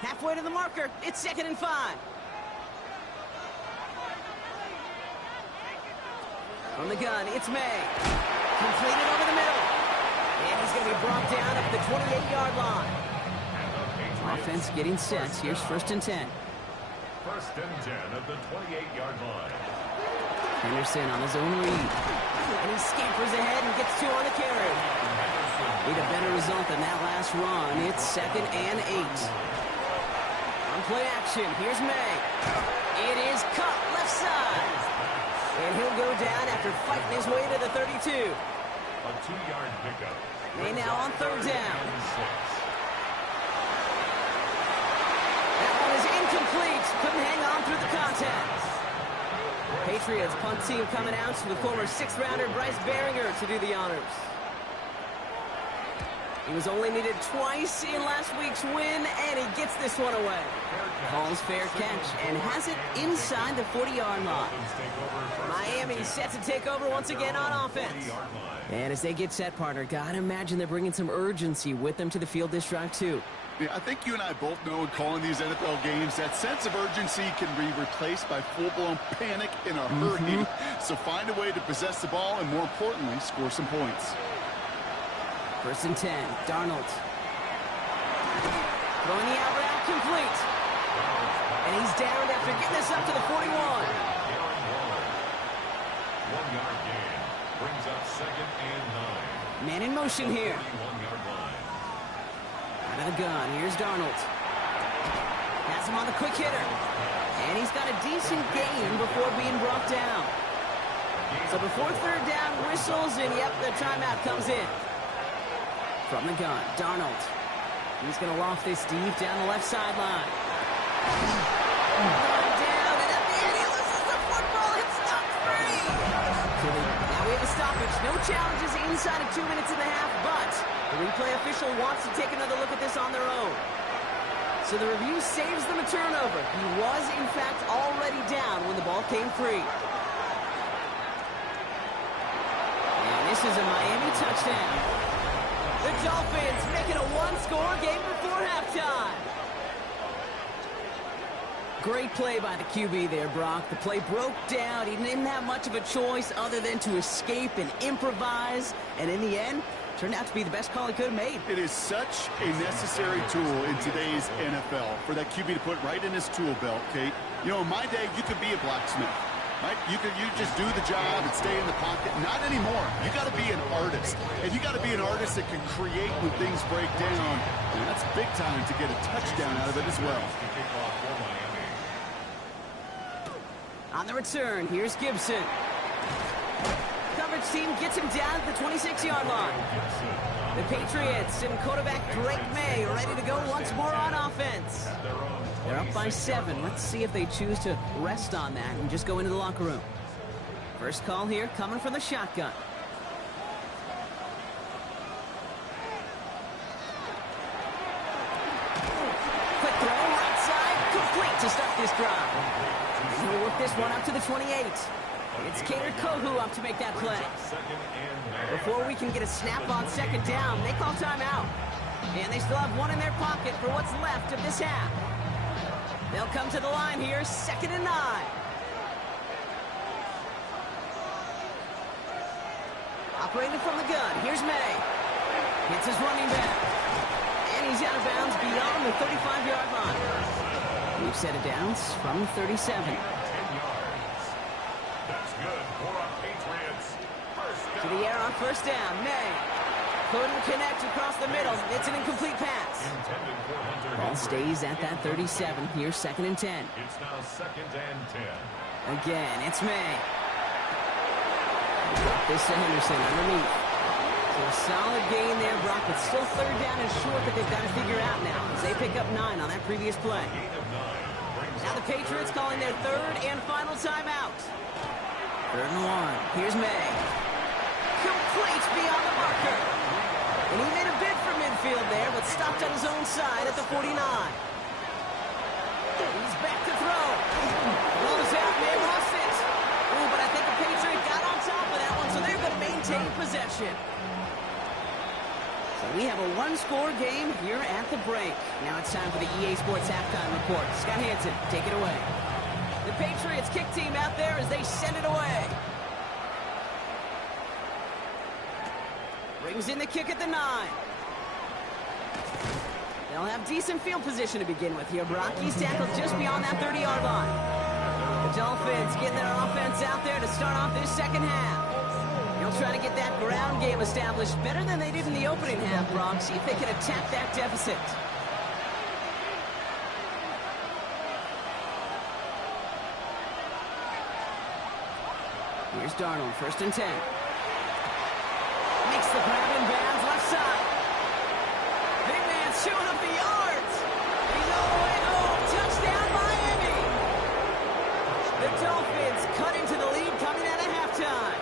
Halfway to the marker, it's 2nd and 5. From the gun, it's May. Completed over the middle. And he's going to be brought down at the 28-yard line. Offense getting set. Here's 1st and 10. 1st and 10 at the 28-yard line. Henderson on his own read. And he scampers ahead and gets 2 on the carry. Need a better result than that last run. It's 2nd and 8. On play action, here's May. It is cut left side. And he'll go down after fighting his way to the 32. A 2-yard pickup. May now on 3rd down. That one is incomplete. Couldn't hang on through the contact. Patriots punt team coming out with former 6th-rounder Bryce Behringer to do the honors. He was only needed twice in last week's win, and he gets this one away. Calls fair catch and has it inside the 40-yard line. Miami set to take over once again on offense. And as they get set, partner, gotta imagine they're bringing some urgency with them to the field this drive, too. Yeah, I think you and I both know in calling these NFL games that sense of urgency can be replaced by full-blown panic in a hurry. So find a way to possess the ball and, more importantly, score some points. 1st and 10, Darnold. Throwing the out route complete. And he's down after getting this up to the 41. 1-yard gain brings up 2nd and 9. Man in motion here. 41-yard line. Out of the gun, here's Darnold. Has him on the quick hitter. And he's got a decent gain before being brought down. So before 3rd down whistles, and yep, the timeout comes in. From the gun, Darnold. He's going to loft this deep down the left sideline. Down, and at the end, he loses the football. It's not free. Now we have a stoppage. No challenges inside of 2 minutes and a half, but the replay official wants to take another look at this on their own. So the review saves them a turnover. He was, in fact, already down when the ball came free. And this is a Miami touchdown. The Dolphins making a 1-score game before halftime. Great play by the QB there, Brock. The play broke down. He didn't have much of a choice other than to escape and improvise. And in the end, turned out to be the best call he could have made. It is such a necessary tool in today's NFL for that QB to put right in his tool belt, Kate. You know, in my day, you could be a blacksmith. Right? You just do the job and stay in the pocket. Not anymore. You got to be an artist. And you got to be an artist that can create when things break down. And that's big time to get a touchdown out of it as well. On the return, here's Gibson. Coverage team gets him down at the 26-yard line. The Patriots and quarterback Drake May ready to go once more on offense. They're up by 7. Let's see if they choose to rest on that and just go into the locker room. First call here coming from the shotgun. Quick throw, right side, complete to start this drive. And he'll work this one up to the 28. It's Kader Kohu up to make that play. Before we can get a snap on 2nd down, they call timeout. And they still have one in their pocket for what's left of this half. They'll come to the line here, 2nd and 9. Operating from the gun, here's May. Hits his running back. And he's out of bounds beyond the 35-yard line. We've set it down from the 37. To the air on 1st down, May. Couldn't connect across the middle. It's an incomplete pass. Ball stays at that 37. Here's 2nd and 10. It's now 2nd and 10. Again, it's May. Drop this to Henderson underneath. So a solid gain there, Brock, but still third down and short that they've got to figure out now as they pick up 9 on that previous play. Now the Patriots calling their third and final timeout. 3rd and 1. Here's May. Complete beyond the marker. And he made a bid for midfield there, but stopped on his own side at the 49. He's back to throw. Blows out, May lost it. Ooh, but I think the Patriots got on top of that one, so they're going to maintain possession. So we have a one-score game here at the break. Now it's time for the EA Sports halftime report. Scott Hansen, take it away. The Patriots kick team out there as they send it away. Brings in the kick at the 9. They'll have decent field position to begin with here. Brock, he's tackled just beyond that 30-yard line. The Dolphins getting their offense out there to start off this second half. They'll try to get that ground game established better than they did in the opening half, Brock. See if they can attack that deficit. Here's Darnold, 1st and 10. Makes the grab in bounds, left side. Big man showing up the yards. He's all the way home. Touchdown, Miami. The Dolphins cut into the lead coming out of halftime.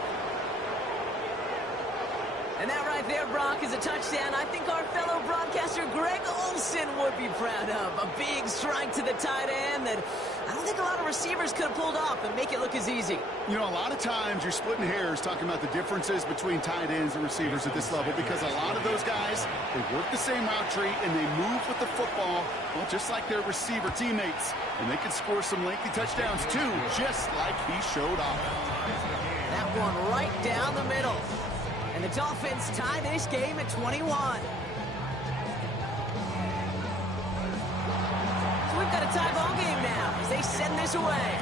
And that right there, Brock, is a touchdown I think our fellow broadcaster Greg Olsen would be proud of. A big strike to the tight end that I don't think a lot of receivers could have pulled off and make it look as easy. You know, a lot of times you're splitting hairs talking about the differences between tight ends and receivers at this level because a lot of those guys, they work the same route tree and they move with the football, well, just like their receiver teammates. And they can score some lengthy touchdowns too, just like he showed off. That one right down the middle. And the Dolphins tie this game at 21. So we've got a tie ball game now as they send this away.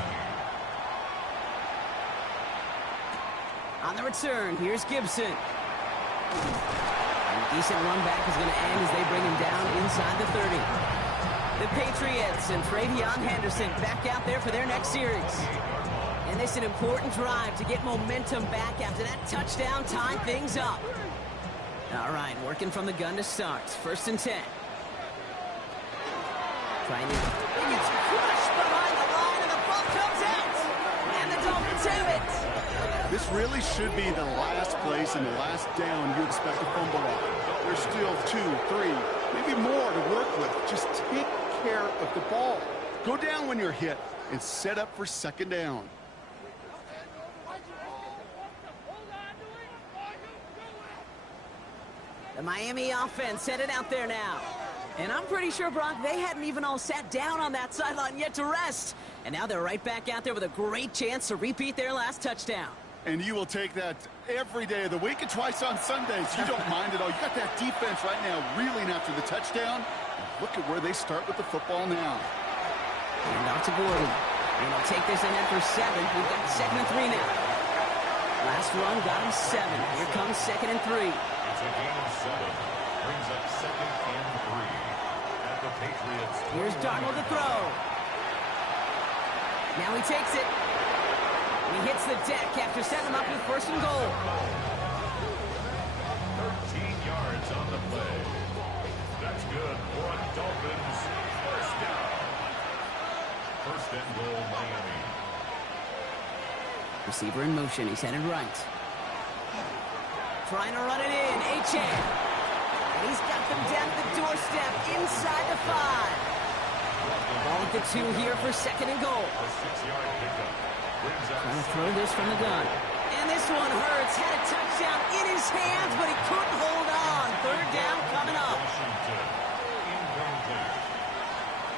On the return, here's Gibson. And a decent run back is going to end as they bring him down inside the 30. The Patriots and Travion Henderson back out there for their next series. And this is an important drive to get momentum back after that touchdown tie things up. All right, working from the gun to start. 1st and 10. Trying to... It gets crushed behind the line and the ball comes out. And the Dolphins have it. This really should be the last place and the last down you expect to fumble on. There's still 2, 3, maybe more to work with. Just take care of the ball. Go down when you're hit and set up for 2nd down. The Miami offense headed out there now. And I'm pretty sure, Brock, they hadn't even all sat down on that sideline yet to rest. And now they're right back out there with a great chance to repeat their last touchdown. And you will take that every day of the week and twice on Sundays. You don't mind at all. You got that defense right now reeling after the touchdown. Look at where they start with the football now. And off to Gordon. And they'll take this in for 7. We've got 2nd and 3 now. Last run got him 7. Here comes 2nd and 3. It's a gain of 7. Brings up 2nd and 3. At the Patriots. Here's Darnold to throw. Now he takes it. He hits the deck after setting him up with 1st and goal. 13 yards on the play. That's good for a Dolphins 1st down. 1st and goal, Miami. Receiver in motion. He's headed right. Trying to run it in. Achane. And he's got them down at the doorstep inside the 5. Ball at the 2 here for 2nd and goal. A 6-yard pickup. Trying to throw this from the gun. And this one hurts. Had a touchdown in his hands, but he couldn't hold on. 3rd down coming up.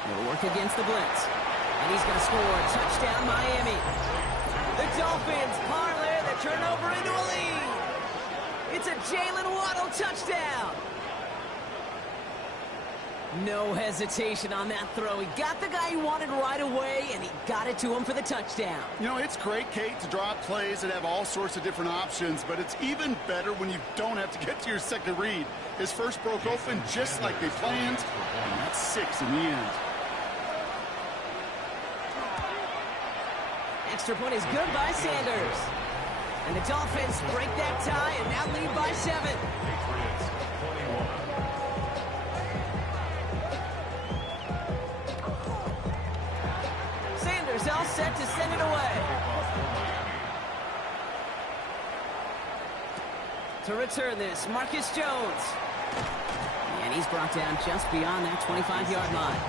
He'll work against the blitz. And he's going to score. Touchdown, Miami. The Dolphins parlay the turnover into a lead. It's a Jalen Waddle touchdown. No hesitation on that throw. He got the guy he wanted right away, and he got it to him for the touchdown. You know, it's great, Kate, to draw up plays that have all sorts of different options, but it's even better when you don't have to get to your second read. His first broke open just like they planned, and that's 6 in the end. Extra point is good by Sanders. And the Dolphins break that tie and now lead by 7. Patriots 21. Sanders all set to send it away. To return this, Marcus Jones. And he's brought down just beyond that 25-yard line.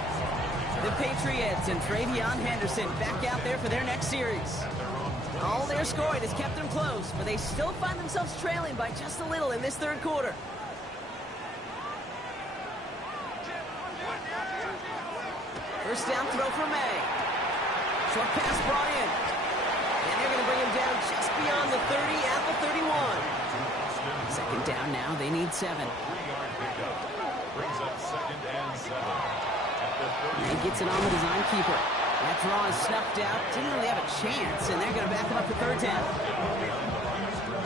The Patriots and Travion Henderson back out there for their next series. All their scoring has kept them close, but they still find themselves trailing by just a little in this third quarter. First down throw for May. Short pass brought in. And they're going to bring him down just beyond the 30 at the 31. Second down now, they need 7. 3-yard pickup. Brings up 2nd and 7. And he gets it on the design keeper. That draw is snuffed out. Didn't really have a chance, and they're going to back him up for third down.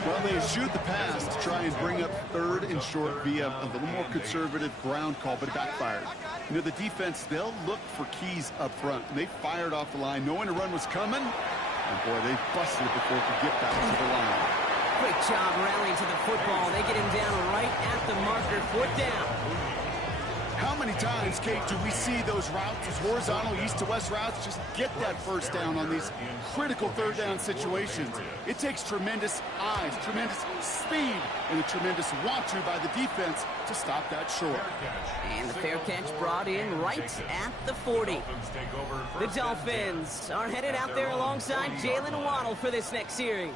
Well, they eschewed the pass to try and bring up 3rd and short via a little more conservative ground call, but it backfired. You know, the defense, they'll look for keys up front. They fired off the line, knowing a run was coming. And, boy, they busted it before it could get back to the line. Great job rallying to the football. They get him down right at the marker. Fourth down. How many times, Kate, do we see those routes, those horizontal east-to-west routes, just get that first down on these critical third down situations? It takes tremendous eyes, tremendous speed, and a tremendous want-to by the defense to stop that short. And the fair catch brought in right at the 40. The Dolphins are headed out there alongside Jalen Waddle for this next series.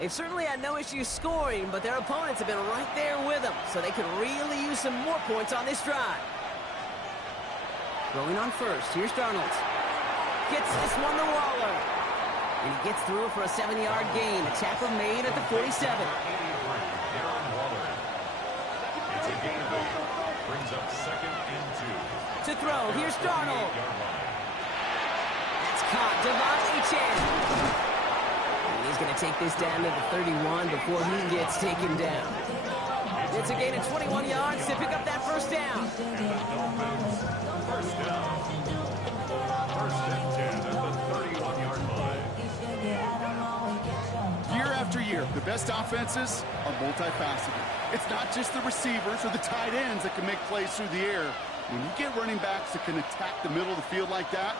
They've certainly had no issues scoring, but their opponents have been right there with them, so they could really use some more points on this drive. Throwing on first, here's Darnold. Gets this one to Waller. And he gets through for a 7-yard gain. A tackle made at the 47. It's a gain of 8. Brings up 2nd and 2. To throw, here's Darnold. That's caught. Devon Achane. He's going to take this down to the 31 before he gets taken down. It's a gain of 21 yards to pick up that first down. First down. First and 10 at the 31-yard line. Year after year, the best offenses are multifaceted. It's not just the receivers or the tight ends that can make plays through the air. When you get running backs that can attack the middle of the field like that,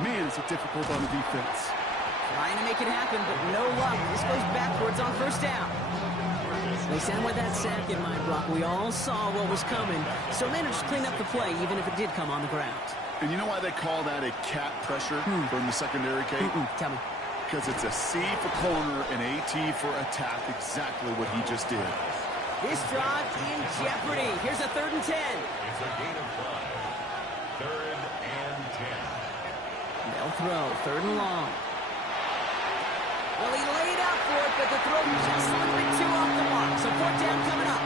man, is it difficult on the defense. Trying to make it happen, but no luck. This goes backwards on first down. They sent with that sack in mind, Brock. We all saw what was coming, so managed to clean up the play, even if it did come on the ground. And you know why they call that a cat pressure from the secondary, Kate? Tell me. Because it's a C for corner and a T for attack, exactly what he just did. This drive in jeopardy. Here's a 3rd and 10. It's a gain of 5. 3rd and 10. They'll throw, 3rd and long. Well, he laid out for it, but the throw just a little bit too off the mark. So 4th down coming up.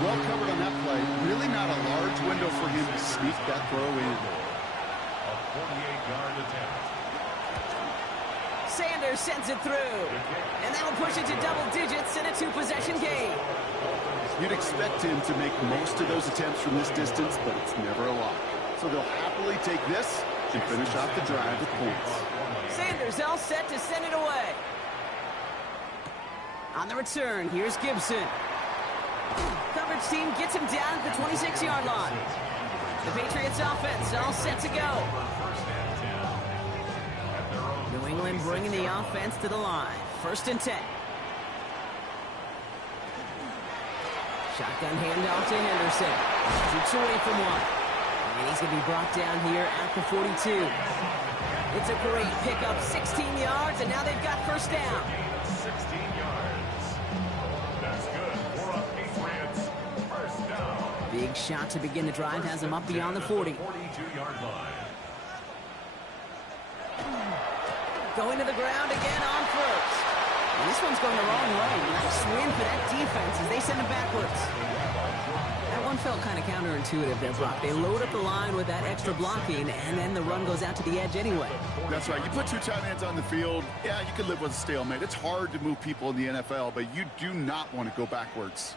Well covered on that play. Really not a large window for him to sneak that throw in. A 48-yard attempt. Sanders sends it through. And that'll push it to double digits in a 2-possession game. You'd expect him to make most of those attempts from this distance, but it's never a lot. So they'll happily take this and finish off the drive with points. Sanders all set to send it away. On the return, here's Gibson. Coverage team gets him down at the 26-yard line. The Patriots offense all set to go. New England bringing the offense to the line. 1st and 10. Shotgun handoff to Henderson. Shoots away from one. And he's going to be brought down here at the 42. It's a great pickup, 16 yards, and now they've got first down. 16 yards. That's good for a Patriots first down. Big shot to begin the drive has him up beyond the 40. 42-yard line. Going to the ground again on first. And this one's going the wrong way. Nice win for that defense as they send it backwards. That one felt kind of counterintuitive there, Brock. They load up the line with that extra blocking, and then the run goes out to the edge anyway. That's right. You put 2 tight ends on the field, yeah, you can live with a stalemate. It's hard to move people in the NFL, but you do not want to go backwards.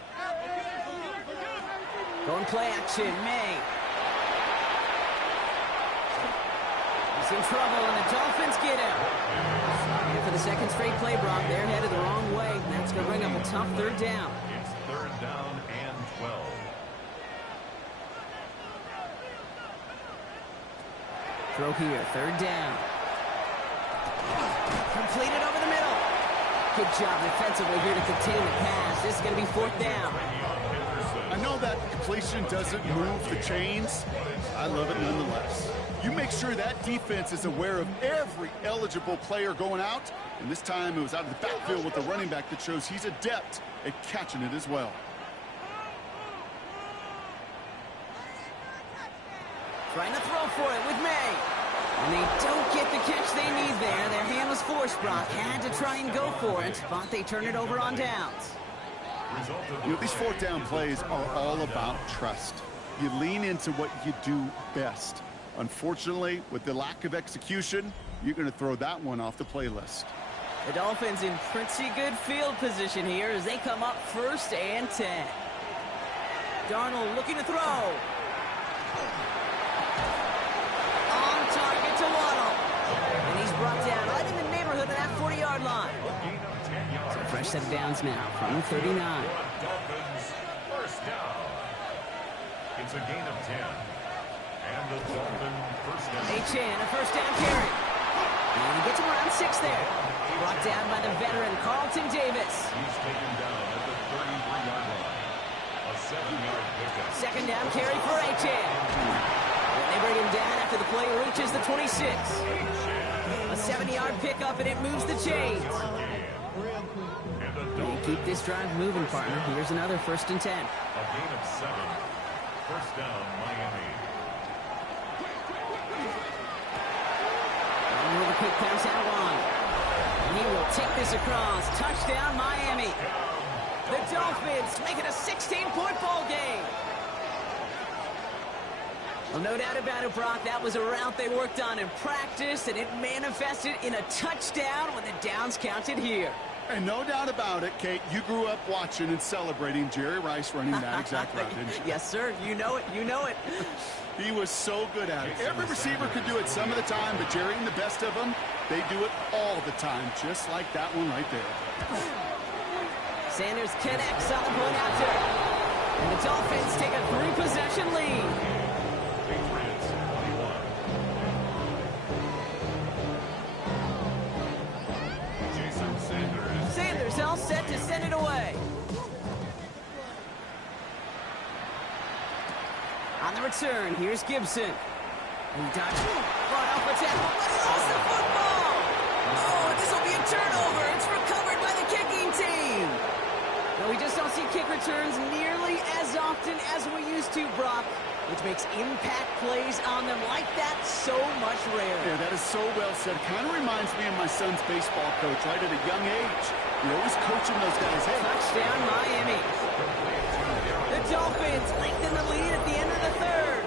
Going play action, May. He's in trouble, and the Dolphins get him. And for the second straight play, Brock, they're headed the wrong way. And that's going to bring up a tough third down. It's third down and 12. Throw here, third down. Completed over the middle. Good job defensively here to contain the pass. This is going to be fourth down. I know that completion doesn't move the chains. I love it nonetheless. You make sure that defense is aware of every eligible player going out. And this time it was out of the backfield with the running back that shows he's adept at catching it as well. Trying to throw for it with May. And they don't get the catch they need there. Their hand was forced, Brock. Had to try and go for it, but they turn it over on downs. You know, these fourth down plays are all about trust. You lean into what you do best. Unfortunately, with the lack of execution, you're going to throw that one off the playlist. The Dolphins in pretty good field position here as they come up 1st and 10. Darnold looking to throw. On target to Waddle. And he's brought down right in the neighborhood of that 40-yard line. So fresh set of downs now from 39. Dolphins first down. It's a gain of 10. And the Dolphin first down. Achane, a first down carry. And he gets him around 6 there. Brought down by the veteran Carlton Davis. He's taken down at the 33-yard line. A 7-yard pickup. Second down carry for Achane. And they bring him down after the play reaches the 26. A 7-yard pickup, and it moves the chains. They keep this drive moving, partner. Here's another 1st and 10. A gain of 7. First down, Miami. And with a quick pass out on. And he will take this across. Touchdown, Miami. The Dolphins make it a 16-point ball game. Well, no doubt about it, Brock. That was a route they worked on in practice, and it manifested in a touchdown when the downs counted here. And no doubt about it, Kate, you grew up watching and celebrating Jerry Rice running that exact route, didn't you? Yes, sir. You know it. You know it. He was so good at it. Every receiver could do it some of the time, but Jerry and the best of them, they do it all the time, just like that one right there. Sanders connects on the point after. And the Dolphins take a 3-possession lead. Patriots 21. Jason Sanders. Sanders all set to send it away. On the return, here's Gibson. He dodged. Brought up a tackle, but he lost the football. Oh, this will be a turnover. It's recovered by the kicking team. No, we just don't see kick returns nearly as often as we used to, Brock, which makes impact plays on them like that so much rarer. Yeah, that is so well said. Kind of reminds me of my son's baseball coach, right at a young age. You're always coaching those guys. Hey. Touchdown, Miami. The Dolphins lengthen the lead at the end of the third.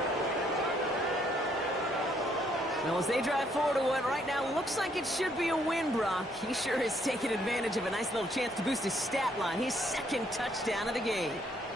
Well, as they drive forward to what right now looks like it should be a win, Brock, he sure has taken advantage of a nice little chance to boost his stat line. His 2nd touchdown of the game.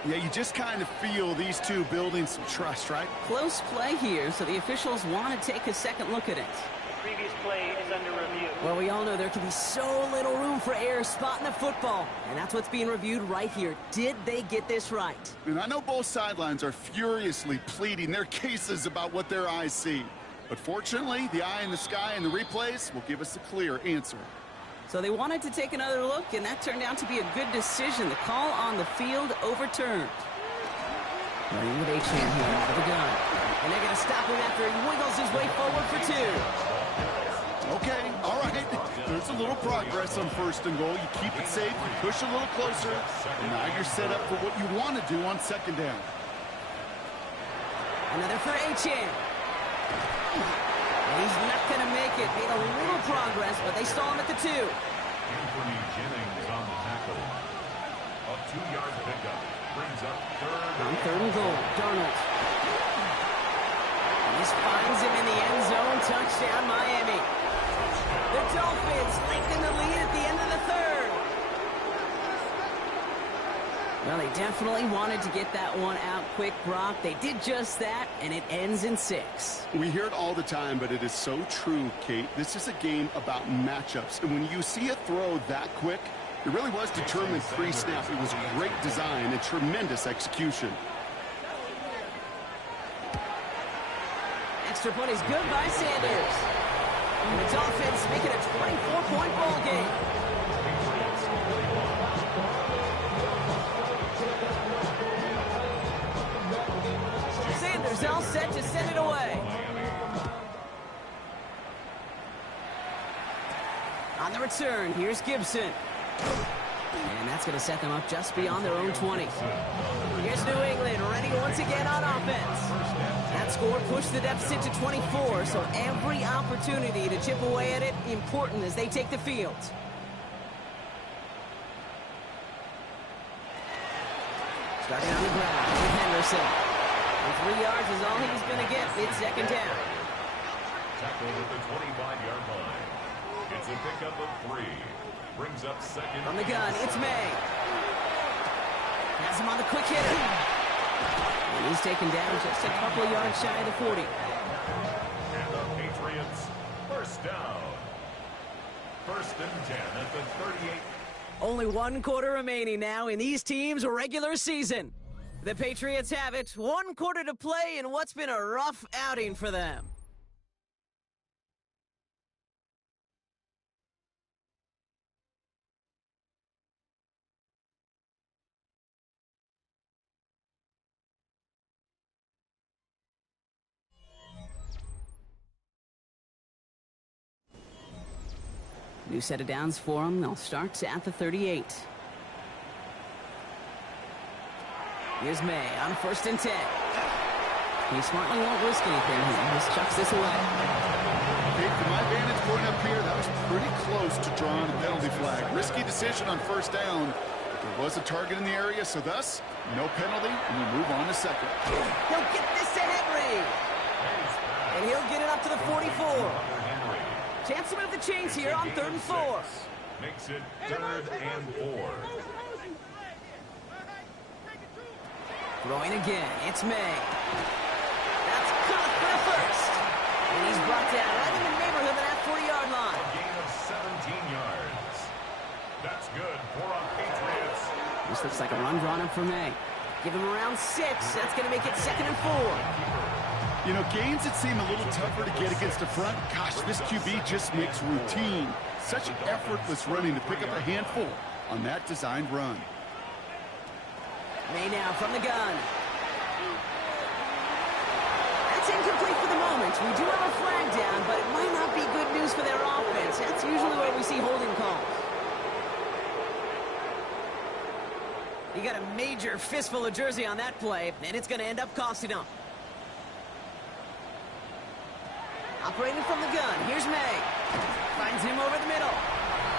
Yeah, you just kind of feel these two building some trust, right? Close play here, so the officials want to take a second look at it. The previous play is under review. Well, we all know there can be so little room for error spotting the football, and that's what's being reviewed right here. Did they get this right? And I know both sidelines are furiously pleading their cases about what their eyes see. But fortunately, the eye in the sky and the replays will give us a clear answer. So they wanted to take another look, and that turned out to be a good decision. The call on the field overturned. Running with Achane here out of the gun. And they're going to stop him after he wiggles his way forward for 2. Okay, all right. There's a little progress on 1st and goal. You keep it safe, you push a little closer, and now you're set up for what you want to do on 2nd down. Another for Achane. He's not going to make it. Made a little progress, but they stall him at the 2. Anthony Jennings on the tackle. A 2-yard pickup brings up 3rd. On 3rd and goal, Darnold. And this finds him in the end zone. Touchdown, Miami. The Dolphins lengthen the lead at the end of the third. Well, they definitely wanted to get that one out quick, Brock. They did just that, and it ends in 6. We hear it all the time, but it is so true, Kate. This is a game about matchups. And when you see a throw that quick, it really was determined pre-snap. It was great design and tremendous execution. Extra point is good by Sanders. And the Dolphins make it a 24-point ball game. Sanders all set to send it away. On the return, here's Gibson. And that's going to set them up just beyond their own 20. Here's New England ready once again on offense. That score pushed the deficit to 24, so every opportunity to chip away at it important as they take the field. Starting on the ground with Henderson. And 3 yards is all he's going to get. It's second down. Tackled at the 25-yard line. It's a pickup of 3. Brings up second. From the gun, it's May. Has him on the quick hitter. And he's taken down just a couple yards shy of the 40. And the Patriots, first down. First and 10 at the 38. Only 1 quarter remaining now in these teams' regular season. The Patriots have it. 1 quarter to play in what's been a rough outing for them. New set of downs for them. They'll start at the 38. Here's May on 1st and 10. He smartly won't risk anything. He just chucks this away. Okay, from my vantage point up here, that was pretty close to drawing a penalty flag. Risky decision on first down. But there was a target in the area, so thus, no penalty, and we move on to second. He'll get this to Henry. And he'll get it up to the 44. Chance to move the chains here on 3rd and 4. Makes it 3rd and 4. Throwing again, it's May. That's caught for the first. And he's brought down right in the neighborhood of that 40-yard line. A gain of 17 yards. That's good for our Patriots. This looks like a run drawn up for May. Give him around 6. That's going to make it 2nd and 4. You know, gains that seem a little tougher to get against the front, gosh, this QB just makes routine. Such effortless running to pick up a handful on that designed run. May now from the gun. That's incomplete for the moment. We do have a flag down, but it might not be good news for their offense. That's usually where we see holding calls. You got a major fistful of jersey on that play, and it's going to end up costing them. Operating from the gun, here's May. Finds him over the middle.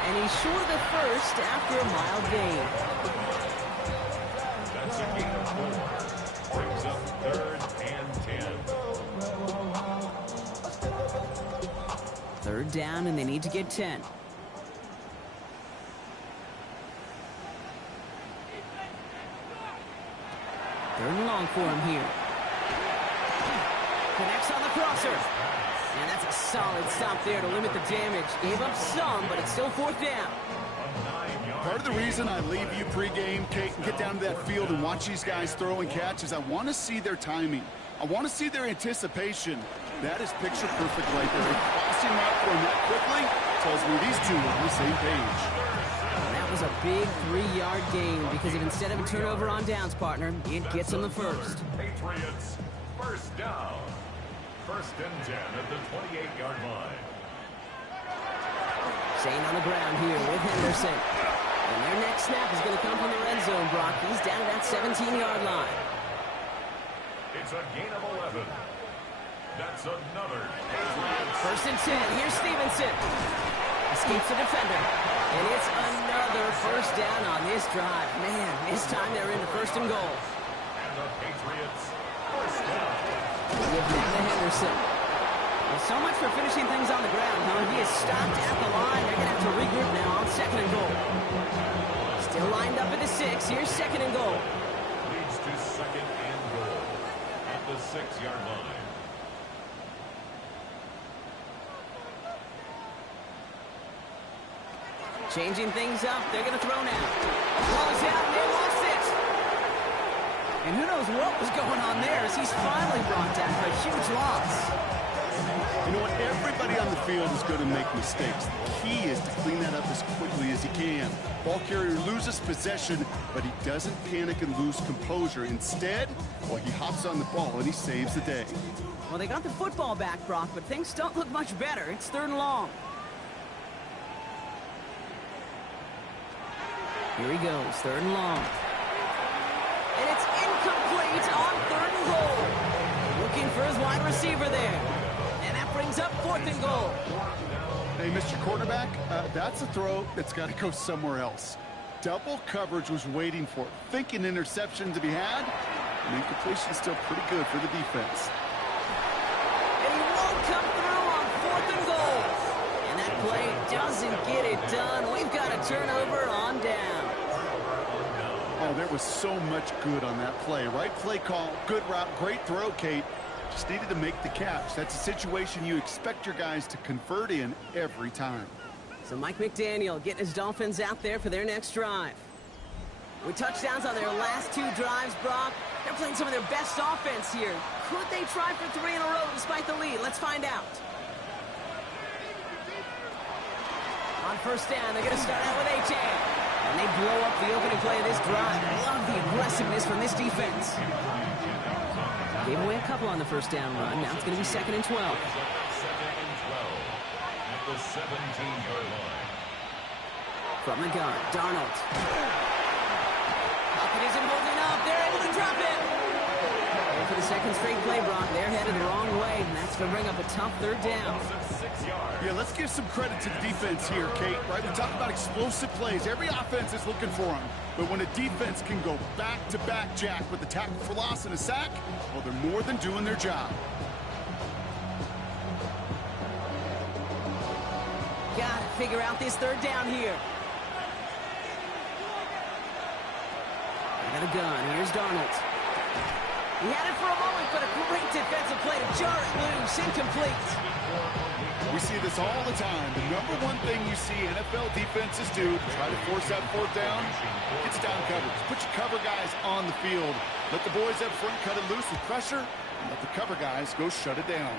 And he's short of the first after a mild gain. That's a gain of 4. Brings up 3rd and 10. 3rd down, and they need to get 10. 3rd and long for him here. Connects on the crosser. And that's a solid stop there to limit the damage. Gave up some, but it's still 4th down. Part of the reason I leave you pregame, Kate, and get down to that field and watch these guys throw and catch is I want to see their timing. I want to see their anticipation. That is picture perfect right there. Crossing out for him that quickly tells me these two are on the same page. That was a big 3-yard gain because if instead of a turnover on downs, partner, it gets them the first. Patriots, first down. 1st and 10 at the 28-yard line. Staying on the ground here with Henderson. And their next snap is going to come from the red zone, Brock. He's down to that 17-yard line. It's a gain of 11. That's another. 1st and 10. Here's Stevenson. Escapes the defender. And it's another first down on this drive. Man, this time they're into 1st and goal. And the Patriots, first down. Give now to Henderson. Well, so much for finishing things on the ground, huh? He is stopped at the line. They're going to have to regroup now on 2nd and goal. Still lined up at the 6. Here's 2nd and goal. Leads to 2nd and goal at the 6-yard line. Changing things up. They're going to throw now. Ball's out, and they lost it. And who knows what was going on there as he's finally brought down for a huge loss. You know what? Everybody on the field is going to make mistakes. The key is to clean that up as quickly as he can. Ball carrier loses possession, but he doesn't panic and lose composure. Instead, well, he hops on the ball and he saves the day. Well, they got the football back, Brock, but things don't look much better. It's 3rd and long. Here he goes, 3rd and long. And it's incomplete on 3rd and goal. Looking for his wide receiver there. And that brings up 4th and goal. Hey, Mr. Quarterback, that's a throw that's got to go somewhere else. Double coverage was waiting for it. Thinking interception to be had. And incompletion still pretty good for the defense. And he won't come through on 4th and goal. And that play doesn't get it done. We've got a turnover on down. Oh, there was so much good on that play. Right play call, good route, great throw, Kate. Just needed to make the catch. That's a situation you expect your guys to convert in every time. So Mike McDaniel getting his Dolphins out there for their next drive. With touchdowns on their last 2 drives, Brock, they're playing some of their best offense here. Could they try for 3 in a row despite the lead? Let's find out. On 1st down, they're going to start out with A-Chain. And they blow up the opening play of this drive. Love the aggressiveness from this defense. Gave away a couple on the 1st down run. Now it's going to be 2nd and 12. 2nd and 12 at the 17-yard line. From the gun, Darnold. Pocket isn't holding up. They're able to drop it. And for the 2nd straight play, Brock, they're headed the wrong way, and that's going to bring up a tough 3rd down. Yeah, let's give some credit to the defense here, Kate. Right, we talk about explosive plays. Every offense is looking for them. But when a defense can go back-to-back, Jack, with a tackle for loss and a sack, well, they're more than doing their job. Got to figure out this 3rd down here. They got a gun. Here's Darnold. He had it for a moment, but a great defensive play to jar it loose. Incomplete. We see this all the time. The #1 thing you see NFL defenses do to try to force that 4th down, it's down coverage. Put your cover guys on the field. Let the boys up front cut it loose with pressure, and let the cover guys go shut it down.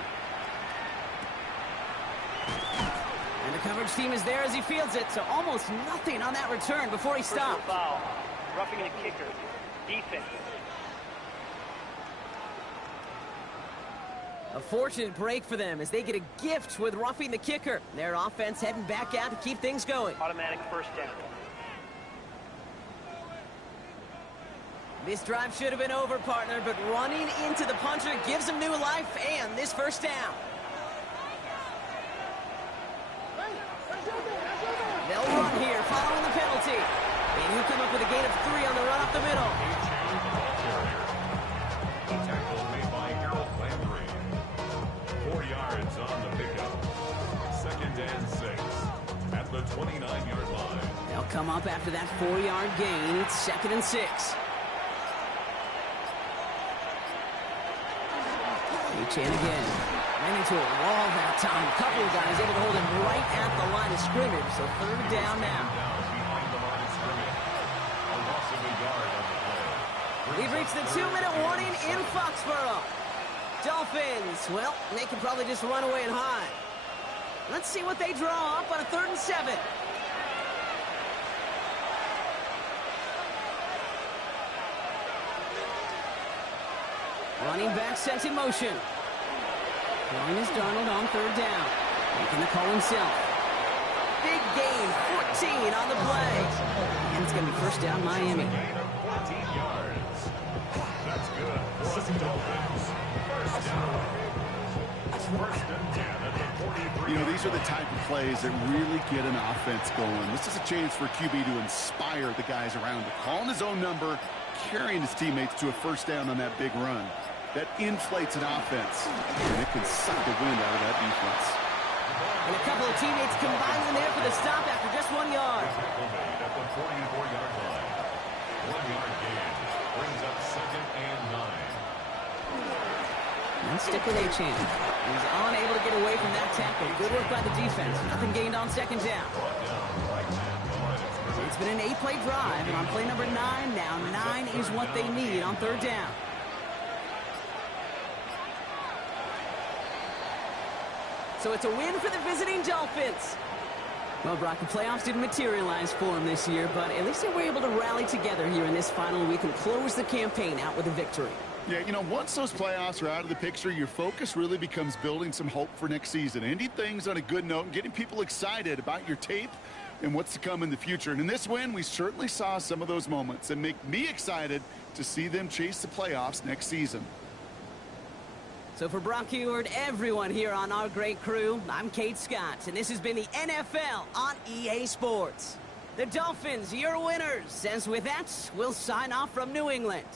And the coverage team is there as he fields it, so almost nothing on that return before he stopped. Foul. Roughing the kicker. Defense. A fortunate break for them as they get a gift with roughing the kicker. Their offense heading back out to keep things going. Automatic 1st down. This drive should have been over, partner, but running into the punter gives them new life and this 1st down. They'll run here following the penalty. And he'll come up with a gain of 3 on the run up the middle. Tackle made by Harold Landry. 4 yards on the pickup. 2nd and 6 at the 29-yard line. They'll come up after that 4-yard gain. It's 2nd and 6. Chan again. Ran into a wall that time. A couple of guys able to hold him right at the line of scrimmage. So 3rd down now. Behind the line of scrimmage. A loss of a yard on the play. We've reached the 2-minute warning in Foxborough. Dolphins, well, they can probably just run away and hide. Let's see what they draw up on a 3rd and 7. Running back sent in motion. Throwing is Darnold on 3rd down. Making the call himself. Big gain, 14 on the play. And it's going to be 1st down Miami. 14 yards. That's good for the Dolphins. 1st down. 1st and 10 at the 43. You know, these are the type of plays that really get an offense going. This is a chance for QB to inspire the guys around him. Calling his own number, carrying his teammates to a 1st down on that big run. that inflates an offense, and it can suck the wind out of that defense. And a couple of teammates combining there for the stop after just 1 yard. At the 44-yard line. 1 yard gain brings up 2nd and 9. And stick with A-Chan. He's unable to get away from that tackle. Good work by the defense. Nothing gained on 2nd down. It's been an 8-play drive, and on play number 9, now 9 is what they need on 3rd down. So it's a win for the visiting Dolphins. Well, Brock, the playoffs didn't materialize for them this year, but at least they were able to rally together here in this final week and close the campaign out with a victory. Yeah, you know, once those playoffs are out of the picture, your focus really becomes building some hope for next season, ending things on a good note and getting people excited about your tape and what's to come in the future. And in this win, we certainly saw some of those moments and make me excited to see them chase the playoffs next season. So for Brock Heward, everyone here on our great crew, I'm Kate Scott, and this has been the NFL on EA Sports. The Dolphins, your winners. As with that, we'll sign off from New England.